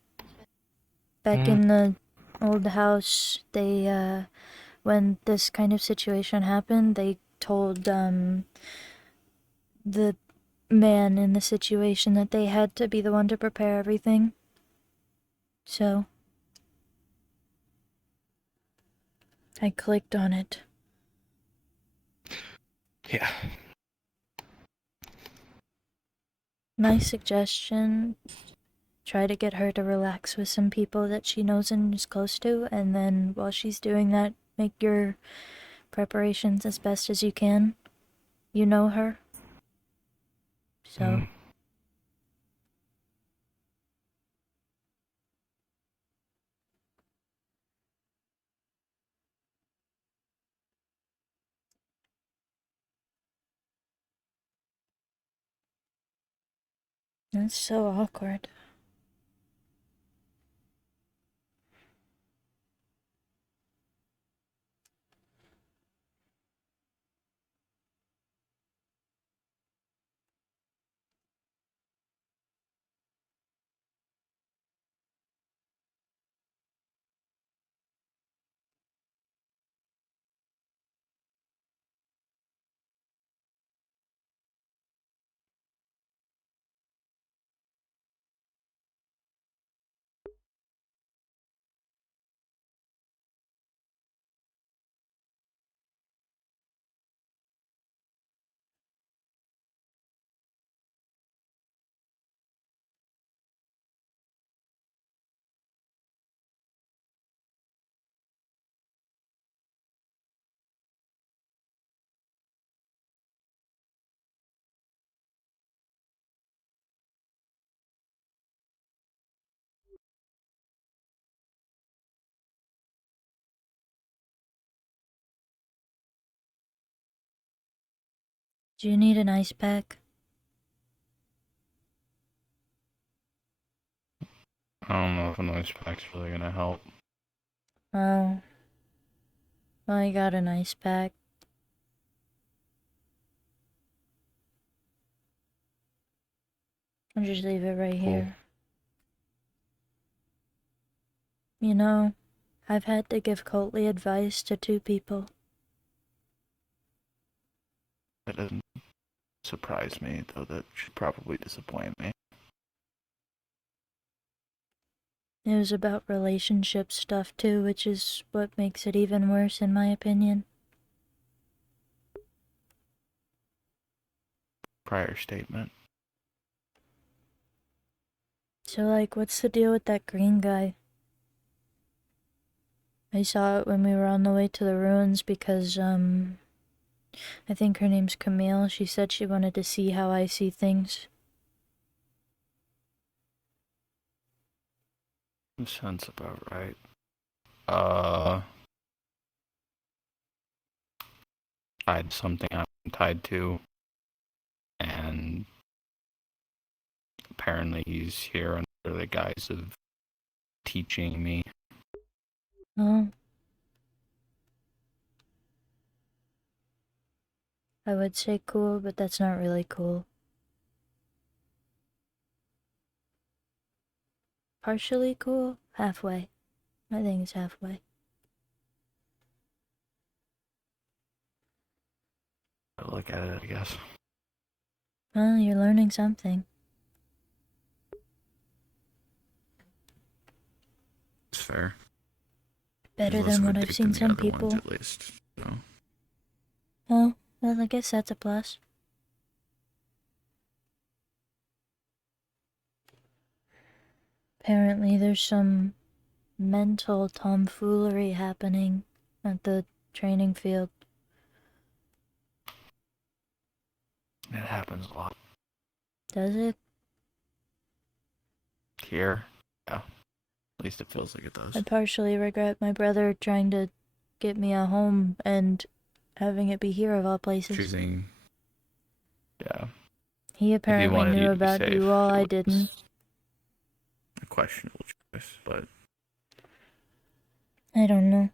Back in the old house, they when this kind of situation happened, they told the man in the situation that they had to be the one to prepare everything. So I clicked on it. Yeah. My suggestion, try to get her to relax with some people that she knows and is close to, and then while she's doing that, make your preparations as best as you can. You know her. So. That's so awkward. Do you need an ice pack? I don't know if a noise pack's really gonna help. Oh. Well, I got an ice pack. I'll just leave it right here. You know, I've had to give cultly advice to 2 people. That doesn't surprise me, though that should probably disappoint me. It was about relationship stuff too, which is what makes it even worse in my opinion. Prior statement. So like, what's the deal with that green guy? I saw it when we were on the way to the ruins because, I think her name's Camille. She said she wanted to see how I see things. Sounds about right. Tied to something I'm tied to, and apparently he's here under the guise of teaching me. Oh. I would say cool, but that's not really cool. Partially cool? Halfway. I think it's halfway. I look at it, I guess. Well, you're learning something. It's fair. Better Less than of a what I've dick seen than the some other ones, people. at least. So. Oh, well, I guess that's a plus. Apparently, there's some mental tomfoolery happening at the training field. It happens a lot. Does it? Here? Yeah. At least it feels like it does. I partially regret my brother trying to get me a home and having it be here of all places. Choosing. Yeah. He apparently wanted you knew to be about safe, you all, it I was- didn't. A questionable choice, but I don't know.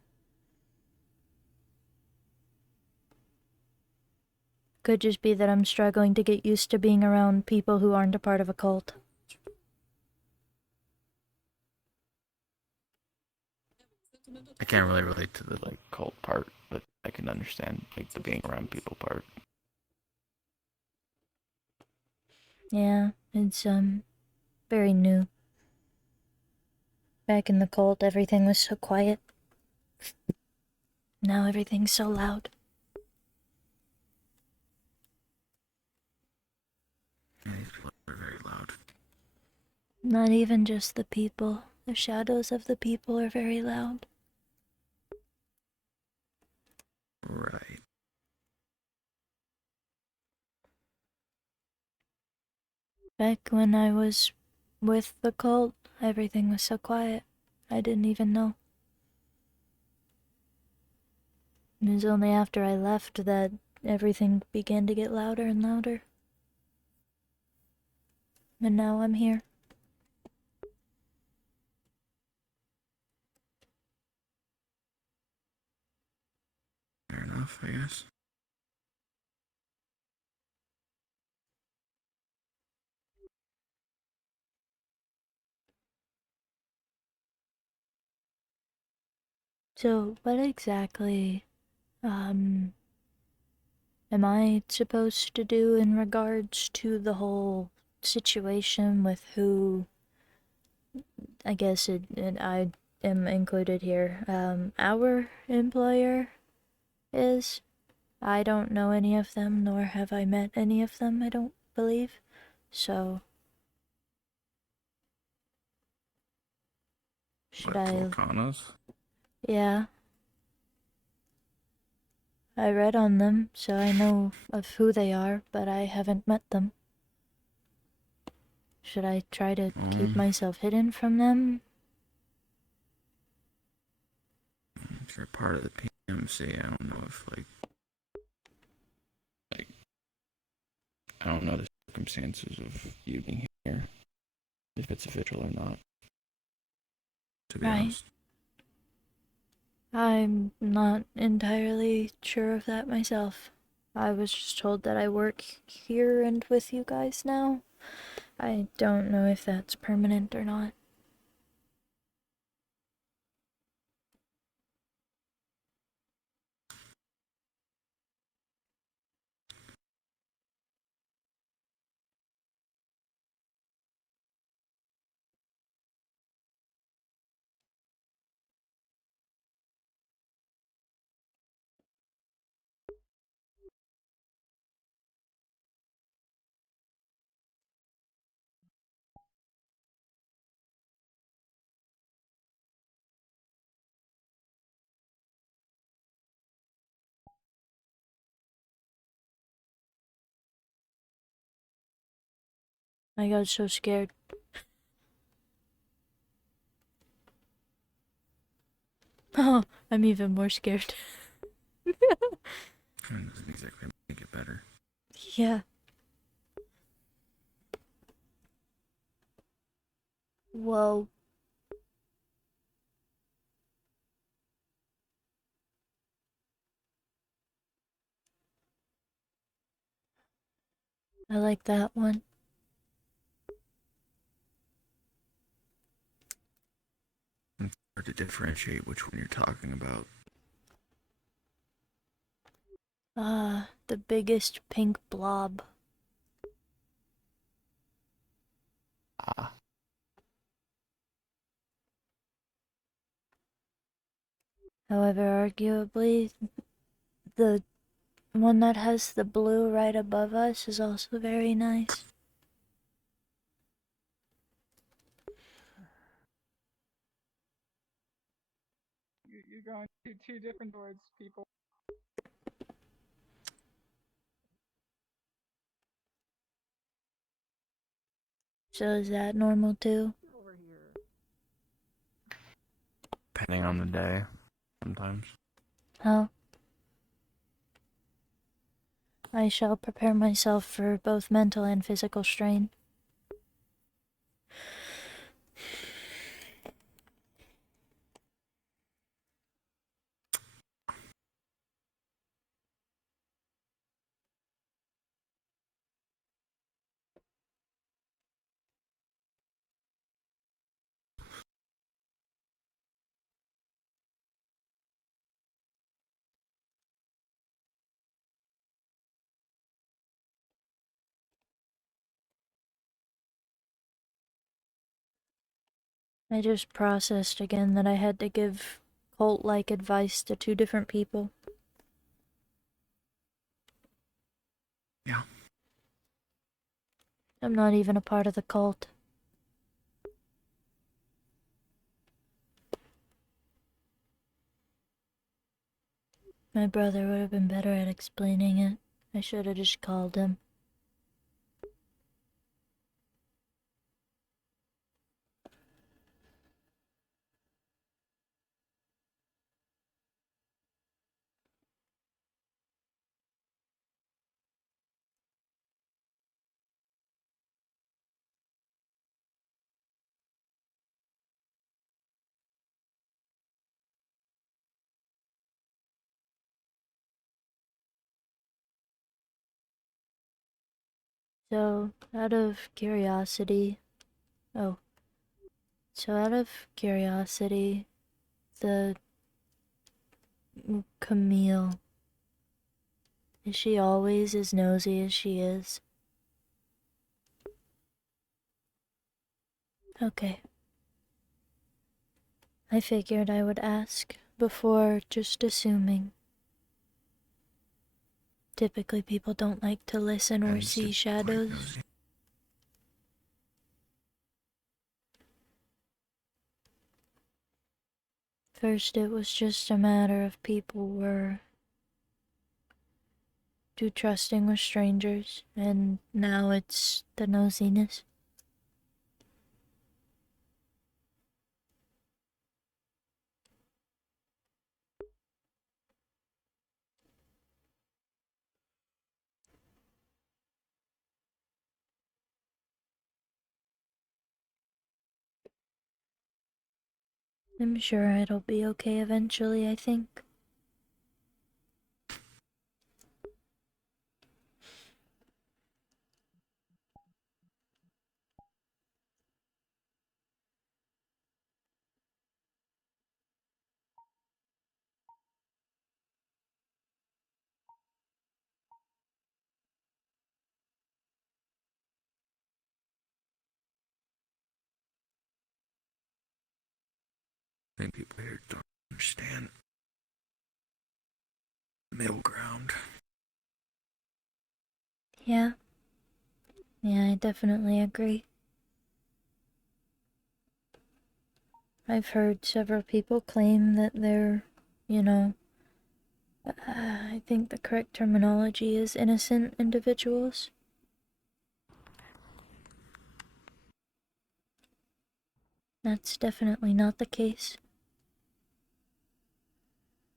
Could just be that I'm struggling to get used to being around people who aren't a part of a cult. I can't really relate to the like cult part, but I can understand like the being around people part. Yeah, it's very new. Back in the cult, everything was so quiet. Now everything's so loud. Yeah, these people are very loud. Not even just the people. The shadows of the people are very loud. Right. Back when I was with the cult, everything was so quiet. I didn't even know. It was only after I left that everything began to get louder and louder. And now I'm here. Fair enough, I guess. So, what exactly, am I supposed to do in regards to the whole situation with who, I guess I am included here, our employer is? I don't know any of them, nor have I met any of them, I don't believe. So, should What, I? Volcanos? Yeah. I read on them, so I know of who they are, but I haven't met them. Should I try to keep myself hidden from them? If you're part of the PMC, I don't know if I don't know the circumstances of you being here, if it's official or not. To be Right. honest. I'm not entirely sure of that myself. I was just told that I work here and with you guys now. I don't know if that's permanent or not. I got so scared. Oh, I'm even more scared. Doesn't exactly make it better. Yeah. Whoa. I like that one. It's hard to differentiate which one you're talking about. The biggest pink blob. However, arguably, the one that has the blue right above us is also very nice. You're going to two different doors, people. So is that normal too? Depending on the day, sometimes. Huh? I shall prepare myself for both mental and physical strain. I just processed again that I had to give cult-like advice to two different people. Yeah. I'm not even a part of the cult. My brother would have been better at explaining it. I should have just called him. So, out of curiosity, the Camille, is she always as nosy as she is? Okay. I figured I would ask before just assuming. Typically, people don't like to listen or see shadows. First, it was just a matter of people were too trusting with strangers, and now it's the nosiness. I'm sure it'll be okay eventually, I think. I think people here don't understand middle ground. Yeah. Yeah, I definitely agree. I've heard several people claim that they're, I think the correct terminology is innocent individuals. That's definitely not the case.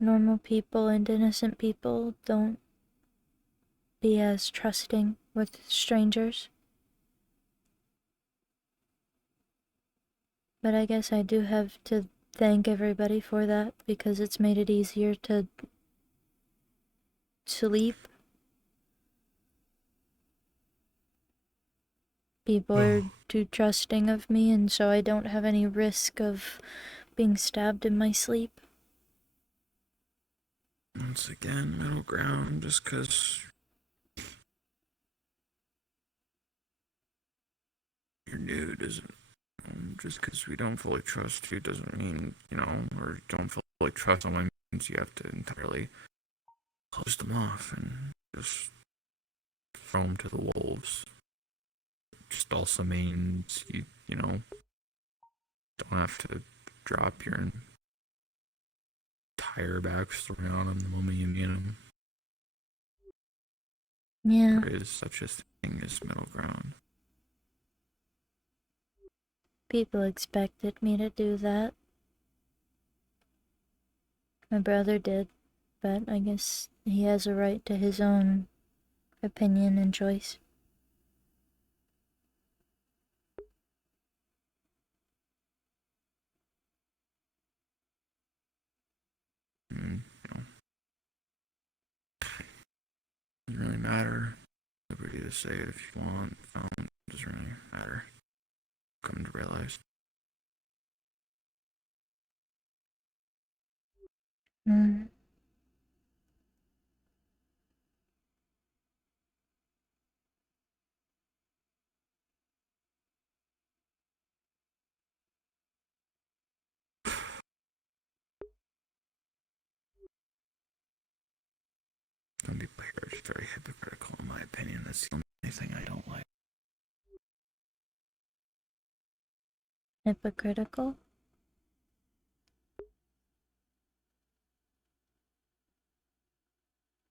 Normal people and innocent people don't be as trusting with strangers. But I guess I do have to thank everybody for that because it's made it easier to sleep. People are too trusting of me, and so I don't have any risk of being stabbed in my sleep. Once again, middle ground, just because you're new doesn't. Just because we don't fully trust you doesn't mean, or don't fully trust someone means you have to entirely close them off and just throw them to the wolves. Just also means you don't have to drop your entire backstory on them the moment you meet them. Yeah. There is such a thing as middle ground. People expected me to do that. My brother did, but I guess he has a right to his own opinion and choice. Doesn't really matter. Liberty to say it if you want. Doesn't really matter. Come to realize. Mm. Some people here are just very hypocritical, in my opinion. That's the only thing I don't like. Hypocritical?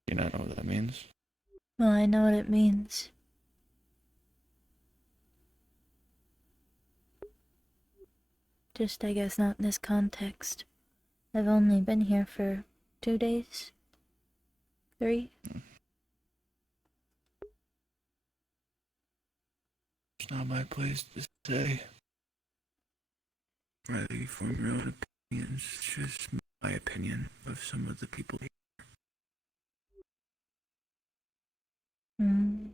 You not know what that means? Well, I know what it means. Just, I guess, not in this context. I've only been here for 2 days. 3? It's not my place to say. Rather, you form your own opinions. It's just my opinion of some of the people here. Mm.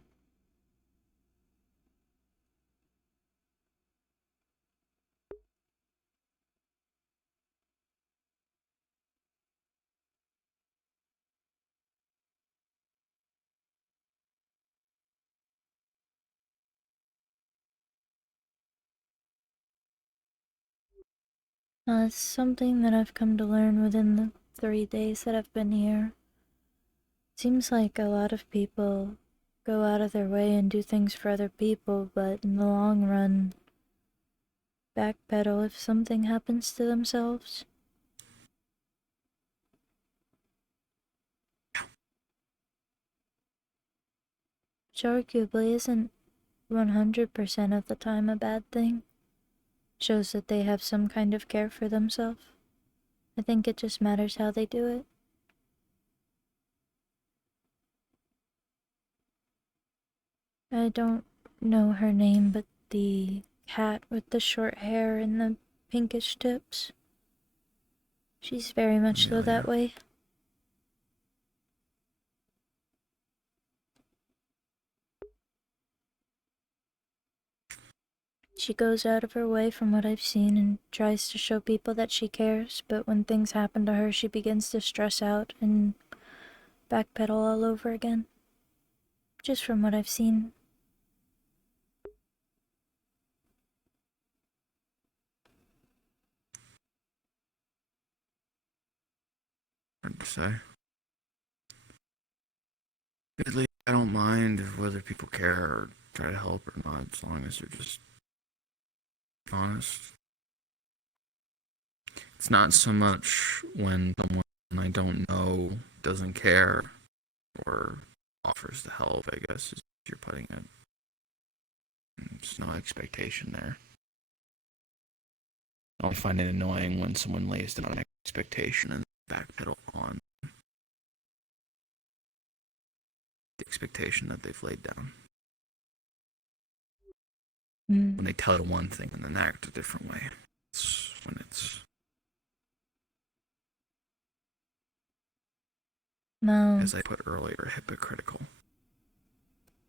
It's something that I've come to learn within the 3 days that I've been here. Seems like a lot of people go out of their way and do things for other people, but in the long run, backpedal if something happens to themselves. Which arguably isn't 100% of the time a bad thing. Shows that they have some kind of care for themselves. I think it just matters how they do it. I don't know her name, but the cat with the short hair and the pinkish tips. She's very much so that way. She goes out of her way from what I've seen and tries to show people that she cares, but when things happen to her, she begins to stress out and backpedal all over again. Just from what I've seen. Hard to say. At least I don't mind whether people care or try to help or not, as long as they're just honest. It's not so much when someone I don't know doesn't care or offers to help, I guess, is you're putting it. There's no expectation there. I find it annoying when someone lays down an expectation and backpedal on the expectation that they've laid down. When they tell you one thing and then act a different way. It's when it's No. as I put earlier, hypocritical.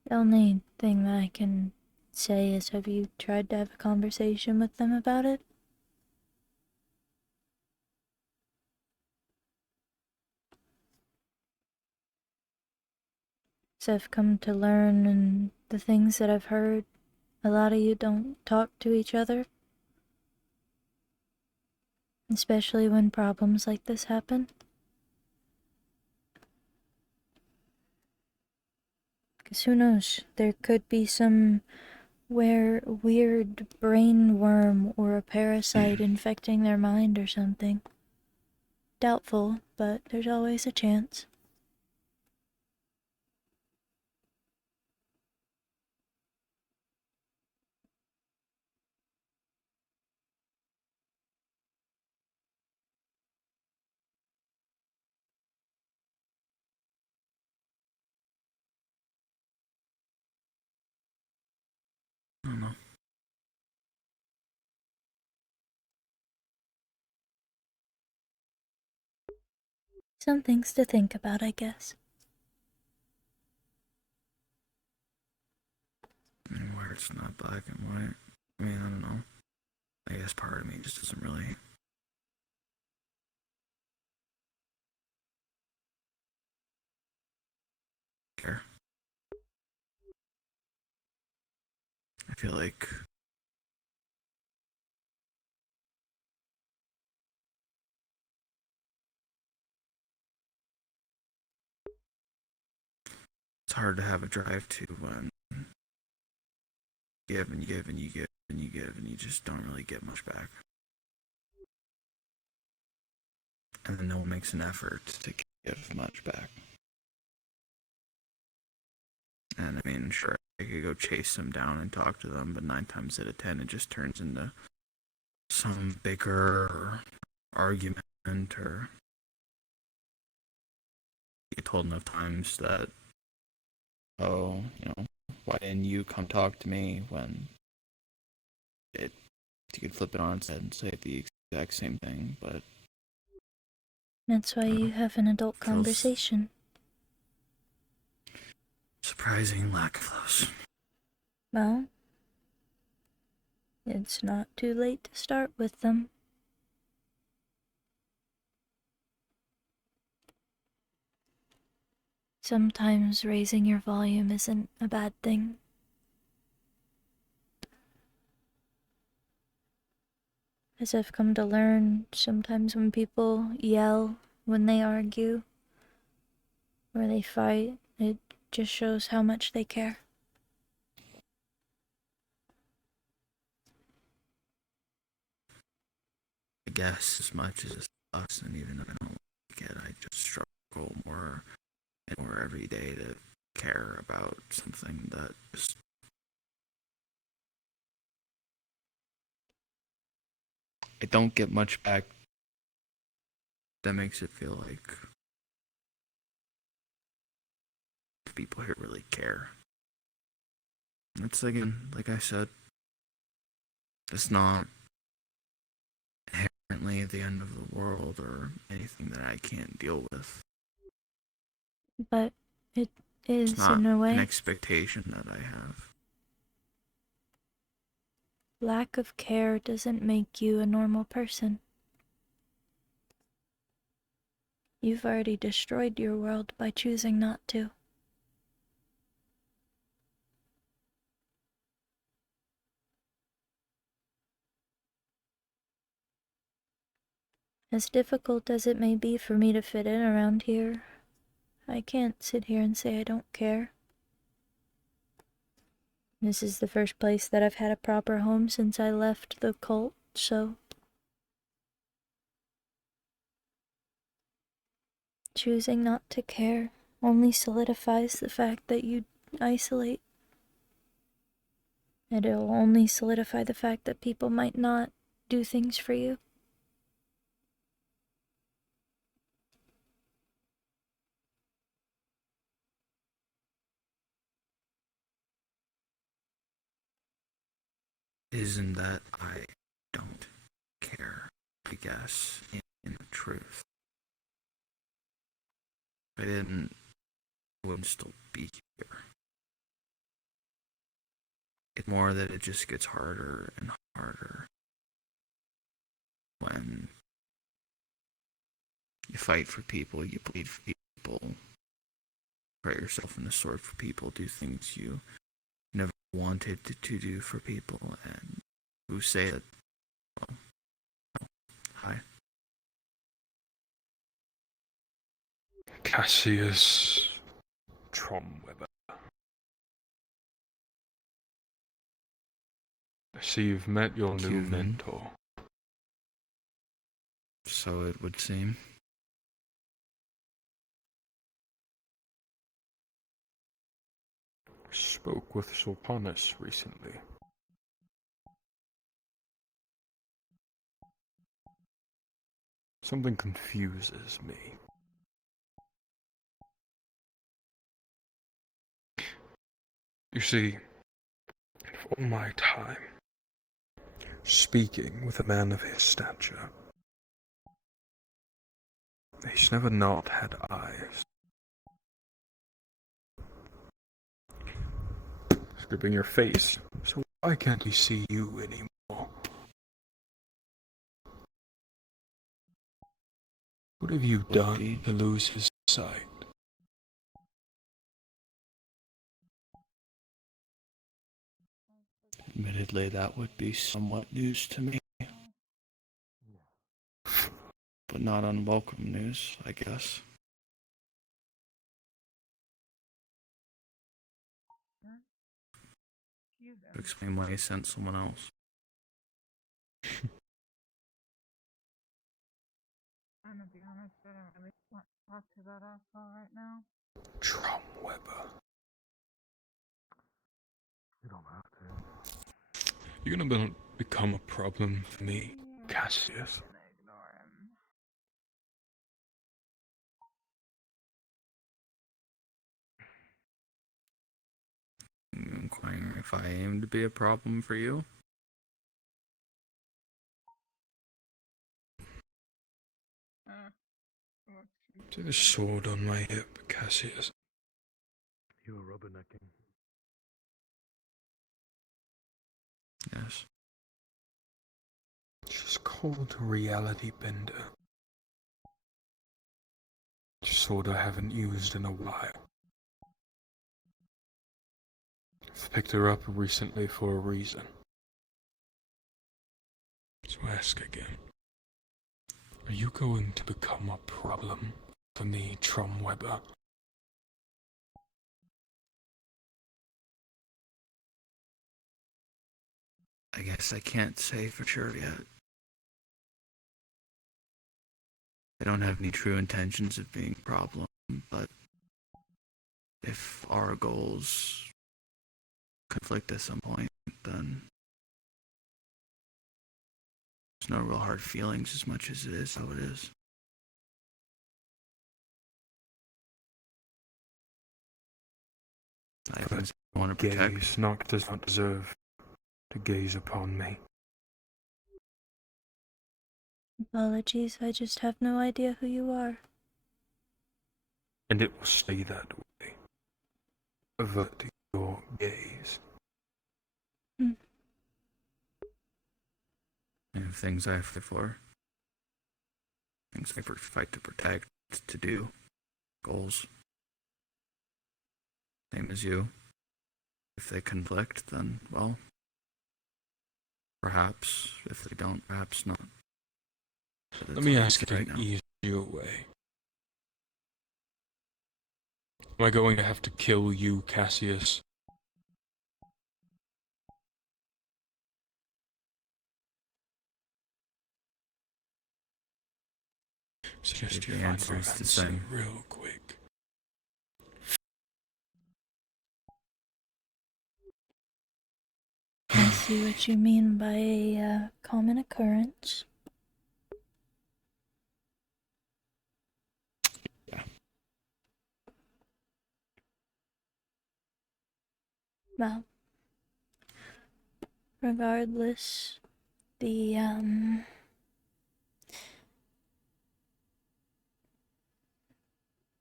The only thing that I can say is, have you tried to have a conversation with them about it? So I've come to learn, and the things that I've heard, a lot of you don't talk to each other. Especially when problems like this happen. Because who knows, there could be some weird brain worm or a parasite infecting their mind or something. Doubtful, but there's always a chance. I don't know. Some things to think about, I guess. Where it's not black and white. I mean, I don't know. I guess part of me just doesn't really care. I feel like it's hard to have a drive to when you give and you give and you give and you give and you just don't really get much back. And then no one makes an effort to give much back. And I mean, sure, I could go chase them down and talk to them, but 9 times out of 10 it just turns into some bigger argument, or you get told enough times that, oh, you know, why didn't you come talk to me, when you could flip it on its head and say the exact same thing, but That's why you have an adult feels- conversation. surprising lack of those. Well, it's not too late to start with them. Sometimes raising your volume isn't a bad thing. As I've come to learn, sometimes when people yell when they argue or they fight, it just shows how much they care. I guess as much as it's us, and even though I don't like it, I just struggle more and more every day to care about something that just I don't get much back. That makes it feel like people here really care. It's again, like I said, it's not inherently the end of the world or anything that I can't deal with. But it It's is not in a an way. expectation that I have. Lack of care doesn't make you a normal person. You've already destroyed your world by choosing not to. As difficult as it may be for me to fit in around here, I can't sit here and say I don't care. This is the first place that I've had a proper home since I left the cult, so choosing not to care only solidifies the fact that you isolate. It'll only solidify the fact that people might not do things for you. Isn't that I don't care, I guess, in truth. If I didn't, I wouldn't still be here. It's more that it just gets harder and harder when you fight for people, you bleed for people, put yourself in the sword for people, do things you never wanted to do for people, and who say that, well, oh, hi. Cassius Tromweber. I see you've met your new mentor. So it would seem. Spoke with Sulpanis recently. Something confuses me. You see, for all my time speaking with a man of his stature, he's never not had eyes. Gripping your face, so why can't he see you anymore? What have you done to lose his sight? Admittedly, that would be somewhat news to me. But not unwelcome news, I guess. to explain why he sent someone else. I'm gonna be honest, I don't really want to talk to that asshole right now. Weber. You don't have to. You're gonna become a problem for me, Cassius. Ignore him. Inquiring if I aim to be a problem for you? To the sword on my hip, Cassius. You were rubbernecking. Yes. It's just called Reality Bender. It's a sword I haven't used in a while. I've picked her up recently for a reason. So ask again. Are you going to become a problem for me, Weber? I guess I can't say for sure yet. I don't have any true intentions of being a problem, but if our goals conflict at some point, then there's no real hard feelings as much as it is how it is. I have things I want to protect. Snock does not deserve to gaze upon me. Apologies, I just have no idea who you are. And it will stay that way. Avert your gaze. I have things I fight for. Things I fight to protect, to do. Goals. Same as you. If they conflict, then, well, perhaps. If they don't, perhaps not. Let me ask it in an easier way. Am I going to have to kill you, Cassius? Just The answer is the same. Real quick. I see what you mean by a common occurrence. Yeah. Well, regardless, the,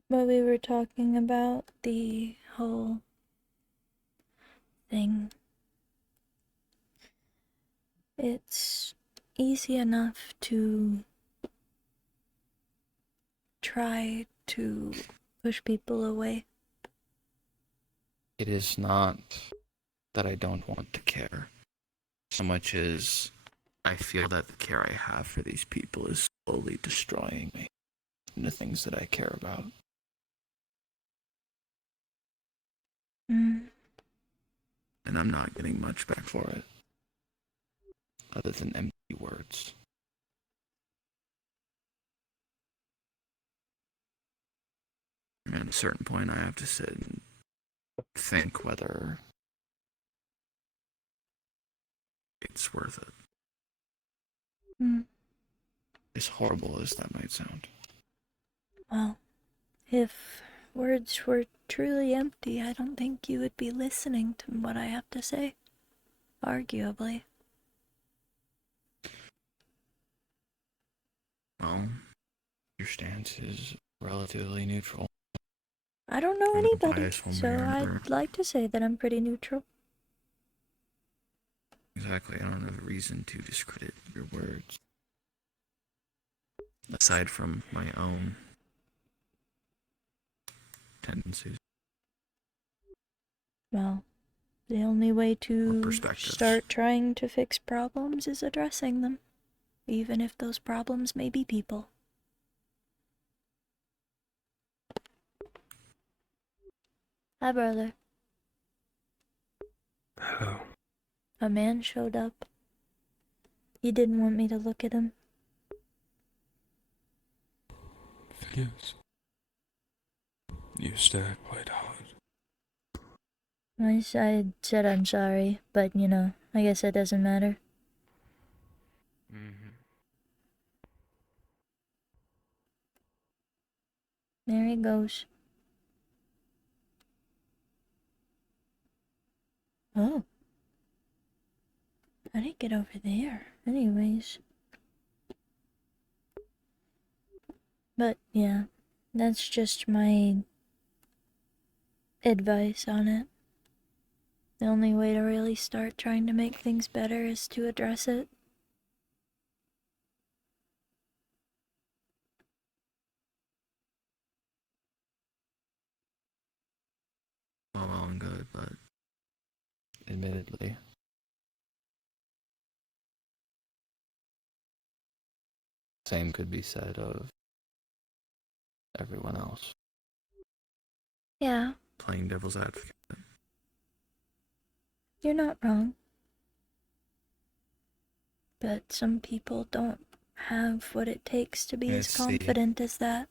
what we were talking about, the whole thing, it's easy enough to try to push people away. It is not that I don't want to care, so much as I feel that the care I have for these people is slowly destroying me and the things that I care about. Mm. And I'm not getting much back for it, other than empty words. And at a certain point, I have to sit and think whether it's worth it. Mm. As horrible as that might sound. Well, if words were truly empty, I don't think you would be listening to what I have to say. Arguably. Well, your stance is relatively neutral. I don't know I'm not anybody, biased one so way or another. I'd like to say that I'm pretty neutral. Exactly, I don't have a reason to discredit your words. Aside from my own tendencies. Well, the only way to perspectives. start trying to fix problems is addressing them, even if those problems may be people. Hi, brother. Hello. a man showed up. He didn't want me to look at him. Yes. You stare quite hard. I said I'm sorry, but you know, I guess it doesn't matter. There he goes. Oh. How did he get over there? Anyways. But yeah, that's just my advice on it. The only way to really start trying to make things better is to address it. Well and good, but admittedly, same could be said of everyone else. Yeah, Playing devil's advocate. you're not wrong. But some people don't have what it takes to be I as see. confident as that.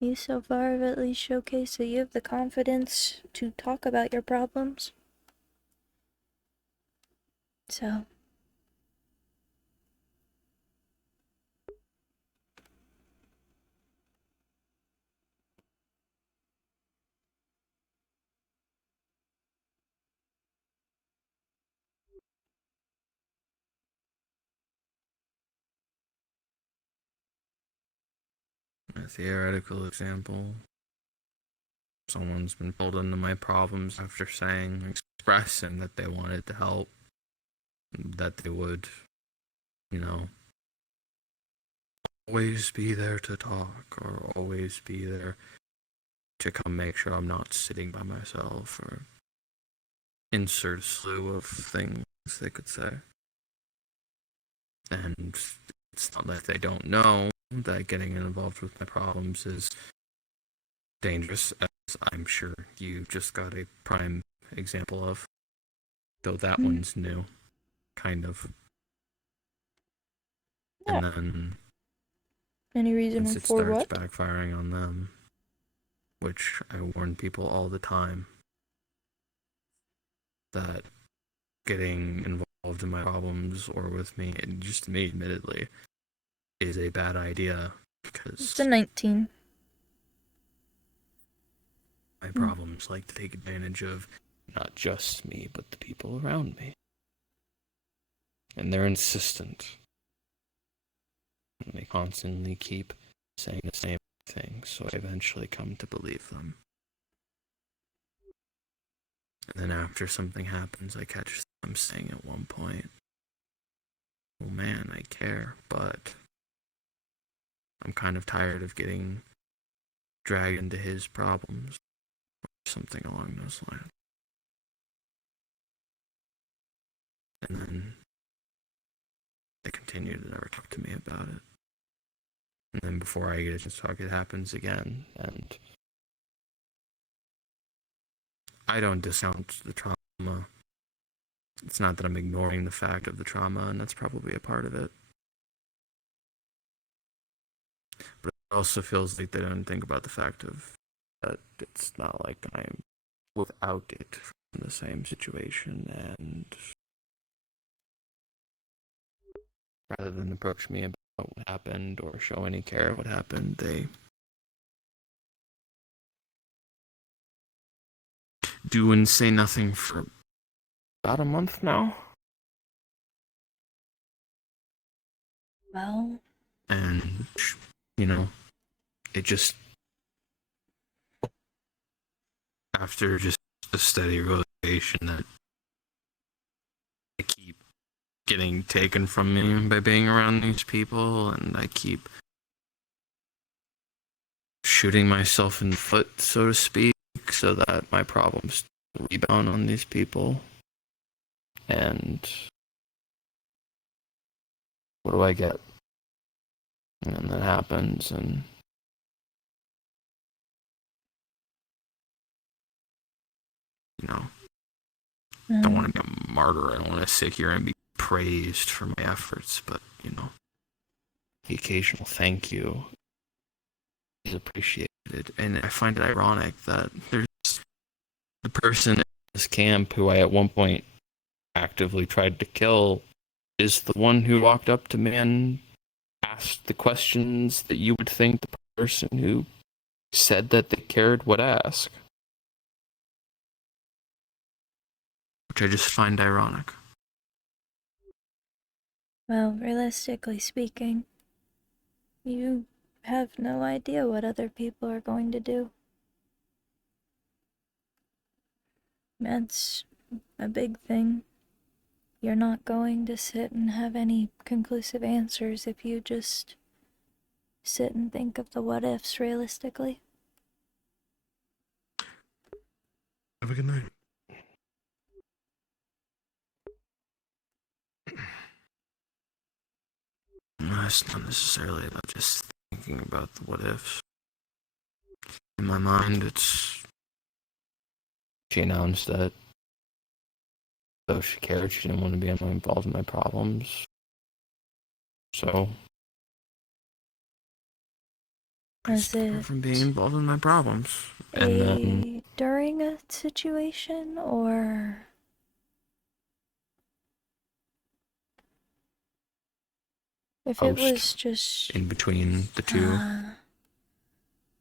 You so far have at least showcased that you have the confidence to talk about your problems. So, A theoretical example. Someone's been pulled into my problems after expressing that they wanted to help, that they would, you know, always be there to talk, or always be there to come make sure I'm not sitting by myself, or insert a slew of things they could say. And it's not that they don't know that getting involved with my problems is dangerous, as I'm sure you just got a prime example of. Though that one's new, kind of. yeah. And then Any reason once it for starts what? backfiring on them, which I warn people all the time, that getting involved in my problems or with me, and just me admittedly, is a bad idea, because It's a 19. my problems like to take advantage of not just me, but the people around me. And they're insistent. And they constantly keep saying the same thing, so I eventually come to believe them. And then after something happens, I catch them saying at one point, "Oh man, I care, but I'm kind of tired of getting dragged into his problems," or something along those lines. And then they continue to never talk to me about it. And then before I get a chance to talk, it happens again, and I don't discount the trauma. It's not that I'm ignoring the fact of the trauma, and that's probably a part of it. But it also feels like they don't think about the fact of that it's not like I'm without it from the same situation, and rather than approach me about what happened or show any care of what happened, they do and say nothing for about a month now. Well, And, you know, it just, after just a steady realization that I keep getting taken from me by being around these people, and I keep shooting myself in the foot, so to speak, so that my problems rebound on these people. And what do I get? And that happens, and you know, don't want to be a martyr. I don't want to sit here and be praised for my efforts, but you know, the occasional thank you is appreciated. And I find it ironic that there's the person in this camp who I at one point actively tried to kill is the one who walked up to me and asked the questions that you would think the person who said that they cared would ask. Which I just find ironic. Well, realistically speaking, you have no idea what other people are going to do. That's a big thing. You're not going to sit and have any conclusive answers if you just sit and think of the what ifs realistically. Have a good night. No, it's not necessarily about just thinking about the what ifs. In my mind, it's. She announced that though she cared, she didn't want to be involved in my problems. So. I stopped her from being involved in my problems. And then. During a situation, or if it was just in between the two.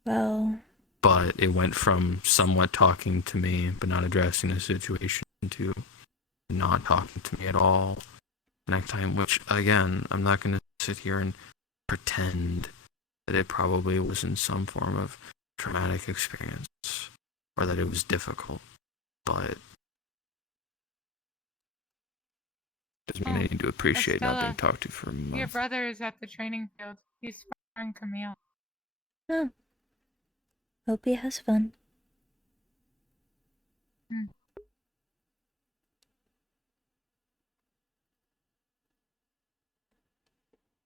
Well, but it went from somewhat talking to me but not addressing the situation to not talking to me at all next time, which again, I'm not going to sit here and pretend that it probably was in some form of traumatic experience or that it was difficult, but doesn't mean I need to appreciate not being talked to for a month. Your brother is at the training field. He's sparring Camille. oh. Hope he has fun.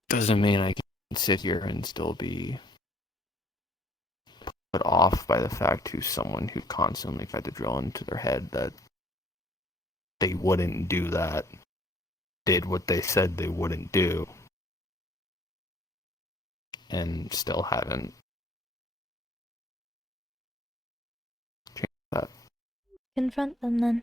Doesn't mean I can sit here and still be put off by the fact who's someone who constantly tried to drill into their head that they wouldn't do that, did what they said they wouldn't do, and still haven't changed that. Confront them then.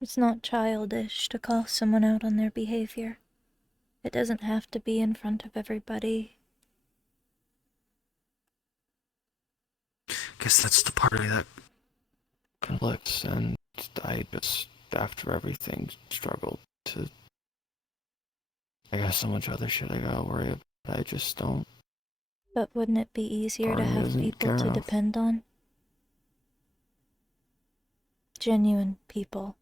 It's not childish to call someone out on their behavior. It doesn't have to be in front of everybody. Guess that's the part of me that conflicts, and I just, after everything, struggled to. I got so much other shit I gotta worry about. I just don't. But wouldn't it be easier to Part of me have doesn't people care to enough. depend on? Genuine people.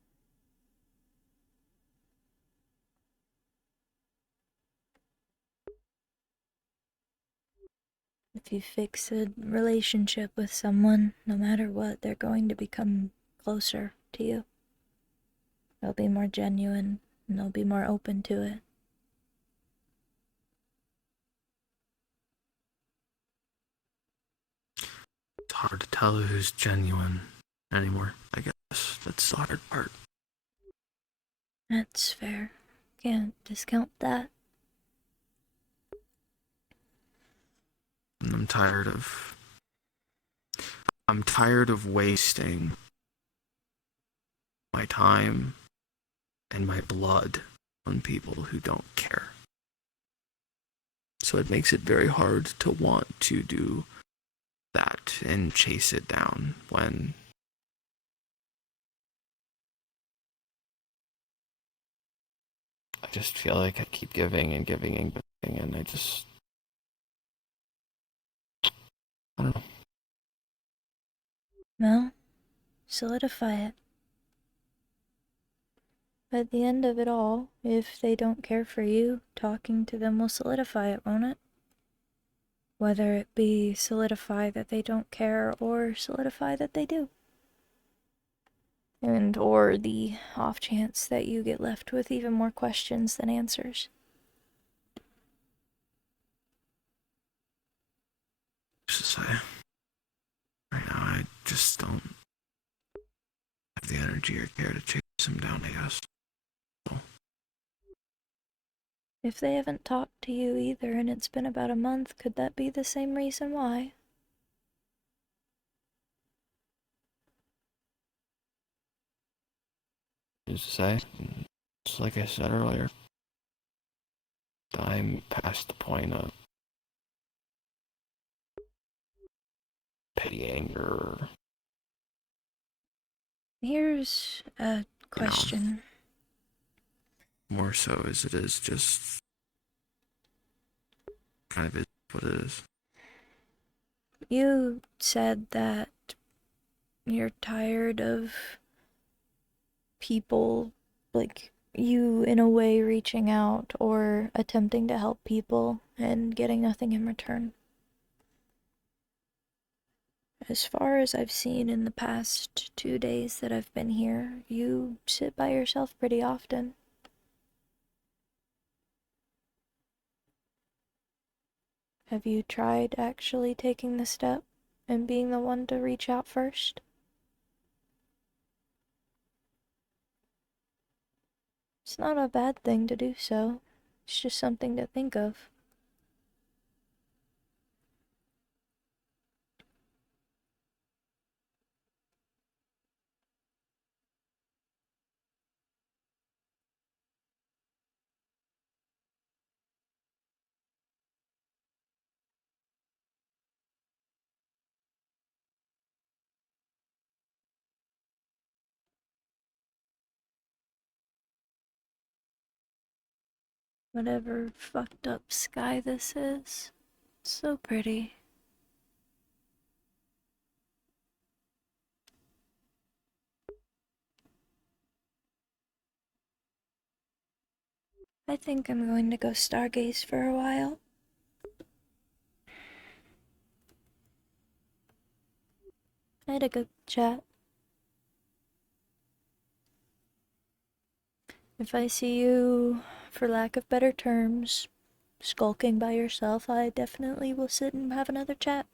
If you fix a relationship with someone, no matter what, they're going to become closer to you. They'll be more genuine, and they'll be more open to it. It's hard to tell who's genuine anymore, I guess. That's the hard part. That's fair. Can't discount that. And I'm tired of wasting my time and my blood on people who don't care. So it makes it very hard to want to do that and chase it down when I just feel like I keep giving and giving and giving, and I don't know. Well, solidify it. At the end of it all, if they don't care for you, talking to them will solidify it, won't it? Whether it be solidify that they don't care or solidify that they do. And or the off chance that you get left with even more questions than answers. Just to say, right now I just don't have the energy or care to chase him down, I guess. So, If they haven't talked to you either and it's been about a month, could that be the same reason why? Just to say, just like I said earlier, I'm past the point of petty anger. Here's a question. more so as it is just kind of is what it is. You said that you're tired of people, like, you in a way reaching out or attempting to help people and getting nothing in return. As far as I've seen in the past 2 days that I've been here, you sit by yourself pretty often. Have you tried actually taking the step and being the one to reach out first? It's not a bad thing to do so. It's just something to think of. Whatever fucked up sky this is, it's so pretty. I think I'm going to go stargaze for a while. I had a good chat. If I see you, for lack of better terms, skulking by yourself, I definitely will sit and have another chat.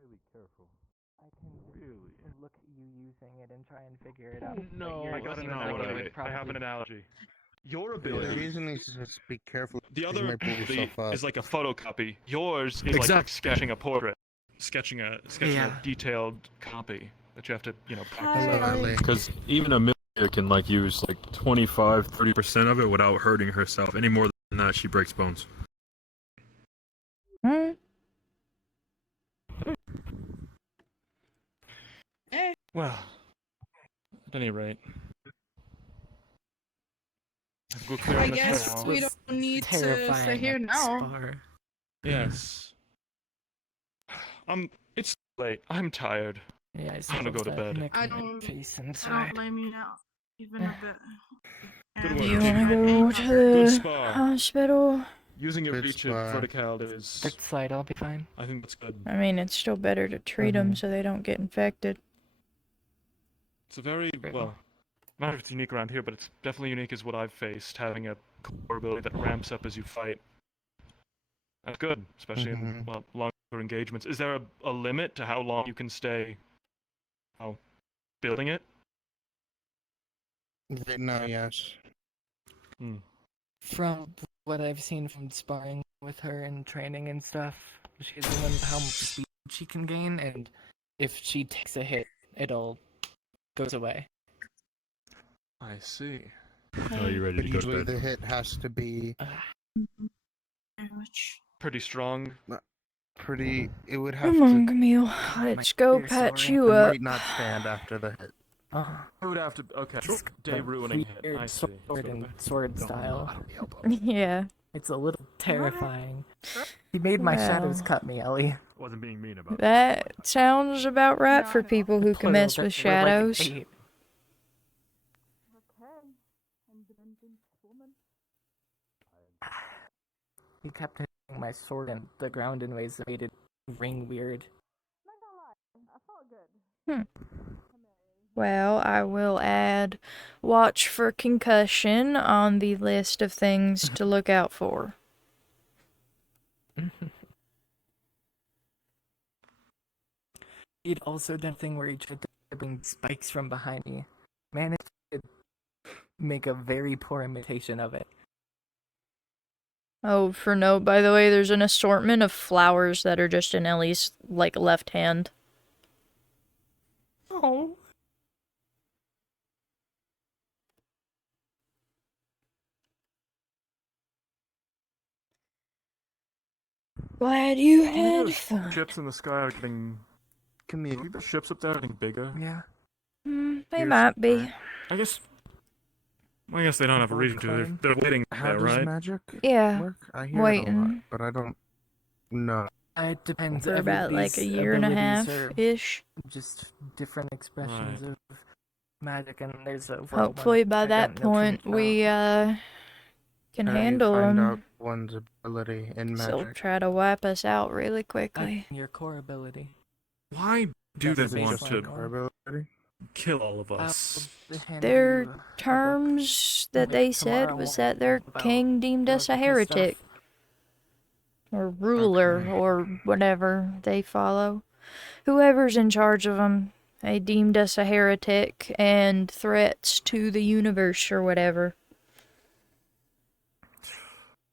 Really careful. I can Really? look at you using it and try and figure it out. No, I got an analogy. I have an analogy. Your The ability. reason he says be careful The is you other might blow ability yourself up. is like a photocopy. Yours is like Exactly. sketching a portrait, sketching a Yeah. detailed copy that you have to, practice Hello, out. Ellie. Because even Amelia can like use like 25-30% of it without hurting herself. Any more than that, she breaks bones. Hmm? Well, at any rate, we're clear I on this guess for we now. don't need to stay Terrifying here now. spar. Yes. It's late. I'm tired. Yeah, I I'm gonna go to bed. I don't blame you now, even a bit. Good And work. Do you my want to go ankle to hurt. Good the spar. hospital? Using your Good reach spar. of vertical is. Third slide, I'll be fine. I think that's good. I mean, it's still better to treat them so they don't get infected. It's a very well. I don't know if it's unique around here, but it's definitely unique as what I've faced. Having a core ability that ramps up as you fight. That's good, especially in longer engagements. Is there a limit to how long you can stay? Building it? No, yes. From what I've seen from sparring with her and training and stuff, she's learned how much speed she can gain, and if she takes a hit, it'll goes away. I see. Are you ready to go to Usually bed? the hit has to be Pretty strong. pretty. It would have Come on, to. Camille. Let's go patch you I up. might not stand after the hit. I would have to. Okay. Day ruining hit. I see. Sword and sword style. Yeah. It's a little terrifying. He made my shadows Well. cut me, Ellie. Wasn't being mean about it. That sounds about right for people who can mess with We're like an shadows. 8. He kept hitting my sword and the ground in ways that made it ring weird. Well, I will add watch for concussion on the list of things to look out for. He'd also done a thing where he tried to bring spikes from behind me. Managed to make a very poor imitation of it. Oh, for note, by the way, there's an assortment of flowers that are just in Ellie's, left hand. Oh. Glad you Maybe had the fun. ships in the sky are getting. Maybe the ships up there are getting bigger. Yeah. They might be. I guess they don't have a reason to. They're waiting How there, does right? magic Yeah. work? I hear it a lot, Waiting. but I don't know. It depends. For about Everybody's a year and a abilities half are ish. just different expressions of magic, and there's a Hopefully by that point we can handle find out them. one's ability in They'll magic. try to wipe us out really quickly. Your core ability. Why do they That's a want baseline to one. kill all of us? Their terms that they said was that their king deemed us a heretic. Or ruler, or whatever they follow. Whoever's in charge of them, they deemed us a heretic and threats to the universe or whatever.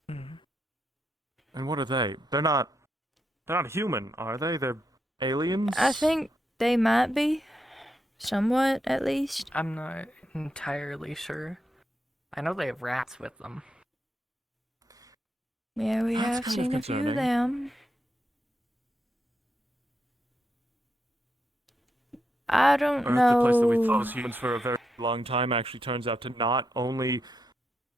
And what are they? They're not human, are they? They're aliens? I think they might be. Somewhat, at least. I'm not entirely sure. I know they have rats with them. Yeah, we That's have kind of seen a few of concerning. them. I don't Earth, know. the place that we thought was humans for a very long time, actually turns out to not only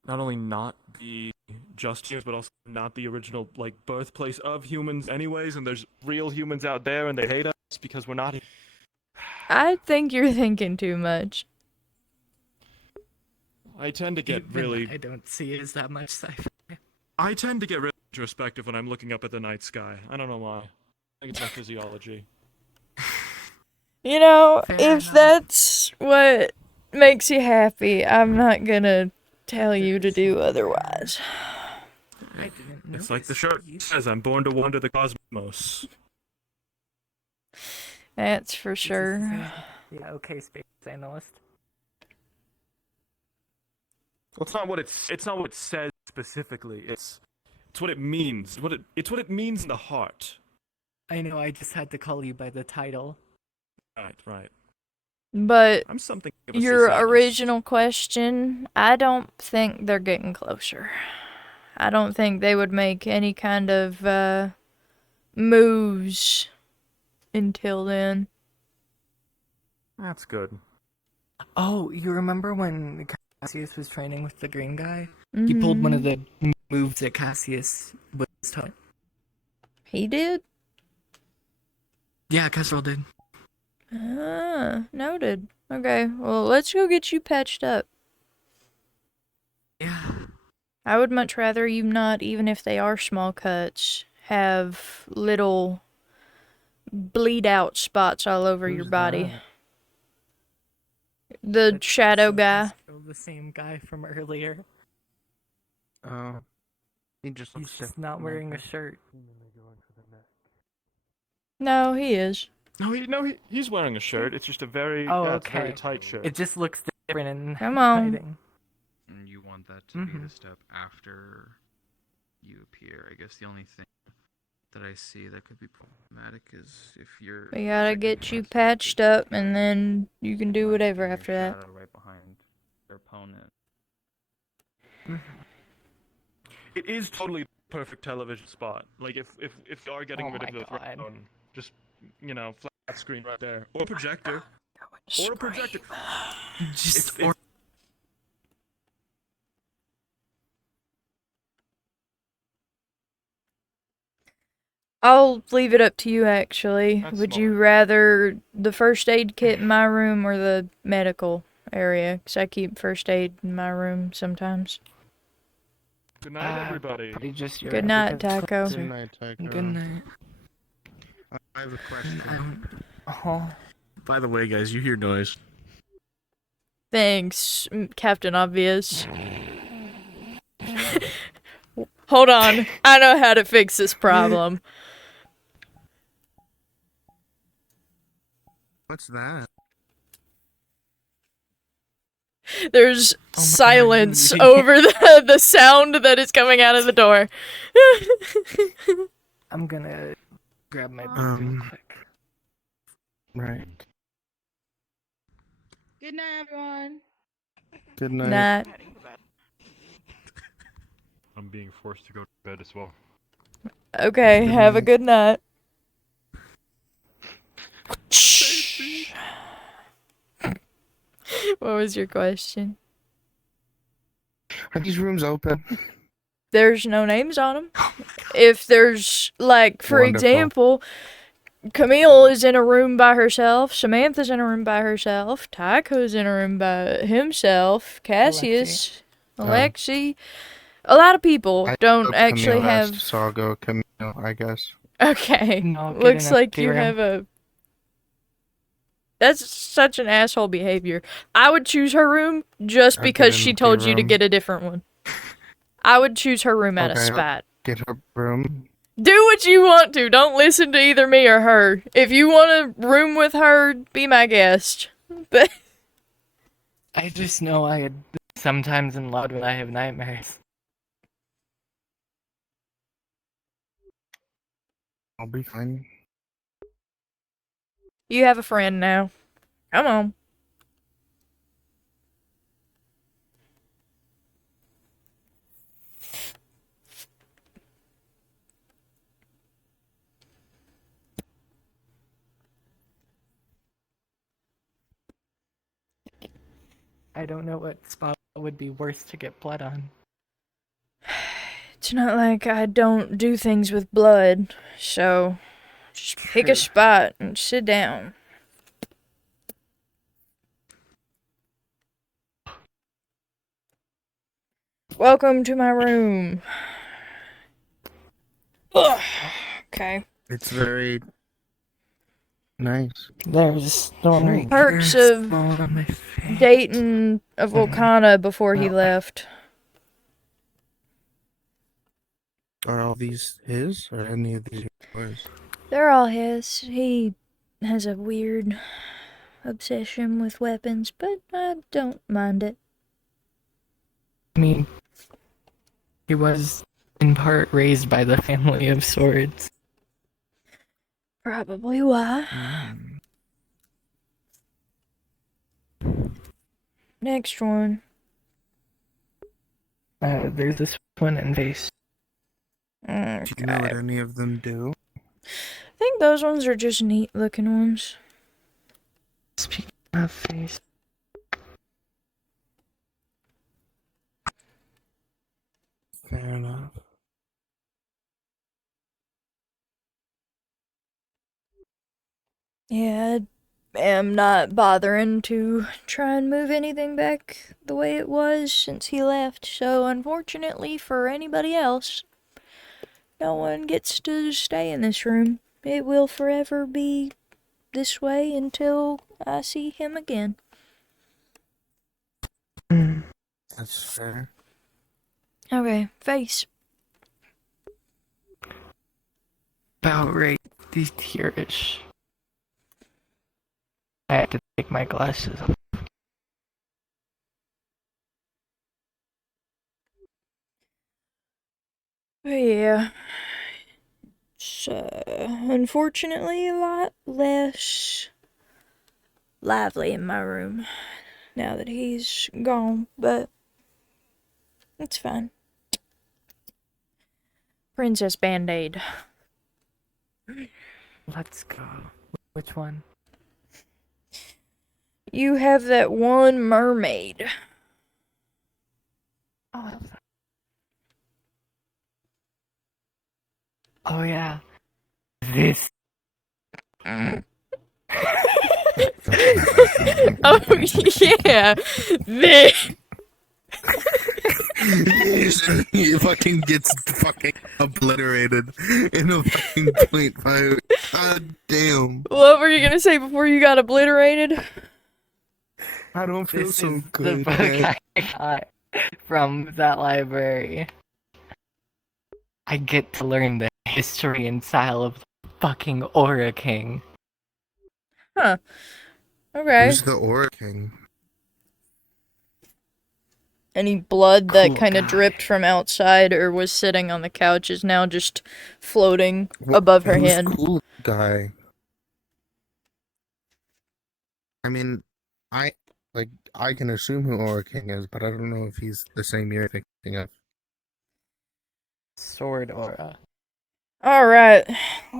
not be just humans, but also not the original birthplace of humans, anyways. And there's real humans out there, and they hate us because we're not. I think you're thinking too much. I tend to get Even really. I don't see it as that much sci-fi. I tend to get really introspective when I'm looking up at the night sky. I don't know why. I think it's my physiology. You know, Fair if enough. that's what makes you happy, I'm not gonna tell you to do otherwise. I didn't It's like the shirt says, I'm born to wander the cosmos. That's for sure. Yeah, okay, space analyst. Well, it's not what it says specifically. It's what it means. It's what it means in the heart. I know, I just had to call you by the title. Right. But I'm something of a your socialist. original question, I don't think they're getting closer. I don't think they would make any kind of moves until then. That's good. Oh, you remember when Cassius was training with the green guy? He pulled one of the moves that Cassius was taught. He did? Yeah, Kestrel did. Ah, noted. Okay, well, let's go get you patched up. Yeah. I would much rather you not, even if they are small cuts, have little bleed out spots all over your body. The That's shadow also guy. Kestrel, the same guy from earlier. Oh. He just He's looks just not wearing a shirt. No, he is. He's wearing a shirt. It's just a very, Oh, it's a very okay. tight shirt. It just looks different in Come on. hiding. And you want that to be the step after you appear. I guess the only thing that I see that could be problematic is if you're... We gotta get you patched up, and then you can do whatever after that. shadow right behind their opponent. It is totally the perfect television spot. Like if you are getting Oh rid of my the God. throne, just flat screen right there, or a projector, or a projector. Just I'll leave it up to you, actually. That's Would you rather the first aid kit in my room or the medical area? Because I keep first aid in my room sometimes. Good night, everybody. Probably just your Good night, because it's Taco. closer. Good night, Taco. Good night. I have a question. By the way, guys, you hear noise. Thanks, Captain Obvious. Hold on. I know how to fix this problem. What's that? There's silence over the sound that is coming out of the door. I'm gonna grab my book real quick. Right. Good night, everyone. Good night. Night. I'm being forced to go to bed as well. Okay, have a good night. What was your question? Are these rooms open? There's no names on them. If there's, like, for Wonderful. example, Camille is in a room by herself, Samantha's in a room by herself, Tycho's in a room by himself, Cassius, Alexi. A lot of people I don't go actually Camille have... asked, so I'll go Camille, I guess. Okay, No, get looks an like empty you room. have a... That's such an asshole behavior. I would choose her room just I'll because get an she empty told you to room. get a different one. I would choose her room out of Okay, I'll spite. get her room. Do what you want to. Don't listen to either me or her. If you want to room with her, be my guest. But I just know I had sometimes in loud when I have nightmares. I'll be fine. you have a friend now. Come on. I don't know what spot would be worse to get blood on. It's not like I don't do things with blood, so just pick a spot and sit down. Welcome to my room. Ugh. Okay. It's very nice. There's one Perks of dating a Volcana before he left. Are all these his, or any of these yours? They're all his. He has a weird obsession with weapons, but I don't mind it. I mean, he was in part raised by the family of swords. Probably why. Next one. There's this one in base. Do you know what any of them do? I think those ones are just neat looking ones. Speaking of face. Fair enough. Yeah, I am not bothering to try and move anything back the way it was since he left, so unfortunately for anybody else, no one gets to stay in this room. It will forever be this way until I see him again. That's fair. Okay, face. About right these here-ish. I had to take my glasses off. But yeah. So, unfortunately, a lot less lively in my room now that he's gone, but it's fine. Princess Band-Aid. Let's go. Which one? You have that one mermaid. Oh yeah. This. Oh yeah. This. He fucking gets fucking obliterated in a fucking .5. God damn. What were you gonna say before you got obliterated? I don't feel This so is good. the book man. I got from that library. I get to learn the history and style of the fucking Aura King. Huh. Okay. Who's the Aura King? Any blood that Cool kind of guy. dripped from outside or was sitting on the couch is now just floating above her Who's hand. cool guy? I mean, I can assume who Aura King is, but I don't know if he's the same you're thinking of. Sword Aura. Alright,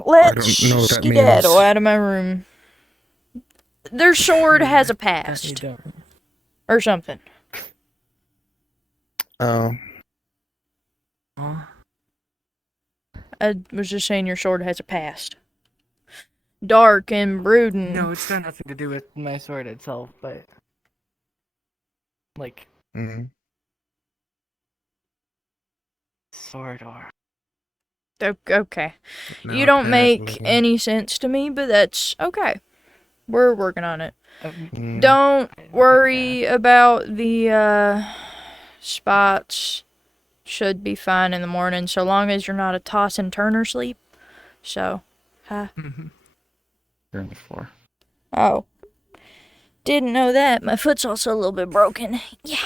let's don't know what that skedaddle means. out of my room. Their sword has a past. Or something. Oh. I was just saying your sword has a past. Dark and brooding. No, it's got nothing to do with my sword itself, but like Sword Aura. Okay. No, You don't make apparently. any sense to me, but that's okay. We're working on it. Mm. Don't worry about the spots. Should be fine in the morning, so long as you're not a toss and turner sleep. So, huh? You're on the floor. Oh. Didn't know that. My foot's also a little bit broken. Yeah.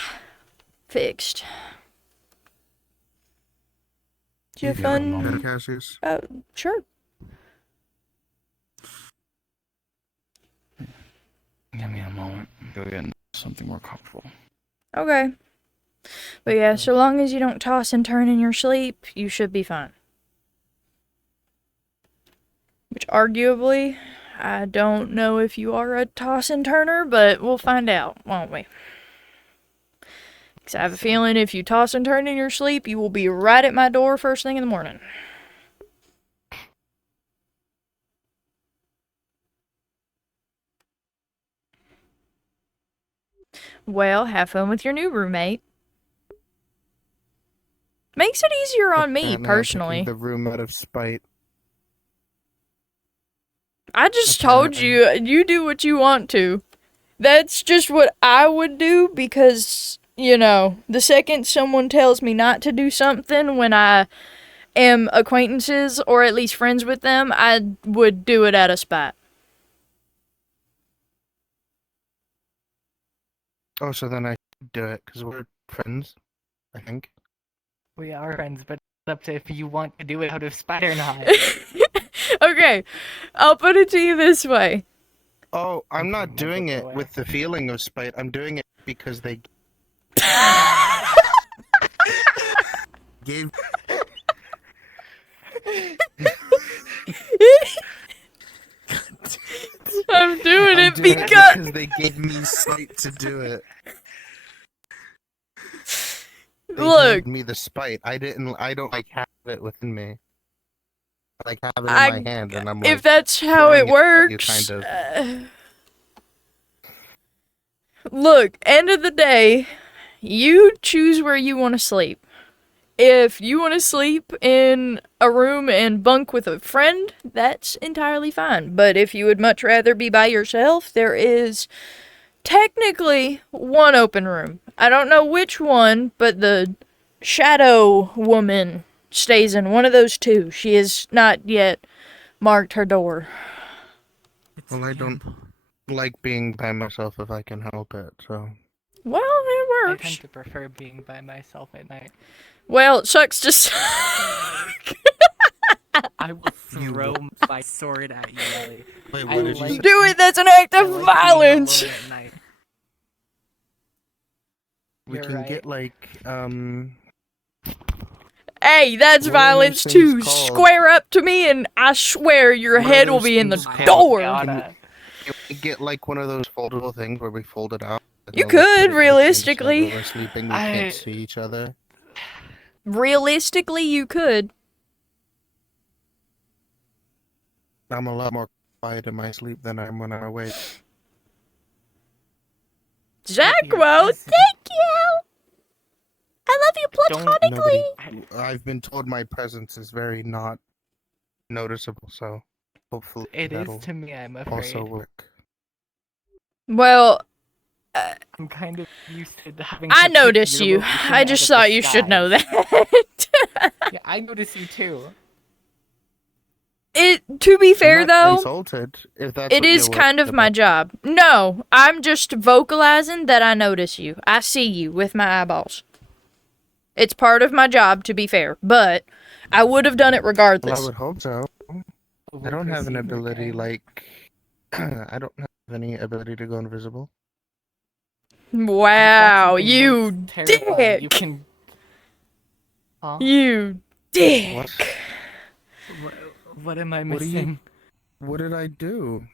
Fixed. Did you have fun? Cassius? Sure. Give me a moment. Go get into something more comfortable. Okay. But yeah, so long as you don't toss and turn in your sleep, you should be fine. Which arguably, I don't know if you are a toss and turner, but we'll find out, won't we? Because I have a feeling if you toss and turn in your sleep, you will be right at my door first thing in the morning. Well, have fun with your new roommate. Makes it easier on me, Apparently I'm personally. picking the room out of spite. I just told you, you do what you want to. That's just what I would do because, you know, the second someone tells me not to do something when I am acquaintances or at least friends with them, I would do it out of spite. Oh, so then I should do it because we're friends, I think. We are friends, but it's up to if you want to do it out of spite or not. Okay, I'll put it to you this way. Oh, I'm not doing it with the feeling of spite. I'm doing it because they gave. I'm doing it because they gave me spite to do it. They Look. gave me the spite. I don't like have it within me. I like have it in my hand, and I'm like. If that's how it throwing at you, works. kind of. Look, end of the day, you choose where you want to sleep. If you want to sleep in a room and bunk with a friend, that's entirely fine. But if you would much rather be by yourself, there is technically one open room. I don't know which one, but the shadow woman stays in one of those two. She has not yet marked her door. Well, I don't like being by myself if I can help it, so. Well, it I works. tend to prefer being by myself at night. Well, it sucks to suck. I will throw my sword at you, Ellie. Wait, I what did you say? Do it, that's an act of violence! At night. We You're can right. get, like, Hey, that's What are violence those too. things called? Square up to me and I swear your What are head will those be in the things called? door. Can we get, like, one of those foldable things where we fold it out? and You then we put it could, between us so that realistically. when we're sleeping, we can't see each other. Realistically, you could. I'm a lot more quiet in my sleep than I am when I'm awake. Jacquo, thank you! I love you platonically! I've been told my presence is very not noticeable, so hopefully It is that'll to me, I'm also afraid. work. Well, I'm kind of used to having I to pick noticed your you. location I out just of thought the you should know skies. that. Yeah, I noticed you too. To be fair, I'm not though, insulted, if that's it what is you're kind of worried my about. job. No, I'm just vocalizing that I notice you. I see you with my eyeballs. It's part of my job, to be fair, but I would have done it Well, I regardless. would hope so. I don't have an ability like I don't have any ability to go invisible. Wow, you Terrifying. dick! You can. Huh? You dick! What? What am I What do you- missing? What did I do?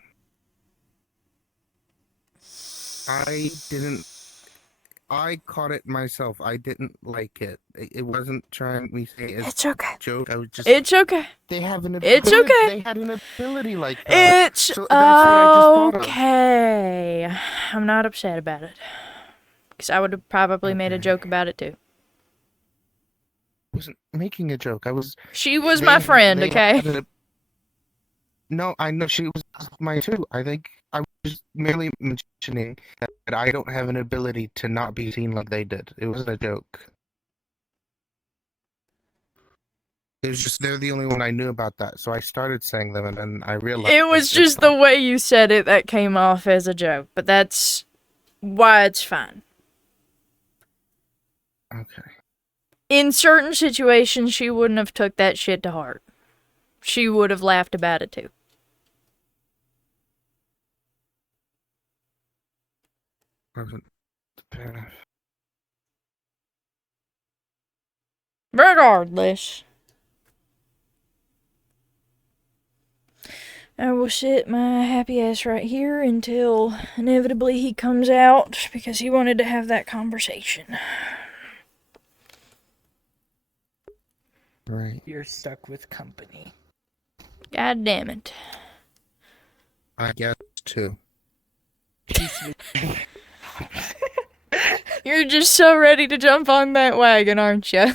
I caught it myself. I didn't like it. It wasn't trying me say as It's okay. a joke. I was just. It's okay. They have an. It's ability. okay. They had an ability like that. It's so that's what I just thought of. okay. I'm not upset about it. Because I would have probably made a joke about it too. I wasn't making a joke. I was. She was my friend, they okay? had No, I know she was mine too. I think I was merely mentioning that I don't have an ability to not be seen like they did. It wasn't a joke. It was just they're the only one I knew about that, so I started saying them, and then I realized It was just the way you said it that came off as a joke, but that's why it's fine. Okay. In certain situations, she wouldn't have took that shit to heart. She would have laughed about it too. Wasn't fair enough. Regardless, I will sit my happy ass right here until inevitably he comes out because he wanted to have that conversation. Right. You're stuck with company. God damn it. I guess too. You're just so ready to jump on that wagon, aren't you?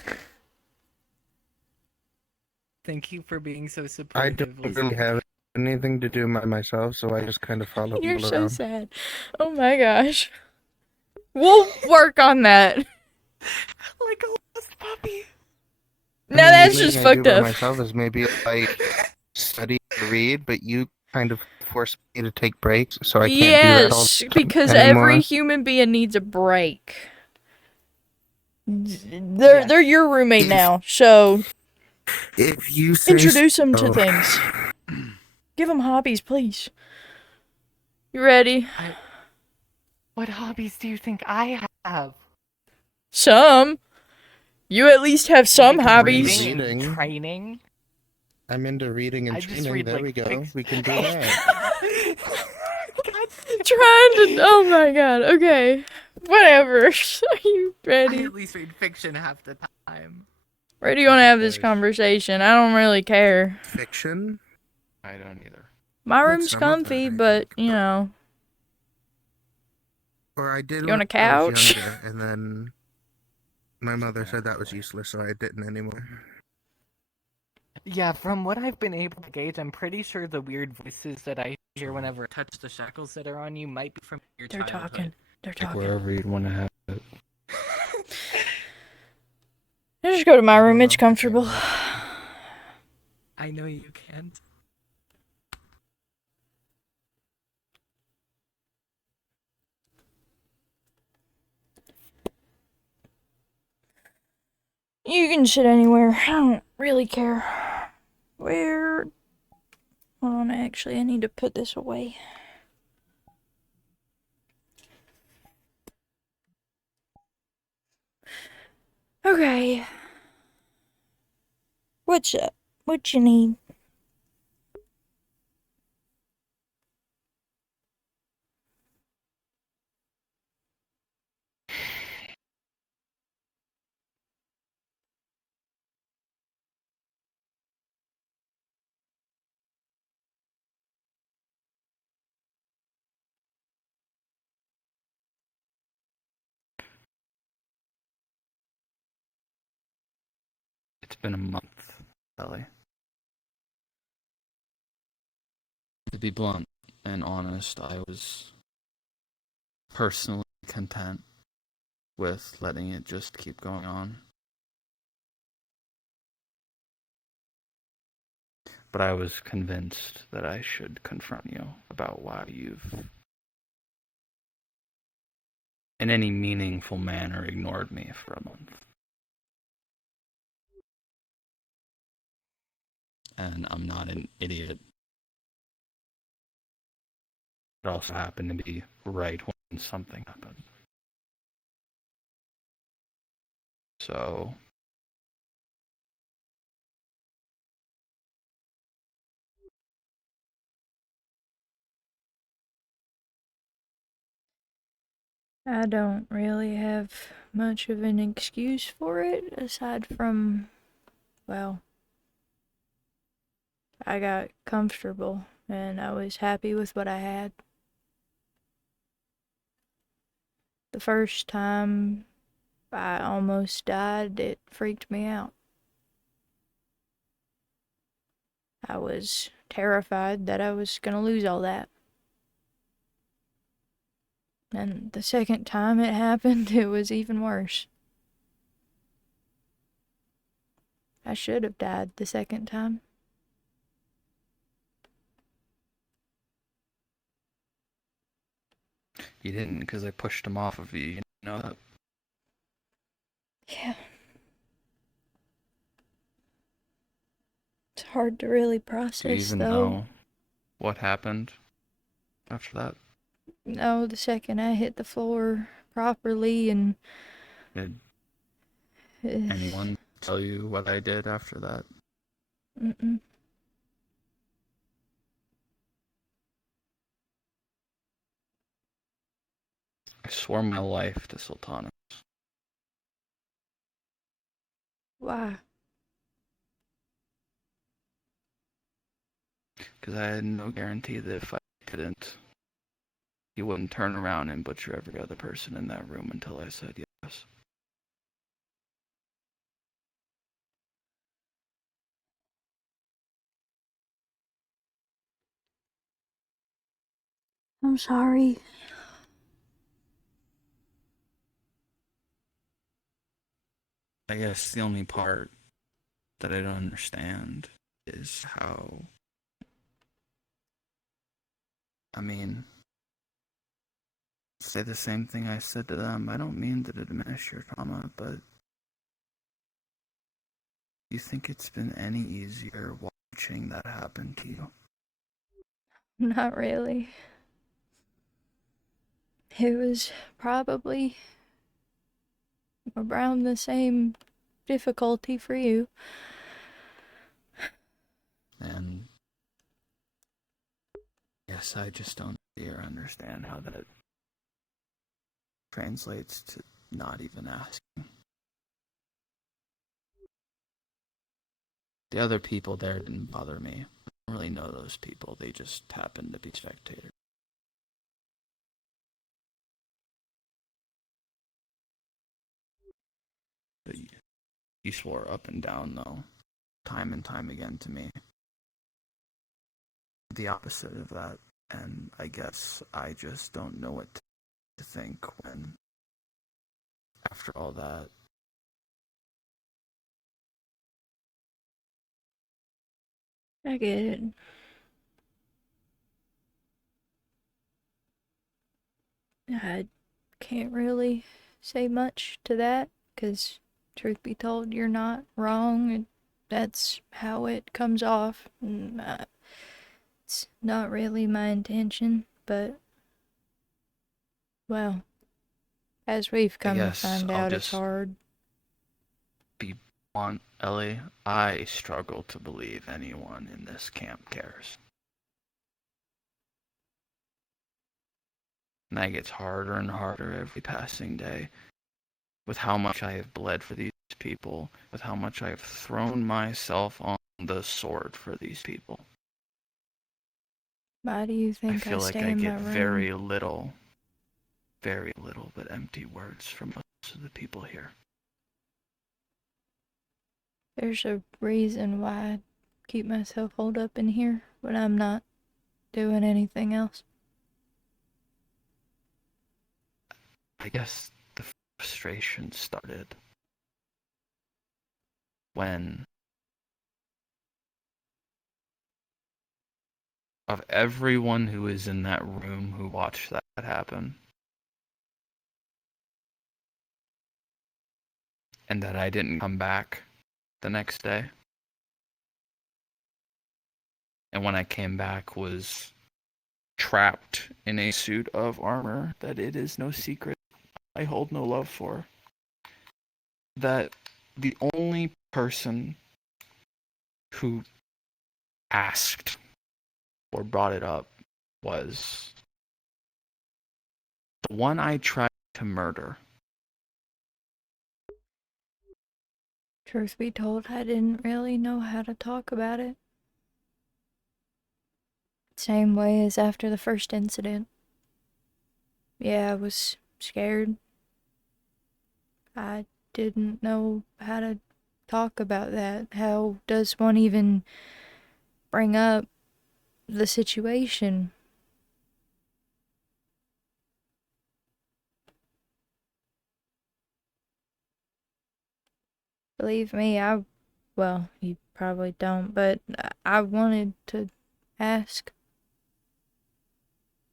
Thank you for being so I supportive. don't really have anything to do by myself, so I just kind of follow You're people so around. sad. Oh my gosh. We'll work on that. Like a lost puppy. No, I mean, that's the only just thing I do fucked by up. myself is maybe like study or read, but you kind of force me to take breaks, so I can't do that all Yes, the time because anymore. every human being needs a break. They're your roommate now, so If you say introduce them to so. things. Give them hobbies, please. You ready? What hobbies do you think I have? Some. You at least have some Like hobbies. reading and Reading. training. I'm into reading and I just training. read, There like, we go. fics- We can do that. Trying to. Oh my god. Okay. Whatever. Are you I ready? at least read fiction half the time. Where do you want to have this conversation? I don't really care. Fiction? I don't either. My With room's some of that, comfy, I but, you know. Or I did You when on a I was couch? younger, and then my mother said that was useless, so I didn't anymore. Yeah, from what I've been able to gauge, I'm pretty sure the weird voices that I hear whenever I touch the shackles that are on you might be from your They're childhood. talking. They're Like talking. wherever you'd want to have it. I just go to my room. It's comfortable. I know you can't. You can sit anywhere. I don't really care. Where? Hold on, actually, I need to put this away. Okay. What's up? What you need? It's been a month, Ellie. To be blunt and honest, I was personally content with letting it just keep going on. But I was convinced that I should confront you about why you've, in any meaningful manner, ignored me for a month. And I'm not an idiot. It also happened to be right when something happened. So, I don't really have much of an excuse for it, aside from, well, I got comfortable and I was happy with what I had. The first time I almost died, it freaked me out. I was terrified that I was gonna lose all that. And the second time it happened, it was even worse. I should have died the second time. you didn't, because I pushed him off of you. You know that? Yeah. It's hard to really Do you process, even though. know what happened after that? No, the second I hit the floor properly and... Did anyone tell you what I did after that? Mm-mm. I swore my life to Sultanas. Why? Because I had no guarantee that if I didn't, he wouldn't turn around and butcher every other person in that room until I said yes. I'm sorry. I guess the only part that I don't understand is how I mean, say the same thing I said to them. I don't mean to diminish your trauma, but you think it's been any easier watching that happen to you? Not really. It was probably around the same difficulty for you. And yes, I just don't see or understand how that translates to not even asking. The other people there didn't bother me. I don't really know those people. They just happened to be spectators. But you swore up and down, though, time and time again to me. The opposite of that, and I guess I just don't know what to think when, after all that, I get it. I can't really say much to that, because truth be told, you're not wrong. That's how it comes off. It's not really my intention, but, well, as we've I come to guess find I'll out, it's just hard. be blunt, Ellie. I struggle to believe anyone in this camp cares. And that gets harder and harder every passing day. With how much I have bled for these people, with how much I have thrown myself on the sword for these people. Why do you I think feel like stay I in get my room? very little but empty words from most of the people here. There's a reason why I keep myself holed up in here when I'm not doing anything else. I guess the frustration started when, of everyone who was in that room who watched that happen, and that I didn't come back the next day, and when I came back was trapped in a suit of armor that it is no secret I hold no love for, that the only person who asked or brought it up was the one I tried to murder. Truth be told, I didn't really know how to talk about it. Same way as after the first incident. Yeah, I was scared. I didn't know how to talk about that. How does one even bring up the situation? Believe me, well, you probably don't, but I wanted to ask.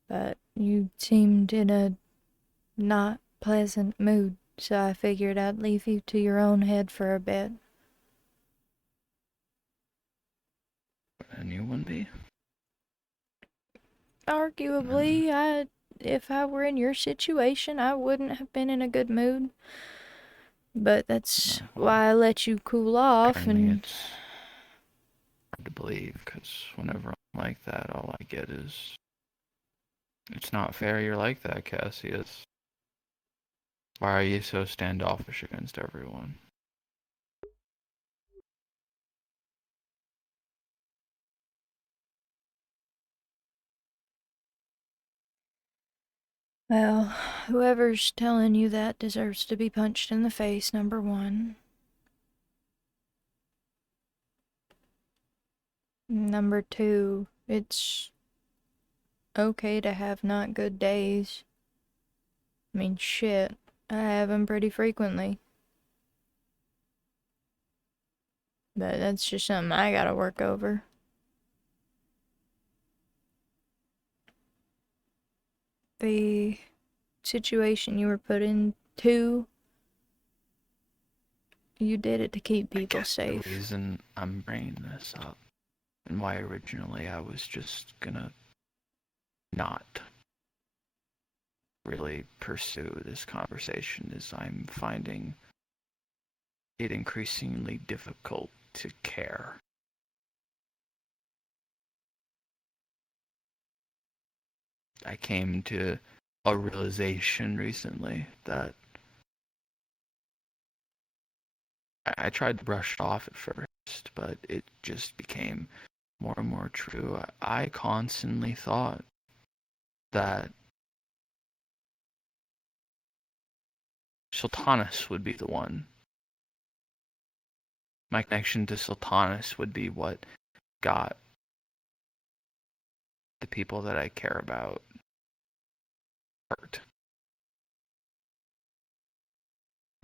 But you seemed in a not pleasant mood, so I figured I'd leave you to your own head for a bit. Would anyone be? Arguably, if I were in your situation, I wouldn't have been in a good mood. But that's why I let you cool off Apparently and... it's hard to believe, because whenever I'm like that, all I get is, it's not fair you're like that, Cassius. Why are you so standoffish against everyone? Well, whoever's telling you that deserves to be punched in the face, number one. Number two, it's okay to have not good days. I mean, shit, I have them pretty frequently. But that's just something I gotta work over. the situation you were put into, you did it to keep people safe. The reason I'm bringing this up and why originally I was just gonna not really pursue this conversation is I'm finding it increasingly difficult to care. I came to a realization recently that I tried to brush it off at first, but it just became more and more true. I constantly thought that Sultanas would be the one. My connection to Sultanas would be what got the people that I care about hurt.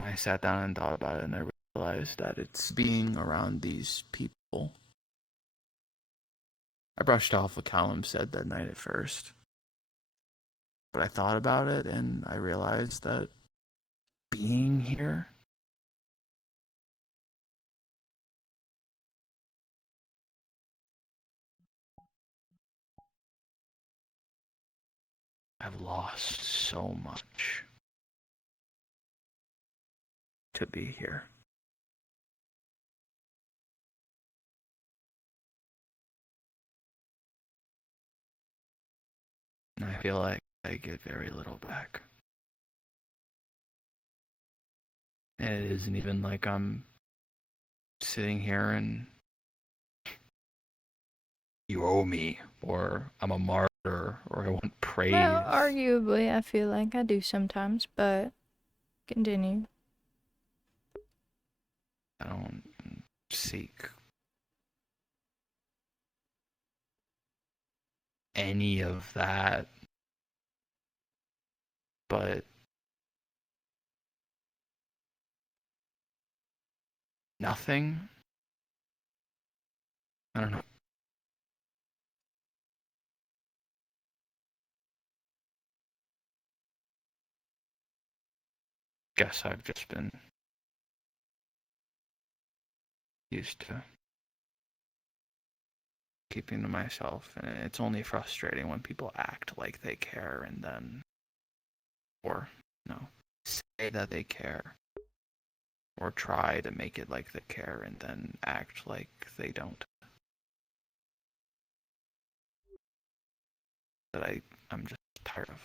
I sat down and thought about it, and I realized that it's being around these people. I brushed off what Callum said that night at first. But I thought about it, and I realized that being here I've lost so much to be here. And I feel like I get very little back. And it isn't even like I'm sitting here and you owe me, or I'm a martyr, or I want praise. Well, arguably, I feel like I do sometimes, but continue. I don't seek any of that, but nothing. I don't know. Guess I've just been used to keeping to myself, and it's only frustrating when people act like they care and then, or no, say that they care, or try to make it like they care and then act like they don't. That I'm just tired of.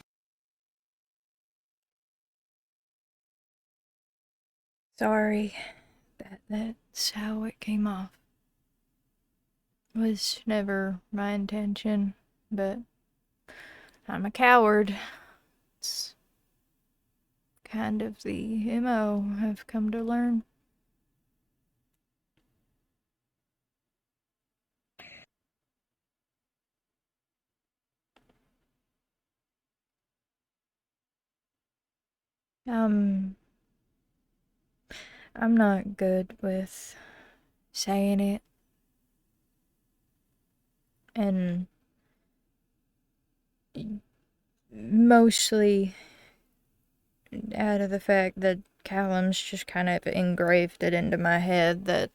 Sorry that's how it came off. Was never my intention, but I'm a coward. It's kind of the MO I've come to learn. I'm not good with saying it. And mostly out of the fact that Callum's just kind of engraved it into my head that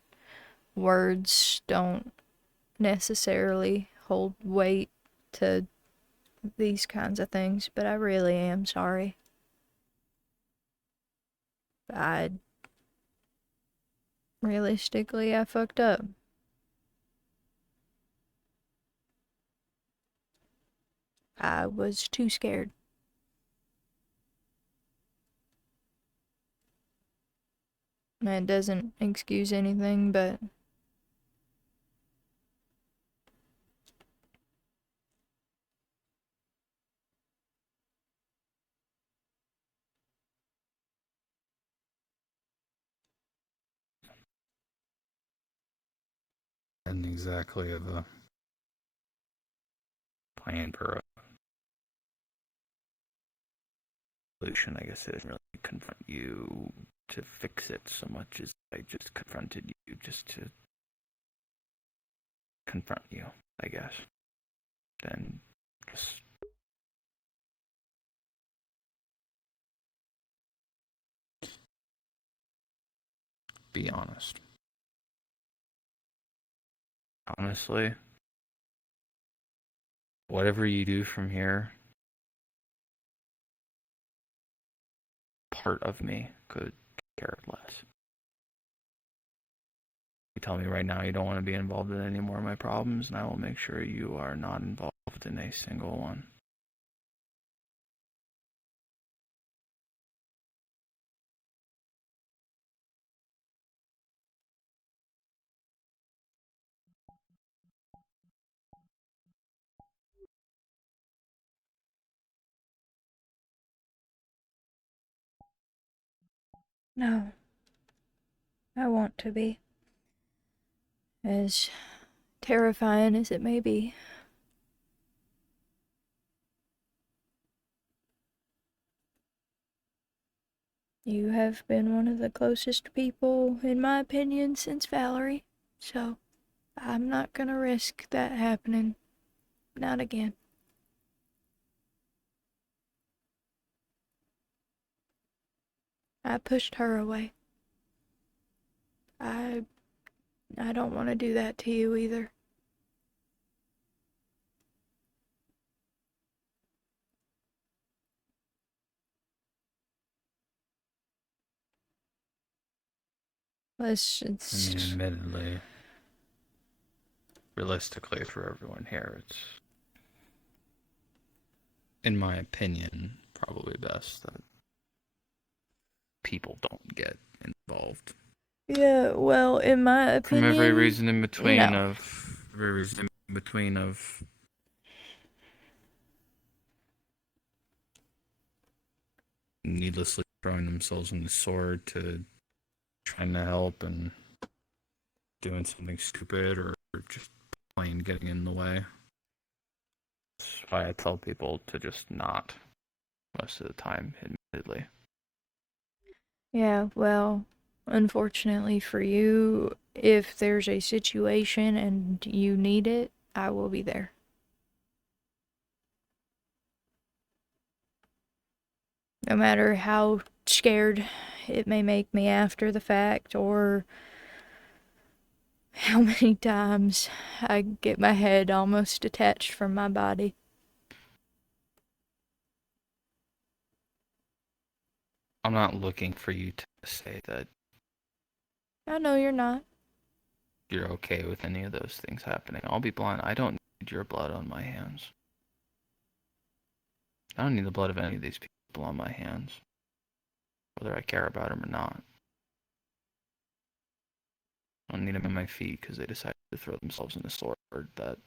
words don't necessarily hold weight to these kinds of things, but I really am sorry. Realistically, I fucked up. I was too scared. That doesn't excuse anything, but And exactly of a plan for a solution. I guess it didn't really confront you to fix it so much as I just confronted you just to confront you, I guess. Then just be honest. Honestly, whatever you do from here, part of me could care less. You tell me right now you don't want to be involved in any more of my problems, and I will make sure you are not involved in a single one. No. I want to be. As terrifying as it may be. You have been one of the closest people, in my opinion, since Valerie, so I'm not gonna risk that happening. Not again. I pushed her away. I don't want to do that to you either. It's I mean, admittedly, realistically for everyone here, it's, in my opinion, probably best that people don't get involved. Yeah, well, in my opinion, From every reason in between no. of... Every reason in between of... Needlessly throwing themselves on the sword to trying to help and doing something stupid or just plain getting in the way. That's why I tell people to just not most of the time, admittedly. Yeah, well, unfortunately for you, if there's a situation and you need it, I will be there. No matter how scared it may make me after the fact, or how many times I get my head almost detached from my body. I'm not looking for you to say that I know you're not. you're okay with any of those things happening. I'll be blunt, I don't need your blood on my hands. I don't need the blood of any of these people on my hands, whether I care about them or not. I don't need them in my feet because they decided to throw themselves in a sword that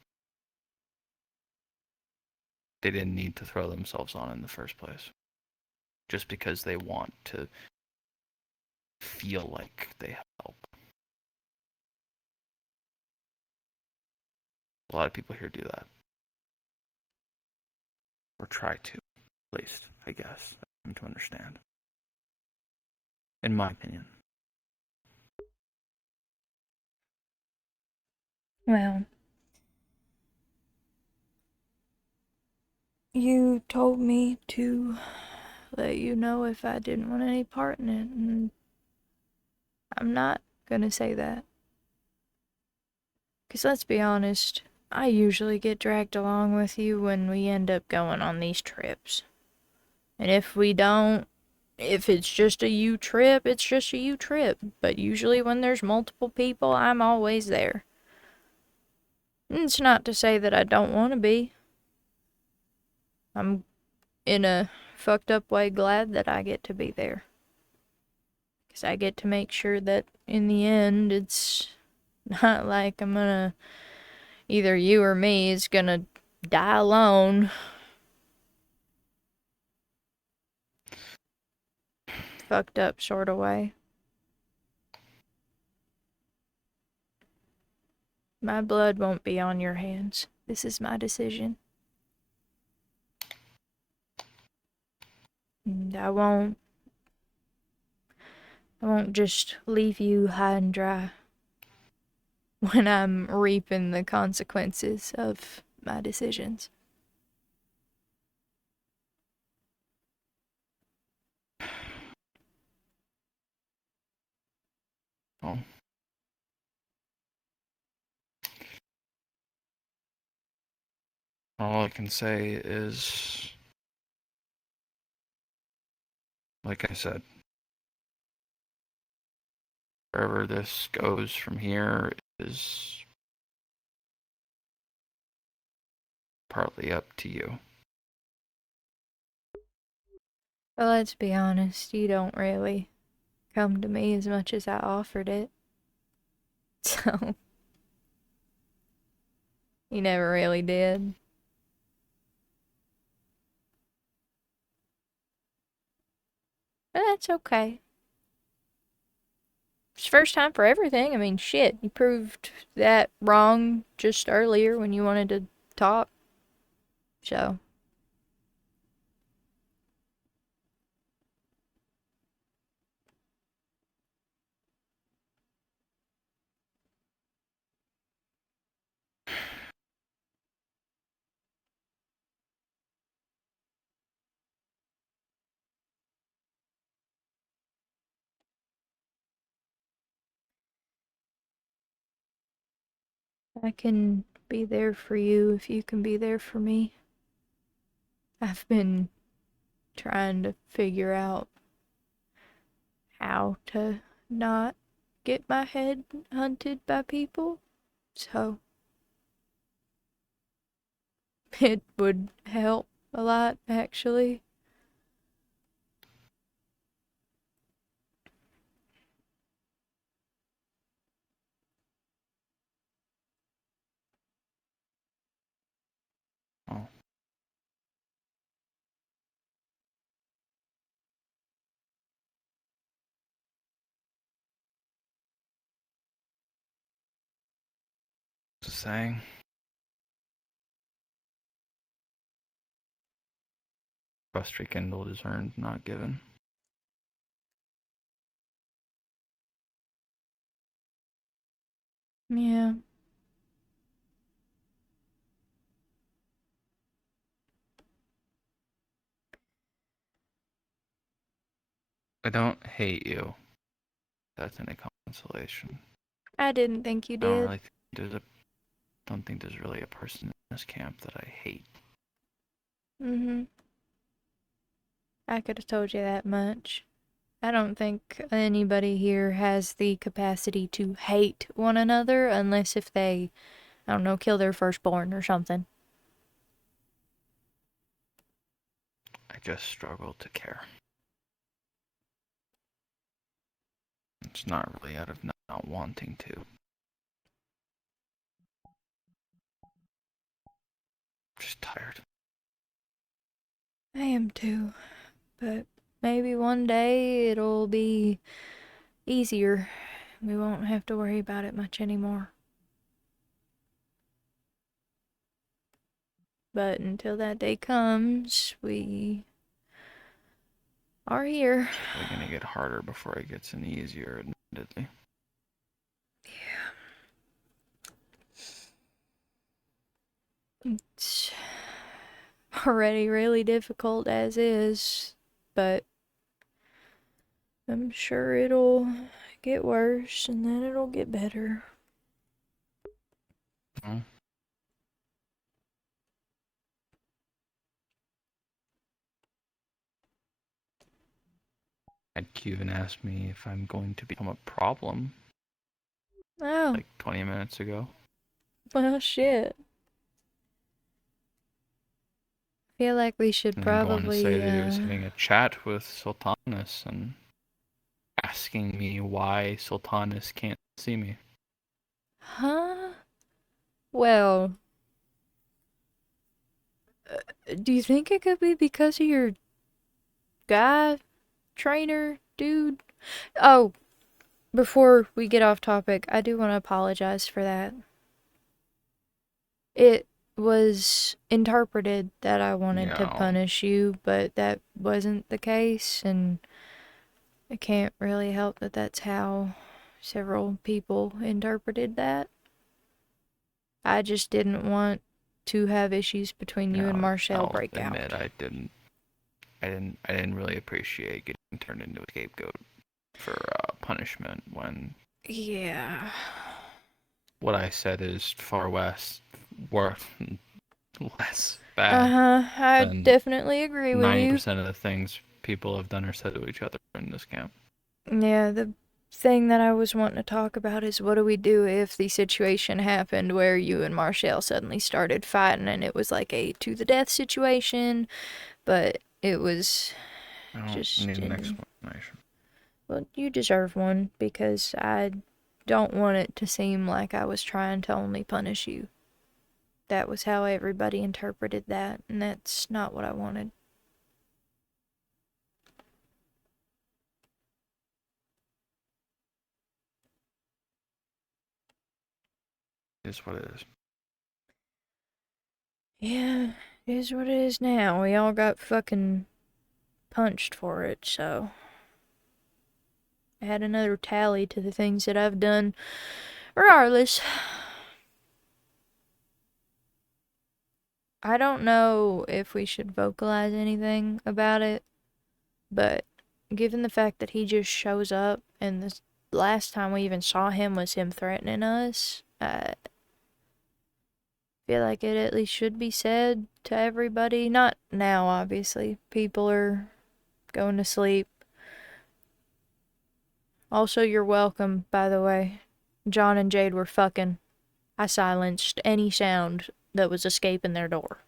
they didn't need to throw themselves on in the first place. Just because they want to feel like they help. A lot of people here do that. Or try to, at least, I guess. I to understand. In my opinion. Well, you told me to let you know if I didn't want any part in it, and I'm not gonna say that. 'Cause let's be honest, I usually get dragged along with you when we end up going on these trips. And if we don't, if it's just a you trip, it's just a you trip. But usually when there's multiple people, I'm always there. And it's not to say that I don't want to be. I'm, in a fucked up way, glad that I get to be there. 'Cause I get to make sure that in the end, it's not like I'm gonna, either you or me is gonna die alone. Fucked up sort of way. My blood won't be on your hands. This is my decision. And I won't just leave you high and dry when I'm reaping the consequences of my decisions. Oh. All I can say is, like I said, wherever this goes from here is partly up to you. Well, let's be honest, you don't really come to me as much as I offered it. So, you never really did. But that's okay. It's first time for everything. I mean, shit, you proved that wrong just earlier when you wanted to talk. So. I can be there for you if you can be there for me. I've been trying to figure out how to not get my head hunted by people, so it would help a lot, actually. Oh. What's the saying? Trust rekindled is earned, not given. Yeah. I don't hate you. That's any consolation. I didn't think you I don't did. really think don't think there's really a person in this camp that I hate. I could have told you that much. I don't think anybody here has the capacity to hate one another unless if they, I don't know, kill their firstborn or something. I just struggle to care. It's not really out of not wanting to. Just tired. I am too, but maybe one day it'll be easier. We won't have to worry about it much anymore. But until that day comes, we are here. It's probably gonna get harder before it gets any easier, admittedly. It's already really difficult as is, but I'm sure it'll get worse and then it'll get better. Hmm? Ed even asked me if I'm going to become a problem. Oh. Like 20 minutes ago. Well, shit. Feel like we should And then going to probably, say that he was having a chat with Sultanas and asking me why Sultanas can't see me. Huh? Well, do you think it could be because of your guy trainer dude? Oh, before we get off topic, I do want to apologize for that. It was interpreted that I wanted to punish you, but that wasn't the case, and I can't really help that that's how several people interpreted that. I just didn't want to have issues between you and Marcel I'll break out. admit I didn't really appreciate getting turned into a scapegoat for punishment when Yeah. What I said is far less less bad Uh-huh. I than definitely agree with you. 90% of the things people have done or said to each other in this camp. Yeah, the thing that I was wanting to talk about is what do we do if the situation happened where you and Marshall suddenly started fighting and it was like a to the death situation, but it was I don't just need an in... explanation. Well, you deserve one because I don't want it to seem like I was trying to only punish you. That was how everybody interpreted that, and that's not what I wanted. It is what it is. Yeah, it is what it is now. We all got fucking punched for it, so... Add another tally to the things that I've done. Regardless, I don't know if we should vocalize anything about it, but given the fact that he just shows up and the last time we even saw him was him threatening us, I feel like it at least should be said to everybody. Not now, obviously. People are going to sleep. Also, you're welcome, by the way. John and Jade were fucking. I silenced any sound that was escaping their door.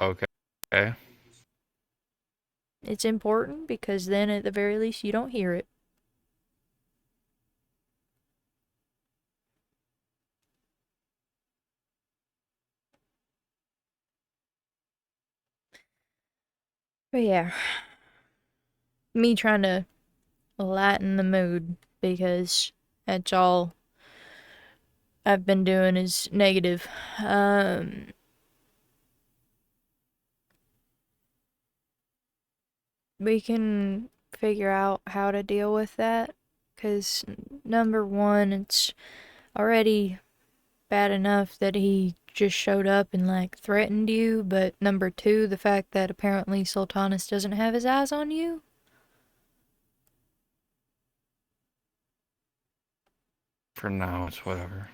Okay. It's important because then at the very least you don't hear it. But yeah, me trying to lighten the mood because that's all I've been doing is negative. We can figure out how to deal with that because number one, it's already bad enough that he just showed up and like threatened you, but number two, the fact that apparently Sultanas doesn't have his eyes on you. For now, it's whatever.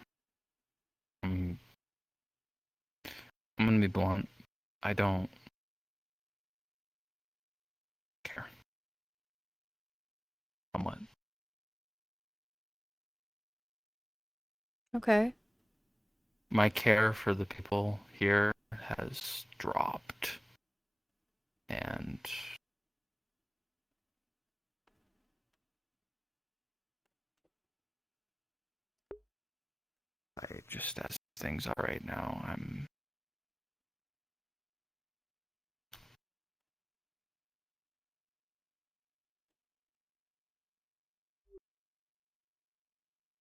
I'm gonna be blunt. I don't care. Somewhat. Okay. My care for the people here has dropped. And just as things are right now, I'm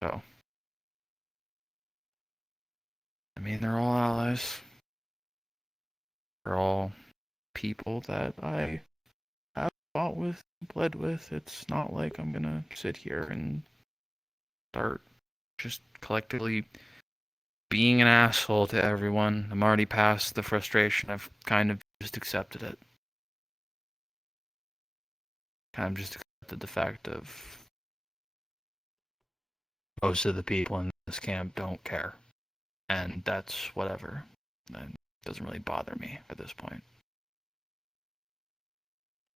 so. I mean, they're all allies. They're all people that I have fought with, bled with. It's not like I'm gonna sit here and start just collectively being an asshole to everyone. I'm already past the frustration. I've kind of just accepted it. Kind of just accepted the fact of most of the people in this camp don't care. And that's whatever. It doesn't really bother me at this point.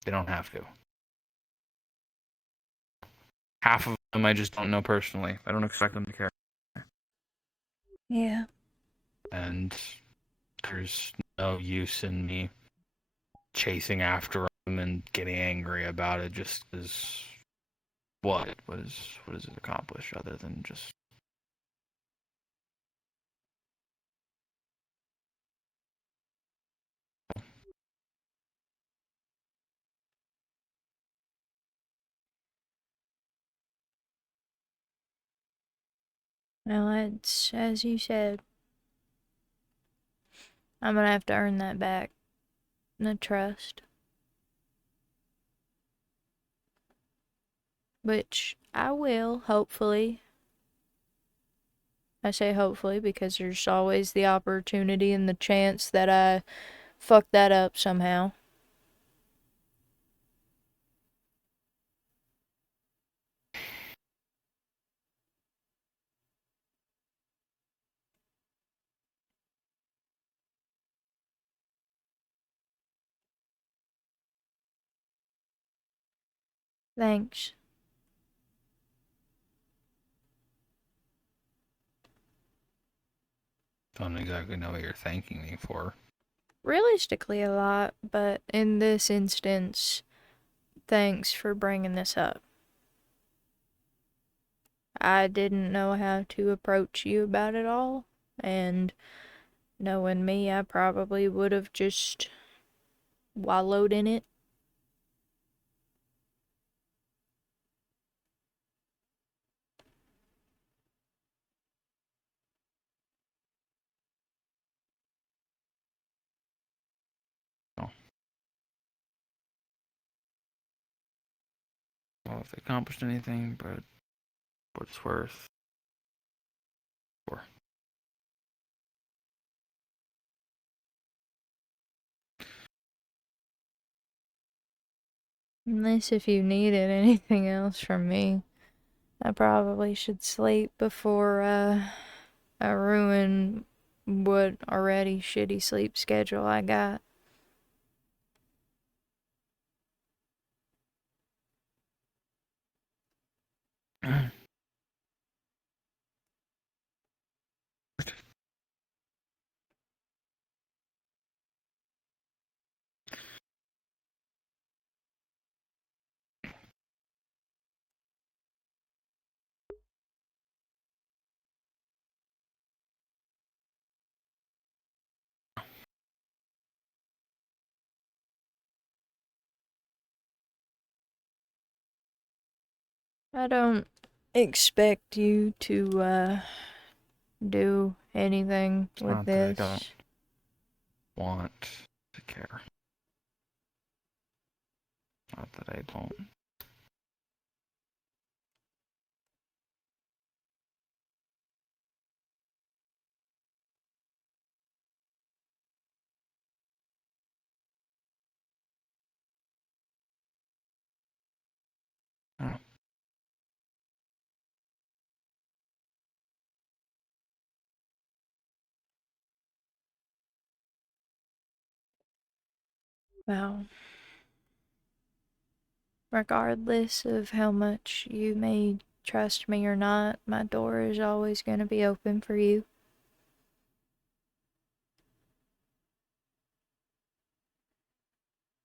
They don't have to. Half of them I just don't know personally. I don't expect them to care. Yeah. And there's no use in me chasing after them and getting angry about it just because what does it accomplish other than just Well, it's as you said. I'm gonna have to earn that back. The trust. Which I will, hopefully. I say hopefully because there's always the opportunity and the chance that I fuck that up somehow. Thanks. Don't exactly know what you're thanking me for. Realistically, a lot, but in this instance, thanks for bringing this up. I didn't know how to approach you about it all, and knowing me, I probably would have just wallowed in it. Well, if they accomplished anything, but what it's worth. Sure. Unless if you needed anything else from me, I probably should sleep before, I ruin what already shitty sleep schedule I got. I don't expect you to, do anything with Not that I this. don't want to care. Not that I don't. Oh. Well, regardless of how much you may trust me or not, my door is always going to be open for you.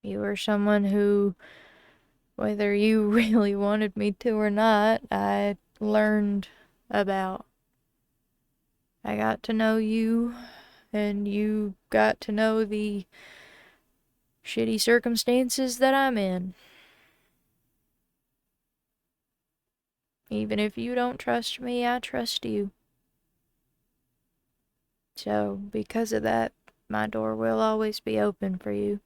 You are someone who, whether you really wanted me to or not, I learned about. I got to know you, and you got to know the shitty circumstances that I'm in. Even if you don't trust me, I trust you. So, because of that, my door will always be open for you.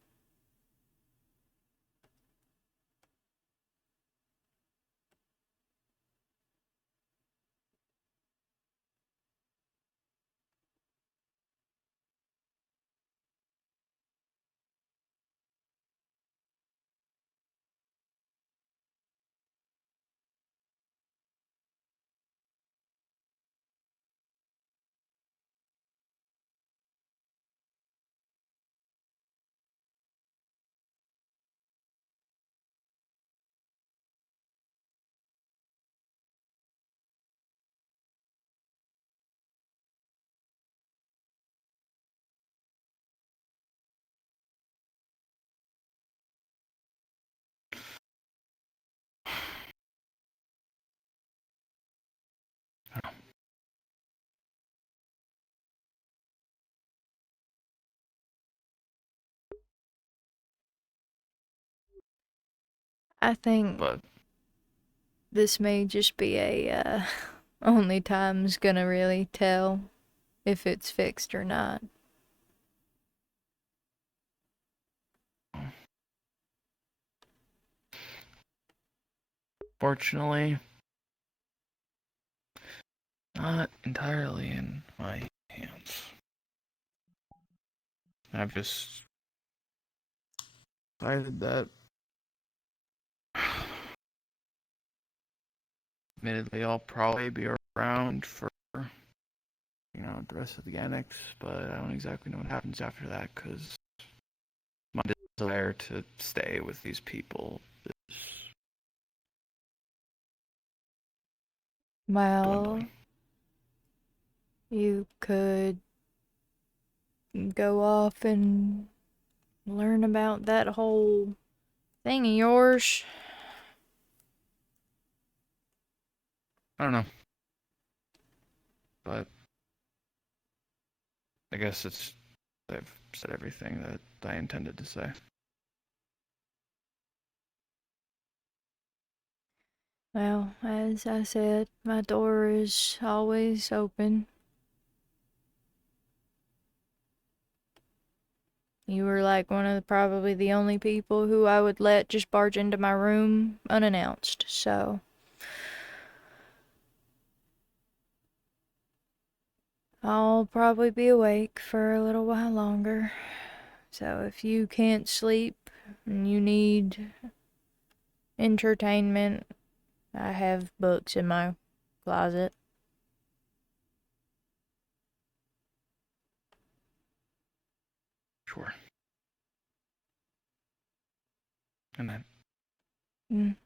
I think this may just be a, only time's gonna really tell if it's fixed or not. Fortunately, not entirely in my hands. I've just decided that admittedly I'll probably be around for, the rest of the annex, but I don't exactly know what happens after that, because my desire to stay with these people is Well, you could go off and learn about that whole thing of yours. I don't know. But I guess I've said everything that I intended to say. Well, as I said, my door is always open. You were like one of probably the only people who I would let just barge into my room unannounced, so I'll probably be awake for a little while longer. So if you can't sleep and you need entertainment, I have books in my closet. Sure. And then Mm.